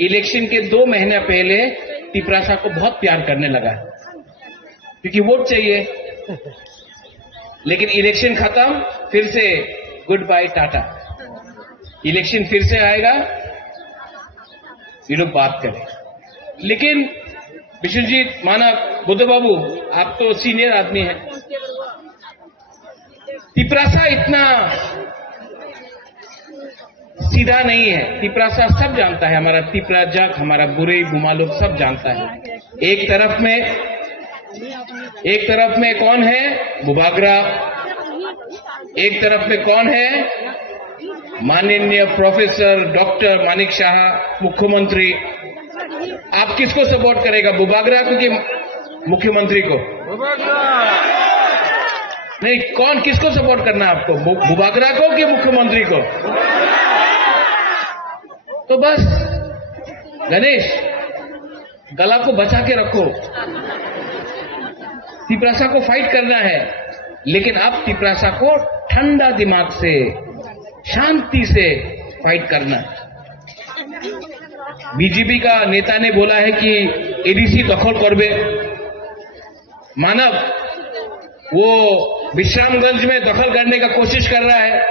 इलेक्शन के 2 महीने पहले तिपरासा को बहुत प्यार करने लगा क्योंकि वोट चाहिए, लेकिन इलेक्शन खत्म, फिर से गुड बाय टाटा। इलेक्शन फिर से आएगा, ये लोग बात करें। लेकिन विश्वजीत मानव बुद्ध बाबू, आप तो सीनियर आदमी हैं, तिपरासा इतना सीधा नहीं है। तिपरासा सब जानता है, हमारा तिपरा जग, हमारा बुरे बुमा लोग सब जानता है। एक तरफ में कौन है? बुबागरा। एक तरफ में कौन है? माननीय प्रोफेसर डॉक्टर मानिक शाह, मुख्यमंत्री। आप किसको सपोर्ट करेगा, बुबागरा को कि मुख्यमंत्री को? नहीं, कौन, किसको सपोर्ट करना है आपको, बुबागरा को कि मुख्यमंत्री को? तो बस गणेश, गला को बचा के रखो। तिपरासा को फाइट करना है, लेकिन अब तिपरासा को ठंडा दिमाग से, शांति से फाइट करना है। बीजेपी का नेता ने बोला है कि एडीसी दखल करबे। मानव वो विश्रामगंज में दखल करने का कोशिश कर रहा है,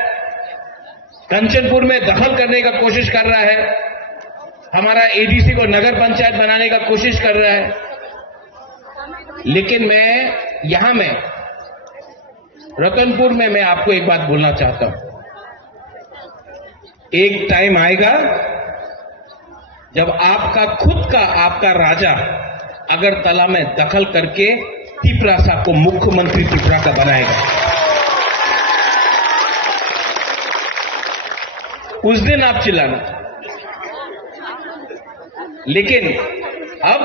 कंचनपुर में दखल करने का कोशिश कर रहा है, हमारा एडीसी को नगर पंचायत बनाने का कोशिश कर रहा है। लेकिन मैं रतनपुर में मैं आपको एक बात बोलना चाहता हूं। एक टाइम आएगा जब आपका राजा अगरतला में दखल करके तिपरासा को मुख्यमंत्री त्रिपुरा का बनाएगा। उस दिन आप चिल्लाना। लेकिन अब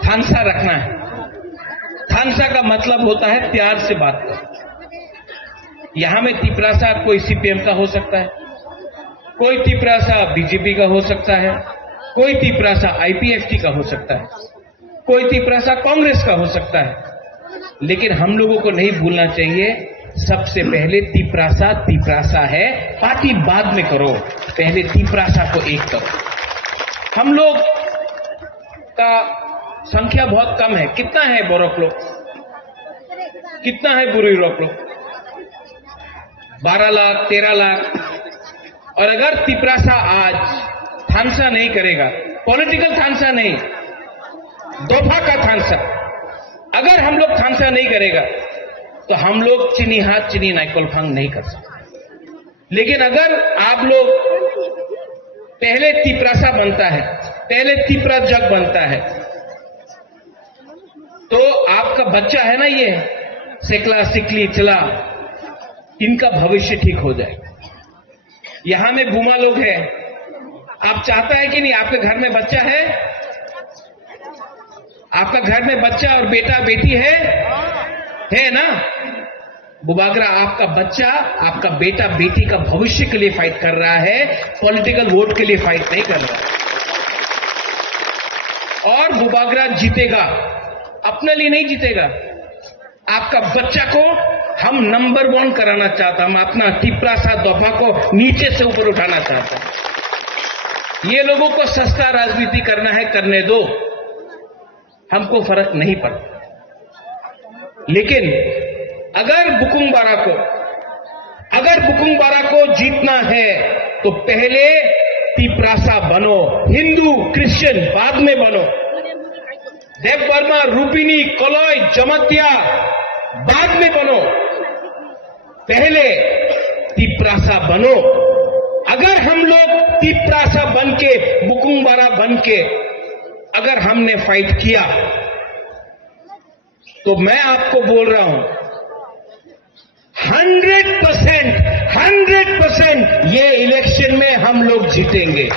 थानसा रखना है। थानसा का मतलब होता है प्यार से बात कर। यहां में तिपरासा कोई सीपीएम का हो सकता है, कोई तिपरासा बीजेपी का हो सकता है, कोई तिपरासा आईपीएफटी का हो सकता है, कोई तिपरासा कांग्रेस का हो सकता है। लेकिन हम लोगों को नहीं भूलना चाहिए, सबसे पहले तिपरासा है, पार्टी बाद में करो, पहले तिपरासा को एक करो। हम लोग का संख्या बहुत कम है। कितना है बोरक लोग, कितना है बुरी रोक लोग? 12 लाख 13 लाख। और अगर तिपरासा आज थानसा नहीं करेगा, पॉलिटिकल थानसा नहीं, दोफा का थानसा, अगर हम लोग थानसा नहीं करेगा तो हम लोग चीनी हाथ चीनी नाइकोल फांग नहीं कर सकते। लेकिन अगर आप लोग पहले तिपरासा बनता है, पहले तिपरा जग बनता है, तो आपका बच्चा है ना, ये सेकला सिकली चला, इनका भविष्य ठीक हो जाएगा। यहां में बुमा लोग हैं, आप चाहता है कि नहीं आपके घर में बच्चा है, आपका घर में बच्चा और बेटा बेटी है ना? बुबागरा आपका बच्चा, आपका बेटा बेटी का भविष्य के लिए फाइट कर रहा है, पॉलिटिकल वोट के लिए फाइट नहीं कर रहा। और बुबागरा जीतेगा, अपने लिए नहीं जीतेगा, आपका बच्चा को हम नंबर 1 कराना चाहता, हम अपना तिपरासा दफा को नीचे से ऊपर उठाना चाहता हूं। ये लोगों को सस्ता राजनीति करना है, करने दो, हमको फर्क नहीं पड़ता। लेकिन अगर बुकुंगबारा को जीतना है तो पहले तिपरासा बनो, हिंदू क्रिश्चियन बाद में बनो, देव वर्मा रूपिनी कलय जमतिया बाद में बनो, पहले तिपरासा बनो। अगर हम लोग तिपरासा बनके, बुकुंगबारा बनके अगर हमने फाइट किया तो मैं आपको बोल रहा हूं 100% ये इलेक्शन में हम लोग जीतेंगे।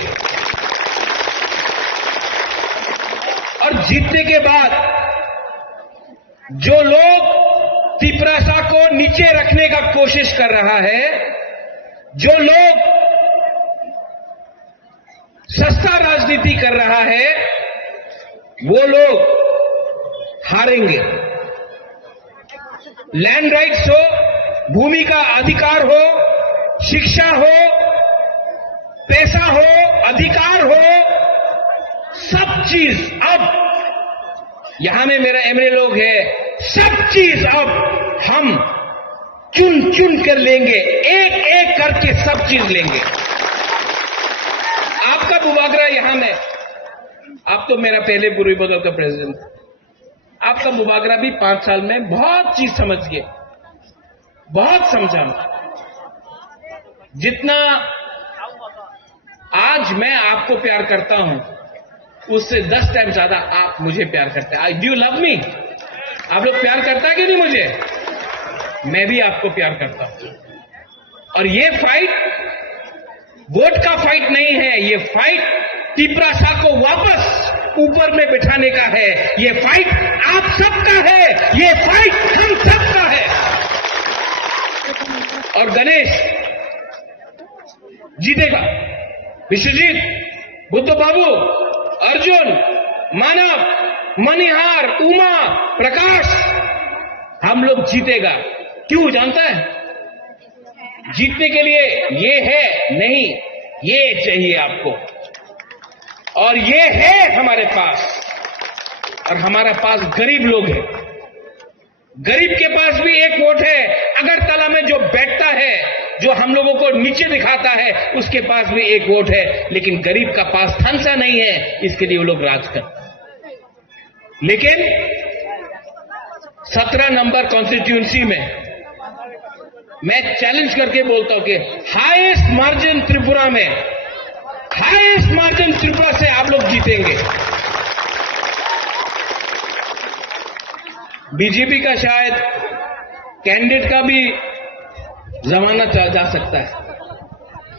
और जीतने के बाद जो लोग तिपरासा को नीचे रखने का कोशिश कर रहा है, जो लोग सस्ता राजनीति कर रहा है, वो लोग हारेंगे। लैंड राइट्स हो, भूमि का अधिकार हो, शिक्षा हो, पैसा हो, अधिकार हो, सब चीज अब यहां में मेरा एमएलए लोग है, सब चीज अब हम चुन चुन कर लेंगे, एक एक करके सब चीज लेंगे। आपका मुबागरा यहां में, आप तो मेरा पहले पूर्वी बदल का प्रेसिडेंट, आपका मुबागरा भी 5 साल में बहुत चीज समझ गए, बहुत समझा। जितना आज मैं आपको प्यार करता हूं, उससे 10 टाइम ज्यादा आप मुझे प्यार करते हैं। Do you love me? आप लोग प्यार करता है कि नहीं मुझे? मैं भी आपको प्यार करता हूं। और ये फाइट वोट का फाइट नहीं है, ये फाइट तिपरासा को वापस ऊपर में बिठाने का है। ये फाइट आप सबका है, ये फाइट हम सबका है। और गणेश जीतेगा, विश्वजीत, बुद्ध बाबू, अर्जुन, मानव, मनिहार, उमा, प्रकाश, हम लोग जीतेगा। क्यों जानता है? जीतने के लिए ये है नहीं, ये चाहिए आपको, और ये है हमारे पास। और हमारा पास गरीब लोग हैं, गरीब के पास भी एक वोट है। अगरतला में जो बैठता है, जो हम लोगों को नीचे दिखाता है, उसके पास भी एक वोट है। लेकिन गरीब का पास थानसा नहीं है, इसके लिए वो लोग राज करते हैं। लेकिन 17 नंबर कॉन्स्टिट्यूंसी में मैं चैलेंज करके बोलता हूं कि हाईएस्ट मार्जिन त्रिपुरा में, हाईएस्ट मार्जिन त्रिपुरा से आप लोग जीतेंगे। बीजेपी का शायद कैंडिडेट का भी जमाना जा सकता है,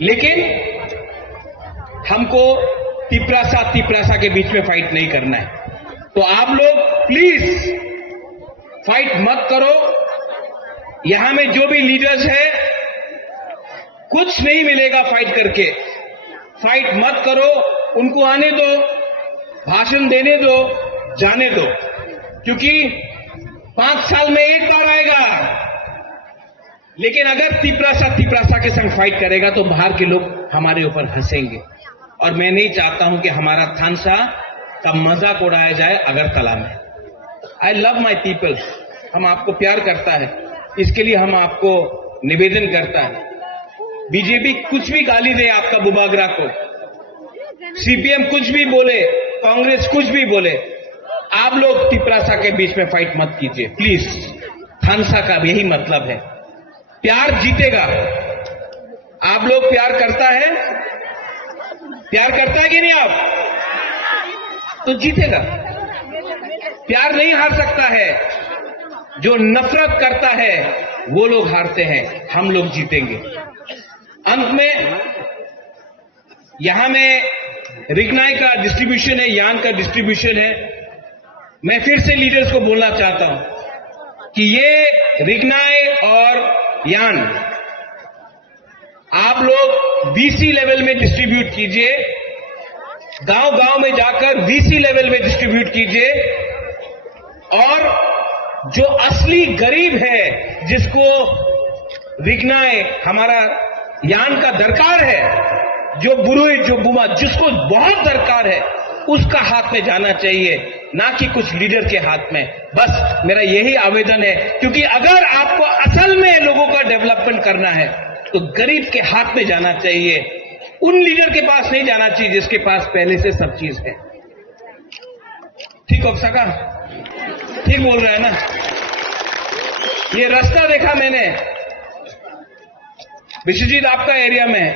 लेकिन हमको तिपरासा के बीच में फाइट नहीं करना है। तो आप लोग प्लीज फाइट मत करो। यहां में जो भी लीडर्स है, कुछ नहीं मिलेगा फाइट करके। फाइट मत करो, उनको आने दो, भाषण देने दो, जाने दो, क्योंकि 5 साल में एक बार आएगा। लेकिन अगर तिपरासा के संग फाइट करेगा तो बाहर के लोग हमारे ऊपर हंसेंगे। और मैं नहीं चाहता हूं कि हमारा थानसा का मजाक उड़ाया जाए अगरतला में। आई लव माई पीपल, हम आपको प्यार करता है, इसके लिए हम आपको निवेदन करता है। बीजेपी कुछ भी गाली दे आपका मुबागरा को, सीपीएम कुछ भी बोले, कांग्रेस कुछ भी बोले, आप लोग तिपरासा के बीच में फाइट मत कीजिए प्लीज। थानसा का यही मतलब है, प्यार जीतेगा। आप लोग प्यार करता है, प्यार करता है कि नहीं आप? तो जीतेगा। प्यार नहीं हार सकता है, जो नफरत करता है वो लोग हारते हैं, हम लोग जीतेंगे। अंत में यहां में रिग्नाई का डिस्ट्रीब्यूशन है, यान का डिस्ट्रीब्यूशन है। मैं फिर से लीडर्स को बोलना चाहता हूं कि ये रिग्नाई और यान आप लोग बीसी लेवल में डिस्ट्रीब्यूट कीजिए, गांव गांव में जाकर वीसी लेवल में डिस्ट्रीब्यूट कीजिए। और जो असली गरीब है, जिसको रिग्नाई हमारा यान का दरकार है, जो बुरुई, जो बुमा, जिसको बहुत दरकार है, उसका हाथ में जाना चाहिए, ना कि कुछ लीडर के हाथ में। बस मेरा यही आवेदन है, क्योंकि अगर आपको असल में लोगों का डेवलपमेंट करना है तो गरीब के हाथ में जाना चाहिए, उन लीडर के पास नहीं जाना चाहिए जिसके पास पहले से सब चीज है। ठीक हो सका? ठीक बोल रहा है ना? ये रास्ता देखा मैंने विश्वजीत आपका एरिया में,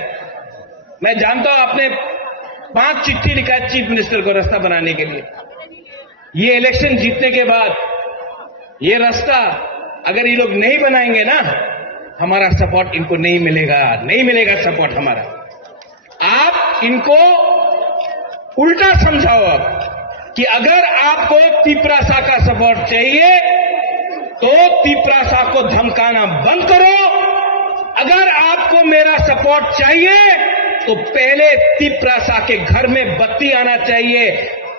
मैं जानता हूं आपने 5 चिट्ठी लिखा है चीफ मिनिस्टर को रास्ता बनाने के लिए। ये इलेक्शन जीतने के बाद ये रास्ता अगर ये लोग नहीं बनाएंगे ना, हमारा सपोर्ट इनको नहीं मिलेगा, नहीं मिलेगा सपोर्ट हमारा। आप इनको उल्टा समझाओ कि अगर आपको तिपरासा का सपोर्ट चाहिए तो तिपरासा को धमकाना बंद करो। अगर आपको मेरा सपोर्ट चाहिए तो पहले तिपरासा के घर में बत्ती आना चाहिए,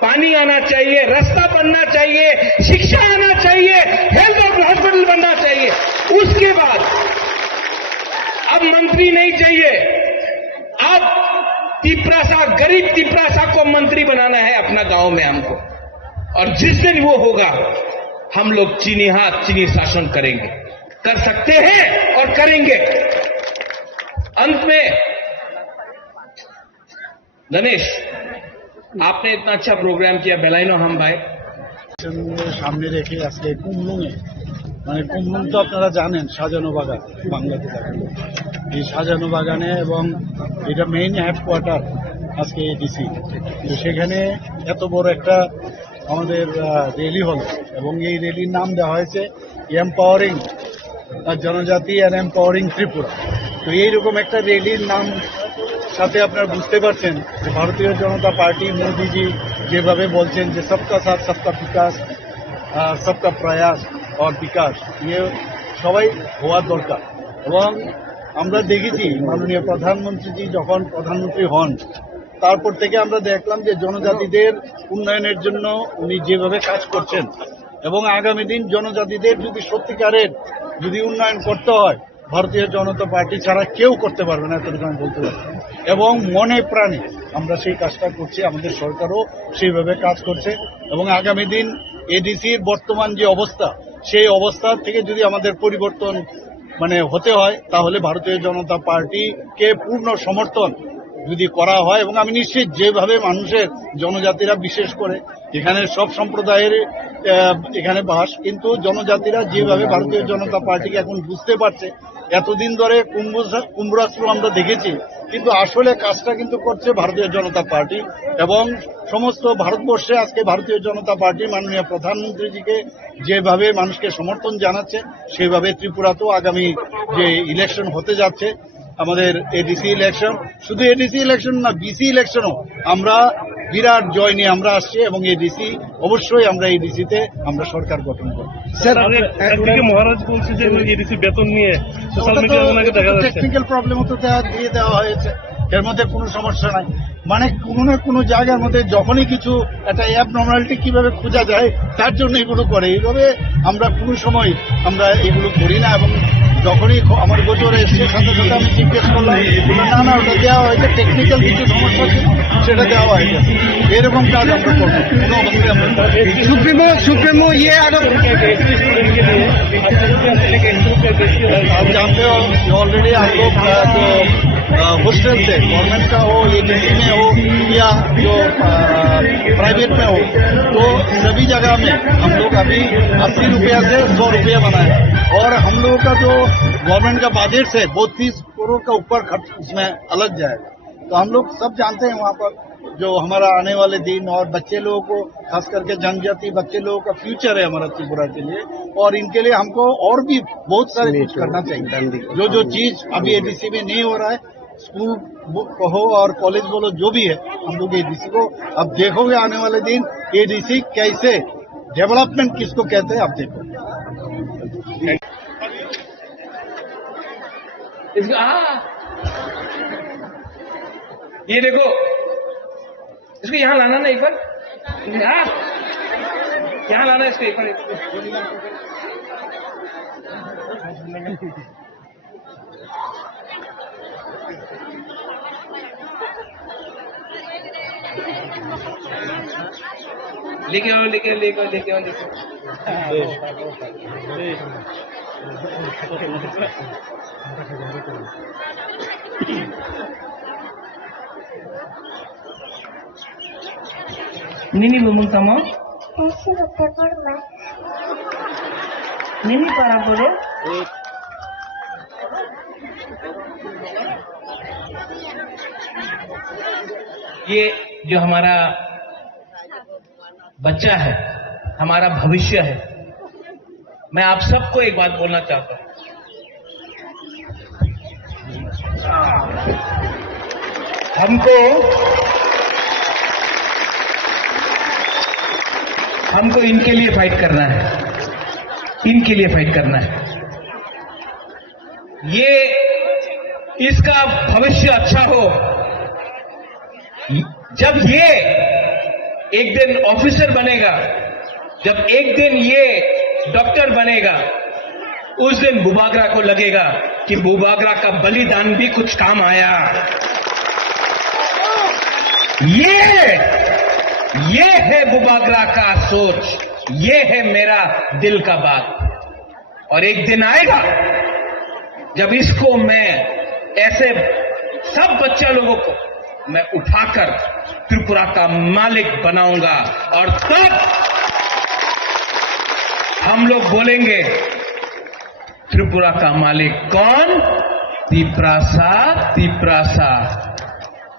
पानी आना चाहिए, रास्ता बनना चाहिए, शिक्षा आना चाहिए, हेल्थ हॉस्पिटल बनना चाहिए। गांव में हमको। और जिस दिन वो होगा हम लोग चीनी हाथ चीनी शासन करेंगे, कर सकते हैं और करेंगे। अंत में गणेश, आपने इतना अच्छा प्रोग्राम किया, बेलाइनो हम भाई সামনে রেখে আজকে কুমলুঙে মানে কুমলুং তো আপনারা জানেন সাজানো বাগান বাংলাতে থাকে এই সাজানো বাগানে এবং এটা মেইন হেডকোয়ার্টার আজকে এডিসি তো সেখানে এত বড় একটা আমাদের র্যালি হলো এবং এই র্যালির নাম দেওয়া হয়েছে এম্পাওয়ারিং জনজাতি অ্যান্ড এম্পাওয়ারিং ত্রিপুরা। তো এইরকম একটা র্যালির নাম সাথে আপনারা বুঝতে পারছেন যে ভারতীয় জনতা পার্টি মোদিজি যেভাবে বলছেন যে সবকা সাথ সবকা বিকাশ সবকা প্রয়াস আর বিকাশ ইয়ে সবাই হওয়ার দরকার। এবং আমরা দেখেছি মাননীয় প্রধানমন্ত্রীজি যখন প্রধানমন্ত্রী হন তারপর থেকে আমরা দেখলাম যে জনজাতিদের উন্নয়নের জন্য উনি যেভাবে কাজ করছেন এবং আগামী দিন জনজাতিদের যদি সত্যিকারের যদি উন্নয়ন করতে হয় ভারতীয় জনতা পার্টি ছাড়া কেউ করতে পারবে না, এতটুকু আমি বলতে পারি। এবং মনে প্রাণে আমরা সেই কাজটা করছি, আমাদের সরকারও সেইভাবে কাজ করছে এবং আগামী দিন এডিসির বর্তমান যে অবস্থা সেই অবস্থা থেকে যদি আমাদের পরিবর্তন মানে হতে হয় তাহলে ভারতীয় জনতা পার্টিকে পূর্ণ সমর্থন যদি করা হয় এবং আমি নিশ্চিত যেভাবে মানুষের জনজাতিরা বিশেষ করে এখানে সব সম্প্রদায়ের এখানে বাস, কিন্তু জনজাতিরা যেভাবে ভারতীয় জনতা পার্টিকে এখন বুঝতে পারছে, এতদিন ধরে কুম্ভরাষ্ট্র আমরা দেখেছি কিন্তু আসলে কাজটা কিন্তু করছে ভারতীয় জনতা পার্টি এবং সমস্ত ভারতবর্ষে আজকে ভারতীয় জনতা পার্টি মাননীয় প্রধানমন্ত্রীজিকে যেভাবে মানুষকে সমর্থন জানাচ্ছে সেভাবে ত্রিপুরাতেও আগামী যে ইলেকশন হতে যাচ্ছে আমাদের এডিসি ইলেকশন, শুধু এডিসি ইলেকশন না বিসি ইলেকশনও আমরা বিরাট জয় নিয়ে আমরা আসছি এবং এডিসি অবশ্যই আমরা এডিসিতে আমরা সরকার গঠন করব। স্যার একদিকে মহারাজ বলছে যে এডিসি বেতন নিয়ে সোশ্যাল মিডিয়ায় ওনাকে দেখা যাচ্ছে টেকনিক্যাল প্রবলেমও তো দিয়ে দেওয়া হয়েছে, এর মধ্যে কোনো সমস্যা নাই। মানে কোনো না কোনো জায়গার মধ্যে যখনই কিছু একটা অ্যাব নর্মালিটি কিভাবে খোঁজা যায় তার জন্য এগুলো করে, এইভাবে আমরা কোনো সময় আমরা এগুলো করি না। এবং যখনই আমার গোচরে এসছে সাথে সাথে আমি জিজ্ঞেস করলাম না ওটা দেওয়া হয়েছে, টেকনিক্যাল কিছু সমস্যা ছিল সেটা দেওয়া হয়েছে, এরকম কাজ আমরা করবো কোনো অবস্থায় আমরা সুপ্রিমো ইয়ে आप जानते हो ऑलरेडी हम लोग जो हॉस्टल थे गवर्नमेंट का हो एजेंसी में हो या जो प्राइवेट में हो तो सभी जगह में हम लोग अभी 80 रुपया से 100 रुपया बनाए और हम लोगों का जो गवर्नमेंट का बजट है 32 करोड़ का ऊपर खर्च उसमें अलग जाएगा। तो हम लोग सब जानते हैं वहाँ पर जो हमारा आने वाले दिन और बच्चे लोगों को खास करके जनजाति बच्चे लोगों का फ्यूचर है हमारा त्रिपुरा के लिए और इनके लिए हमको और भी बहुत सारे कुछ करना चाहिए। जो चीज अभी एडीसी में नहीं हो रहा है, स्कूल कहो और कॉलेज बोलो जो भी है, हम लोग एडीसी को अब देखोगे आने वाले दिन एडीसी कैसे डेवलपमेंट किसको कहते हैं आप देखो। ये देखो इसको यहाँ लाना ना एक बार, यहाँ लाना इसको एक बार। लेके आओ लेके आओ लेके आओ लेके आओ लेके Nini bumung tamo, Nasi bertepur mas. nini para bole, ये जो हमारा बच्चा है, हमारा भविष्य है, मैं आप सबको एक बात बोलना चाहता हूं। हमको इनके लिए फाइट करना है, इनके लिए फाइट करना है। ये इसका भविष्य अच्छा हो। जब ये एक दिन ऑफिसर बनेगा, जब एक दिन ये डॉक्टर बनेगा, उस दिन बुबागरा को लगेगा कि बुबागरा का बलिदान भी कुछ काम आया। ये है बुबागरा का सोच, ये है मेरा दिल का बात। और एक दिन आएगा जब इसको मैं ऐसे सब बच्चा लोगों को मैं उठाकर त्रिपुरा का मालिक बनाऊंगा, और तब हम लोग बोलेंगे त्रिपुरा का मालिक कौन? तिप्रासा, तिप्रासा।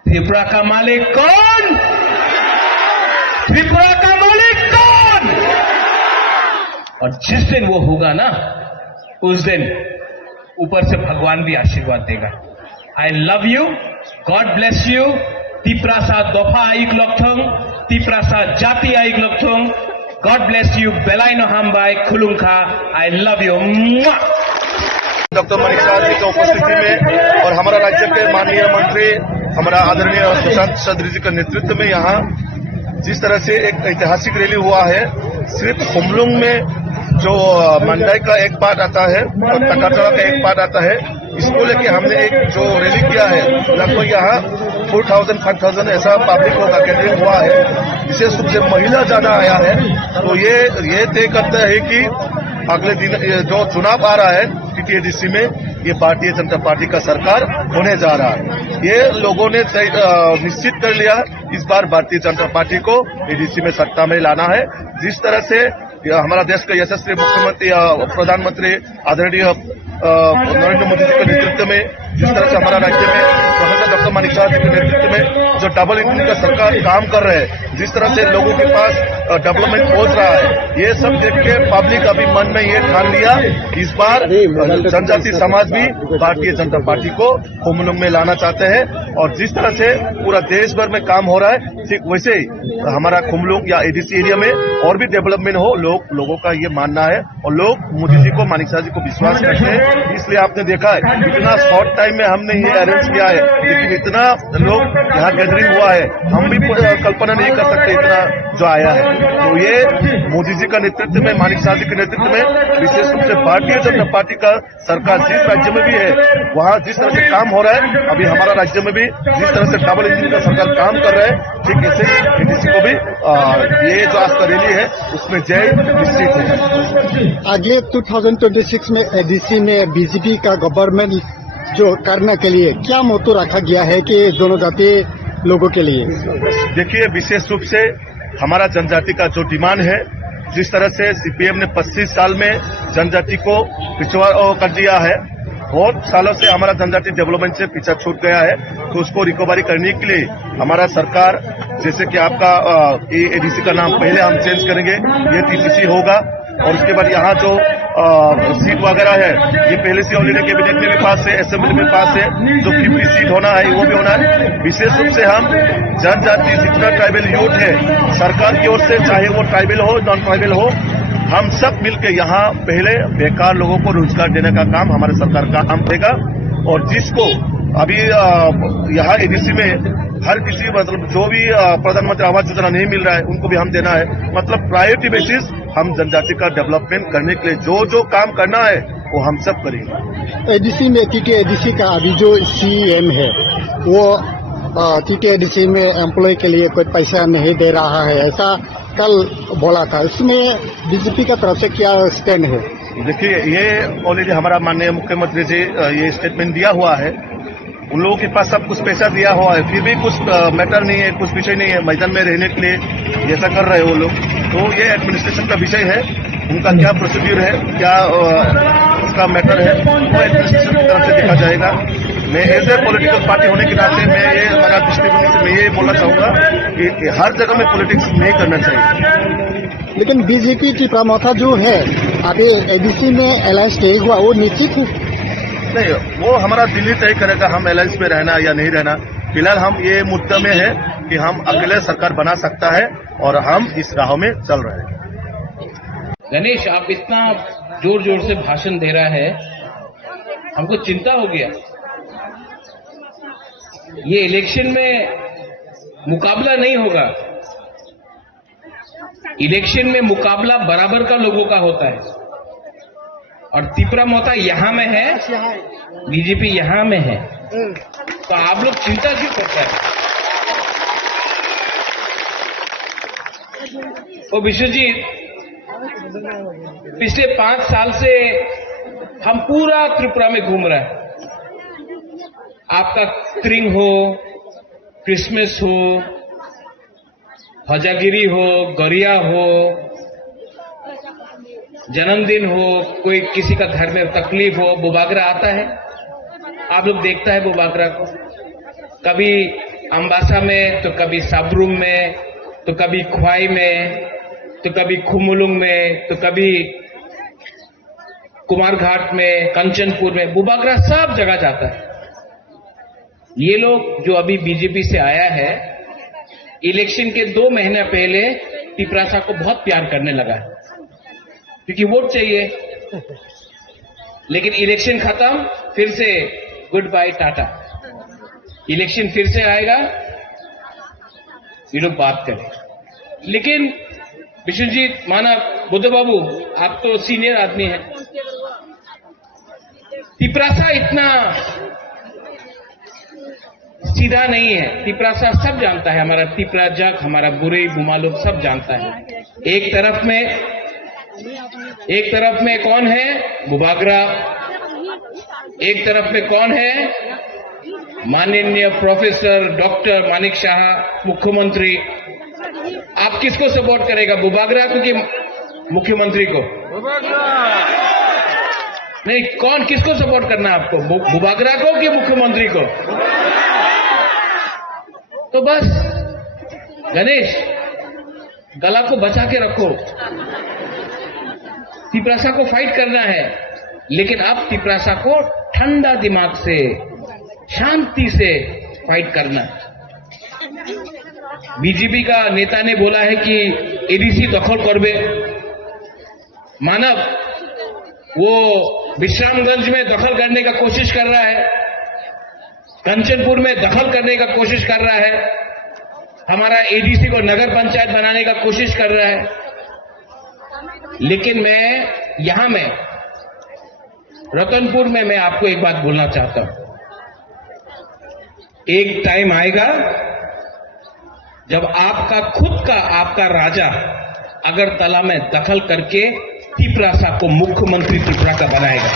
त्रिपुरा का मालिक कौन? त्रिपुरा का मालिक कौन? और जिस दिन वो होगा ना, उस दिन ऊपर से भगवान भी आशीर्वाद देगा। I love you, God bless you. Tiprasa दोफा आइक लोकथोंग, तिप्रासा जाति आइक लोकथोंग। गॉड ब्लेस यू, बेलाइनो हामबाई खुलुंखा। I love you. Doctor Manish Shah ji की उपस्थिति में और हमारा राज्य के माननीय मंत्री हमारा आदरणीय सुशांत चौधरी जी के नेतृत्व में यहाँ जिस तरह से एक ऐतिहासिक रैली हुआ है, सिर्फ खुमलुंग में जो मंडाई का एक पार्ट आता है और टकाटड़ा का एक पार्ट आता है, इसको लेके हमने एक जो रैली किया है, लगभग यहाँ 4,000-5,000 ऐसा पब्लिक होगा गैदरिंग हुआ है। विशेष रूप से महिला ज्यादा आया है, तो ये तय करता है कि अगले दिन जो चुनाव आ रहा है टीटीएडीसी में, ये भारतीय जनता पार्टी का सरकार होने जा रहा है। ये लोगों ने निश्चित कर लिया, इस बार भारतीय जनता पार्टी को एडीसी में सत्ता में लाना है। जिस तरह से हमारा देश के यशस्वी मुख्यमंत्री प्रधानमंत्री आदरणीय नरेंद्र मोदी जी के नेतृत्व में, जिस तरह से हमारा राज्य में प्रोफेसर डॉक्टर मनीष शाह जी के नेतृत्व में जो डबल इंजन का सरकार काम कर रहे हैं, जिस तरह से लोगों के पास डेवलपमेंट पहुंच रहा है, ये सब देख के पब्लिक अभी मन में ये ठान लिया, इस बार जनजाति समाज भी भारतीय जनता पार्टी को खुमलुंग में लाना चाहते हैं। और जिस तरह से पूरा देश भर में काम हो रहा है, ठीक वैसे ही हमारा खुमलुंग या एडीसी एरिया में और भी डेवलपमेंट हो, लोगों का ये मानना है। और लोग मोदी जी को, मानिक शाह जी को विश्वास करते हैं, इसलिए आपने देखा है इतना शॉर्ट टाइम में हमने ये अरेंज किया है, लेकिन इतना लोग यहाँ गैदरिंग हुआ है, हम भी कल्पना नहीं कर सकते इतना जो आया है। तो ये मोदी जी का नेतृत्व में, मानिक शाह जी के नेतृत्व में, विशेष रूप से भारतीय जनता पार्टी का सरकार जिस राज्य में भी है, वहाँ जिस तरह से काम हो रहा है, अभी हमारा राज्य में भी जिस तरह से डबल इंजन का सरकार काम कर रहा है, ठीक ऐसे एडीसी को भी ये जो आज का रैली है उसमें जय निश्चित है। आगे 2026 में एडीसी में बीजेपी का गवर्नमेंट जो करने के लिए क्या मोटो रखा गया है कि जनजाति लोगों के लिए? देखिए, विशेष रूप से हमारा जनजाति का जो डिमांड है, जिस तरह से सीपीएम ने 25 साल में जनजाति को पिछड़ा कर दिया है, बहुत सालों से हमारा जनजाति डेवलपमेंट से पीछा छूट गया है, तो उसको रिकवरी करने के लिए हमारा सरकार, जैसे कि आपका एडीसी का नाम पहले हम चेंज करेंगे, ये टीसीसी होगा। और उसके बाद यहाँ जो सीट वगैरह है, ये पहले से ऑलरेडी कैबिनेट में भी पास है, असेंबली में पास है, जो 50 सीट होना है वो भी होना है। विशेष रूप से हम जनजाति जितना ट्राइबल यूथ है, सरकार की ओर से, चाहे वो ट्राइबल हो नॉन ट्राइबल हो, हम सब मिलकर यहाँ पहले बेकार लोगों को रोजगार देने का काम हमारे सरकार का काम देगा। और जिसको अभी यहाँ एडीसी में हर किसी, मतलब जो भी प्रधानमंत्री आवास योजना नहीं मिल रहा है, उनको भी हम देना है। मतलब प्रायोरिटी बेसिस हम जनजाति का डेवलपमेंट करने के लिए जो काम करना है वो हम सब करेंगे। एडीसी में टीटीएडीसी का अभी जो सीएम है, वो टीटीएडीसी में एम्प्लॉय के लिए कोई पैसा नहीं दे रहा है, ऐसा कल बोला था। इसमें बीजेपी का तरफ से क्या स्टैंड है? देखिए, ये ऑलरेडी हमारा माननीय मुख्यमंत्री जी ये स्टेटमेंट दिया हुआ है, उन लोगों के पास सब कुछ पैसा दिया हुआ है, फिर भी कुछ मैटर नहीं है, कुछ विषय नहीं है मैदान में रहने के लिए ऐसा कर रहे हैं वो लोग। तो ये एडमिनिस्ट्रेशन का विषय है, उनका क्या प्रोसीड्यूर है, क्या उसका मैटर है, वो एडमिनिस्ट्रेशन की तरफ से देखा जाएगा। मैं एज ए पॉलिटिकल पार्टी होने के नाते मैं ये हमारा दृष्टिकोण से मैं ये बोलना चाहूंगा कि हर जगह में पॉलिटिक्स नहीं करना चाहिए। लेकिन बीजेपी की प्रमुख जो है, अभी एडीसी में अलायंस तय हुआ, वो निश्चित है नहीं, वो हमारा दिल्ली तय करेगा हम अलायंस में रहना या नहीं रहना। फिलहाल हम ये मुद्दा में है कि हम अकेले सरकार बना सकता है और हम इस राह में चल रहे हैं। गणेश, आप इतना जोर जोर से भाषण दे रहा है, हमको चिंता हो गया। ये इलेक्शन में मुकाबला नहीं होगा, इलेक्शन में मुकाबला बराबर का लोगों का होता है। और तिपरा मोता यहां में है, बीजेपी यहां में है, तो आप लोग चिंता क्यों करते हैं? वो विश्वजीत, पिछले 5 साल से हम पूरा त्रिपुरा में घूम रहे हैं। आपका त्रिंग हो, क्रिसमस हो, हजागिरी हो, गरिया हो, जन्मदिन हो, कोई किसी का घर में तकलीफ हो, बुबागरा आता है। आप लोग देखता है बुबागरा को, कभी अम्बासा में, तो कभी साबरूम में, तो कभी ख्वाई में, तो कभी खुमुलुंग में, तो कभी कुमारघाट में, कंचनपुर में, बुबागरा सब जगह जाता है। ये लोग जो अभी बीजेपी से आया है, इलेक्शन के 2 महीने पहले तिपरासा को बहुत प्यार करने लगा, क्योंकि वोट चाहिए। लेकिन इलेक्शन खत्म, फिर से गुड बाय टाटा। इलेक्शन फिर से आएगा, ये लोग बात करें। लेकिन विष्णुजीत, माना बुद्ध बाबू, आप तो सीनियर आदमी हैं, तिपरासा इतना सीधा नहीं है। तिपरासा सब जानता है, हमारा तिपरा जग, हमारा बुरे बुमा लोग सब जानता है। एक तरफ में कौन है? बुबागरा। एक तरफ में कौन है? माननीय प्रोफेसर डॉक्टर मानिक शाह, मुख्यमंत्री। आप किसको सपोर्ट करेगा, बुबागरा को कि मुख्यमंत्री को? नहीं, कौन, किसको सपोर्ट करना है आपको, बुबागरा को कि मुख्यमंत्री को? तो बस गणेश, गला को बचा के रखो। तिपरासा को फाइट करना है, लेकिन अब तिपरासा को ठंडा दिमाग से, शांति से फाइट करना। बीजेपी का नेता ने बोला है कि एडीसी दखल करबे। मानव वो विश्रामगंज में दखल करने का कोशिश कर रहा है, कंचनपुर में दखल करने का कोशिश कर रहा है, हमारा एडीसी को नगर पंचायत बनाने का कोशिश कर रहा है। लेकिन यहां में रतनपुर में मैं आपको एक बात बोलना चाहता हूं। एक टाइम आएगा जब आपका खुद का, आपका राजा अगरतला में दखल करके तिपरासा को मुख्यमंत्री त्रिपुरा का बनाएगा।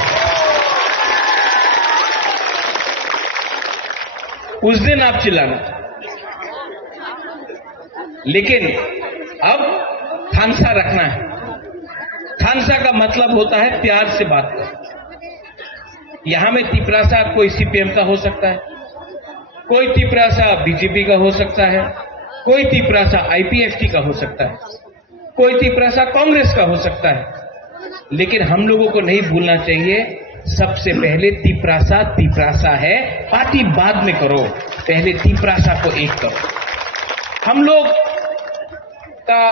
उस दिन आप चिल्लाना। लेकिन अब थानसा रखना है। थानसा का मतलब होता है प्यार से बात करना। यहां में तिपरासा कोई सीपीएम का हो सकता है, कोई तिपरासा बीजेपी का हो सकता है, कोई तिपरासा आईपीएफटी का हो सकता है, कोई तिपरासा कांग्रेस का हो सकता है। लेकिन हम लोगों को नहीं भूलना चाहिए, सबसे पहले तिपरासा तिपरासा है, पार्टी बाद में करो, पहले तिपरासा को एक करो। हम लोग का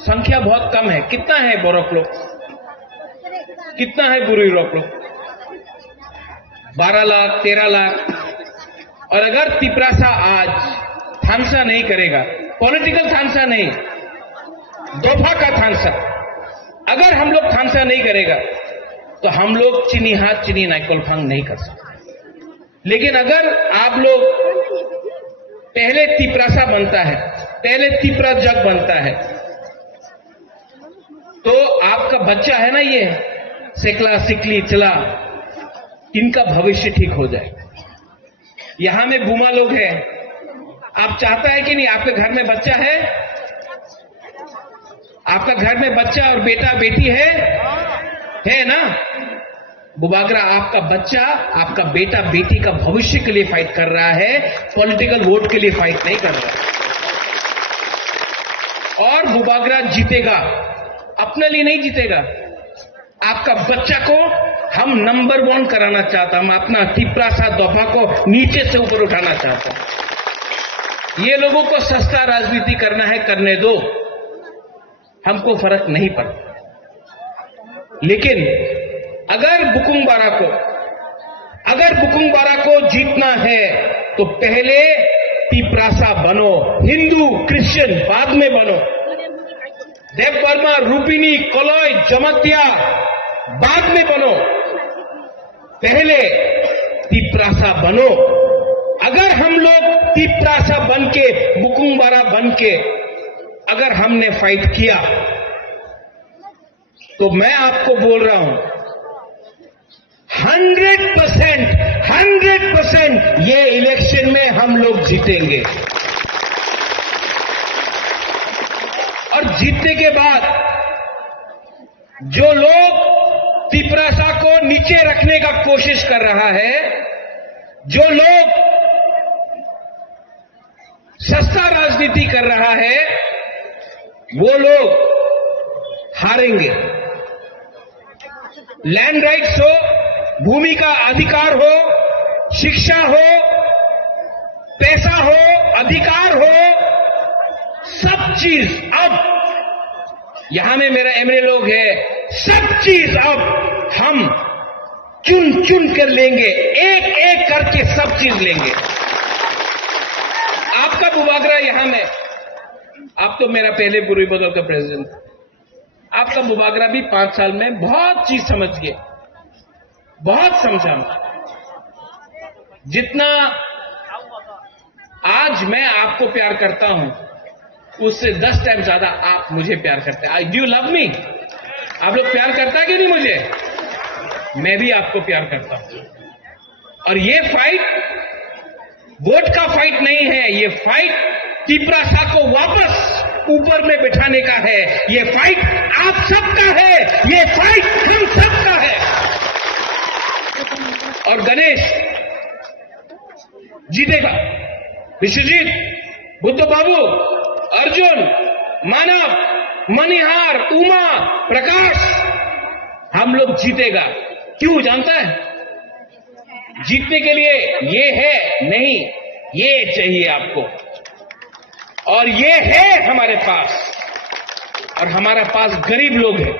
संख्या बहुत कम है। कितना है बोरक लोग, कितना है बुरुई लोग? 12 लाख, 13 लाख। और अगर तिपरासा आज थानसा नहीं करेगा, पॉलिटिकल थानसा नहीं, दोफा का थानसा, अगर हम लोग थानसा नहीं करेगा तो हम लोग चीनी हाथ चीनी नाइकोलफांग नहीं कर सकते। लेकिन अगर आप लोग पहले तिपरासा बनता है, पहले तिपरा जग बनता है, तो आपका बच्चा है ना, ये सिकला सिकली चला, इनका भविष्य ठीक हो जाए। यहां में बुमा लोग हैं, आप चाहता है कि नहीं आपके घर में बच्चा है? आपका घर में बच्चा और बेटा बेटी है ना? बुबागरा आपका बच्चा, आपका बेटा बेटी का भविष्य के लिए फाइट कर रहा है, पॉलिटिकल वोट के लिए फाइट नहीं कर रहा। और बुबागरा जीतेगा, अपने लिए नहीं जीतेगा। आपका बच्चा को हम नंबर 1 कराना चाहता, हम अपना तिपरासा दोफा को नीचे से ऊपर उठाना चाहता हूं। ये लोगों को सस्ता राजनीति करना है, करने दो, हमको फर्क नहीं पड़ता। लेकिन अगर बुकुंगबारा को जीतना है तो पहले तिपरासा बनो, हिंदू क्रिश्चियन बाद में बनो, देवबर्मा, रूपिनी, कोलोई, जमतिया बाद में बनो, पहले तिपरासा बनो। अगर हम लोग तिपरासा बनके, बुकुंगबारा बनके अगर हमने फाइट किया तो मैं आपको बोल रहा हूं 100% ये इलेक्शन में हम लोग जीतेंगे। और जीतने के बाद जो लोग तिपरासा को नीचे रखने का कोशिश कर रहा है, जो लोग सस्ता राजनीति कर रहा है, वो लोग हारेंगे। लैंड राइट्स हो, भूमि का अधिकार हो, शिक्षा हो, पैसा हो, अधिकार हो, सब चीज अब यहां में मेरा एमएलए लोग है, सब चीज अब हम चुन चुन कर लेंगे, एक एक करके सब चीज लेंगे। आपका मुबागरा यहां में, आप तो मेरा पहले पूर्वी बदल का प्रेसिडेंट, आपका मुबागरा भी 5 साल में बहुत चीज समझ गए, बहुत समझा। जितना आज मैं आपको प्यार करता हूं, उससे 10 टाइम ज्यादा आप मुझे प्यार करते हैं। Do you love me? आप लोग प्यार करता है कि नहीं मुझे? मैं भी आपको प्यार करता हूं। और ये फाइट वोट का फाइट नहीं है, ये फाइट तिपरासा को वापस ऊपर में बिठाने का है। ये फाइट आप सबका है, ये फाइट हम सबका है। और गणेश जीतेगा, विश्वजीत, बुद्ध बाबू, अर्जुन, मानव, मनिहार, उमा, प्रकाश, हम लोग जीतेगा। क्यों जानता है? जीतने के लिए ये है नहीं, ये चाहिए आपको, और ये है हमारे पास। और हमारे पास गरीब लोग हैं,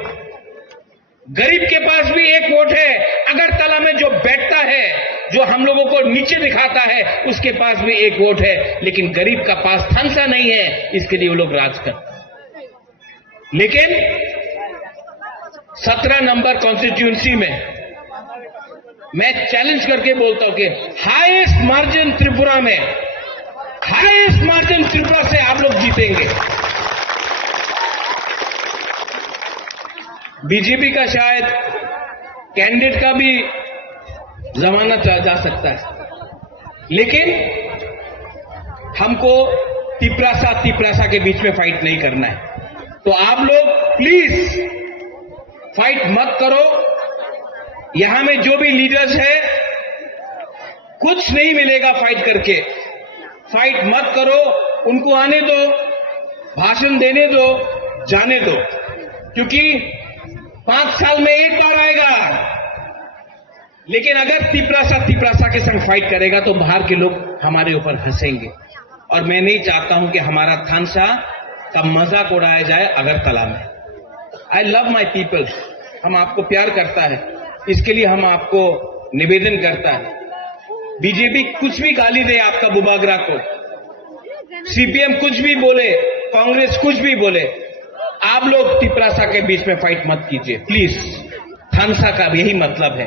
गरीब के पास भी एक वोट है। अगरतला में जो बैठता है, जो हम लोगों को नीचे दिखाता है, उसके पास भी एक वोट है। लेकिन गरीब का पास थानसा नहीं है, इसके लिए वो लोग राज करते हैं। लेकिन 17 नंबर कॉन्स्टिट्यूंसी में मैं चैलेंज करके बोलता हूं कि हाईएस्ट मार्जिन त्रिपुरा में, हाईएस्ट मार्जिन त्रिपुरा से आप लोग जीतेंगे। बीजेपी का शायद कैंडिडेट का भी जमाना जा सकता है, लेकिन हमको तिपरासा के बीच में फाइट नहीं करना है। तो आप लोग प्लीज फाइट मत करो। यहां में जो भी लीडर्स है, कुछ नहीं मिलेगा फाइट करके। फाइट मत करो, उनको आने दो, भाषण देने दो, जाने दो, क्योंकि 5 साल में एक बार आएगा। लेकिन अगर तिपरासा के संग फाइट करेगा तो बाहर के लोग हमारे ऊपर हंसेंगे। और मैं नहीं चाहता हूं कि हमारा थानसा का मजाक उड़ाया जाए अगरतला में। आई लव माई पीपल, हम आपको प्यार करता है, इसके लिए हम आपको निवेदन करता है। बीजेपी कुछ भी गाली दे आपका बुबागरा को, सीपीएम कुछ भी बोले, कांग्रेस कुछ भी बोले, आप लोग तिपरासा के बीच में फाइट मत कीजिए प्लीज। थानसा का यही मतलब है,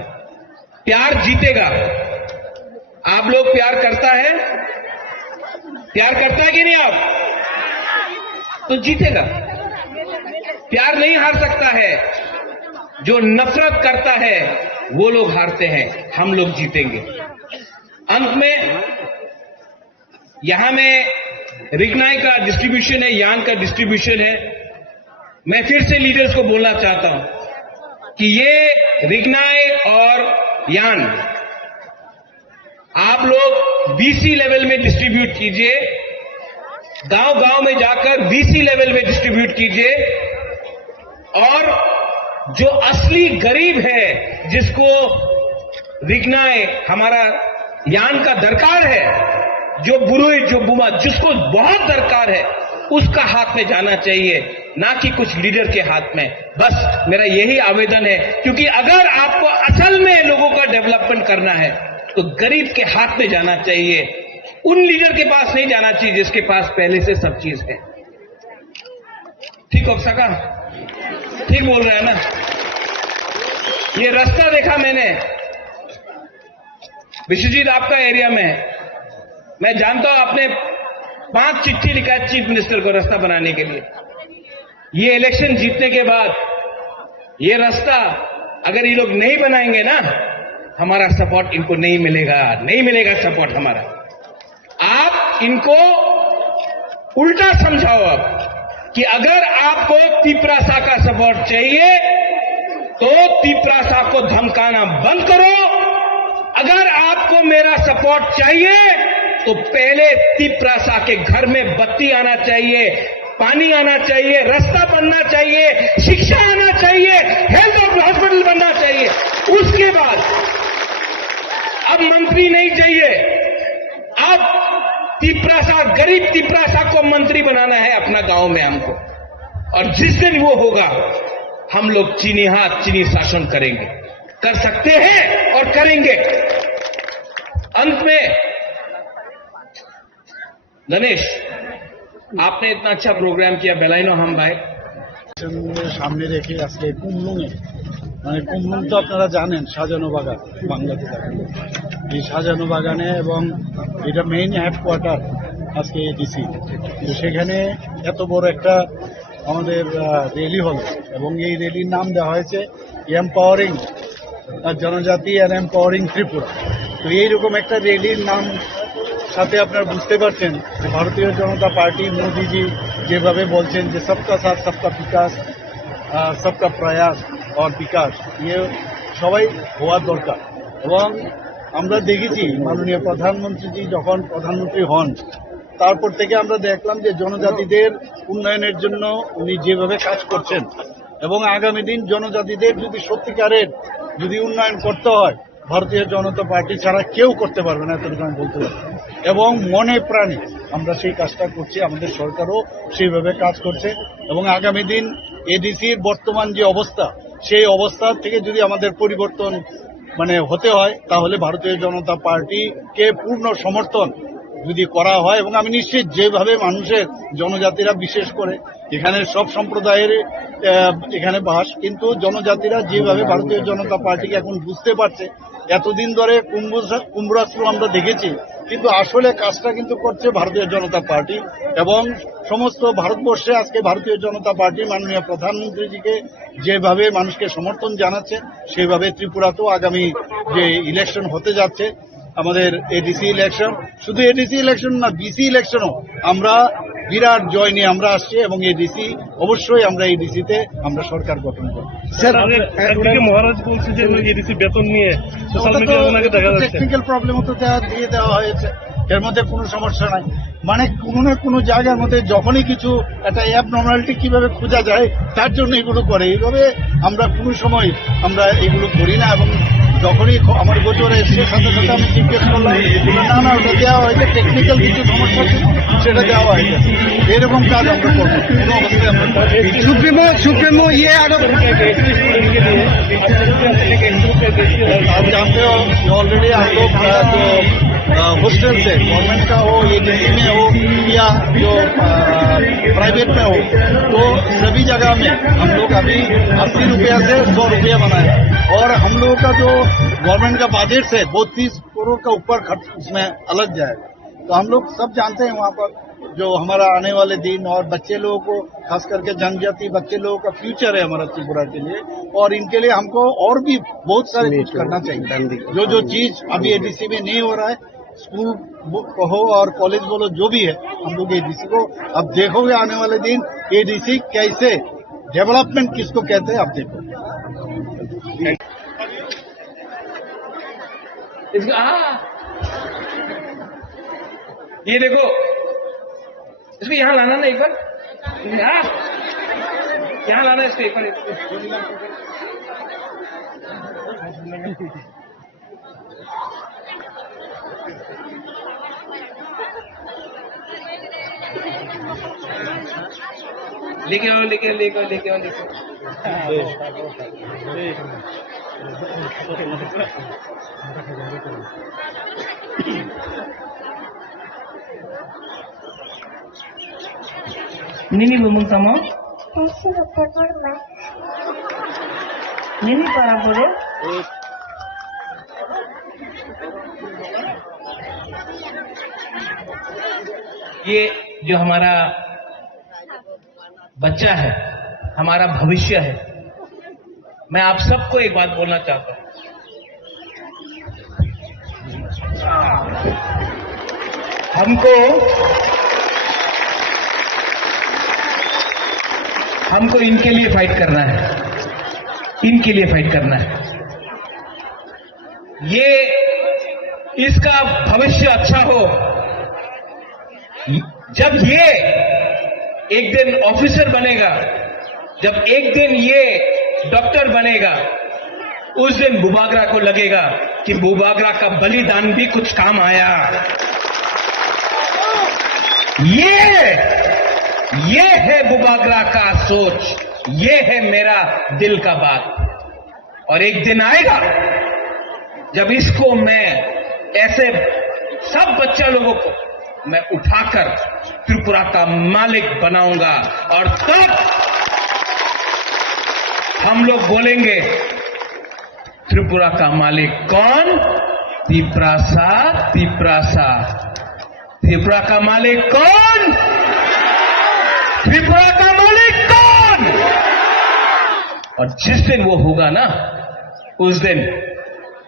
प्यार जीतेगा। आप लोग प्यार करता है, प्यार करता है कि नहीं आप? तो जीतेगा। प्यार नहीं हार सकता है, जो नफरत करता है वो लोग हारते हैं, हम लोग जीतेंगे। अंत में यहां में रिगनाई का डिस्ट्रीब्यूशन है, यान का डिस्ट्रीब्यूशन है। मैं फिर से लीडर्स को बोलना चाहता हूं कि ये रिगनाई और यान आप लोग बीसी लेवल में डिस्ट्रीब्यूट कीजिए, गांव गांव में जाकर बीसी लेवल में डिस्ट्रीब्यूट कीजिए। और जो असली गरीब है, जिसको रिगनाई हमारा यान का दरकार है, जो बुरुई, जो बुमा, जिसको बहुत दरकार है, उसका हाथ में जाना चाहिए, ना कि कुछ लीडर के हाथ में। बस मेरा यही आवेदन है, क्योंकि अगर आपको असल में लोगों का डेवलपमेंट करना है तो गरीब के हाथ में जाना चाहिए, उन लीडर के पास नहीं जाना चाहिए जिसके पास पहले से सब चीज है। ठीक हो सका? ठीक बोल रहे हैं ना? ये रास्ता देखा मैंने विश्वजीत आपका एरिया में, मैं जानता हूं आपने 5 चिट्ठी लिखा है चीफ मिनिस्टर को रास्ता बनाने के लिए। ये इलेक्शन जीतने के बाद ये रास्ता अगर ये लोग नहीं बनाएंगे ना, हमारा सपोर्ट इनको नहीं मिलेगा सपोर्ट हमारा। आप इनको उल्टा समझाओ अब कि अगर आपको तिपरासा का सपोर्ट चाहिए तो तिपरासा को धमकाना बंद करो। अगर आपको मेरा सपोर्ट चाहिए तो पहले तिपरासा के घर में बत्ती आना चाहिए, पानी आना चाहिए, रास्ता बनना चाहिए, शिक्षा आना चाहिए, हेल्थ हॉस्पिटल बनना चाहिए। उसके बाद अब मंत्री नहीं चाहिए, अब तिपरासा, गरीब तिपरासा को मंत्री बनाना है अपना गांव में हमको। और जिस दिन वो होगा हम लोग चीनी हाथ चीनी शासन करेंगे, कर सकते हैं और करेंगे। अंत में गणेश, आपने इतना अच्छा प्रोग्राम किया बेलाइनो हम भाई। সামনে রেখে আজকে কুমলুঙে, মানে কুমলুং তো আপনারা জানেন সাজানো বাগান বাংলাতে থাকে, এই সাজানো বাগানে এবং এটা মেইন হেডকোয়ার্টার আজকে এডিসি, তো সেখানে এত বড় একটা আমাদের র্যালি হল এবং এই র্যালির নাম দেওয়া হয়েছে এম্পাওয়ারিং জনজাতি আর এম্পাওয়ারিং ত্রিপুরা। তো এইরকম একটা র্যালির নাম সাথে আপনারা বুঝতে পারছেন যে ভারতীয় জনতা পার্টি মোদিজি যেভাবে বলছেন যে সবকা সাথ সবকা বিকাশ, সবকা প্রয়াস আর বিকাশ, ইয়ে সবাই হওয়ার দরকার। এবং আমরা দেখেছি মাননীয় প্রধানমন্ত্রীজি যখন প্রধানমন্ত্রী হন তারপর থেকে আমরা দেখলাম যে জনজাতিদের উন্নয়নের জন্য উনি যেভাবে কাজ করছেন এবং আগামী দিন জনজাতিদের যদি সত্যিকারের যদি উন্নয়ন করতে হয় ভারতীয় জনতা পার্টি ছাড়া কেউ করতে পারবে না, এতটুকু আমি বলতে পারি। এবং মনে প্রাণে আমরা সেই কাজটা করছি, আমাদের সরকারও সেইভাবে কাজ করছে এবং আগামী দিন এডিসির বর্তমান যে অবস্থা সেই অবস্থা থেকে যদি আমাদের পরিবর্তন হতে হয় তাহলে ভারতীয় জনতা পার্টিকে পূর্ণ সমর্থন যদি করা হয়। এবং আমি নিশ্চিত যেভাবে মানুষের জনজাতিরা বিশেষ করে এখানে সব সম্প্রদায়ের এখানে বাস, কিন্তু জনজাতিরা যেভাবে ভারতীয় জনতা পার্টিকে এখন বুঝতে পারছে, এতদিন ধরে কুম্ভরাষ্ট্র আমরা দেখেছি কিন্তু আসলে কাজটা কিন্তু করছে ভারতীয় জনতা পার্টি এবং সমস্ত ভারতবর্ষে আজকে ভারতীয় জনতা পার্টি মাননীয় প্রধানমন্ত্রীজিকে যেভাবে মানুষকে সমর্থন জানাচ্ছে সেভাবে ত্রিপুরাতেও আগামী যে ইলেকশন হতে যাচ্ছে আমাদের এডিসি ইলেকশন, শুধু এডিসি ইলেকশন না বিসি ইলেকশনও আমরা বিরাট জয় নিয়ে আমরা আসছি এবং এডিসি অবশ্যই আমরা এডিসিতে আমরা সরকার গঠন করব। একদিকে মহারাজ বলছে যে এডিসি বেতন নিয়ে সোশ্যাল মিডিয়ায় ওনাকে দেখা যাচ্ছে টেকনিক্যাল প্রবলেম তো দিয়ে দেওয়া হয়েছে, এর মধ্যে কোনো সমস্যা নাই। কোনো না কোনো জায়গার মধ্যে যখনই কিছু একটা অ্যাব নর্মালিটি কিভাবে খোঁজা যায় তার জন্য এগুলো করে, এইভাবে আমরা কোনো সময় আমরা এগুলো করি না। এবং যখনই আমার গোচরে এসে সাথে সাথে আমি জিজ্ঞেস করলাম না ওটা দেওয়া হয়েছে, টেকনিক্যাল কিছু সমস্যা ছিল সেটা দেওয়া হয়েছে, এরকম কাজ আমরা করবো কোনো অবস্থায় আমরা। সুপ্রিমো ইয়ে আরো आप जानते हो ऑलरेडी हम लोग जो हॉस्टल से गवर्नमेंट का हो ये दिल्ली में हो या जो प्राइवेट में हो, तो सभी जगह में हम लोग अभी 80 रुपया से 100 रुपया बनाए और हम लोगों का जो गवर्नमेंट का बजट है वो 30 करोड़ का ऊपर खर्च उसमें अलग जाएगा। तो हम लोग सब जानते हैं वहाँ पर जो हमारा आने वाले दिन और बच्चे लोगों को खास करके जनजाति बच्चे लोगों का फ्यूचर है हमारा त्रिपुरा के लिए, और इनके लिए हमको और भी बहुत सारे कुछ करना चाहिए। जो चीज अभी एडीसी में नहीं हो रहा है, स्कूल हो और कॉलेज बोलो जो भी है, हम लोग एडीसी को अब देखोगे आने वाले दिन एडीसी कैसे डेवलपमेंट किसको कहते हैं आप देखो। ये देखो, इसको यहाँ लाना ना एक बार, यहाँ लाना इसको एक बार। लेके आओ लेके आओ लेके आओ लेके आओ लेके Nini bumung tamo? Kasi magtapor ba? Nini para pore? ये जो हमारा बच्चा है, हमारा भविष्य है, मैं आप सबको एक बात बोलना चाहता हूं। हमको इनके लिए फाइट करना है, इनके लिए फाइट करना है। ये इसका भविष्य अच्छा हो। जब ये एक दिन ऑफिसर बनेगा, जब एक दिन ये डॉक्टर बनेगा, उस दिन बुबागरा को लगेगा कि बुबागरा का बलिदान भी कुछ काम आया। ये है बुबागरा का सोच, ये है मेरा दिल का बात। और एक दिन आएगा जब इसको मैं ऐसे सब बच्चा लोगों को मैं उठाकर त्रिपुरा का मालिक बनाऊंगा, और तब हम लोग बोलेंगे त्रिपुरा का मालिक कौन? तिप्रासा, तिप्रासा। त्रिपुरा का मालिक कौन? त्रिपुरा का मालिक कौन? और जिस दिन वो होगा ना, उस दिन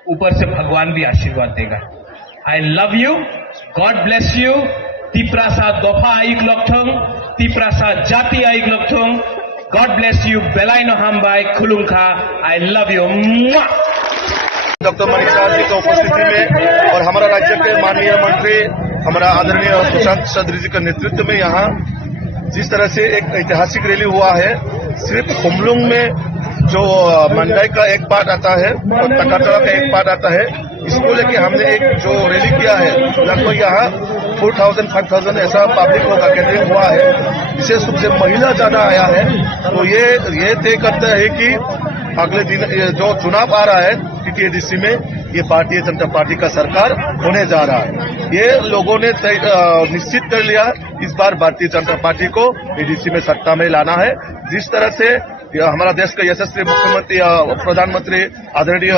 ऊपर से भगवान भी आशीर्वाद देगा। I love you, God bless you. Tiprasa दोफा आइक लोकथों, तिप्रासा जाति आइक लोकथों। गॉड ब्लेस यू, बेलाइनो हामबाई खुलुंखा। I love you. Doctor Manish Shah ji की उपस्थिति में और हमारा राज्य के माननीय मंत्री हमारा आदरणीय सुशांत चौधरी जी के नेतृत्व में यहाँ जिस तरह से एक ऐतिहासिक रैली हुआ है, सिर्फ खुमलुंग में जो मंडाई का एक पार्ट आता है और तकातरा का एक पार्ट आता है, इसको लेके हमने एक जो रैली किया है, लगभग यहाँ 4,000-5,000 ऐसा पब्लिक का गैदरिंग हुआ है। विशेष रूप से महिला ज्यादा आया है। तो ये तय करता है कि अगले दिन जो चुनाव आ रहा है टीटीएडीसी में, ये भारतीय जनता पार्टी का सरकार होने जा रहा है। ये लोगों ने निश्चित कर लिया, इस बार भारतीय जनता पार्टी को एडीसी में सत्ता में लाना है। जिस तरह से हमारा देश का यशस्वी मुख्यमंत्री प्रधानमंत्री आदरणीय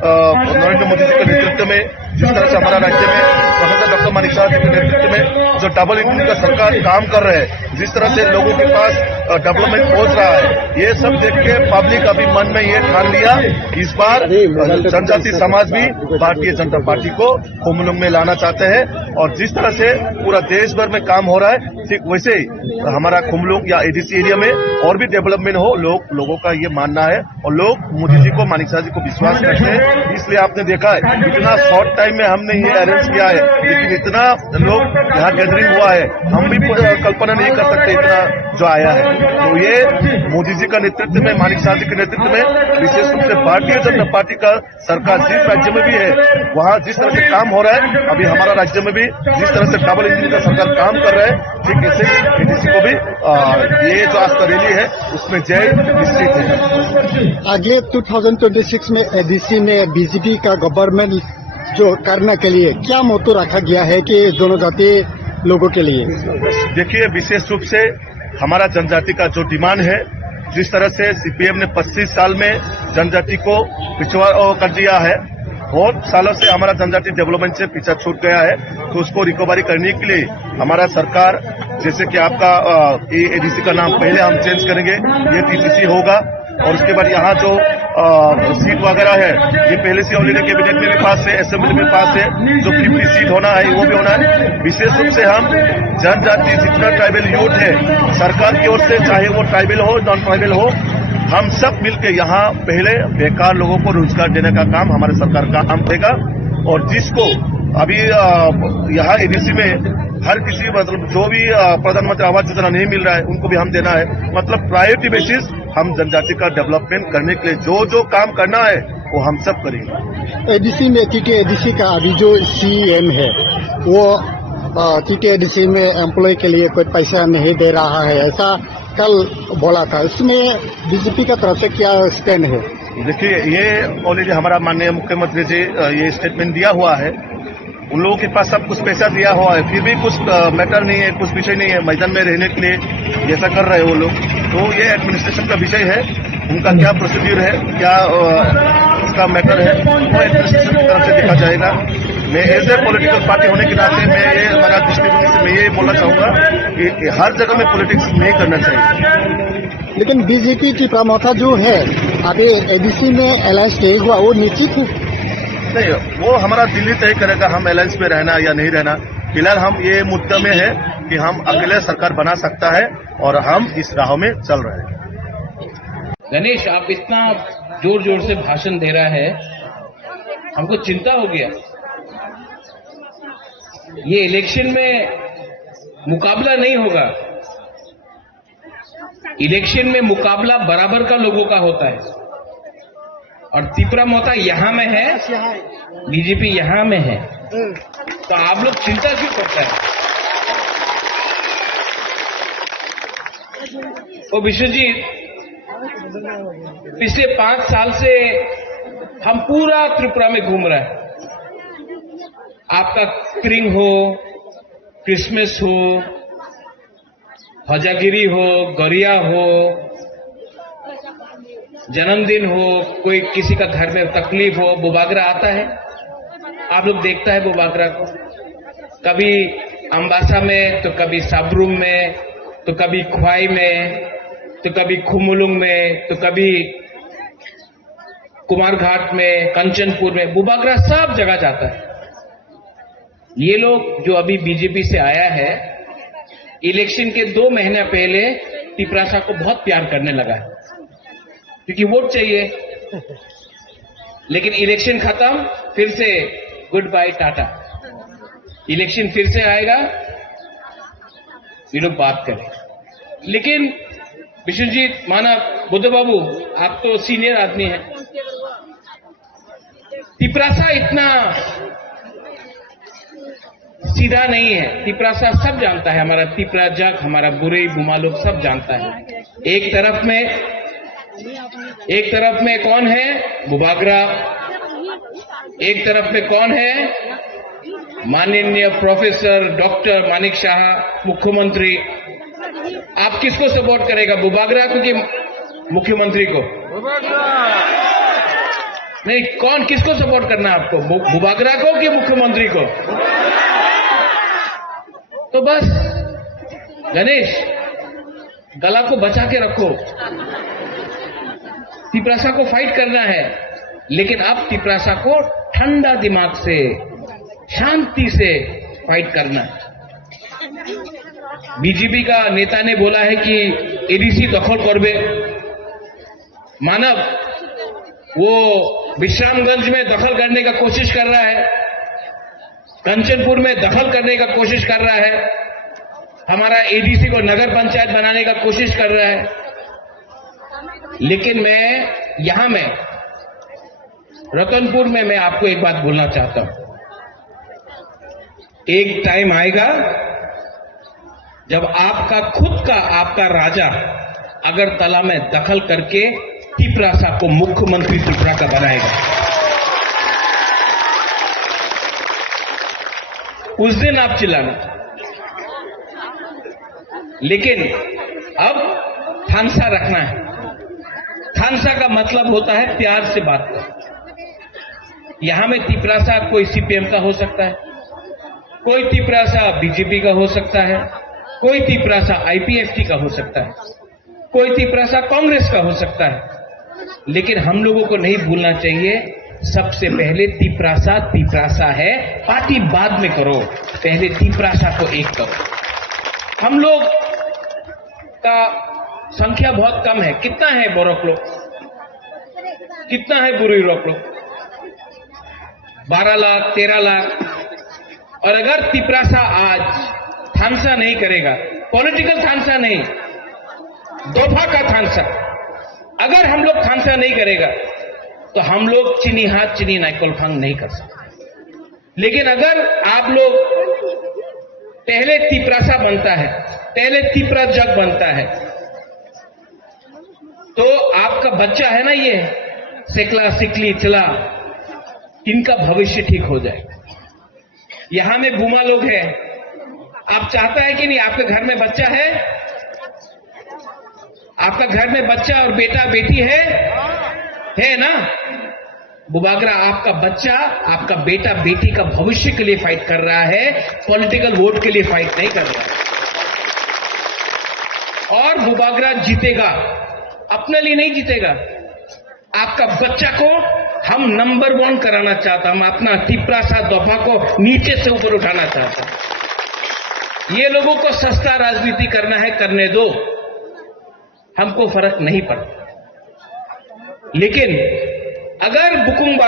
नरेंद्र मोदी जी के नेतृत्व में, जिस तरह से हमारा राज्य में प्रोफेसर डॉक्टर मनीष शाह जी के नेतृत्व में जो डबल इंजन का सरकार काम कर रहे हैं, जिस तरह से लोगों के पास डेवलपमेंट पहुंच रहा है, ये सब देख के पब्लिक अभी मन में ये ठान लिया, इस बार जनजाति समाज भी भारतीय जनता पार्टी को खुमलुंग में लाना चाहते हैं। और जिस तरह से पूरा देश भर में काम हो रहा है, ठीक वैसे ही हमारा खुमलुंग या एडीसी एरिया में और भी डेवलपमेंट हो, लोगों का ये मानना है। और लोग मोदी जी को, मानिक शाह जी को विश्वास करते हैं, इसलिए आपने देखा है इतना शॉर्ट टाइम में हमने ये अरेंज किया है, लेकिन इतना लोग यहाँ गैदरिंग हुआ है, हम भी कल्पना नहीं कर सकते इतना जो आया है। तो ये मोदी जी का नेतृत्व में, मानिक शाह जी के नेतृत्व में, विशेष रूप से भारतीय जनता पार्टी का सरकार जिस राज्य में भी है, वहाँ जिस तरह से काम हो रहा है, अभी हमारा राज्य में भी जिस तरह से डबल इंजन का सरकार काम कर रहा है, ठीक ऐसे ही एडीसी को भी ये जो आज का रैली है उसमें जय निश्चित है। आगे 2026 में एडीसी में बीजेपी का गवर्नमेंट जो करने के लिए क्या मोटो रखा गया है कि जनजाति लोगों के लिए? देखिए, विशेष रूप से हमारा जनजाति का जो डिमांड है, जिस तरह से सीपीएम ने 25 साल में जनजाति को पिछड़ा कर दिया है, बहुत सालों से हमारा जनजाति डेवलपमेंट से पीछा छूट गया है, तो उसको रिकवरी करने के लिए हमारा सरकार, जैसे कि आपका एडीसी का नाम पहले हम चेंज करेंगे, ये टीटीसी होगा। और उसके बाद यहाँ जो सीट वगैरह है, ये पहले से ऑलरेडी कैबिनेट में भी पास है, असेंबली में पास है, जो 50 सीट होना है वो भी होना है। विशेष रूप से हम जनजाति जितना ट्राइबल यूथ है, सरकार की ओर से, चाहे वो ट्राइबल हो नॉन ट्राइबल हो, हम सब मिलकर यहाँ पहले बेकार लोगों को रोजगार देने का काम हमारे सरकार का काम करेगा। और जिसको अभी यहाँ एडीसी में हर किसी, मतलब जो भी प्रधानमंत्री आवास योजना नहीं मिल रहा है, उनको भी हम देना है। मतलब प्रायोरिटी बेसिस हम जनजाति का डेवलपमेंट करने के लिए जो काम करना है वो हम सब करेंगे। एडीसी में टीटीएडीसी का अभी जो सीएम है, वो टीटीएडीसी में एम्प्लॉय के लिए कोई पैसा नहीं दे रहा है, ऐसा कल बोला था। इसमें बीजेपी का तरफ से क्या स्टैंड है? देखिए, ये ऑलरेडी हमारा माननीय मुख्यमंत्री जी ये स्टेटमेंट दिया हुआ है। उन लोगों के पास सब कुछ पैसा दिया हुआ है, फिर भी कुछ मैटर नहीं है, कुछ विषय नहीं है मैदान में रहने के लिए ऐसा कर रहे हैं वो लोग। तो ये एडमिनिस्ट्रेशन का विषय है, उनका क्या प्रोसीड्यूर है, क्या उसका मैटर है, वो एडमिनिस्ट्रेशन की तरफ से देखा जाएगा। मैं एज ए पॉलिटिकल पार्टी होने के नाते मैं ये हमारा दृष्टिकोण से मैं ये बोलना चाहूंगा कि हर जगह में पॉलिटिक्स नहीं करना चाहिए। लेकिन बीजेपी की प्रमोथा जो है अभी एडीसी में अलायंस तय हुआ, वो निश्चित नहीं, वो हमारा दिल्ली तय करेगा हम अलायंस में रहना या नहीं रहना। फिलहाल हम ये मुद्दा में है कि हम अकेले सरकार बना सकता है और हम इस राह में चल रहे हैं। गणेश, आप इतना जोर जोर से भाषण दे रहा है, हमको चिंता हो गया। ये इलेक्शन में मुकाबला नहीं होगा, इलेक्शन में मुकाबला बराबर का लोगों का होता है। और तिपरा मोता यहां में है, बीजेपी यहां में है, तो आप लोग चिंता क्यों करते हैं? ओ विश्वजीत, पिछले 5 साल से हम पूरा त्रिपुरा में घूम रहे हैं। आपका स्प्रिंग हो, क्रिसमस हो, हजागिरी हो, गरिया हो, जन्मदिन हो, कोई किसी का घर में तकलीफ हो, बुबागरा आता है। आप लोग देखता है बुबागरा को, कभी अम्बासा में, तो कभी साबरूम में, तो कभी ख्वाई में, तो कभी खुमुलुंग में, तो कभी कुमारघाट में, कंचनपुर में, बुबागरा सब जगह जाता है। ये लोग जो अभी बीजेपी से आया है, इलेक्शन के 2 महीने पहले तिपरासा को बहुत प्यार करने लगा है, क्योंकि वोट चाहिए। लेकिन इलेक्शन खत्म, फिर से गुड बाय टाटा। इलेक्शन फिर से आएगा, ये लोग बात करें। लेकिन विश्वजीत, माना बुद्ध बाबू, आप तो सीनियर आदमी हैं, तिपरासा इतना सीधा नहीं है। तिपरासा सब जानता है, हमारा तिपरा जग, हमारा बुरई बुमा लोग सब जानता है। एक तरफ में कौन है? बुबागरा। एक तरफ में कौन है? माननीय प्रोफेसर डॉक्टर मानिक शाह, मुख्यमंत्री। आप किसको सपोर्ट करेगा, बुबागरा को कि मुख्यमंत्री को? नहीं, कौन, किसको सपोर्ट करना है आपको, बुबागरा को कि मुख्यमंत्री को? तो बस गणेश, गला को बचा के रखो। तिपरासा को फाइट करना है, लेकिन अब तिपरासा को ठंडा दिमाग से, शांति से फाइट करना है। बीजेपी का नेता ने बोला है कि एडीसी दखल करबे। मानव वो विश्रामगंज में दखल करने का कोशिश कर रहा है, कंचनपुर में दखल करने का कोशिश कर रहा है, हमारा एडीसी को नगर पंचायत बनाने का कोशिश कर रहा है। लेकिन मैं यहां में रतनपुर में मैं आपको एक बात बोलना चाहता हूं। एक टाइम आएगा जब आपका खुद का, आपका राजा अगरतला में दखल करके तिपरासा को मुख्यमंत्री त्रिपुरा का बनाएगा। उस दिन आप चिल्लाना। लेकिन अब थानसा रखना है। थानसा का मतलब होता है प्यार से बात कर। यहां में तिपरासा कोई सीपीएम का हो सकता है, कोई तिपरासा बीजेपी का हो सकता है, कोई तिपरासा आईपीएफटी का हो सकता है, कोई तिपरासा कांग्रेस का हो सकता है। लेकिन हम लोगों को नहीं भूलना चाहिए, सबसे पहले तिपरासा तिपरासा है, पार्टी बाद में करो, पहले तिपरासा को एक करो। हम लोग का संख्या बहुत कम है। कितना है बोरोक लोग, कितना है बुरी रोक लोग? 12 लाख 13 लाख। और अगर तिपरासा आज थानसा नहीं करेगा, पॉलिटिकल थानसा नहीं, दोफा का थानसा, अगर हम लोग थानसा नहीं करेगा तो हम लोग चिनी हाथ चिनी नाइकोलफांग नहीं कर सकते। लेकिन अगर आप लोग पहले तिपरासा बनता है, पहले तिपरा जग बनता है, तो आपका बच्चा है ना, ये सिकला सिकली चला, इनका भविष्य ठीक हो जाएगा। यहां में बुमा लोग हैं, आप चाहता है कि नहीं आपके घर में बच्चा है, आपका घर में बच्चा और बेटा बेटी है ना? बुबागरा आपका बच्चा, आपका बेटा बेटी का भविष्य के लिए फाइट कर रहा है, पॉलिटिकल वोट के लिए फाइट नहीं कर रहा है। और बुबागरा जीतेगा, अपने लिए नहीं जीतेगा। आपका बच्चा को हम नंबर 1 कराना चाहता, हम अपना तिपरासा दफा को नीचे से ऊपर उठाना चाहता। ये लोगों को सस्ता राजनीति करना है, करने दो, हमको फर्क नहीं पड़ता। लेकिन अगर बुकुंग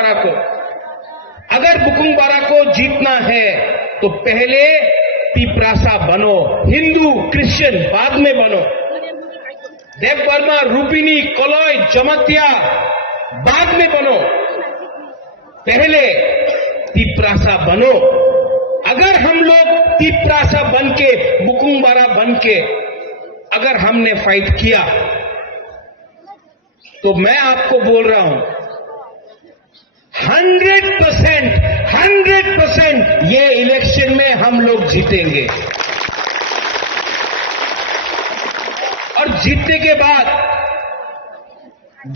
बारा को जीतना है तो पहले तिपरासा बनो, हिंदू क्रिश्चियन बाद में बनो। देव वर्मा, रूपिनी, कोलोय, जमतिया बाद में बनो, पहले तिपरासा बनो। अगर हम लोग तिपरासा बन के, बुकुंग बारा बन के अगर हमने फाइट किया तो मैं आपको बोल रहा हूं 100% ये इलेक्शन में हम लोग जीतेंगे। और जीतने के बाद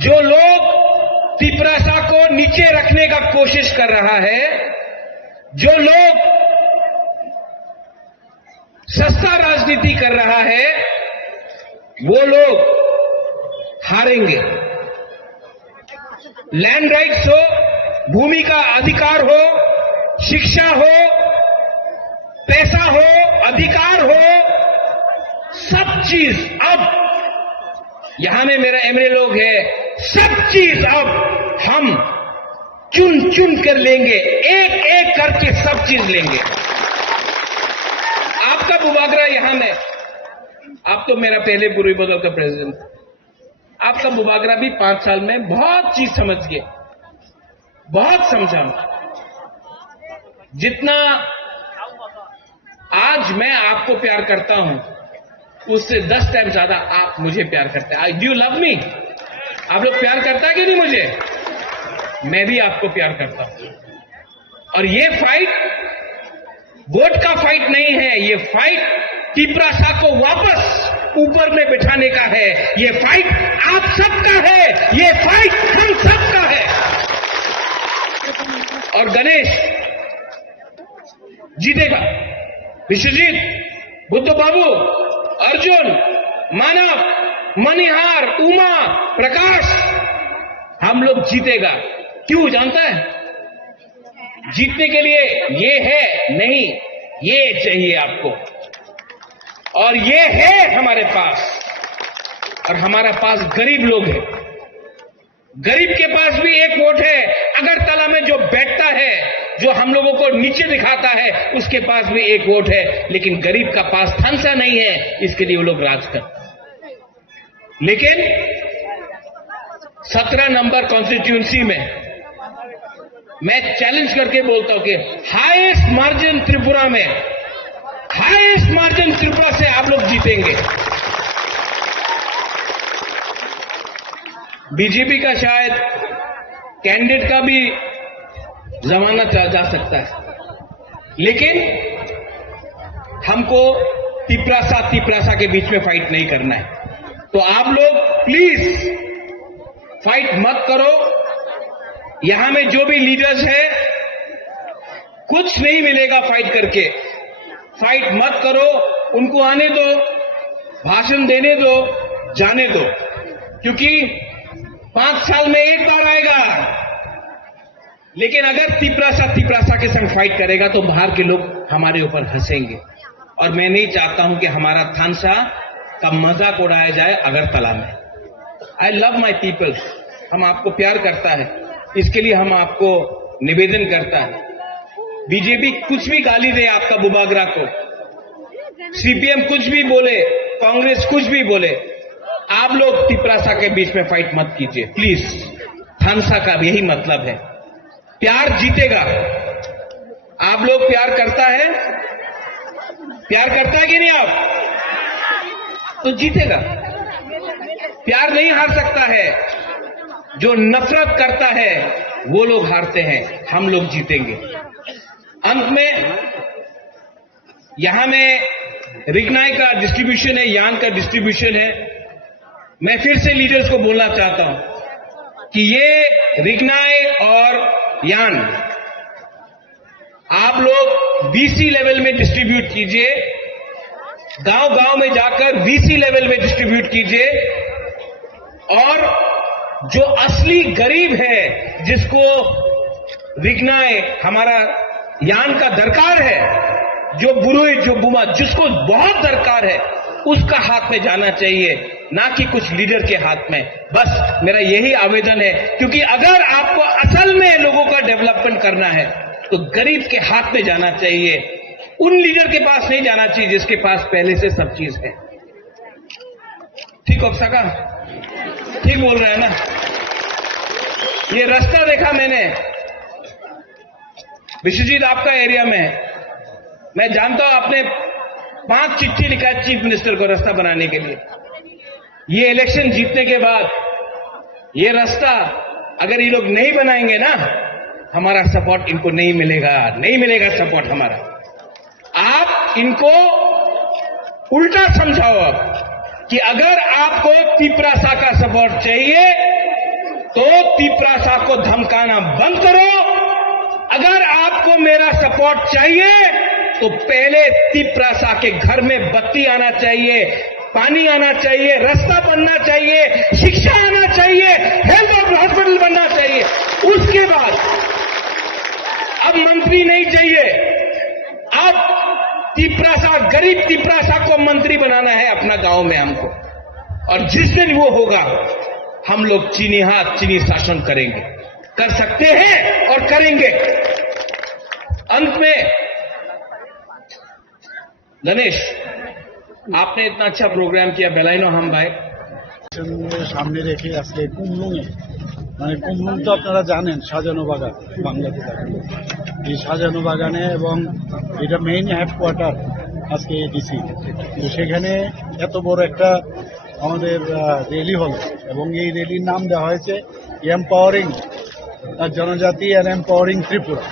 जो लोग तिपरासा को नीचे रखने का कोशिश कर रहा है, जो लोग सस्ता राजनीति कर रहा है, वो लोग हारेंगे। लैंड राइट्स हो, भूमि का अधिकार हो, शिक्षा हो, पैसा हो, अधिकार हो, सब चीज अब यहां में मेरा एमएलए लोग है, सब चीज अब हम चुन चुन कर लेंगे, एक एक करके सब चीज लेंगे। आपका बुबागरा यहां में, आप तो मेरा पहले पूर्वी बदल का प्रेसिडेंट, आपका बुबागरा भी 5 साल में बहुत चीज समझ गए, बहुत समझा। जितना आज मैं आपको प्यार करता हूं, उससे 10 टाइम ज्यादा आप मुझे प्यार करते हैं। Do you love me? आप लोग प्यार करता है कि नहीं मुझे? मैं भी आपको प्यार करता हूं। और ये फाइट वोट का फाइट नहीं है, ये फाइट तिपरासा को वापस ऊपर में बिठाने का है। ये फाइट आप सबका है, ये फाइट हम सबका है। और गणेश जीतेगा, विश्वजीत, बुद्ध बाबू, अर्जुन, मानव, मनिहार, उमा, प्रकाश, हम लोग जीतेगा। क्यों जानता है? जीतने के लिए ये है नहीं, ये चाहिए आपको, और ये है हमारे पास। और हमारा पास गरीब लोग हैं, गरीब के पास भी एक वोट है। अगरतला में जो बैठता है, जो हम लोगों को नीचे दिखाता है, उसके पास भी एक वोट है। लेकिन गरीब का पास थानसा नहीं है, इसके लिए वो लोग राज करते हैं। लेकिन 17 नंबर कॉन्स्टिट्यूंसी में मैं चैलेंज करके बोलता हूं कि हाईएस्ट मार्जिन त्रिपुरा में, हाईएस्ट मार्जिन त्रिपुरा से आप लोग जीतेंगे। बीजेपी का शायद कैंडिडेट का भी जमाना जा सकता है, लेकिन हमको तिपरासा के बीच में फाइट नहीं करना है। तो आप लोग प्लीज फाइट मत करो। यहां में जो भी लीडर्स है, कुछ नहीं मिलेगा फाइट करके। फाइट मत करो, उनको आने दो, भाषण देने दो, जाने दो, क्योंकि 5 साल में एक बार आएगा। लेकिन अगर तिपरासा के संग फाइट करेगा तो बाहर के लोग हमारे ऊपर हंसेंगे, और मैं नहीं चाहता हूं कि हमारा थानसा का मजाक उड़ाया जाए अगरतला में। आई लव माई पीपल, हम आपको प्यार करता है, इसके लिए हम आपको निवेदन करता है। बीजेपी कुछ भी गाली दे आपका बुबागरा को, सीपीएम कुछ भी बोले, कांग्रेस कुछ भी बोले, आप लोग तिपरासा के बीच में फाइट मत कीजिए प्लीज। थानसा का भी यही मतलब है, प्यार जीतेगा। आप लोग प्यार करता है, प्यार करता है कि नहीं आप? तो जीतेगा। प्यार नहीं हार सकता है, जो नफरत करता है वो लोग हारते हैं, हम लोग जीतेंगे। अंत में यहां में रिगनाई का डिस्ट्रीब्यूशन है, यान का डिस्ट्रीब्यूशन है। मैं फिर से लीडर्स को बोलना चाहता हूं कि ये रिग्नाई और यान आप लोग बीसी लेवल में डिस्ट्रीब्यूट कीजिए, गांव-गांव में जाकर बीसी लेवल में डिस्ट्रीब्यूट कीजिए, और जो असली गरीब है, जिसको रिग्नाई हमारा यान का दरकार है, जो बुरुई जो बुमा जिसको बहुत दरकार है, उसका हाथ में जाना चाहिए, ना कि कुछ लीडर के हाथ में। बस मेरा यही आवेदन है, क्योंकि अगर आपको असल में लोगों का डेवलपमेंट करना है तो गरीब के हाथ में जाना चाहिए, उन लीडर के पास नहीं जाना चाहिए जिसके पास पहले से सब चीज है। ठीक हो सका? ठीक बोल रहे हैं ना? ये रास्ता देखा मैंने विश्वजीत आपका एरिया में, मैं जानता हूं आपने 5 चिट्ठी लिखा है चीफ मिनिस्टर को रास्ता बनाने के लिए। ये इलेक्शन जीतने के बाद ये रास्ता अगर ये लोग नहीं बनाएंगे ना, हमारा सपोर्ट इनको नहीं मिलेगा सपोर्ट हमारा। आप इनको उल्टा समझाओ अब कि अगर आपको तिपरासा का सपोर्ट चाहिए तो तिपरासा को धमकाना बंद करो, अगर आपको मेरा सपोर्ट चाहिए तो पहले तिपरासा के घर में बत्ती आना चाहिए, पानी आना चाहिए, रास्ता बनना चाहिए, शिक्षा आना चाहिए, हेल्थ हॉस्पिटल बनना चाहिए। उसके बाद अब मंत्री नहीं चाहिए, अब तिपरासा, गरीब तिपरासा को मंत्री बनाना है अपना गांव में हमको, और जिस दिन वो होगा हम लोग चीनी हाथ चीनी शासन करेंगे, कर सकते हैं और करेंगे। अंत में गणेश, आपने इतना अच्छा प्रोग्राम किया, बेलाइनो हम भाई সামনে রেখে আজকে কুমলুঙে, মানে কুমলুং তো আপনারা জানেন সাজানো বাগান বাংলাতে থাকে, এই সাজানো বাগানে এবং এটা মেইন হেডকোয়ার্টার আজকে এডিসি, তো সেখানে এত বড় একটা আমাদের র্যালি হলো এবং এই র্যালির নাম দেওয়া হয়েছে এম্পাওয়ারিং জনজাতি আর এম্পাওয়ারিং ত্রিপুরা।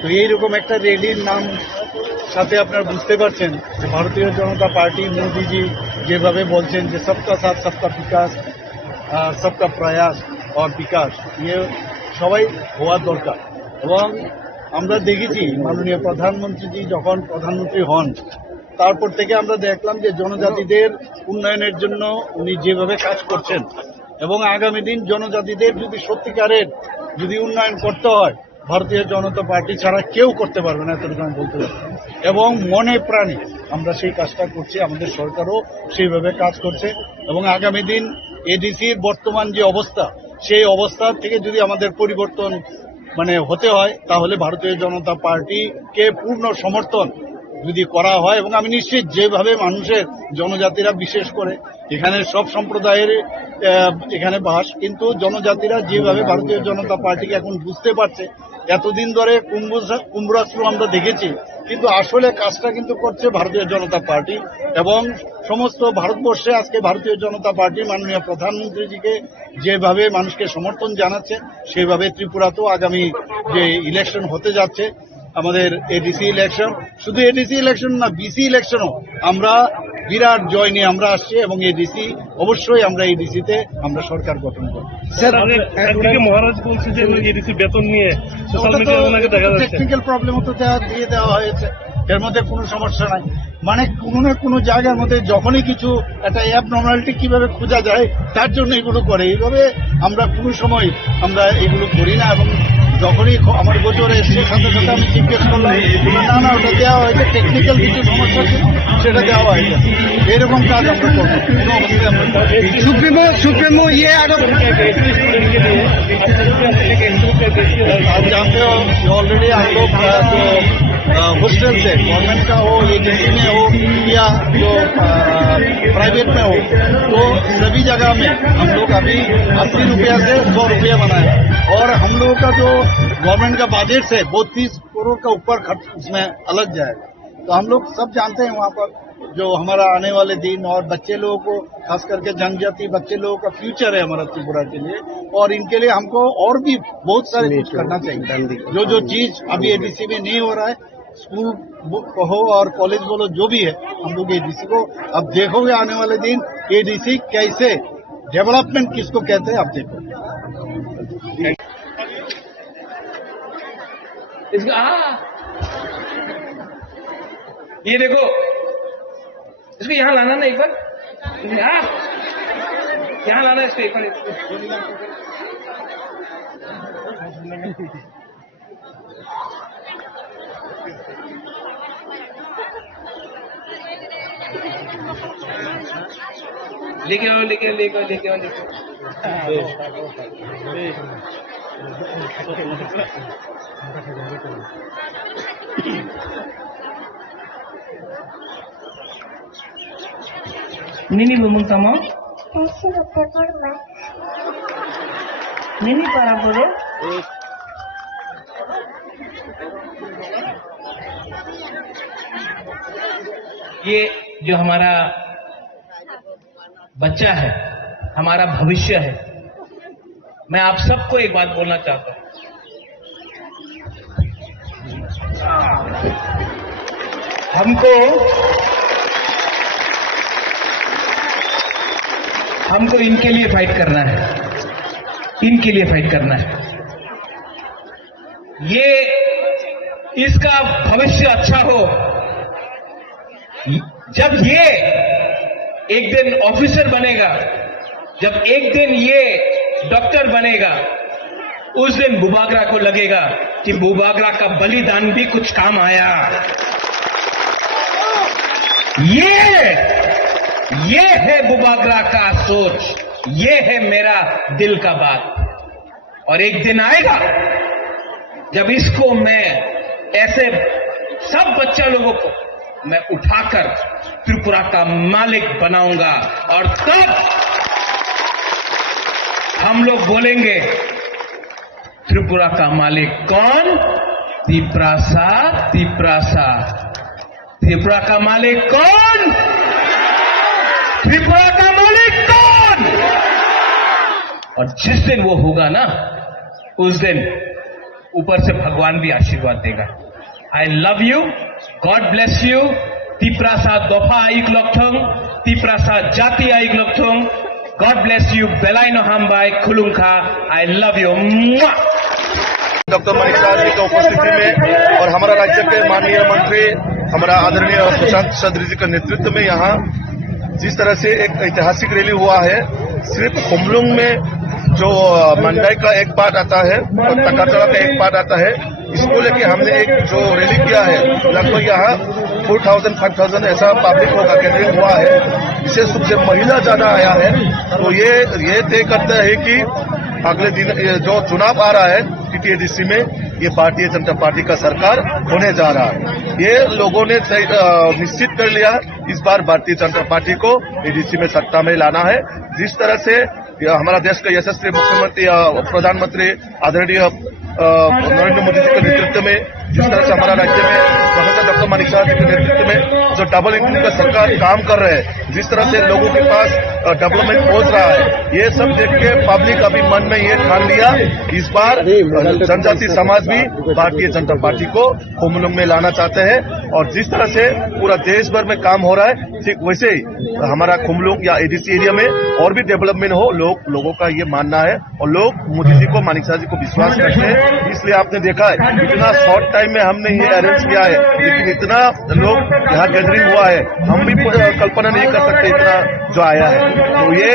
তো এইরকম একটা র্যালির নাম সাথে আপনারা বুঝতে পারছেন যে ভারতীয় জনতা পার্টি মোদিজি যেভাবে বলছেন যে সবকা সাথ সবকা বিকাশ, সবকা প্রয়াস আর বিকাশ, ইয়ে সবাই হওয়া দরকার। এবং আমরা দেখেছি মাননীয় প্রধানমন্ত্রীজি যখন প্রধানমন্ত্রী হন তারপর থেকে আমরা দেখলাম যে জনজাতিদের উন্নয়নের জন্য উনি যেভাবে কাজ করছেন, এবং আগামী দিন জনজাতিদের যদি সত্যিকারের যদি উন্নয়ন করতে হয় ভারতীয় জনতা পার্টি ছাড়া কেউ করতে পারবে না, এতটুকু আমি বলতে পারি। এবং মনে প্রাণে আমরা সেই কাজটা করছি, আমাদের সরকারও সেইভাবে কাজ করছে, এবং আগামী দিন এডিসির বর্তমান যে অবস্থা সেই অবস্থা থেকে যদি আমাদের পরিবর্তন হতে হয় তাহলে ভারতীয় জনতা পার্টিকে পূর্ণ সমর্থন যদি করা হয়, এবং আমি নিশ্চিত যেভাবে মানুষের জনজাতিরা বিশেষ করে এখানে সব সম্প্রদায়ের এখানে বাস, কিন্তু জনজাতিরা যেভাবে ভারতীয় জনতা পার্টিকে এখন বুঝতে পারছে, এতদিন ধরে কুম্ভরাষ্ট্র আমরা দেখেছি, কিন্তু আসলে কাজটা কিন্তু করছে ভারতীয় জনতা পার্টি, এবং সমস্ত ভারতবর্ষে আজকে ভারতীয় জনতা পার্টি মাননীয় প্রধানমন্ত্রীজিকে যেভাবে মানুষকে সমর্থন জানাচ্ছে সেভাবে ত্রিপুরাতেও আগামী যে ইলেকশন হতে যাচ্ছে আমাদের এডিসি ইলেকশন, শুধু এডিসি ইলেকশন না বিসি ইলেকশনও আমরা বিরাট জয় নিয়ে আমরা আসছি, এবং এডিসি অবশ্যই আমরা এডিসিতে আমরা সরকার গঠন করব। একদিকে মহারাজ বলছে যে এডিসি বেতন নিয়ে সোশ্যাল মিডিয়ায় ওনাকে দেখা যাচ্ছে টেকনিক্যাল প্রবলেমও তো দিয়ে দেওয়া হয়েছে, এর মধ্যে কোনো সমস্যা নাই। কোনো না কোনো জায়গার মধ্যে যখনই কিছু একটা অ্যাবনর্মালিটি কিভাবে খোঁজা যায় তার জন্য এগুলো করে, এইভাবে আমরা কোনো সময় আমরা এগুলো করি না। এবং যখনই আমার গোচরে এসছে সাথে সাথে আমি জিজ্ঞেস করলাম, না ওটা দেওয়া হয়েছে, টেকনিক্যাল কিছু সমস্যা ছিল সেটা দেওয়া হয়েছে, এরকম কাজ আমরা করবো। কোনো অবস্থায় আমরা सुप्रीमो ये आप जानते हो ऑलरेडी हम लोग जो हॉस्टल से गवर्नमेंट का हो, एजेंसी में हो या जो प्राइवेट में हो, तो सभी जगह में हम लोग अभी 80 रुपया से 100 रुपया बनाए, और हम लोगों का जो गवर्नमेंट का बजट है 32 करोड़ का ऊपर खर्च उसमें अलग जाएगा। तो हम लोग सब जानते हैं वहाँ पर जो हमारा आने वाले दिन और बच्चे लोगों को, खास करके जनजाति बच्चे लोगों का फ्यूचर है हमारा त्रिपुरा के लिए, और इनके लिए हमको और भी बहुत सारे कुछ करना चाहिए। जो चीज अभी एडीसी में नहीं हो रहा है, स्कूल हो और कॉलेज बोलो जो भी है, हम लोग एडीसी को अब देखोगे आने वाले दिन एडीसी कैसे डेवलपमेंट किसको कहते हैं आप देखो। इसको ये देखो, इसको यहाँ लाना ना एक बार, यहाँ लाना इसको एक बार। लेके आओ, लेके आओ, लेके आओ, लेके आओ, लेके Nini bumung tamo, Kasi betul mas. nini para boro, ये जो हमारा बच्चा है, हमारा भविष्य है, मैं आप सबको एक बात बोलना चाहता हूं। हमको इनके लिए फाइट करना है, इनके लिए फाइट करना है। ये इसका भविष्य अच्छा हो। जब ये एक दिन ऑफिसर बनेगा, जब एक दिन ये डॉक्टर बनेगा, उस दिन बुबागरा को लगेगा कि बुबागरा का बलिदान भी कुछ काम आया। ये है बुबागरा का सोच, ये है मेरा दिल का बात। और एक दिन आएगा जब इसको मैं ऐसे सब बच्चा लोगों को मैं उठाकर त्रिपुरा का मालिक बनाऊंगा, और तब हम लोग बोलेंगे त्रिपुरा का मालिक कौन? तिप्रासा, तिप्रासा। त्रिपुरा का मालिक कौन? त्रिपुरा का मालिक कौन? और जिस दिन वो होगा ना, उस दिन ऊपर से भगवान भी आशीर्वाद देगा। I love you, God bless you. Tiprasa दोफा आइक लोकथोंग, तिप्रासा जाति आइक लोकथोंग। गॉड ब्लेस यू, बेलाइनो हामबाई खुलुंखा। I love you. Doctor Mani साहब जी की उपस्थिति में और हमारा राज्य के माननीय मंत्री हमारा आदरणीय सुशांत चौधरी जी के नेतृत्व में यहाँ जिस तरह से एक ऐतिहासिक रैली हुआ है, सिर्फ खुमलुंग में जो मंडाई का एक पार्ट आता है और तकातला का एक पार्ट आता है, इसको लेके हमने एक जो रैली किया है, लगभग यहाँ 4,000-5,000 ऐसा पब्लिक होगा गैदरिंग हुआ है। विशेष रूप से महिला ज्यादा आया है, तो ये तय करता है कि अगले दिन जो चुनाव आ रहा है टीटीएडीसी में, ये भारतीय जनता पार्टी का सरकार होने जा रहा है। ये लोगों ने निश्चित कर लिया, इस बार भारतीय जनता पार्टी को एडीसी में सत्ता में लाना है। जिस तरह से हमारा देश का यशस्वी मुख्यमंत्री प्रधानमंत्री आदरणीय नरेंद्र मोदी जी के नेतृत्व में, जिस तरह से हमारा राज्य में प्रोफेसर डॉक्टर मानिक साहब जी के नेतृत्व में जो डबल इंजन का सरकार काम कर रहे हैं, जिस तरह से लोगों के पास डेवलपमेंट पहुंच रहा है, ये सब देख के पब्लिक अभी मन में ये ठान लिया, इस बार जनजाति समाज भी भारतीय जनता पार्टी को खुमलुंग में लाना चाहते हैं। और जिस तरह से पूरा देश भर में काम हो रहा है, ठीक वैसे ही हमारा खुमलुंग या एडीसी एरिया में और भी डेवलपमेंट हो, लोगों का ये मानना है। और लोग मोदी जी को, मानिक साहब जी को विश्वास करते हैं, इसलिए आपने देखा है इतना शॉर्ट टाइम में हमने ये अरेंज किया है, लेकिन इतना लोग यहाँ गैदरिंग हुआ है, हम भी कल्पना नहीं कर सकते इतना जो आया है। तो ये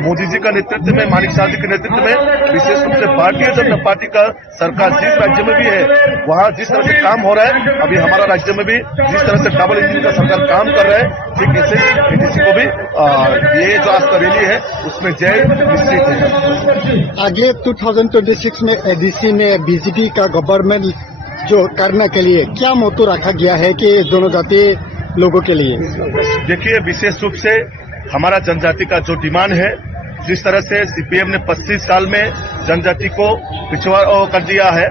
मोदी जी का नेतृत्व में, मानिक साहब जी के नेतृत्व में, विशेष रूप से भारतीय जनता पार्टी का सरकार जिस राज्य में भी है, वहाँ जिस तरह से काम हो रहा है, अभी हमारा राज्य में भी जिस तरह से डबल इंजन का सरकार काम कर रहा है, ठीक ऐसे एडीसी को भी ये जो आज का रैली है उसमें जय निश्चित है। आगे 2026 में एडीसी में बीजेपी का गवर्नमेंट जो करने के लिए क्या मोटो रखा गया है कि दोनों जाति लोगों के लिए? देखिए, विशेष रूप से हमारा जनजाति का जो डिमांड है, जिस तरह से सीपीएम ने 25 साल में जनजाति को पिछड़ा कर दिया है,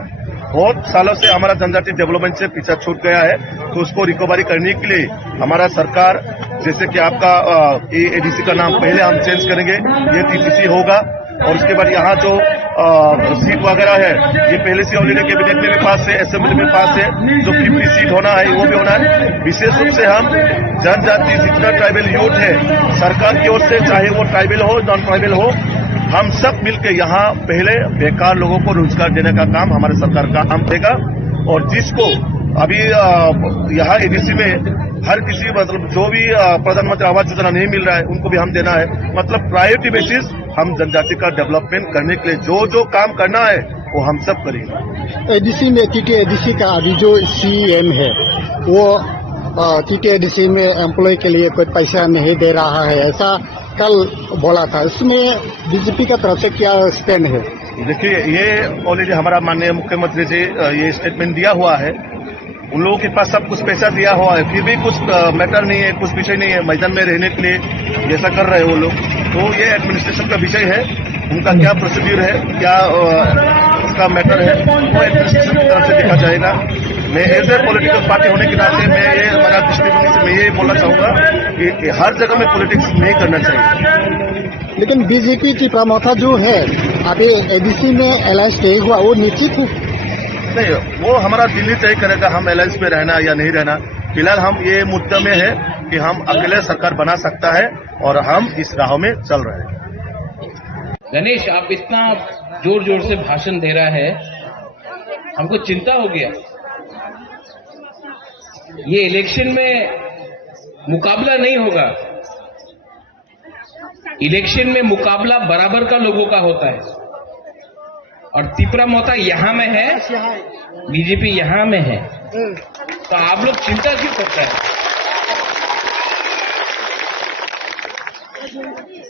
बहुत सालों से हमारा जनजाति डेवलपमेंट से पीछा छूट गया है, तो उसको रिकवरी करने के लिए हमारा सरकार, जैसे कि आपका एडीसी का नाम पहले हम चेंज करेंगे, ये टीपीसी होगा। और उसके बाद यहाँ जो सीट वगैरह है, ये पहले से ऑलरेडी कैबिनेट में भी पास है, असेंबली में पास है, जो 50 सीट होना है वो भी होना है। विशेष रूप से हम जनजाति जितना ट्राइबल यूथ है, सरकार की ओर से, चाहे वो ट्राइबल हो नॉन ट्राइबल हो, हम सब मिलकर यहाँ पहले बेकार लोगों को रोजगार देने का काम हमारे सरकार का काम देगा। और जिसको अभी यहाँ एडीसी में हर किसी मतलब जो भी प्रधानमंत्री आवास योजना नहीं मिल रहा है उनको भी हम देना है। मतलब प्रायोरिटी बेसिस हम जनजाति का डेवलपमेंट करने के लिए जो जो काम करना है वो हम सब करेंगे। एडीसी में TTADC का अभी जो CM है वो TTADC में एम्प्लॉय के लिए कोई पैसा नहीं दे रहा है, ऐसा कल बोला था। इसमें बीजेपी का तरफ से क्या स्टैंड है? देखिए, ये ऑलरेडी हमारा माननीय मुख्यमंत्री जी ये स्टेटमेंट दिया हुआ है। उन लोगों के पास सब कुछ पैसा दिया हुआ है, फिर भी कुछ मैटर नहीं है, कुछ विषय नहीं है मैदान में रहने के लिए ऐसा कर रहे हैं वो लोग। तो ये एडमिनिस्ट्रेशन का विषय है, उनका क्या प्रोसीड्यूर है, क्या उसका मैटर है, वो एडमिनिस्ट्रेशन की तरफ से देखा जाएगा। मैं एज ए पॉलिटिकल पार्टी होने के नाते मैं ये हमारा दृष्टिकोण से मैं ये बोलना चाहूंगा कि हर जगह में पॉलिटिक्स नहीं करना चाहिए। लेकिन बीजेपी की प्रमोथा जो है अभी एडीसी में अलायंस तय हुआ, वो निश्चित नहीं, वो हमारा दिल्ली तय करेगा हम अलायंस में रहना या नहीं रहना। फिलहाल हम ये मुद्दे में है कि हम अकेले सरकार बना सकता है और हम इस राह में चल रहे हैं। गणेश, आप इतना जोर जोर से भाषण दे रहा है, हमको चिंता हो गया। ये इलेक्शन में मुकाबला नहीं होगा, इलेक्शन में मुकाबला बराबर का लोगों का होता है। और तिपरा मोता यहां में है, बीजेपी यहां में है, तो आप लोग चिंता क्यों करते हैं?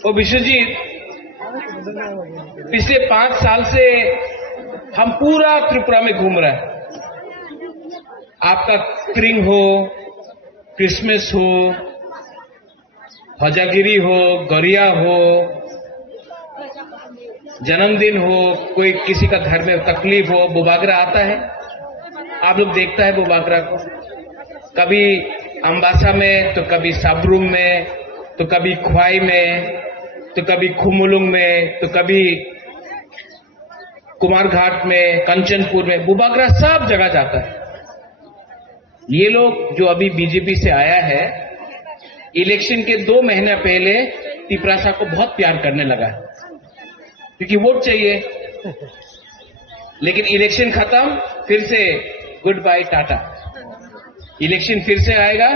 तो विश्वजीत, पिछले 5 साल से हम पूरा त्रिपुरा में घूम रहे हैं। आपका स्प्रिंग हो, क्रिसमस हो, हजागिरी हो, गरिया हो, जन्मदिन हो, कोई किसी का घर में तकलीफ हो, बुबागरा आता है। आप लोग देखता है बुबागरा को, कभी अम्बासा में, तो कभी साबरूम में, तो कभी ख्वाई में, तो कभी खुमुलुंग में, तो कभी कुमारघाट में, कंचनपुर में, बुबागरा सब जगह जाता है। ये लोग जो अभी बीजेपी से आया है, इलेक्शन के 2 महीने पहले तिपरासा को बहुत प्यार करने लगा, क्योंकि वोट चाहिए। लेकिन इलेक्शन खत्म, फिर से गुड बाय टाटा। इलेक्शन फिर से आएगा,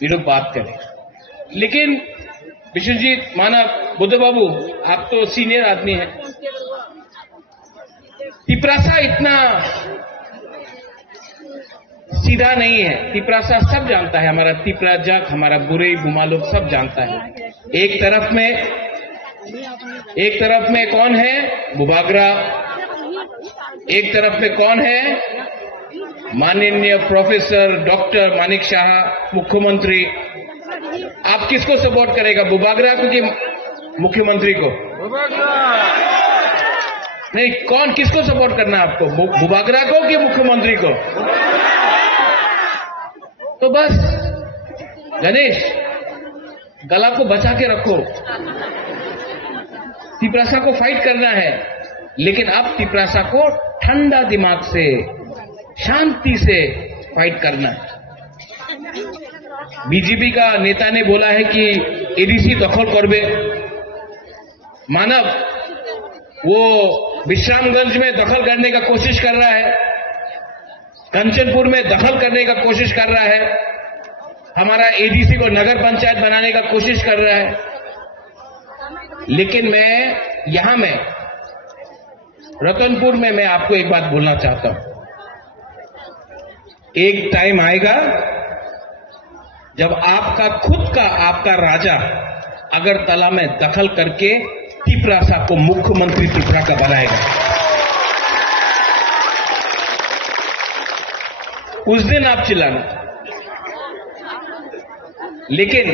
ये लोग बात करें। लेकिन विश्वजीत, माना बुद्ध बाबू, आप तो सीनियर आदमी हैं, तिपरासा इतना सीधा नहीं है। तिपरासा सब जानता है, हमारा तिपरा जग, हमारा बुरई बुमा लोग सब जानता है। एक तरफ में कौन है? बुबागरा। एक तरफ में कौन है? माननीय प्रोफेसर डॉक्टर मानिक शाह, मुख्यमंत्री। आप किसको सपोर्ट करेगा, बुबागरा को कि मुख्यमंत्री को? नहीं, कौन, किसको सपोर्ट करना है आपको, बुबागरा को कि मुख्यमंत्री को? तो बस गणेश, गला को बचा के रखो। तिपरासा को फाइट करना है, लेकिन अब तिपरासा को ठंडा दिमाग से, शांति से फाइट करना है। बीजेपी का नेता ने बोला है कि एडीसी दखल करबे। मानव वो विश्रामगंज में दखल करने का कोशिश कर रहा है, कंचनपुर में दखल करने का कोशिश कर रहा है, हमारा एडीसी को नगर पंचायत बनाने का कोशिश कर रहा है। लेकिन मैं यहां में रतनपुर में मैं आपको एक बात बोलना चाहता हूं। एक टाइम आएगा जब आपका खुद का, आपका राजा अगरतला में दखल करके तिपरासा को मुख्यमंत्री तिपरा का बनाएगा। उस दिन आप चिल्लाना। लेकिन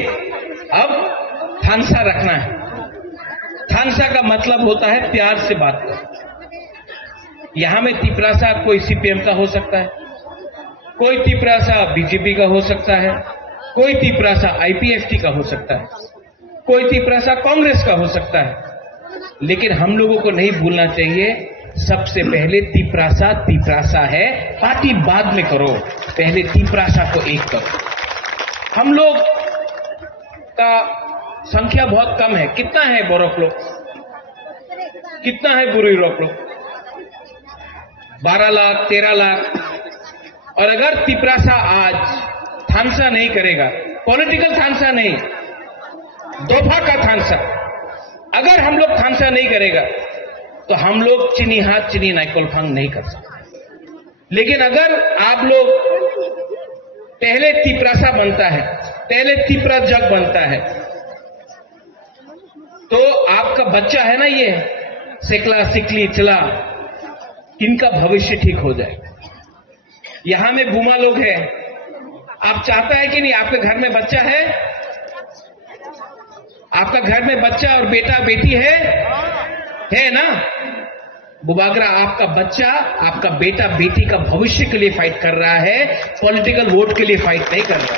अब थानसा रखना है। थानसा का मतलब होता है प्यार से बात करना। यहां में तिपरासा कोई सीपीएम का हो सकता है, कोई तिपरासा बीजेपी का हो सकता है, कोई तिपरासा आईपीएफटी का हो सकता है, कोई तिपरासा कांग्रेस का हो सकता है। लेकिन हम लोगों को नहीं भूलना चाहिए, सबसे पहले तिपरासा तिपरासा है, पार्टी बाद में करो, पहले तिपरासा को एक करो। हम लोग का संख्या बहुत कम है। कितना है बोरक लोग, कितना है बुरी रोक लोग? 12 लाख, 13 लाख। और अगर तिपरासा आज थानसा नहीं करेगा, पॉलिटिकल थानसा नहीं, दोफा का थानसा, अगर हम लोग थानसा नहीं करेगा तो हम लोग चिनी हाथ चिनी नाइकोलफांग नहीं कर सकते। लेकिन अगर आप लोग पहले तिपरासा बनता है, पहले तिपरा जग बनता है, तो आपका बच्चा है ना, ये सिकला सिकली चला, इनका भविष्य ठीक हो जाएगा। यहां में बुमा लोग हैं, आप चाहता है कि नहीं आपके घर में बच्चा है, आपका घर में बच्चा और बेटा बेटी है ना? बुबागरा आपका बच्चा, आपका बेटा बेटी का भविष्य के लिए फाइट कर रहा है, पॉलिटिकल वोट के लिए फाइट नहीं कर रहा।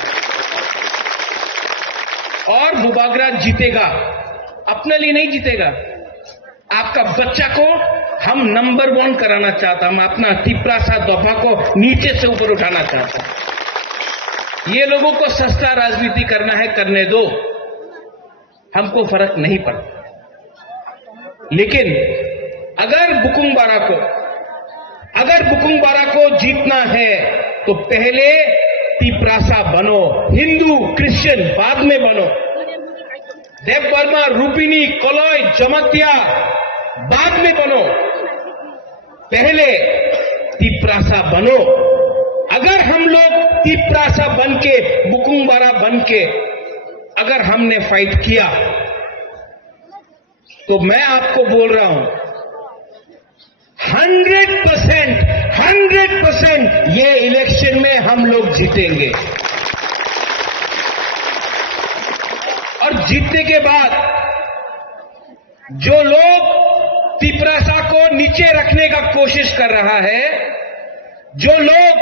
और बुबागरा जीतेगा, अपने लिए नहीं जीतेगा, आपका बच्चा को हम नंबर 1 कराना चाहता, हम अपना तिपरासा दोफा को नीचे से ऊपर उठाना चाहता। ये लोगों को सस्ता राजनीति करना है, करने दो, हमको फर्क नहीं पड़ता। लेकिन अगर बुकुंग बारा को जीतना है तो पहले तिपरासा बनो, हिंदू क्रिश्चियन बाद में बनो, देव वर्मा, रूपिनी, कोलोय, जमतिया बाद में बनो, पहले तिपरासा बनो। अगर हम लोग तिपरासा बन के, बुकुंग बारा बन के अगर हमने फाइट किया तो मैं आपको बोल रहा हूं 100% ये इलेक्शन में हम लोग जीतेंगे। और जीतने के बाद जो लोग तिपरासा को नीचे रखने का कोशिश कर रहा है, जो लोग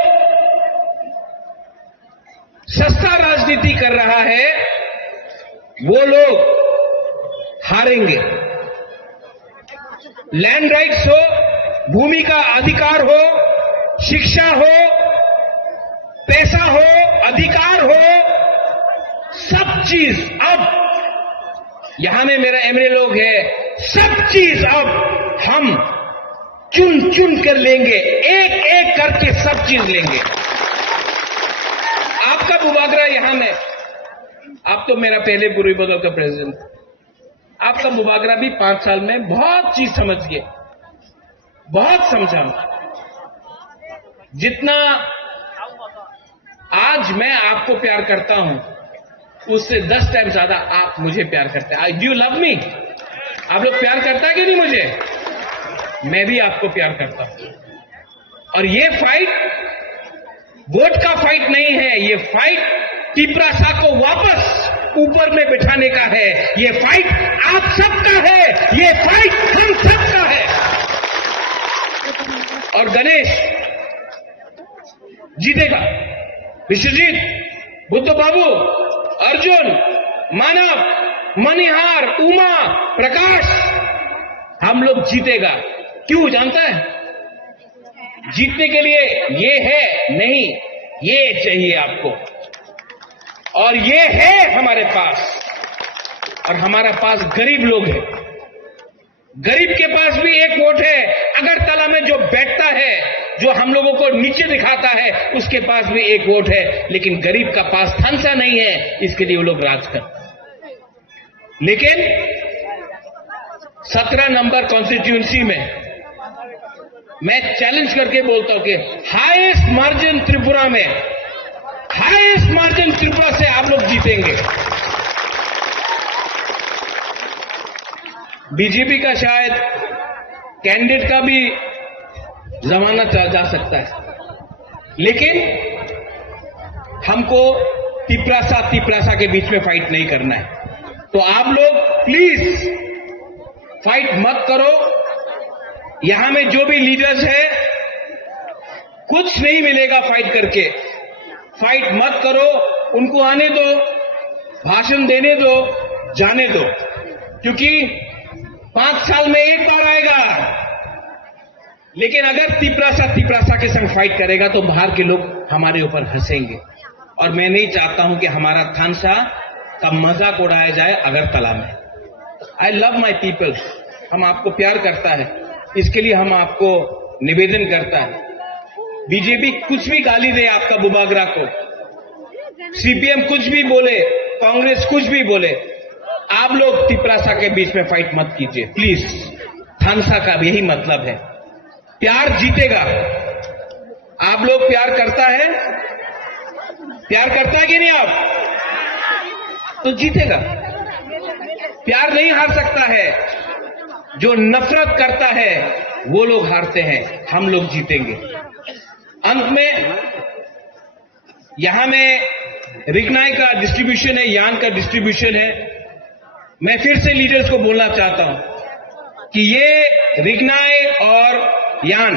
सस्ता राजनीति कर रहा है, वो लोग हारेंगे। लैंड राइट्स हो, भूमि का अधिकार हो, शिक्षा हो, पैसा हो, अधिकार हो, सब चीज अब यहां में मेरा एमएलए लोग है, सब चीज अब हम चुन चुन कर लेंगे, एक एक करके सब चीज लेंगे। आपका बुबागरा यहां में, आप तो मेरा पहले पूर्वी बगल का प्रेसिडेंट, आपका बुबागरा भी 5 साल में बहुत चीज समझ गए, बहुत समझा। जितना आज मैं आपको प्यार करता हूं, उससे 10 टाइम ज्यादा आप मुझे प्यार करते हैं। Do you love me? आप लोग प्यार करता है कि नहीं मुझे? मैं भी आपको प्यार करता हूं। और ये फाइट वोट का फाइट नहीं है, ये फाइट तिपरासा को वापस ऊपर में बिठाने का है। ये फाइट आप सबका है, ये फाइट हम सबका है। और गणेश जीतेगा, विश्वजीत, बुद्ध बाबू, अर्जुन, मानव, मनिहार, उमा, प्रकाश, हम लोग जीतेगा। क्यों जानता है? जीतने के लिए ये है नहीं, ये चाहिए आपको, और ये है हमारे पास। और हमारा पास गरीब लोग हैं, गरीब के पास भी एक वोट है। अगरतला में जो बैठता है, जो हम लोगों को नीचे दिखाता है, उसके पास भी एक वोट है। लेकिन गरीब का पास थानसा नहीं है, इसके लिए वो लोग राज करते हैं। लेकिन 17 नंबर कॉन्स्टिट्यूएंसी में मैं चैलेंज करके बोलता हूं कि हाईएस्ट मार्जिन त्रिपुरा में, हाईएस्ट मार्जिन त्रिपुरा से आप लोग जीतेंगे। बीजेपी का शायद कैंडिडेट का भी जमाना जा सकता है, लेकिन हमको तिपरासा के बीच में फाइट नहीं करना है। तो आप लोग प्लीज फाइट मत करो। यहां में जो भी लीडर्स है, कुछ नहीं मिलेगा फाइट करके। फाइट मत करो, उनको आने दो, भाषण देने दो, जाने दो, क्योंकि 5 साल में एक बार आएगा। लेकिन अगर तिपरासा के संग फाइट करेगा तो बाहर के लोग हमारे ऊपर हंसेंगे। और मैं नहीं चाहता हूं कि हमारा थानसा का मजाक उड़ाया जाए अगरतला में। आई लव माई पीपल, हम आपको प्यार करता है, इसके लिए हम आपको निवेदन करता है, बीजेपी कुछ भी गाली दे आपका बुबागरा को, सीपीएम कुछ भी बोले, कांग्रेस कुछ भी बोले, आप लोग तिपरासा के बीच में फाइट मत कीजिए प्लीज। थानसा का यही मतलब है, प्यार जीतेगा। आप लोग प्यार करता है कि नहीं आप? तो जीतेगा। प्यार नहीं हार सकता है, जो नफरत करता है वो लोग हारते हैं, हम लोग जीतेंगे। अंत में यहां में रिगनाई का डिस्ट्रीब्यूशन है, यान का डिस्ट्रीब्यूशन है। मैं फिर से लीडर्स को बोलना चाहता हूं कि ये रिगनाई और यान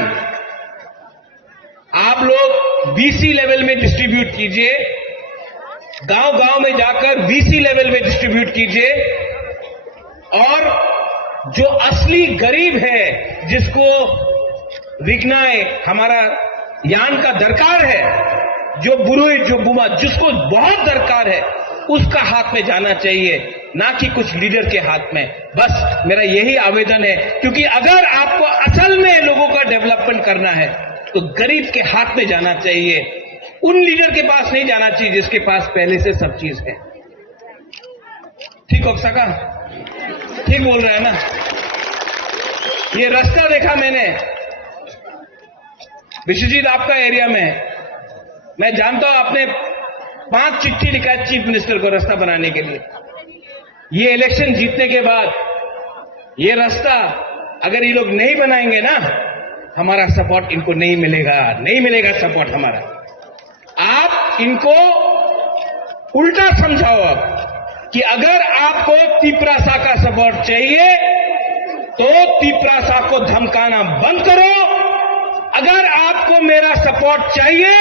आप लोग बीसी लेवल में डिस्ट्रीब्यूट कीजिए, गांव गांव में जाकर बीसी लेवल में डिस्ट्रीब्यूट कीजिए, और जो असली गरीब है, जिसको रिगनाई हमारा यान का दरकार है, जो बुरुई जो बुमा जिसको बहुत दरकार है, उसका हाथ में जाना चाहिए, ना कि कुछ लीडर के हाथ में। बस मेरा यही आवेदन है, क्योंकि अगर आपको असल में लोगों का डेवलपमेंट करना है तो गरीब के हाथ में जाना चाहिए, उन लीडर के पास नहीं जाना चाहिए जिसके पास पहले से सब चीज है। ठीक हो सका? ठीक बोल रहे हैं ना? ये रास्ता देखा मैंने विश्वजीत आपका एरिया में, मैं जानता हूं आपने 5 चिट्ठी लिखा है चीफ मिनिस्टर को रास्ता बनाने के लिए। ये इलेक्शन जीतने के बाद ये रास्ता अगर ये लोग नहीं बनाएंगे ना, हमारा सपोर्ट इनको नहीं मिलेगा सपोर्ट हमारा। आप इनको उल्टा समझाओ अब कि अगर आपको तिपरासा का सपोर्ट चाहिए तो तिपरासा को धमकाना बंद करो, अगर आपको मेरा सपोर्ट चाहिए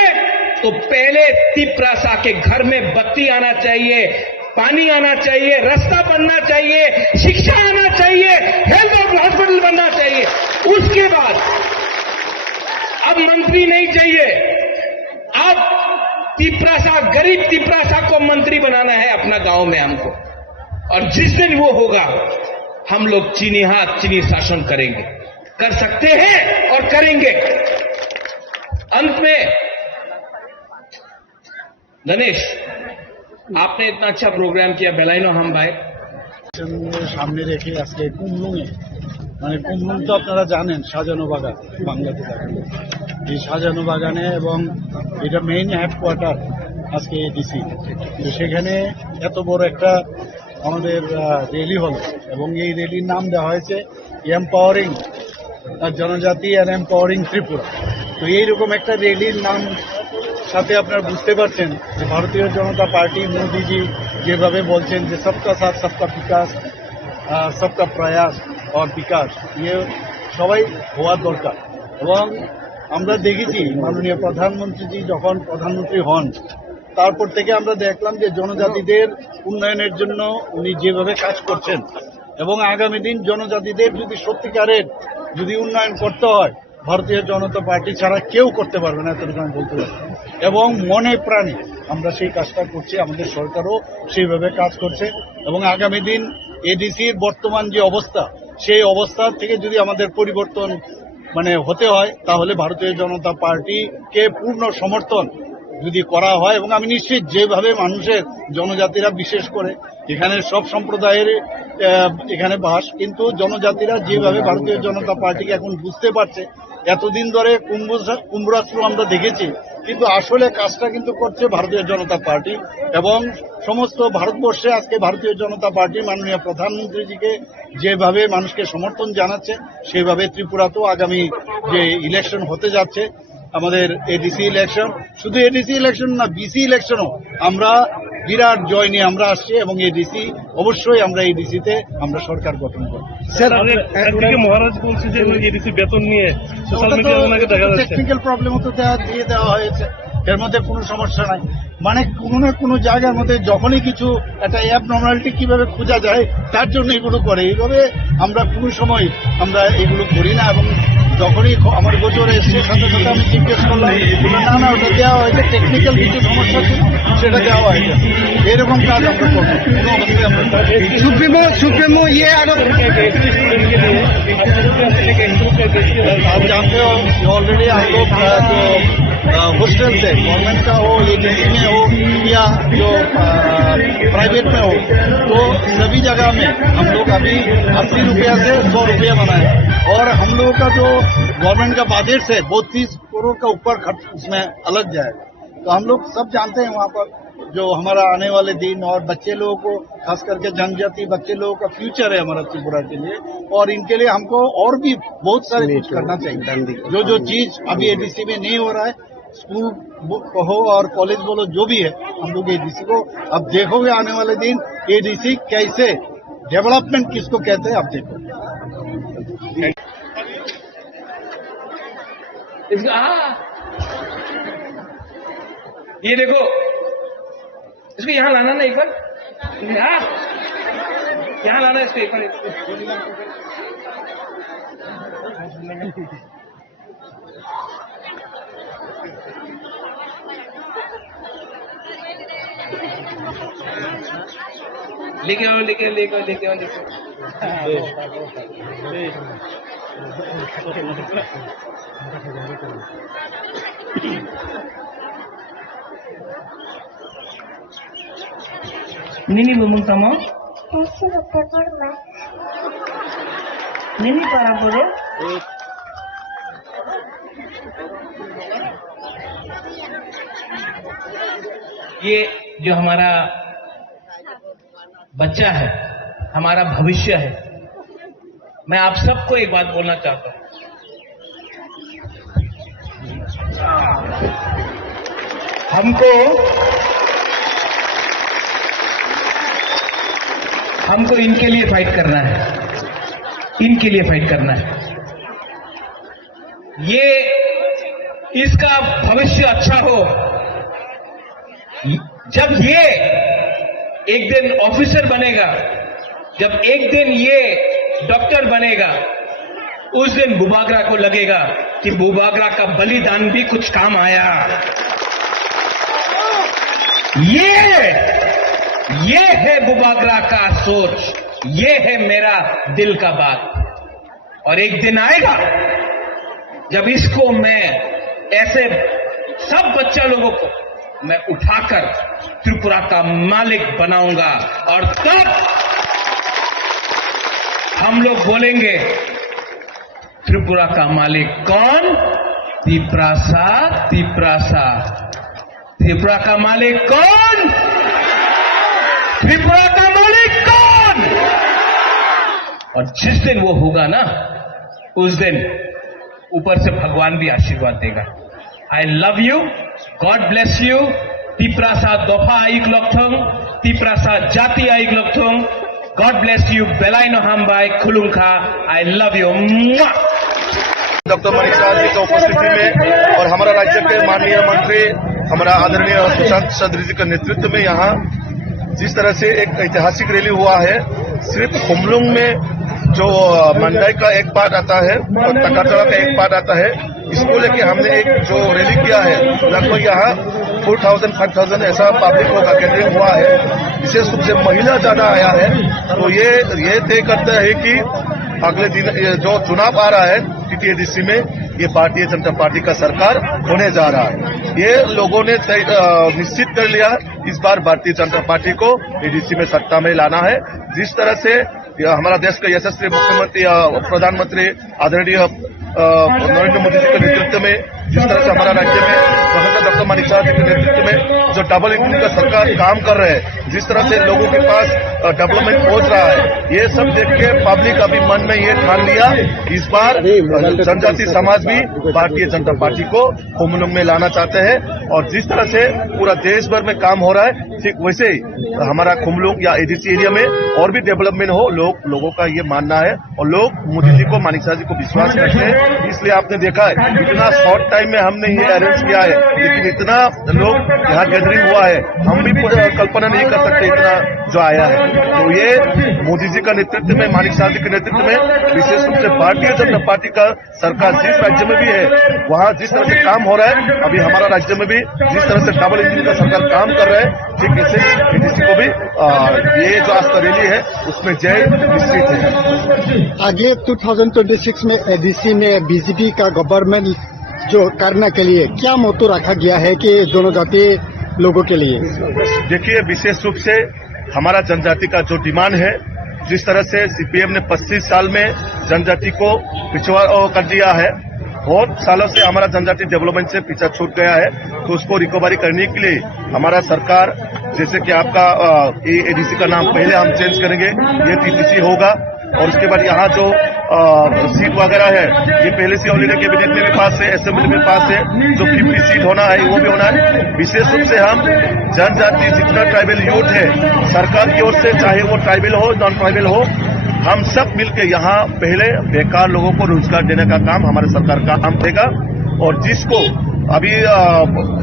तो पहले तिपरासा के घर में बत्ती आना चाहिए, पानी आना चाहिए, रास्ता बनना चाहिए, शिक्षा आना चाहिए, हेल्थ हॉस्पिटल बनना चाहिए। उसके बाद अब मंत्री नहीं चाहिए, अब तिपरासा, गरीब तिपरासा को मंत्री बनाना है अपना गांव में हमको। और जिस दिन वो होगा हम लोग चीनी हाथ चीनी शासन करेंगे, कर सकते हैं और करेंगे। अंत में गणेश, आपने इतना अच्छा प्रोग्राम किया बेलाइनो हम भाई সামনে রেখে আজকে কুমলুঙে, মানে কুমলুং তো আপনারা জানেন সাজানো বাগান, বাংলাতে থাকে এই সাজানো বাগানে, এবং এটা মেইন হেডকোয়ার্টার আজকে এডিসি। তো সেখানে এত বড় একটা আমাদের র্যালি হল, এবং এই র্যালির নাম দেওয়া হয়েছে এম্পাওয়ারিং জনজাতি অ্যান্ড এম্পাওয়ারিং ত্রিপুরা। তো এইরকম একটা র্যালির নাম সাথে আপনারা বুঝতে পারছেন যে ভারতীয় জনতা পার্টি মোদিজি যেভাবে বলছেন যে সবকা সাথ সবকা বিকাশ, সবকা প্রয়াস और বিকাশ, ইয়ে সবাই হওয়ার দরকার। এবং আমরা দেখেছি মাননীয় প্রধানমন্ত্রীজি যখন প্রধানমন্ত্রী হন তারপর থেকে আমরা দেখলাম যে জনজাতিদের উন্নয়নের জন্য উনি যেভাবে কাজ করছেন, এবং আগামী দিন জনজাতিদের যদি সত্যিকারের যদি উন্নয়ন করতে হয় ভারতীয় জনতা পার্টি ছাড়া কেউ করতে পারবে না, এতটুকু আমি বলতে পারি। এবং মনে প্রাণে আমরা সেই কাজটা করছি, আমাদের সরকারও সেইভাবে কাজ করছে। এবং আগামী দিন এডিসির বর্তমান যে অবস্থা, সেই অবস্থা থেকে যদি আমাদের পরিবর্তন হতে হয় তাহলে ভারতীয় জনতা পার্টিকে পূর্ণ সমর্থন যদি করা হয়, এবং আমি নিশ্চিত যেভাবে মানুষের জনজাতিরা বিশেষ করে এখানে সব সম্প্রদায়ের এখানে বাস, কিন্তু জনজাতিরা যেভাবে ভারতীয় জনতা পার্টিকে এখন বুঝতে পারছে, এতদিন ধরে কুম্ভরাষ্ট্র আমরা দেখেছি, কিন্তু আসলে কাজটা কিন্তু করছে ভারতীয় জনতা পার্টি। এবং সমস্ত ভারতবর্ষে আজকে ভারতীয় জনতা পার্টি মাননীয় প্রধানমন্ত্রীজিকে যেভাবে মানুষকে সমর্থন জানাচ্ছে, সেভাবে ত্রিপুরাতেও আগামী যে ইলেকশন হতে যাচ্ছে আমাদের এডিসি ইলেকশন, শুধু এডিসি ইলেকশন না বিসি ইলেকশনও আমরা বিরাট জয় নিয়ে আমরা আসছি, এবং এডিসি অবশ্যই আমরা এডিসিতে আমরা সরকার গঠন করব। স্যার একদিকে মহারাজ বলছে যে এডিসি বেতন নিয়ে সোশ্যাল মিডিয়ায় ওনাকে দেখা যাচ্ছে টেকনিক্যাল প্রবলেম তো দিয়ে দেওয়া হয়েছে, এর মধ্যে কোনো সমস্যা নাই। মানে কোনো না কোনো জায়গার মধ্যে যখনই কিছু একটা অ্যাবনর্মালিটি কিভাবে খোঁজা যায় তার জন্য এগুলো করে। এইভাবে আমরা কোনো সময় আমরা এগুলো করি না। এবং যখনই আমার গোচরে এসছে সাথে সাথে আমি জিজ্ঞেস করলাম, না না ওটা দেওয়া হয়েছে, টেকনিক্যাল কিছু সমস্যা ছিল সেটা দেওয়া হয়েছে। এরকম কাজ আমরা করবো কোনো অবস্থায় আমরা। सुप्रीमो ये आरोप आप जानते हो ऑलरेडी हम लोग जो हॉस्टल थे गवर्नमेंट का हो, एजेंसी में हो या जो प्राइवेट में हो, तो सभी जगह में हम लोग अभी 80 रुपया से 100 रुपया बनाए। और हम लोगों का जो गवर्नमेंट का बजट है 32 करोड़ का ऊपर खर्च उसमें अलग जाएगा। तो हम लोग सब जानते हैं वहाँ पर जो हमारा आने वाले दिन और बच्चे लोगों को, खास करके जनजाति बच्चे लोगों का फ्यूचर है हमारा त्रिपुरा के लिए, और इनके लिए हमको और भी बहुत सारे कुछ करना चाहिए। जो चीज अभी एडीसी में नहीं हो रहा है, स्कूल हो और कॉलेज बोलो जो भी है, हम लोग एडीसी को अब देखोगे आने वाले दिन एडीसी कैसे डेवलपमेंट किसको कहते हैं आप देखो। ये देखो, इसको यहाँ लाना ना एक बार, यहाँ लाना इसको एक बार। लेके आओ, लेके आओ, लेके आओ, लेके आओ, लेके Nini bumung tamo? Kasi nagtapor ma. Nini para boro? ये जो हमारा बच्चा है, हमारा भविष्य है, मैं आप सबको एक बात बोलना चाहता हूं। हमको इनके लिए फाइट करना है, इनके लिए फाइट करना है। ये इसका भविष्य अच्छा हो। जब ये एक दिन ऑफिसर बनेगा, जब एक दिन ये डॉक्टर बनेगा, उस दिन बुबागरा को लगेगा कि बुबागरा का बलिदान भी कुछ काम आया। ये है बुबागरा का सोच, ये है मेरा दिल का बात। और एक दिन आएगा जब इसको मैं ऐसे सब बच्चा लोगों को मैं उठाकर त्रिपुरा का मालिक बनाऊंगा, और तब हम लोग बोलेंगे त्रिपुरा का मालिक कौन? तिप्रासा, तिप्रासा। त्रिपुरा का मालिक कौन? त्रिपुरा का मालिक कौन? और जिस दिन वो होगा ना, उस दिन ऊपर से भगवान भी आशीर्वाद देगा। I love you, God bless you. Tiprasa दोफा आइक लोकथोंग, तिप्रासा जाति आइक लोकथोंग। गॉड ब्लेस यू, बेलाइनो हामबाई खुलुंखा। I love you. Doctor Mani साहब जी की उपस्थिति में और हमारा राज्य के माननीय मंत्री हमारा आदरणीय सुशांत सदरी जी के नेतृत्व में यहाँ जिस तरह से एक ऐतिहासिक रैली हुआ है, सिर्फ खुमलुंग में जो मंडाई का एक पार्ट आता है और तकातड़ा का एक पार्ट आता है, इसको लेके हमने एक जो रैली किया है, लगभग यहाँ 4,000-5,000 ऐसा पब्लिक होगा गैदरिंग हुआ है। विशेष रूप से महिला ज्यादा आया है। तो ये तय करता है कि अगले दिन जो चुनाव आ रहा है टीटीएडीसी में, ये भारतीय जनता पार्टी का सरकार होने जा रहा है। ये लोगों ने निश्चित कर लिया, इस बार भारतीय जनता पार्टी को एडीसी में सत्ता में लाना है। जिस तरह से हमारा देश का यशस्वी मुख्यमंत्री प्रधानमंत्री आदरणीय नरेंद्र मोदी जी के नेतृत्व में, जिस तरह से हमारा राज्य में प्रोफेसर डॉक्टर मानिक साहब जी के नेतृत्व में जो डबल इंजन का सरकार काम कर रहे हैं, जिस तरह से लोगों के पास डेवलपमेंट पहुंच रहा है, ये सब देख के पब्लिक अभी मन में ये ठान लिया, इस बार जनजाति समाज भी भारतीय जनता पार्टी को खुमलुंग में लाना चाहते हैं। और जिस तरह से पूरा देश भर में काम हो रहा है, ठीक वैसे ही हमारा खुमलुंग या एडीसी एरिया में और भी डेवलपमेंट हो, लोगों का ये मानना है। और लोग मोदी जी को, मानिक साहब जी को विश्वास करते हैं। इसलिए आपने देखा है इतना शॉर्ट टाइम में हमने ये अरेंज किया है लेकिन इतना लोग यहाँ गैदरिंग हुआ है, हम भी कल्पना नहीं कर सकते इतना जो आया है। तो ये मोदी जी का नेतृत्व में, मानिक साहब जी के नेतृत्व में, विशेष रूप से भारतीय जनता पार्टी का सरकार जिस राज्य में भी है वहाँ जिस तरह से काम हो रहा है, अभी हमारा राज्य में भी जिस तरह से डबल इंजन का सरकार काम कर रहा है, ठीक ऐसे एडीसी को भी ये जो आज का रैली है उसमें जय निश्चित है। आगे 2026 में एडीसी में बीजेपी का गवर्नमेंट जो करने के लिए क्या मोटो रखा गया है कि जनजाति लोगों के लिए? देखिए, विशेष रूप से हमारा जनजाति का जो डिमांड है, जिस तरह से सीपीएम ने 25 साल में जनजाति को पिछड़ा कर दिया है, बहुत सालों से हमारा जनजाति डेवलपमेंट से पीछा छूट गया है, तो उसको रिकवरी करने के लिए हमारा सरकार, जैसे कि आपका एडीसी का नाम पहले हम चेंज करेंगे, ये टीटीसी होगा, और उसके बाद यहाँ जो सीट वगैरह है ये पहले से ऑलरेडी कैबिनेट में भी पास है, असेंबली में पास है, जो 50 सीट होना है वो भी होना है। विशेष रूप से हम जनजाति जितना ट्राइबल यूथ है, सरकार की ओर से चाहे वो ट्राइबल हो नॉन ट्राइबल हो, हम सब मिलकर यहाँ पहले बेकार लोगों को रोजगार देने का काम हमारे सरकार का काम देगा। और जिसको अभी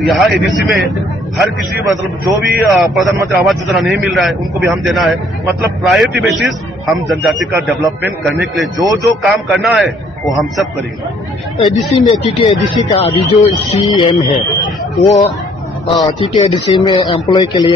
यहाँ एडीसी में हर किसी मतलब जो भी प्रधानमंत्री आवास योजना नहीं मिल रहा है उनको भी हम देना है। मतलब प्रायोरिटी बेसिस हम जनजाति का डेवलपमेंट करने के लिए जो जो काम करना है वो हम सब करेंगे। एडीसी में TTADC का अभी जो CM है वो TTADC में एम्प्लॉय के लिए